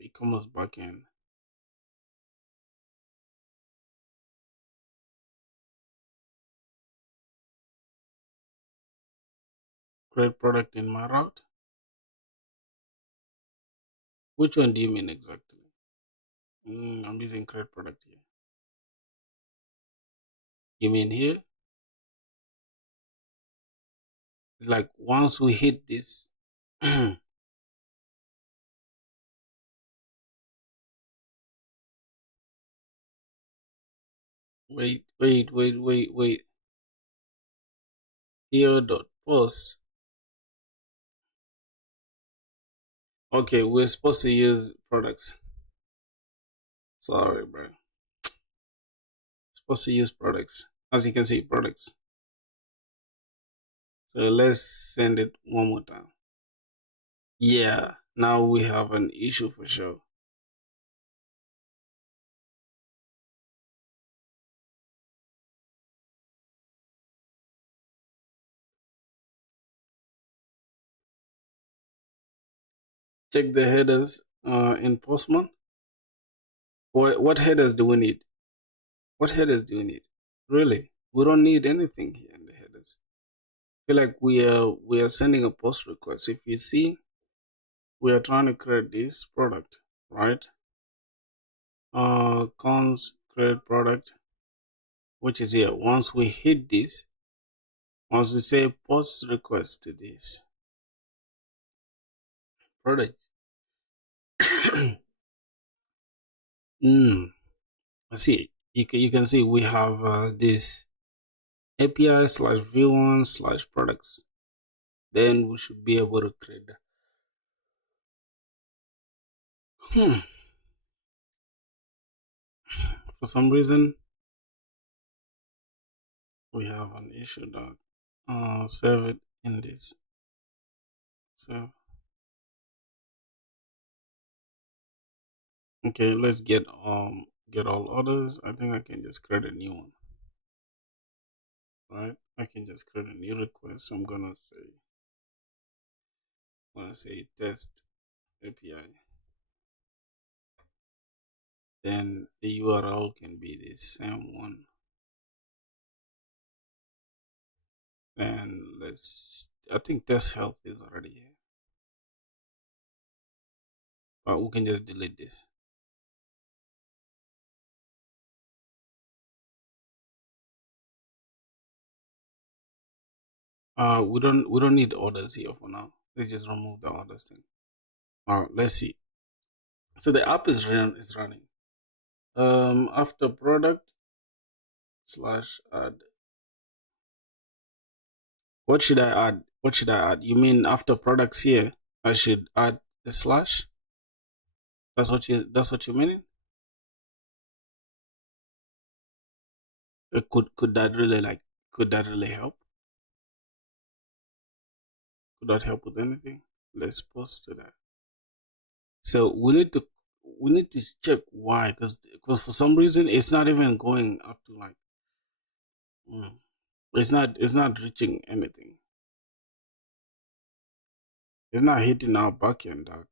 e-commerce backend. Create product in my route. Which one do you mean exactly? I'm using create product here. You mean here? It's like once we hit this, Wait. Here dot post. Okay, we're supposed to use products. Sorry, bro. Supposed to use products. As you can see, products. So let's send it one more time. Yeah, now we have an issue for sure. Check the headers in Postman. What headers do we need? What headers do we need? Really? We don't need anything here in the headers. I feel like we are sending a post request. If you see, we are trying to create this product, right? Cons create product, which is here. Once we hit this, once we say post request to this product, see, you can see we have this API slash v1 slash products. Then we should be able to create that. For some reason, we have an issue that save it in this. So okay, let's get all others. I think I can just create a new one. Right? I can just create a new request. I'm gonna say test API. Then the URL can be the same one. And I think test health is already here. But we can just delete this. We don't need orders here for now. Let's just remove the orders thing. Let's see. So the app is running. After product slash add. What should I add? What should I add? You mean after products here, I should add a slash? That's what you mean? Could that really help? Could that help with anything? Let's post to that. So we need to check why, because for some reason it's not even going up to like it's not reaching anything. It's not hitting our backend, dog.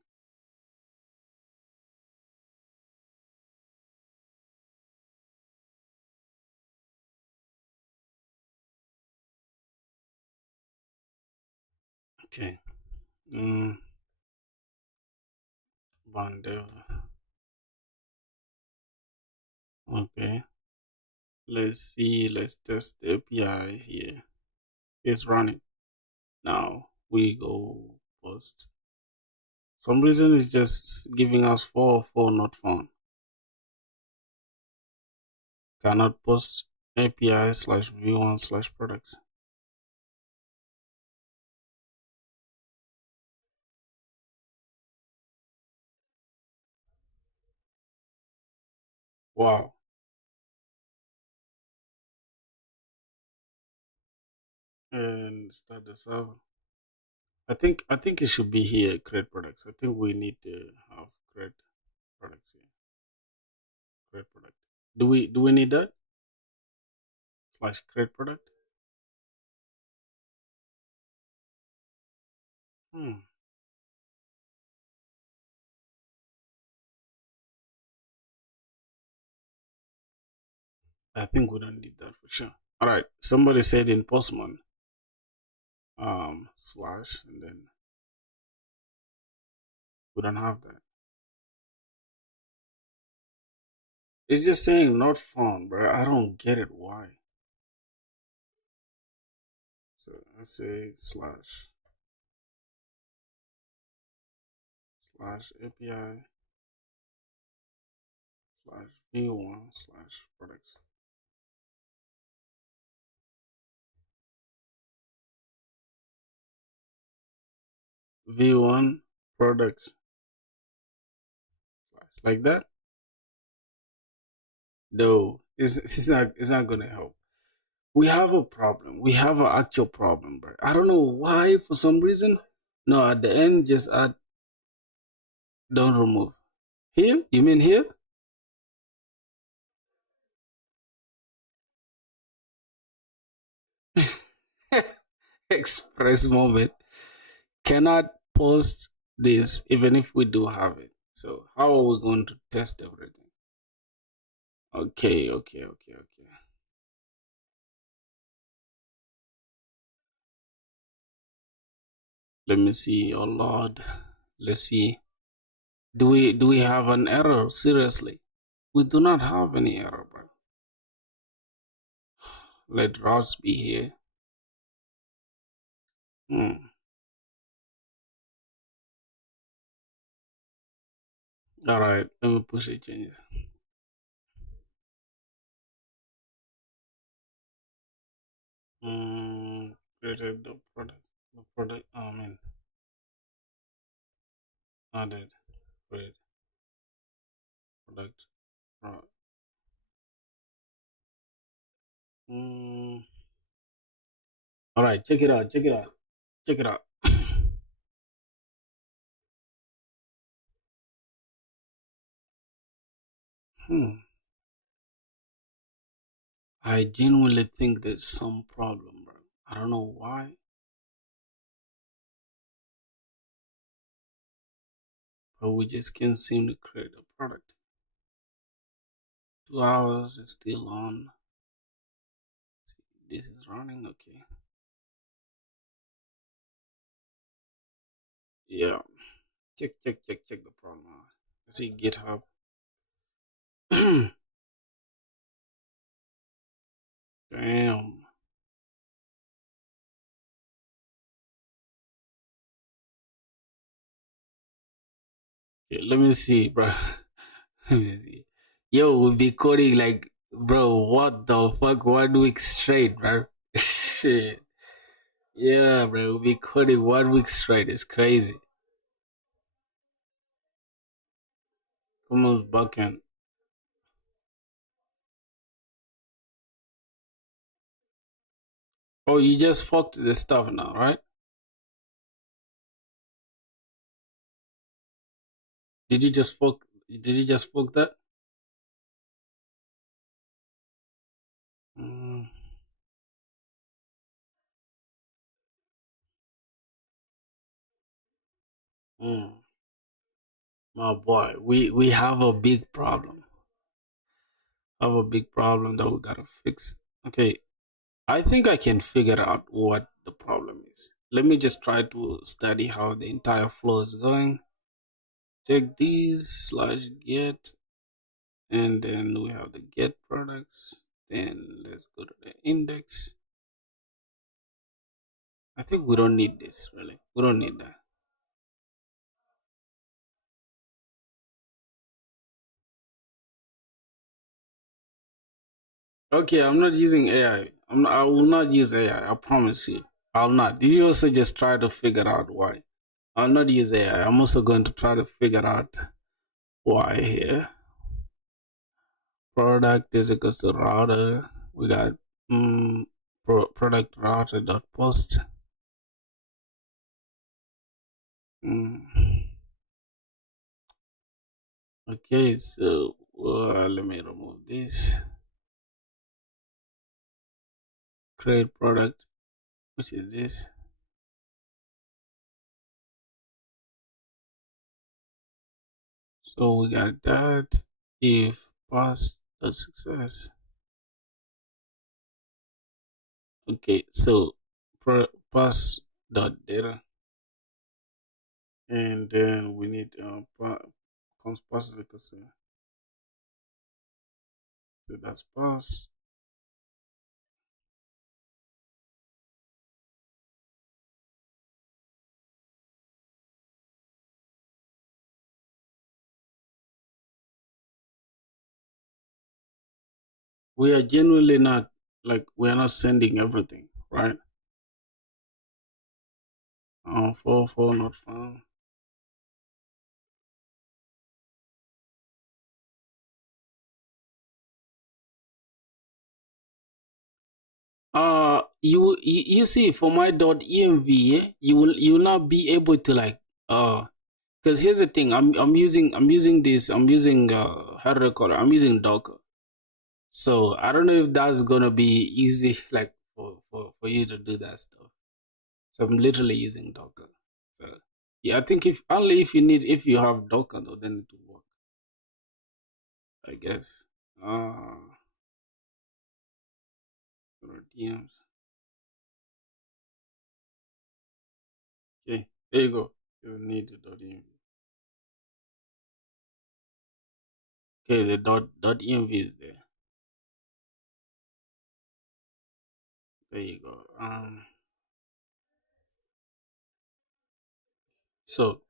Okay. Vandev. Okay. Let's see. Let's test the API here. It's running. Now we go post. Some reason it's just giving us 404 not found. Cannot post API slash v1 slash products. Wow. And start the server. I think it should be here, create products. I think we need to have create products here. Create product. Do we need that? Slash create product? Hmm. I think we don't need that for sure. Alright. Somebody said in Postman slash, and then we don't have that. It's just saying not found, bro. I don't get it. Why? So let's say slash API slash v1 slash products. v1 products like that. No, it's not gonna help. We have a problem. We have an actual problem, bro. I don't know why, for some reason. No, at the end, just add, don't remove. Here? You mean here? Express moment. Cannot post this even if we do have it. So how are we going to test everything? Okay. Let me see. Oh Lord. Let's see. Do we have an error? Seriously. We do not have any error, bro. Let routes be here. Alright, let me push the changes. Created the product. I mean, added, create product. Right. Alright, check it out. Check it out. I genuinely think there's some problem, bro. I don't know why, but we just can't seem to create a product. 2 hours is still on. This is running, okay. Yeah. Check the problem out. Let's see GitHub. Damn. Okay, let me see, bro. Let me see. Yo, we'll be coding like, bro, what the fuck? 1 week straight, bro. Shit. Yeah, bro, we'll be coding 1 week straight. It's crazy. Come on, backend. Oh, you just fucked the stuff now, right? Did you just fuck? Did you just fuck that? Mm, mm, my boy, we have a big problem. Have a big problem that we gotta fix. Okay, I think I can figure out what the problem is. Let me just try to study how the entire flow is going. Take these / get, and then we have the get products. Then let's go to the index. I think we don't need this really. We don't need that. Okay, I'm not using AI. I will not use AI. I promise you. I'll not. You also just try to figure out why. I'll not use AI. I'm also going to try to figure out why here. Product is equals to router. We got product router dot post. Okay, so let me remove this. Create product, which is this. So we got that. If pass the success. Okay, so pass dot data, and then we need comes pass equals to, so that's pass. We are genuinely not, like, we are not sending everything, right? 4 not found. You see for my .env, you will not be able to like because here's the thing, I'm using how do I call it, I'm using Docker. So I don't know if that's gonna be easy like for you to do that stuff. So I'm literally using Docker. So yeah, I think if only if you have Docker though, then it will work, I guess. DMs. Okay, there you go. You need the .env. Okay, the .env is there. There you go. So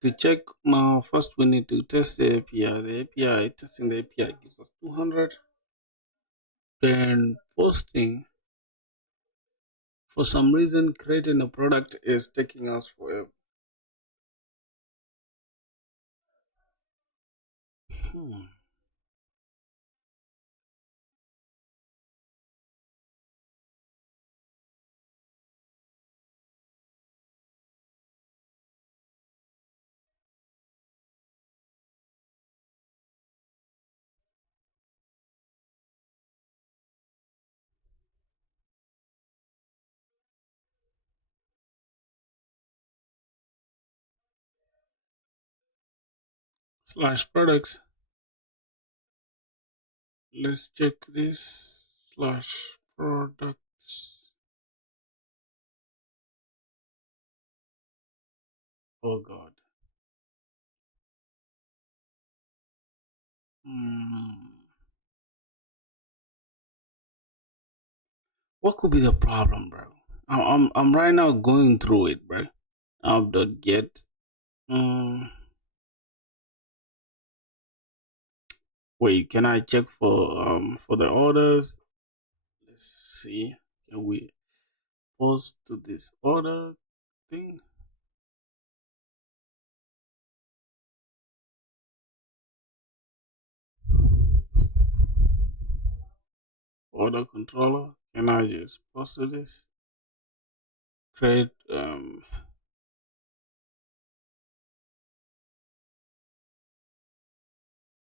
to check now, first we need to test the API. The API testing the API gives us 200. Then posting, for some reason, creating a product is taking us forever. Hmm. Slash products. Let's check this. Slash products. Oh God. Hmm. What could be the problem, bro? I'm right now going through it, bro. Dot get. Wait, can I check for the orders? Let's see. Can we post to this order thing? Order controller. Can I just post to this? Create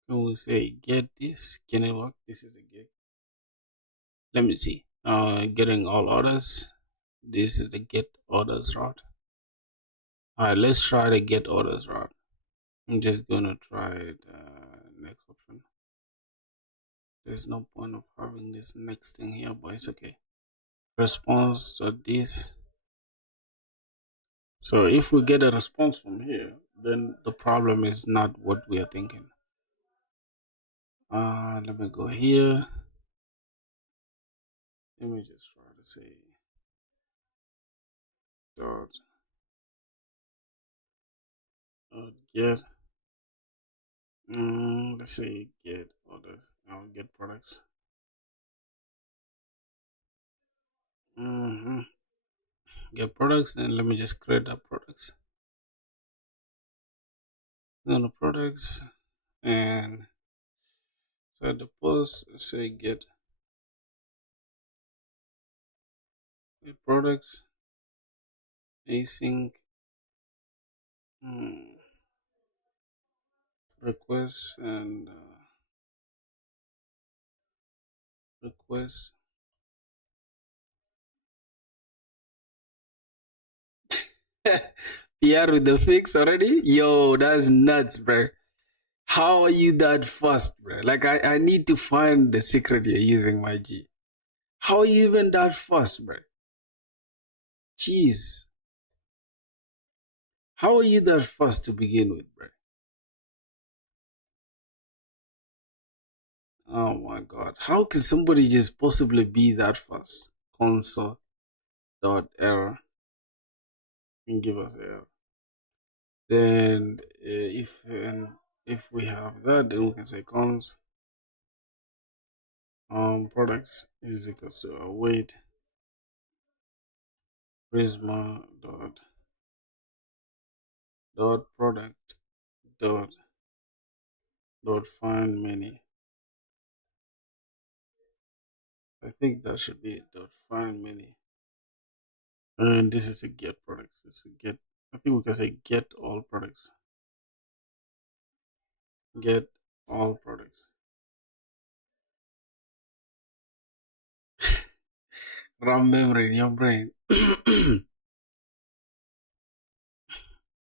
can we say get this? Can it work? This is a get. Let me see. Getting all orders. This is the get orders route. Alright, let's try the get orders route. I'm just gonna try the next option. There's no point of having this next thing here, but it's okay. Response to this. So if we get a response from here, then the problem is not what we are thinking. Let me go here. Let me just try to say dot get. Let's say get orders. Get products. Get products, and let me just create the products. Then the products, and set the post. Say get products async requests and requests. PR with the fix already? Yo, that's nuts, bro. How are you that fast, bro? Like, I need to find the secret you're using, my G. How are you even that fast, bro? Jeez. How are you that fast to begin with, bro? Oh my god. How can somebody just possibly be that fast? Console dot error and give us error. Then if we have that, then we can say cons products is equal to await prisma dot dot product dot find many. I think that should be dot find many. And this is a get products. It's a get. I think we can say get all products. Get all products. RAM memory in your brain.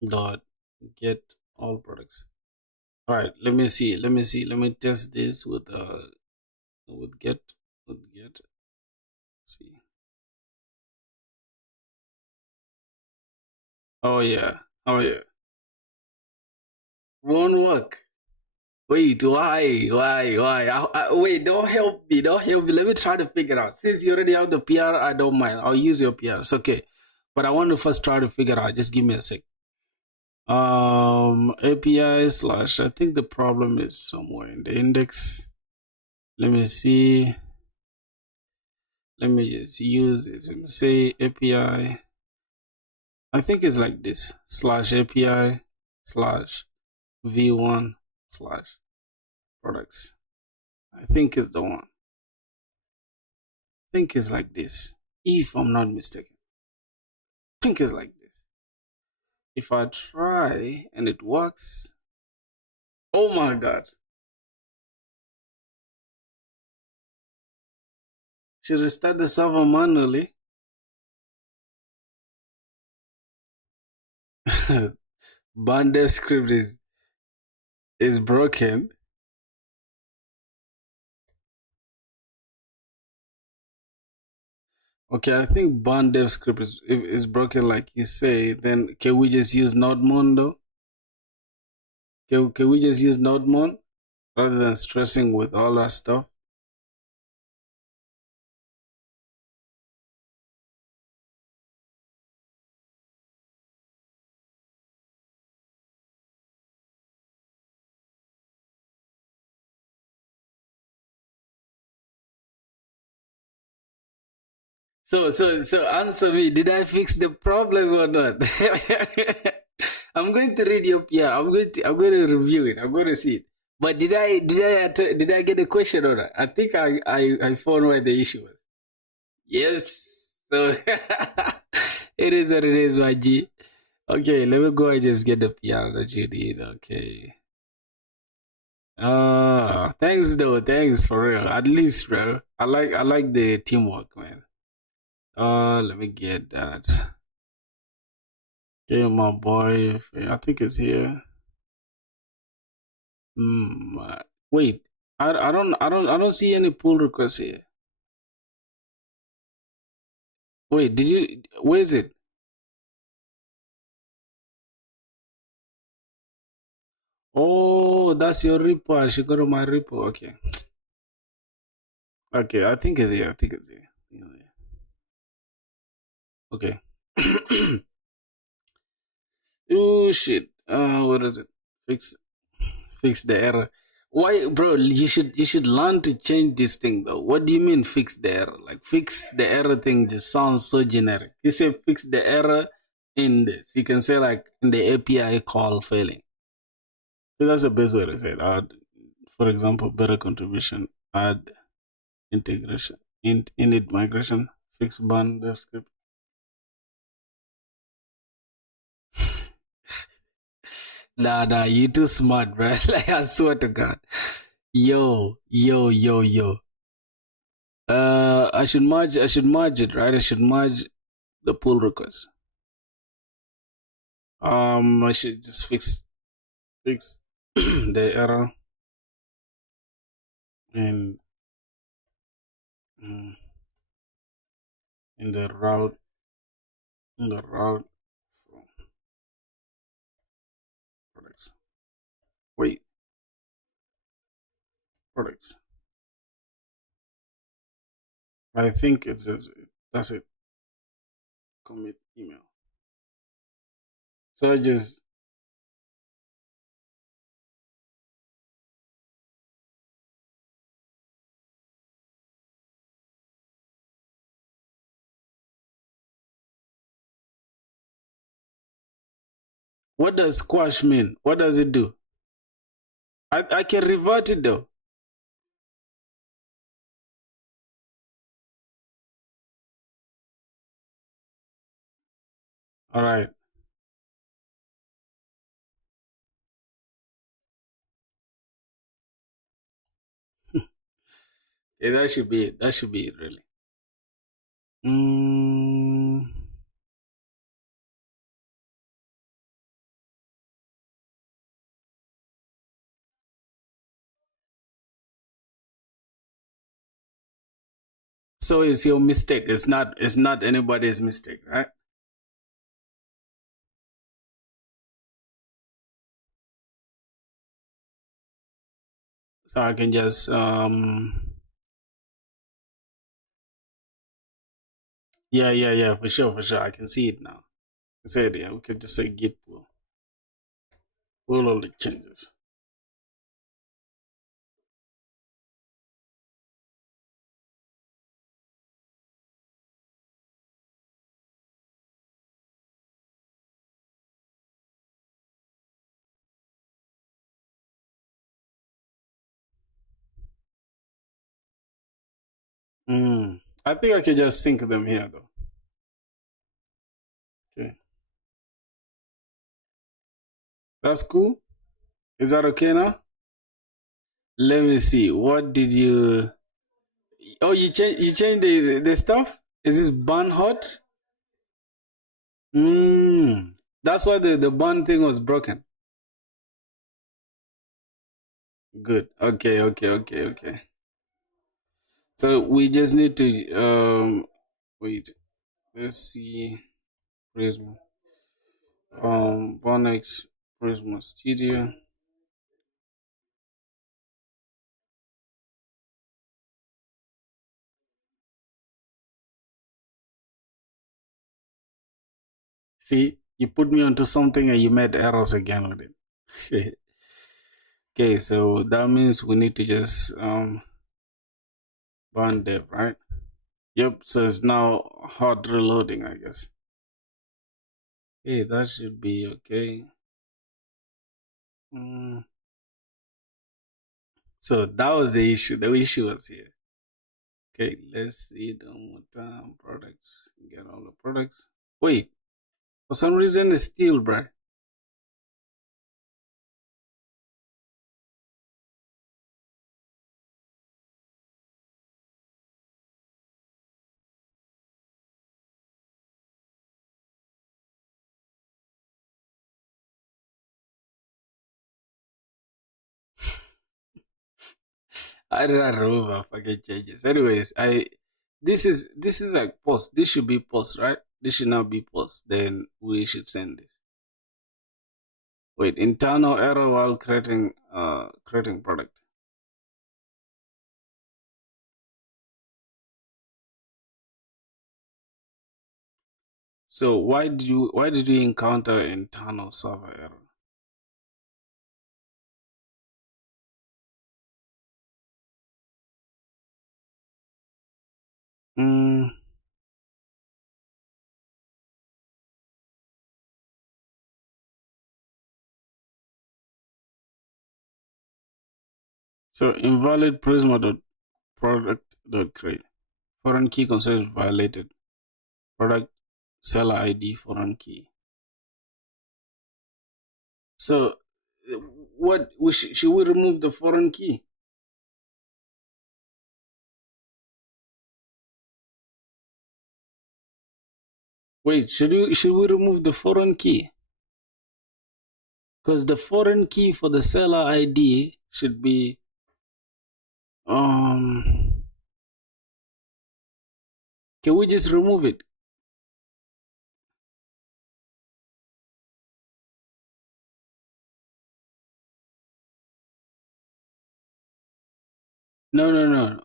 Dot get all products. All right. Let me see. Let me see. Let me test this with get with get. See. Oh yeah. Oh yeah. Won't work. Wait, why? Wait, don't help me, don't help me. Let me try to figure out. Since you already have the PR, I don't mind. I'll use your PR. It's okay. But I want to first try to figure out. Just give me a sec. API slash. I think the problem is somewhere in the index. Let me see. Let me just use it. Let me say API. I think it's like this slash API slash v1 slash products. I think it's the one. I think it's like this, if I'm not mistaken. I think it's like this. If I try and it works, oh my god. Should restart the server manually. Bandev script is broken. Okay, I think Bandev script is broken like you say. Then can we just use Nodemon though? Can we just use Nodemon rather than stressing with all that stuff? So answer me. Did I fix the problem or not? I'm going to read your PR. I'm going to review it. I'm going to see it. But did I get the question or not? I think I found where the issue was. Yes. So it is what it is, my G. Okay, let me go and just get the PR that you need. Okay. Thanks though. Thanks for real. At least, bro. I like the teamwork, man. Let me get that. Okay, my boy. I think it's here. Wait. I don't see any pull requests here. Wait, did you? Where is it? Oh, that's your repo. I should go to my repo. Okay. Okay, I think it's here. I think it's here. Okay. Oh shit. What is it? Fix the error. Why, bro? You should learn to change this thing though. What do you mean fix the error? Like fix the error thing just sounds so generic. You say fix the error in this. You can say like in the API call failing. So that's the best way to say it. Add, for example, better contribution. Add integration. Init migration. Fix ban dev script. Nah, you too smart, bro. Like I swear to God. Yo. I should merge it, right? I should merge the pull request. I should just fix the error in in the route from products. Wait, products. I think it says that's it. Commit email. So I just What does squash mean? What does it do? I can revert it though. All right. Yeah, that should be it. That should be it, really. Mm, so it's your mistake. It's not. It's not anybody's mistake, right? So I can just yeah, for sure. I can see it now. I said yeah. We can just say git pull all the changes. I think I can just sync them here though. Okay, that's cool. Is that okay now? Let me see. What did you? Oh, you changed the stuff. Is this bun hot? That's why the bun thing was broken. Good. Okay. So we just need to wait. Let's see. Prisma. Bonex Prisma Studio. See, you put me onto something and you made errors again with it. Okay, so that means we need to just burn dev, right? Yep, so it's now hot reloading, I guess. Okay, that should be okay. So that was the issue. The issue was here. Okay, let's see it one more time. Products, get all the products. Wait, for some reason it's still, bruh. I don't remember fucking changes. Anyways, this is like post. This should be post, right? This should not be post. Then we should send this. Wait, internal error while creating product. So why did you encounter internal server error? Mm, so invalid prisma.product.create. Foreign key considered violated. Product seller ID foreign key. So what should we remove the foreign key? Wait, should we remove the foreign key? Because the foreign key for the seller ID should be can we just remove it? No.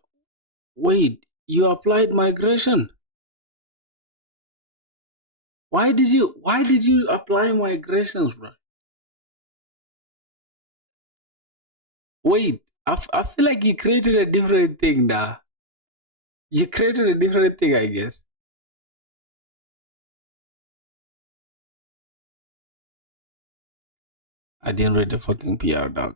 Wait, you applied migration. Why did you apply migrations, bro? Wait, I feel like you created a different thing now. You created a different thing, I guess. I didn't read the fucking PR, dog.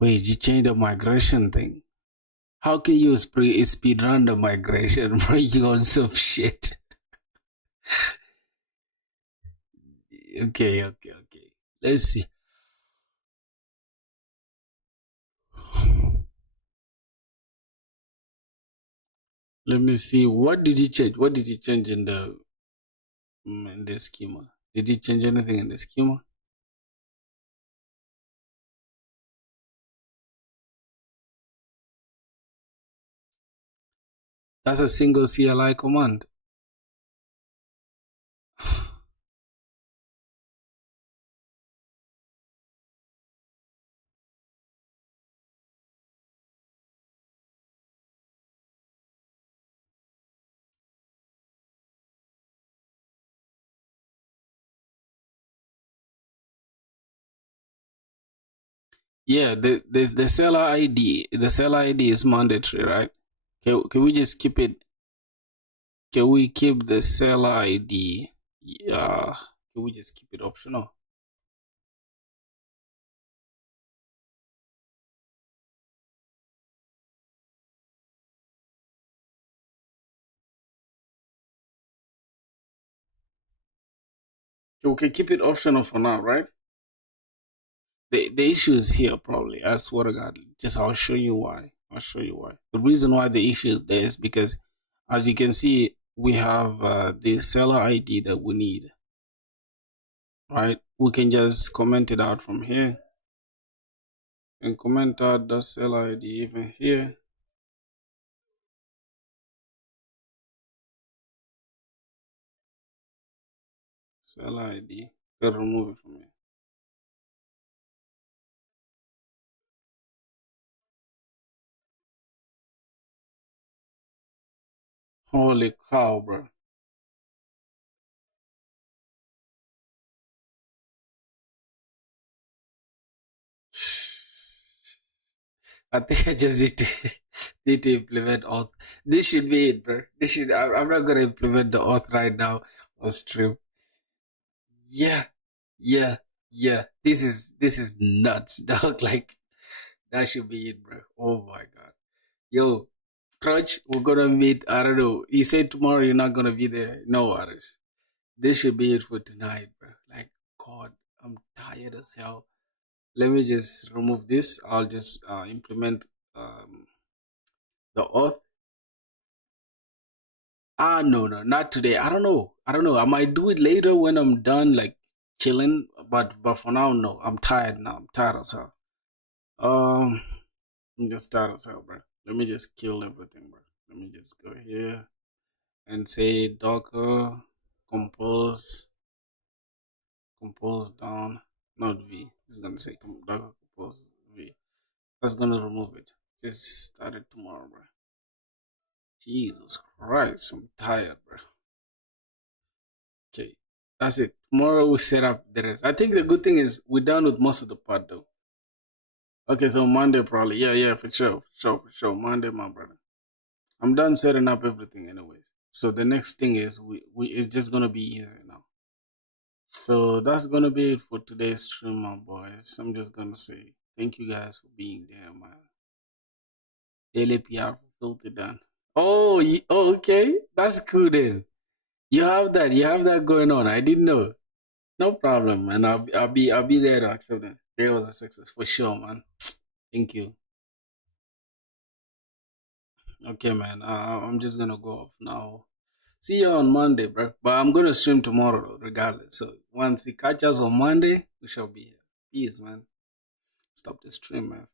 Wait, you changed the migration thing? How can you speed run the migration, bro? You on some shit. Okay. Let's see. Let me see. What did he change? What did he change in the schema? Did he change anything in the schema? That's a single CLI command. Yeah, the seller ID, the seller ID is mandatory, right? Can we just keep it? Can we keep the seller ID? Yeah, can we just keep it optional? Okay, keep it optional for now, right? The issue is here probably. I swear to God, just I'll show you why. I'll show you why. The reason why the issue is there is because, as you can see, we have the seller ID that we need, right? We can just comment it out from here and comment out the seller ID even here. Seller ID. Gotta remove it from here. Holy cow, bro. I think I just need to implement auth. This should be it, bro. This should. I'm not gonna implement the auth right now on stream. Yeah, yeah. This is nuts, dog. Like that should be it, bro. Oh my god. Yo, Crutch, we're gonna meet. I don't know. You said tomorrow you're not gonna be there. No worries. This should be it for tonight, bro. Like, God, I'm tired as hell. Let me just remove this. I'll just implement the auth. No, not today. I don't know. I might do it later when I'm done, like chilling. But for now, no. I'm tired now. I'm tired as hell. Um, I'm just tired as hell, bro. Let me just kill everything, bro. Let me just go here and say Docker compose down, not V. It's gonna say Docker compose V. That's gonna remove it. Just start it tomorrow, bro. Jesus Christ, I'm tired, bro. Okay, that's it. Tomorrow we set up the rest. I think the good thing is we're done with most of the part though. Okay, so Monday probably. Yeah, for sure. Monday, my brother. I'm done setting up everything anyways. So the next thing is we it's just gonna be easy now. So that's gonna be it for today's stream, my boys. I'm just gonna say thank you guys for being there, man. Daily PR for Filthy Done. Oh, okay. That's cool then. You have that going on. I didn't know. No problem, man. I'll be there to accept it. It was a success for sure, man. Thank you. Okay, man. I'm just gonna go off now. See you on Monday, bro. But I'm gonna stream tomorrow, regardless. So once he catches us on Monday, we shall be here. Peace, man. Stop the stream, man.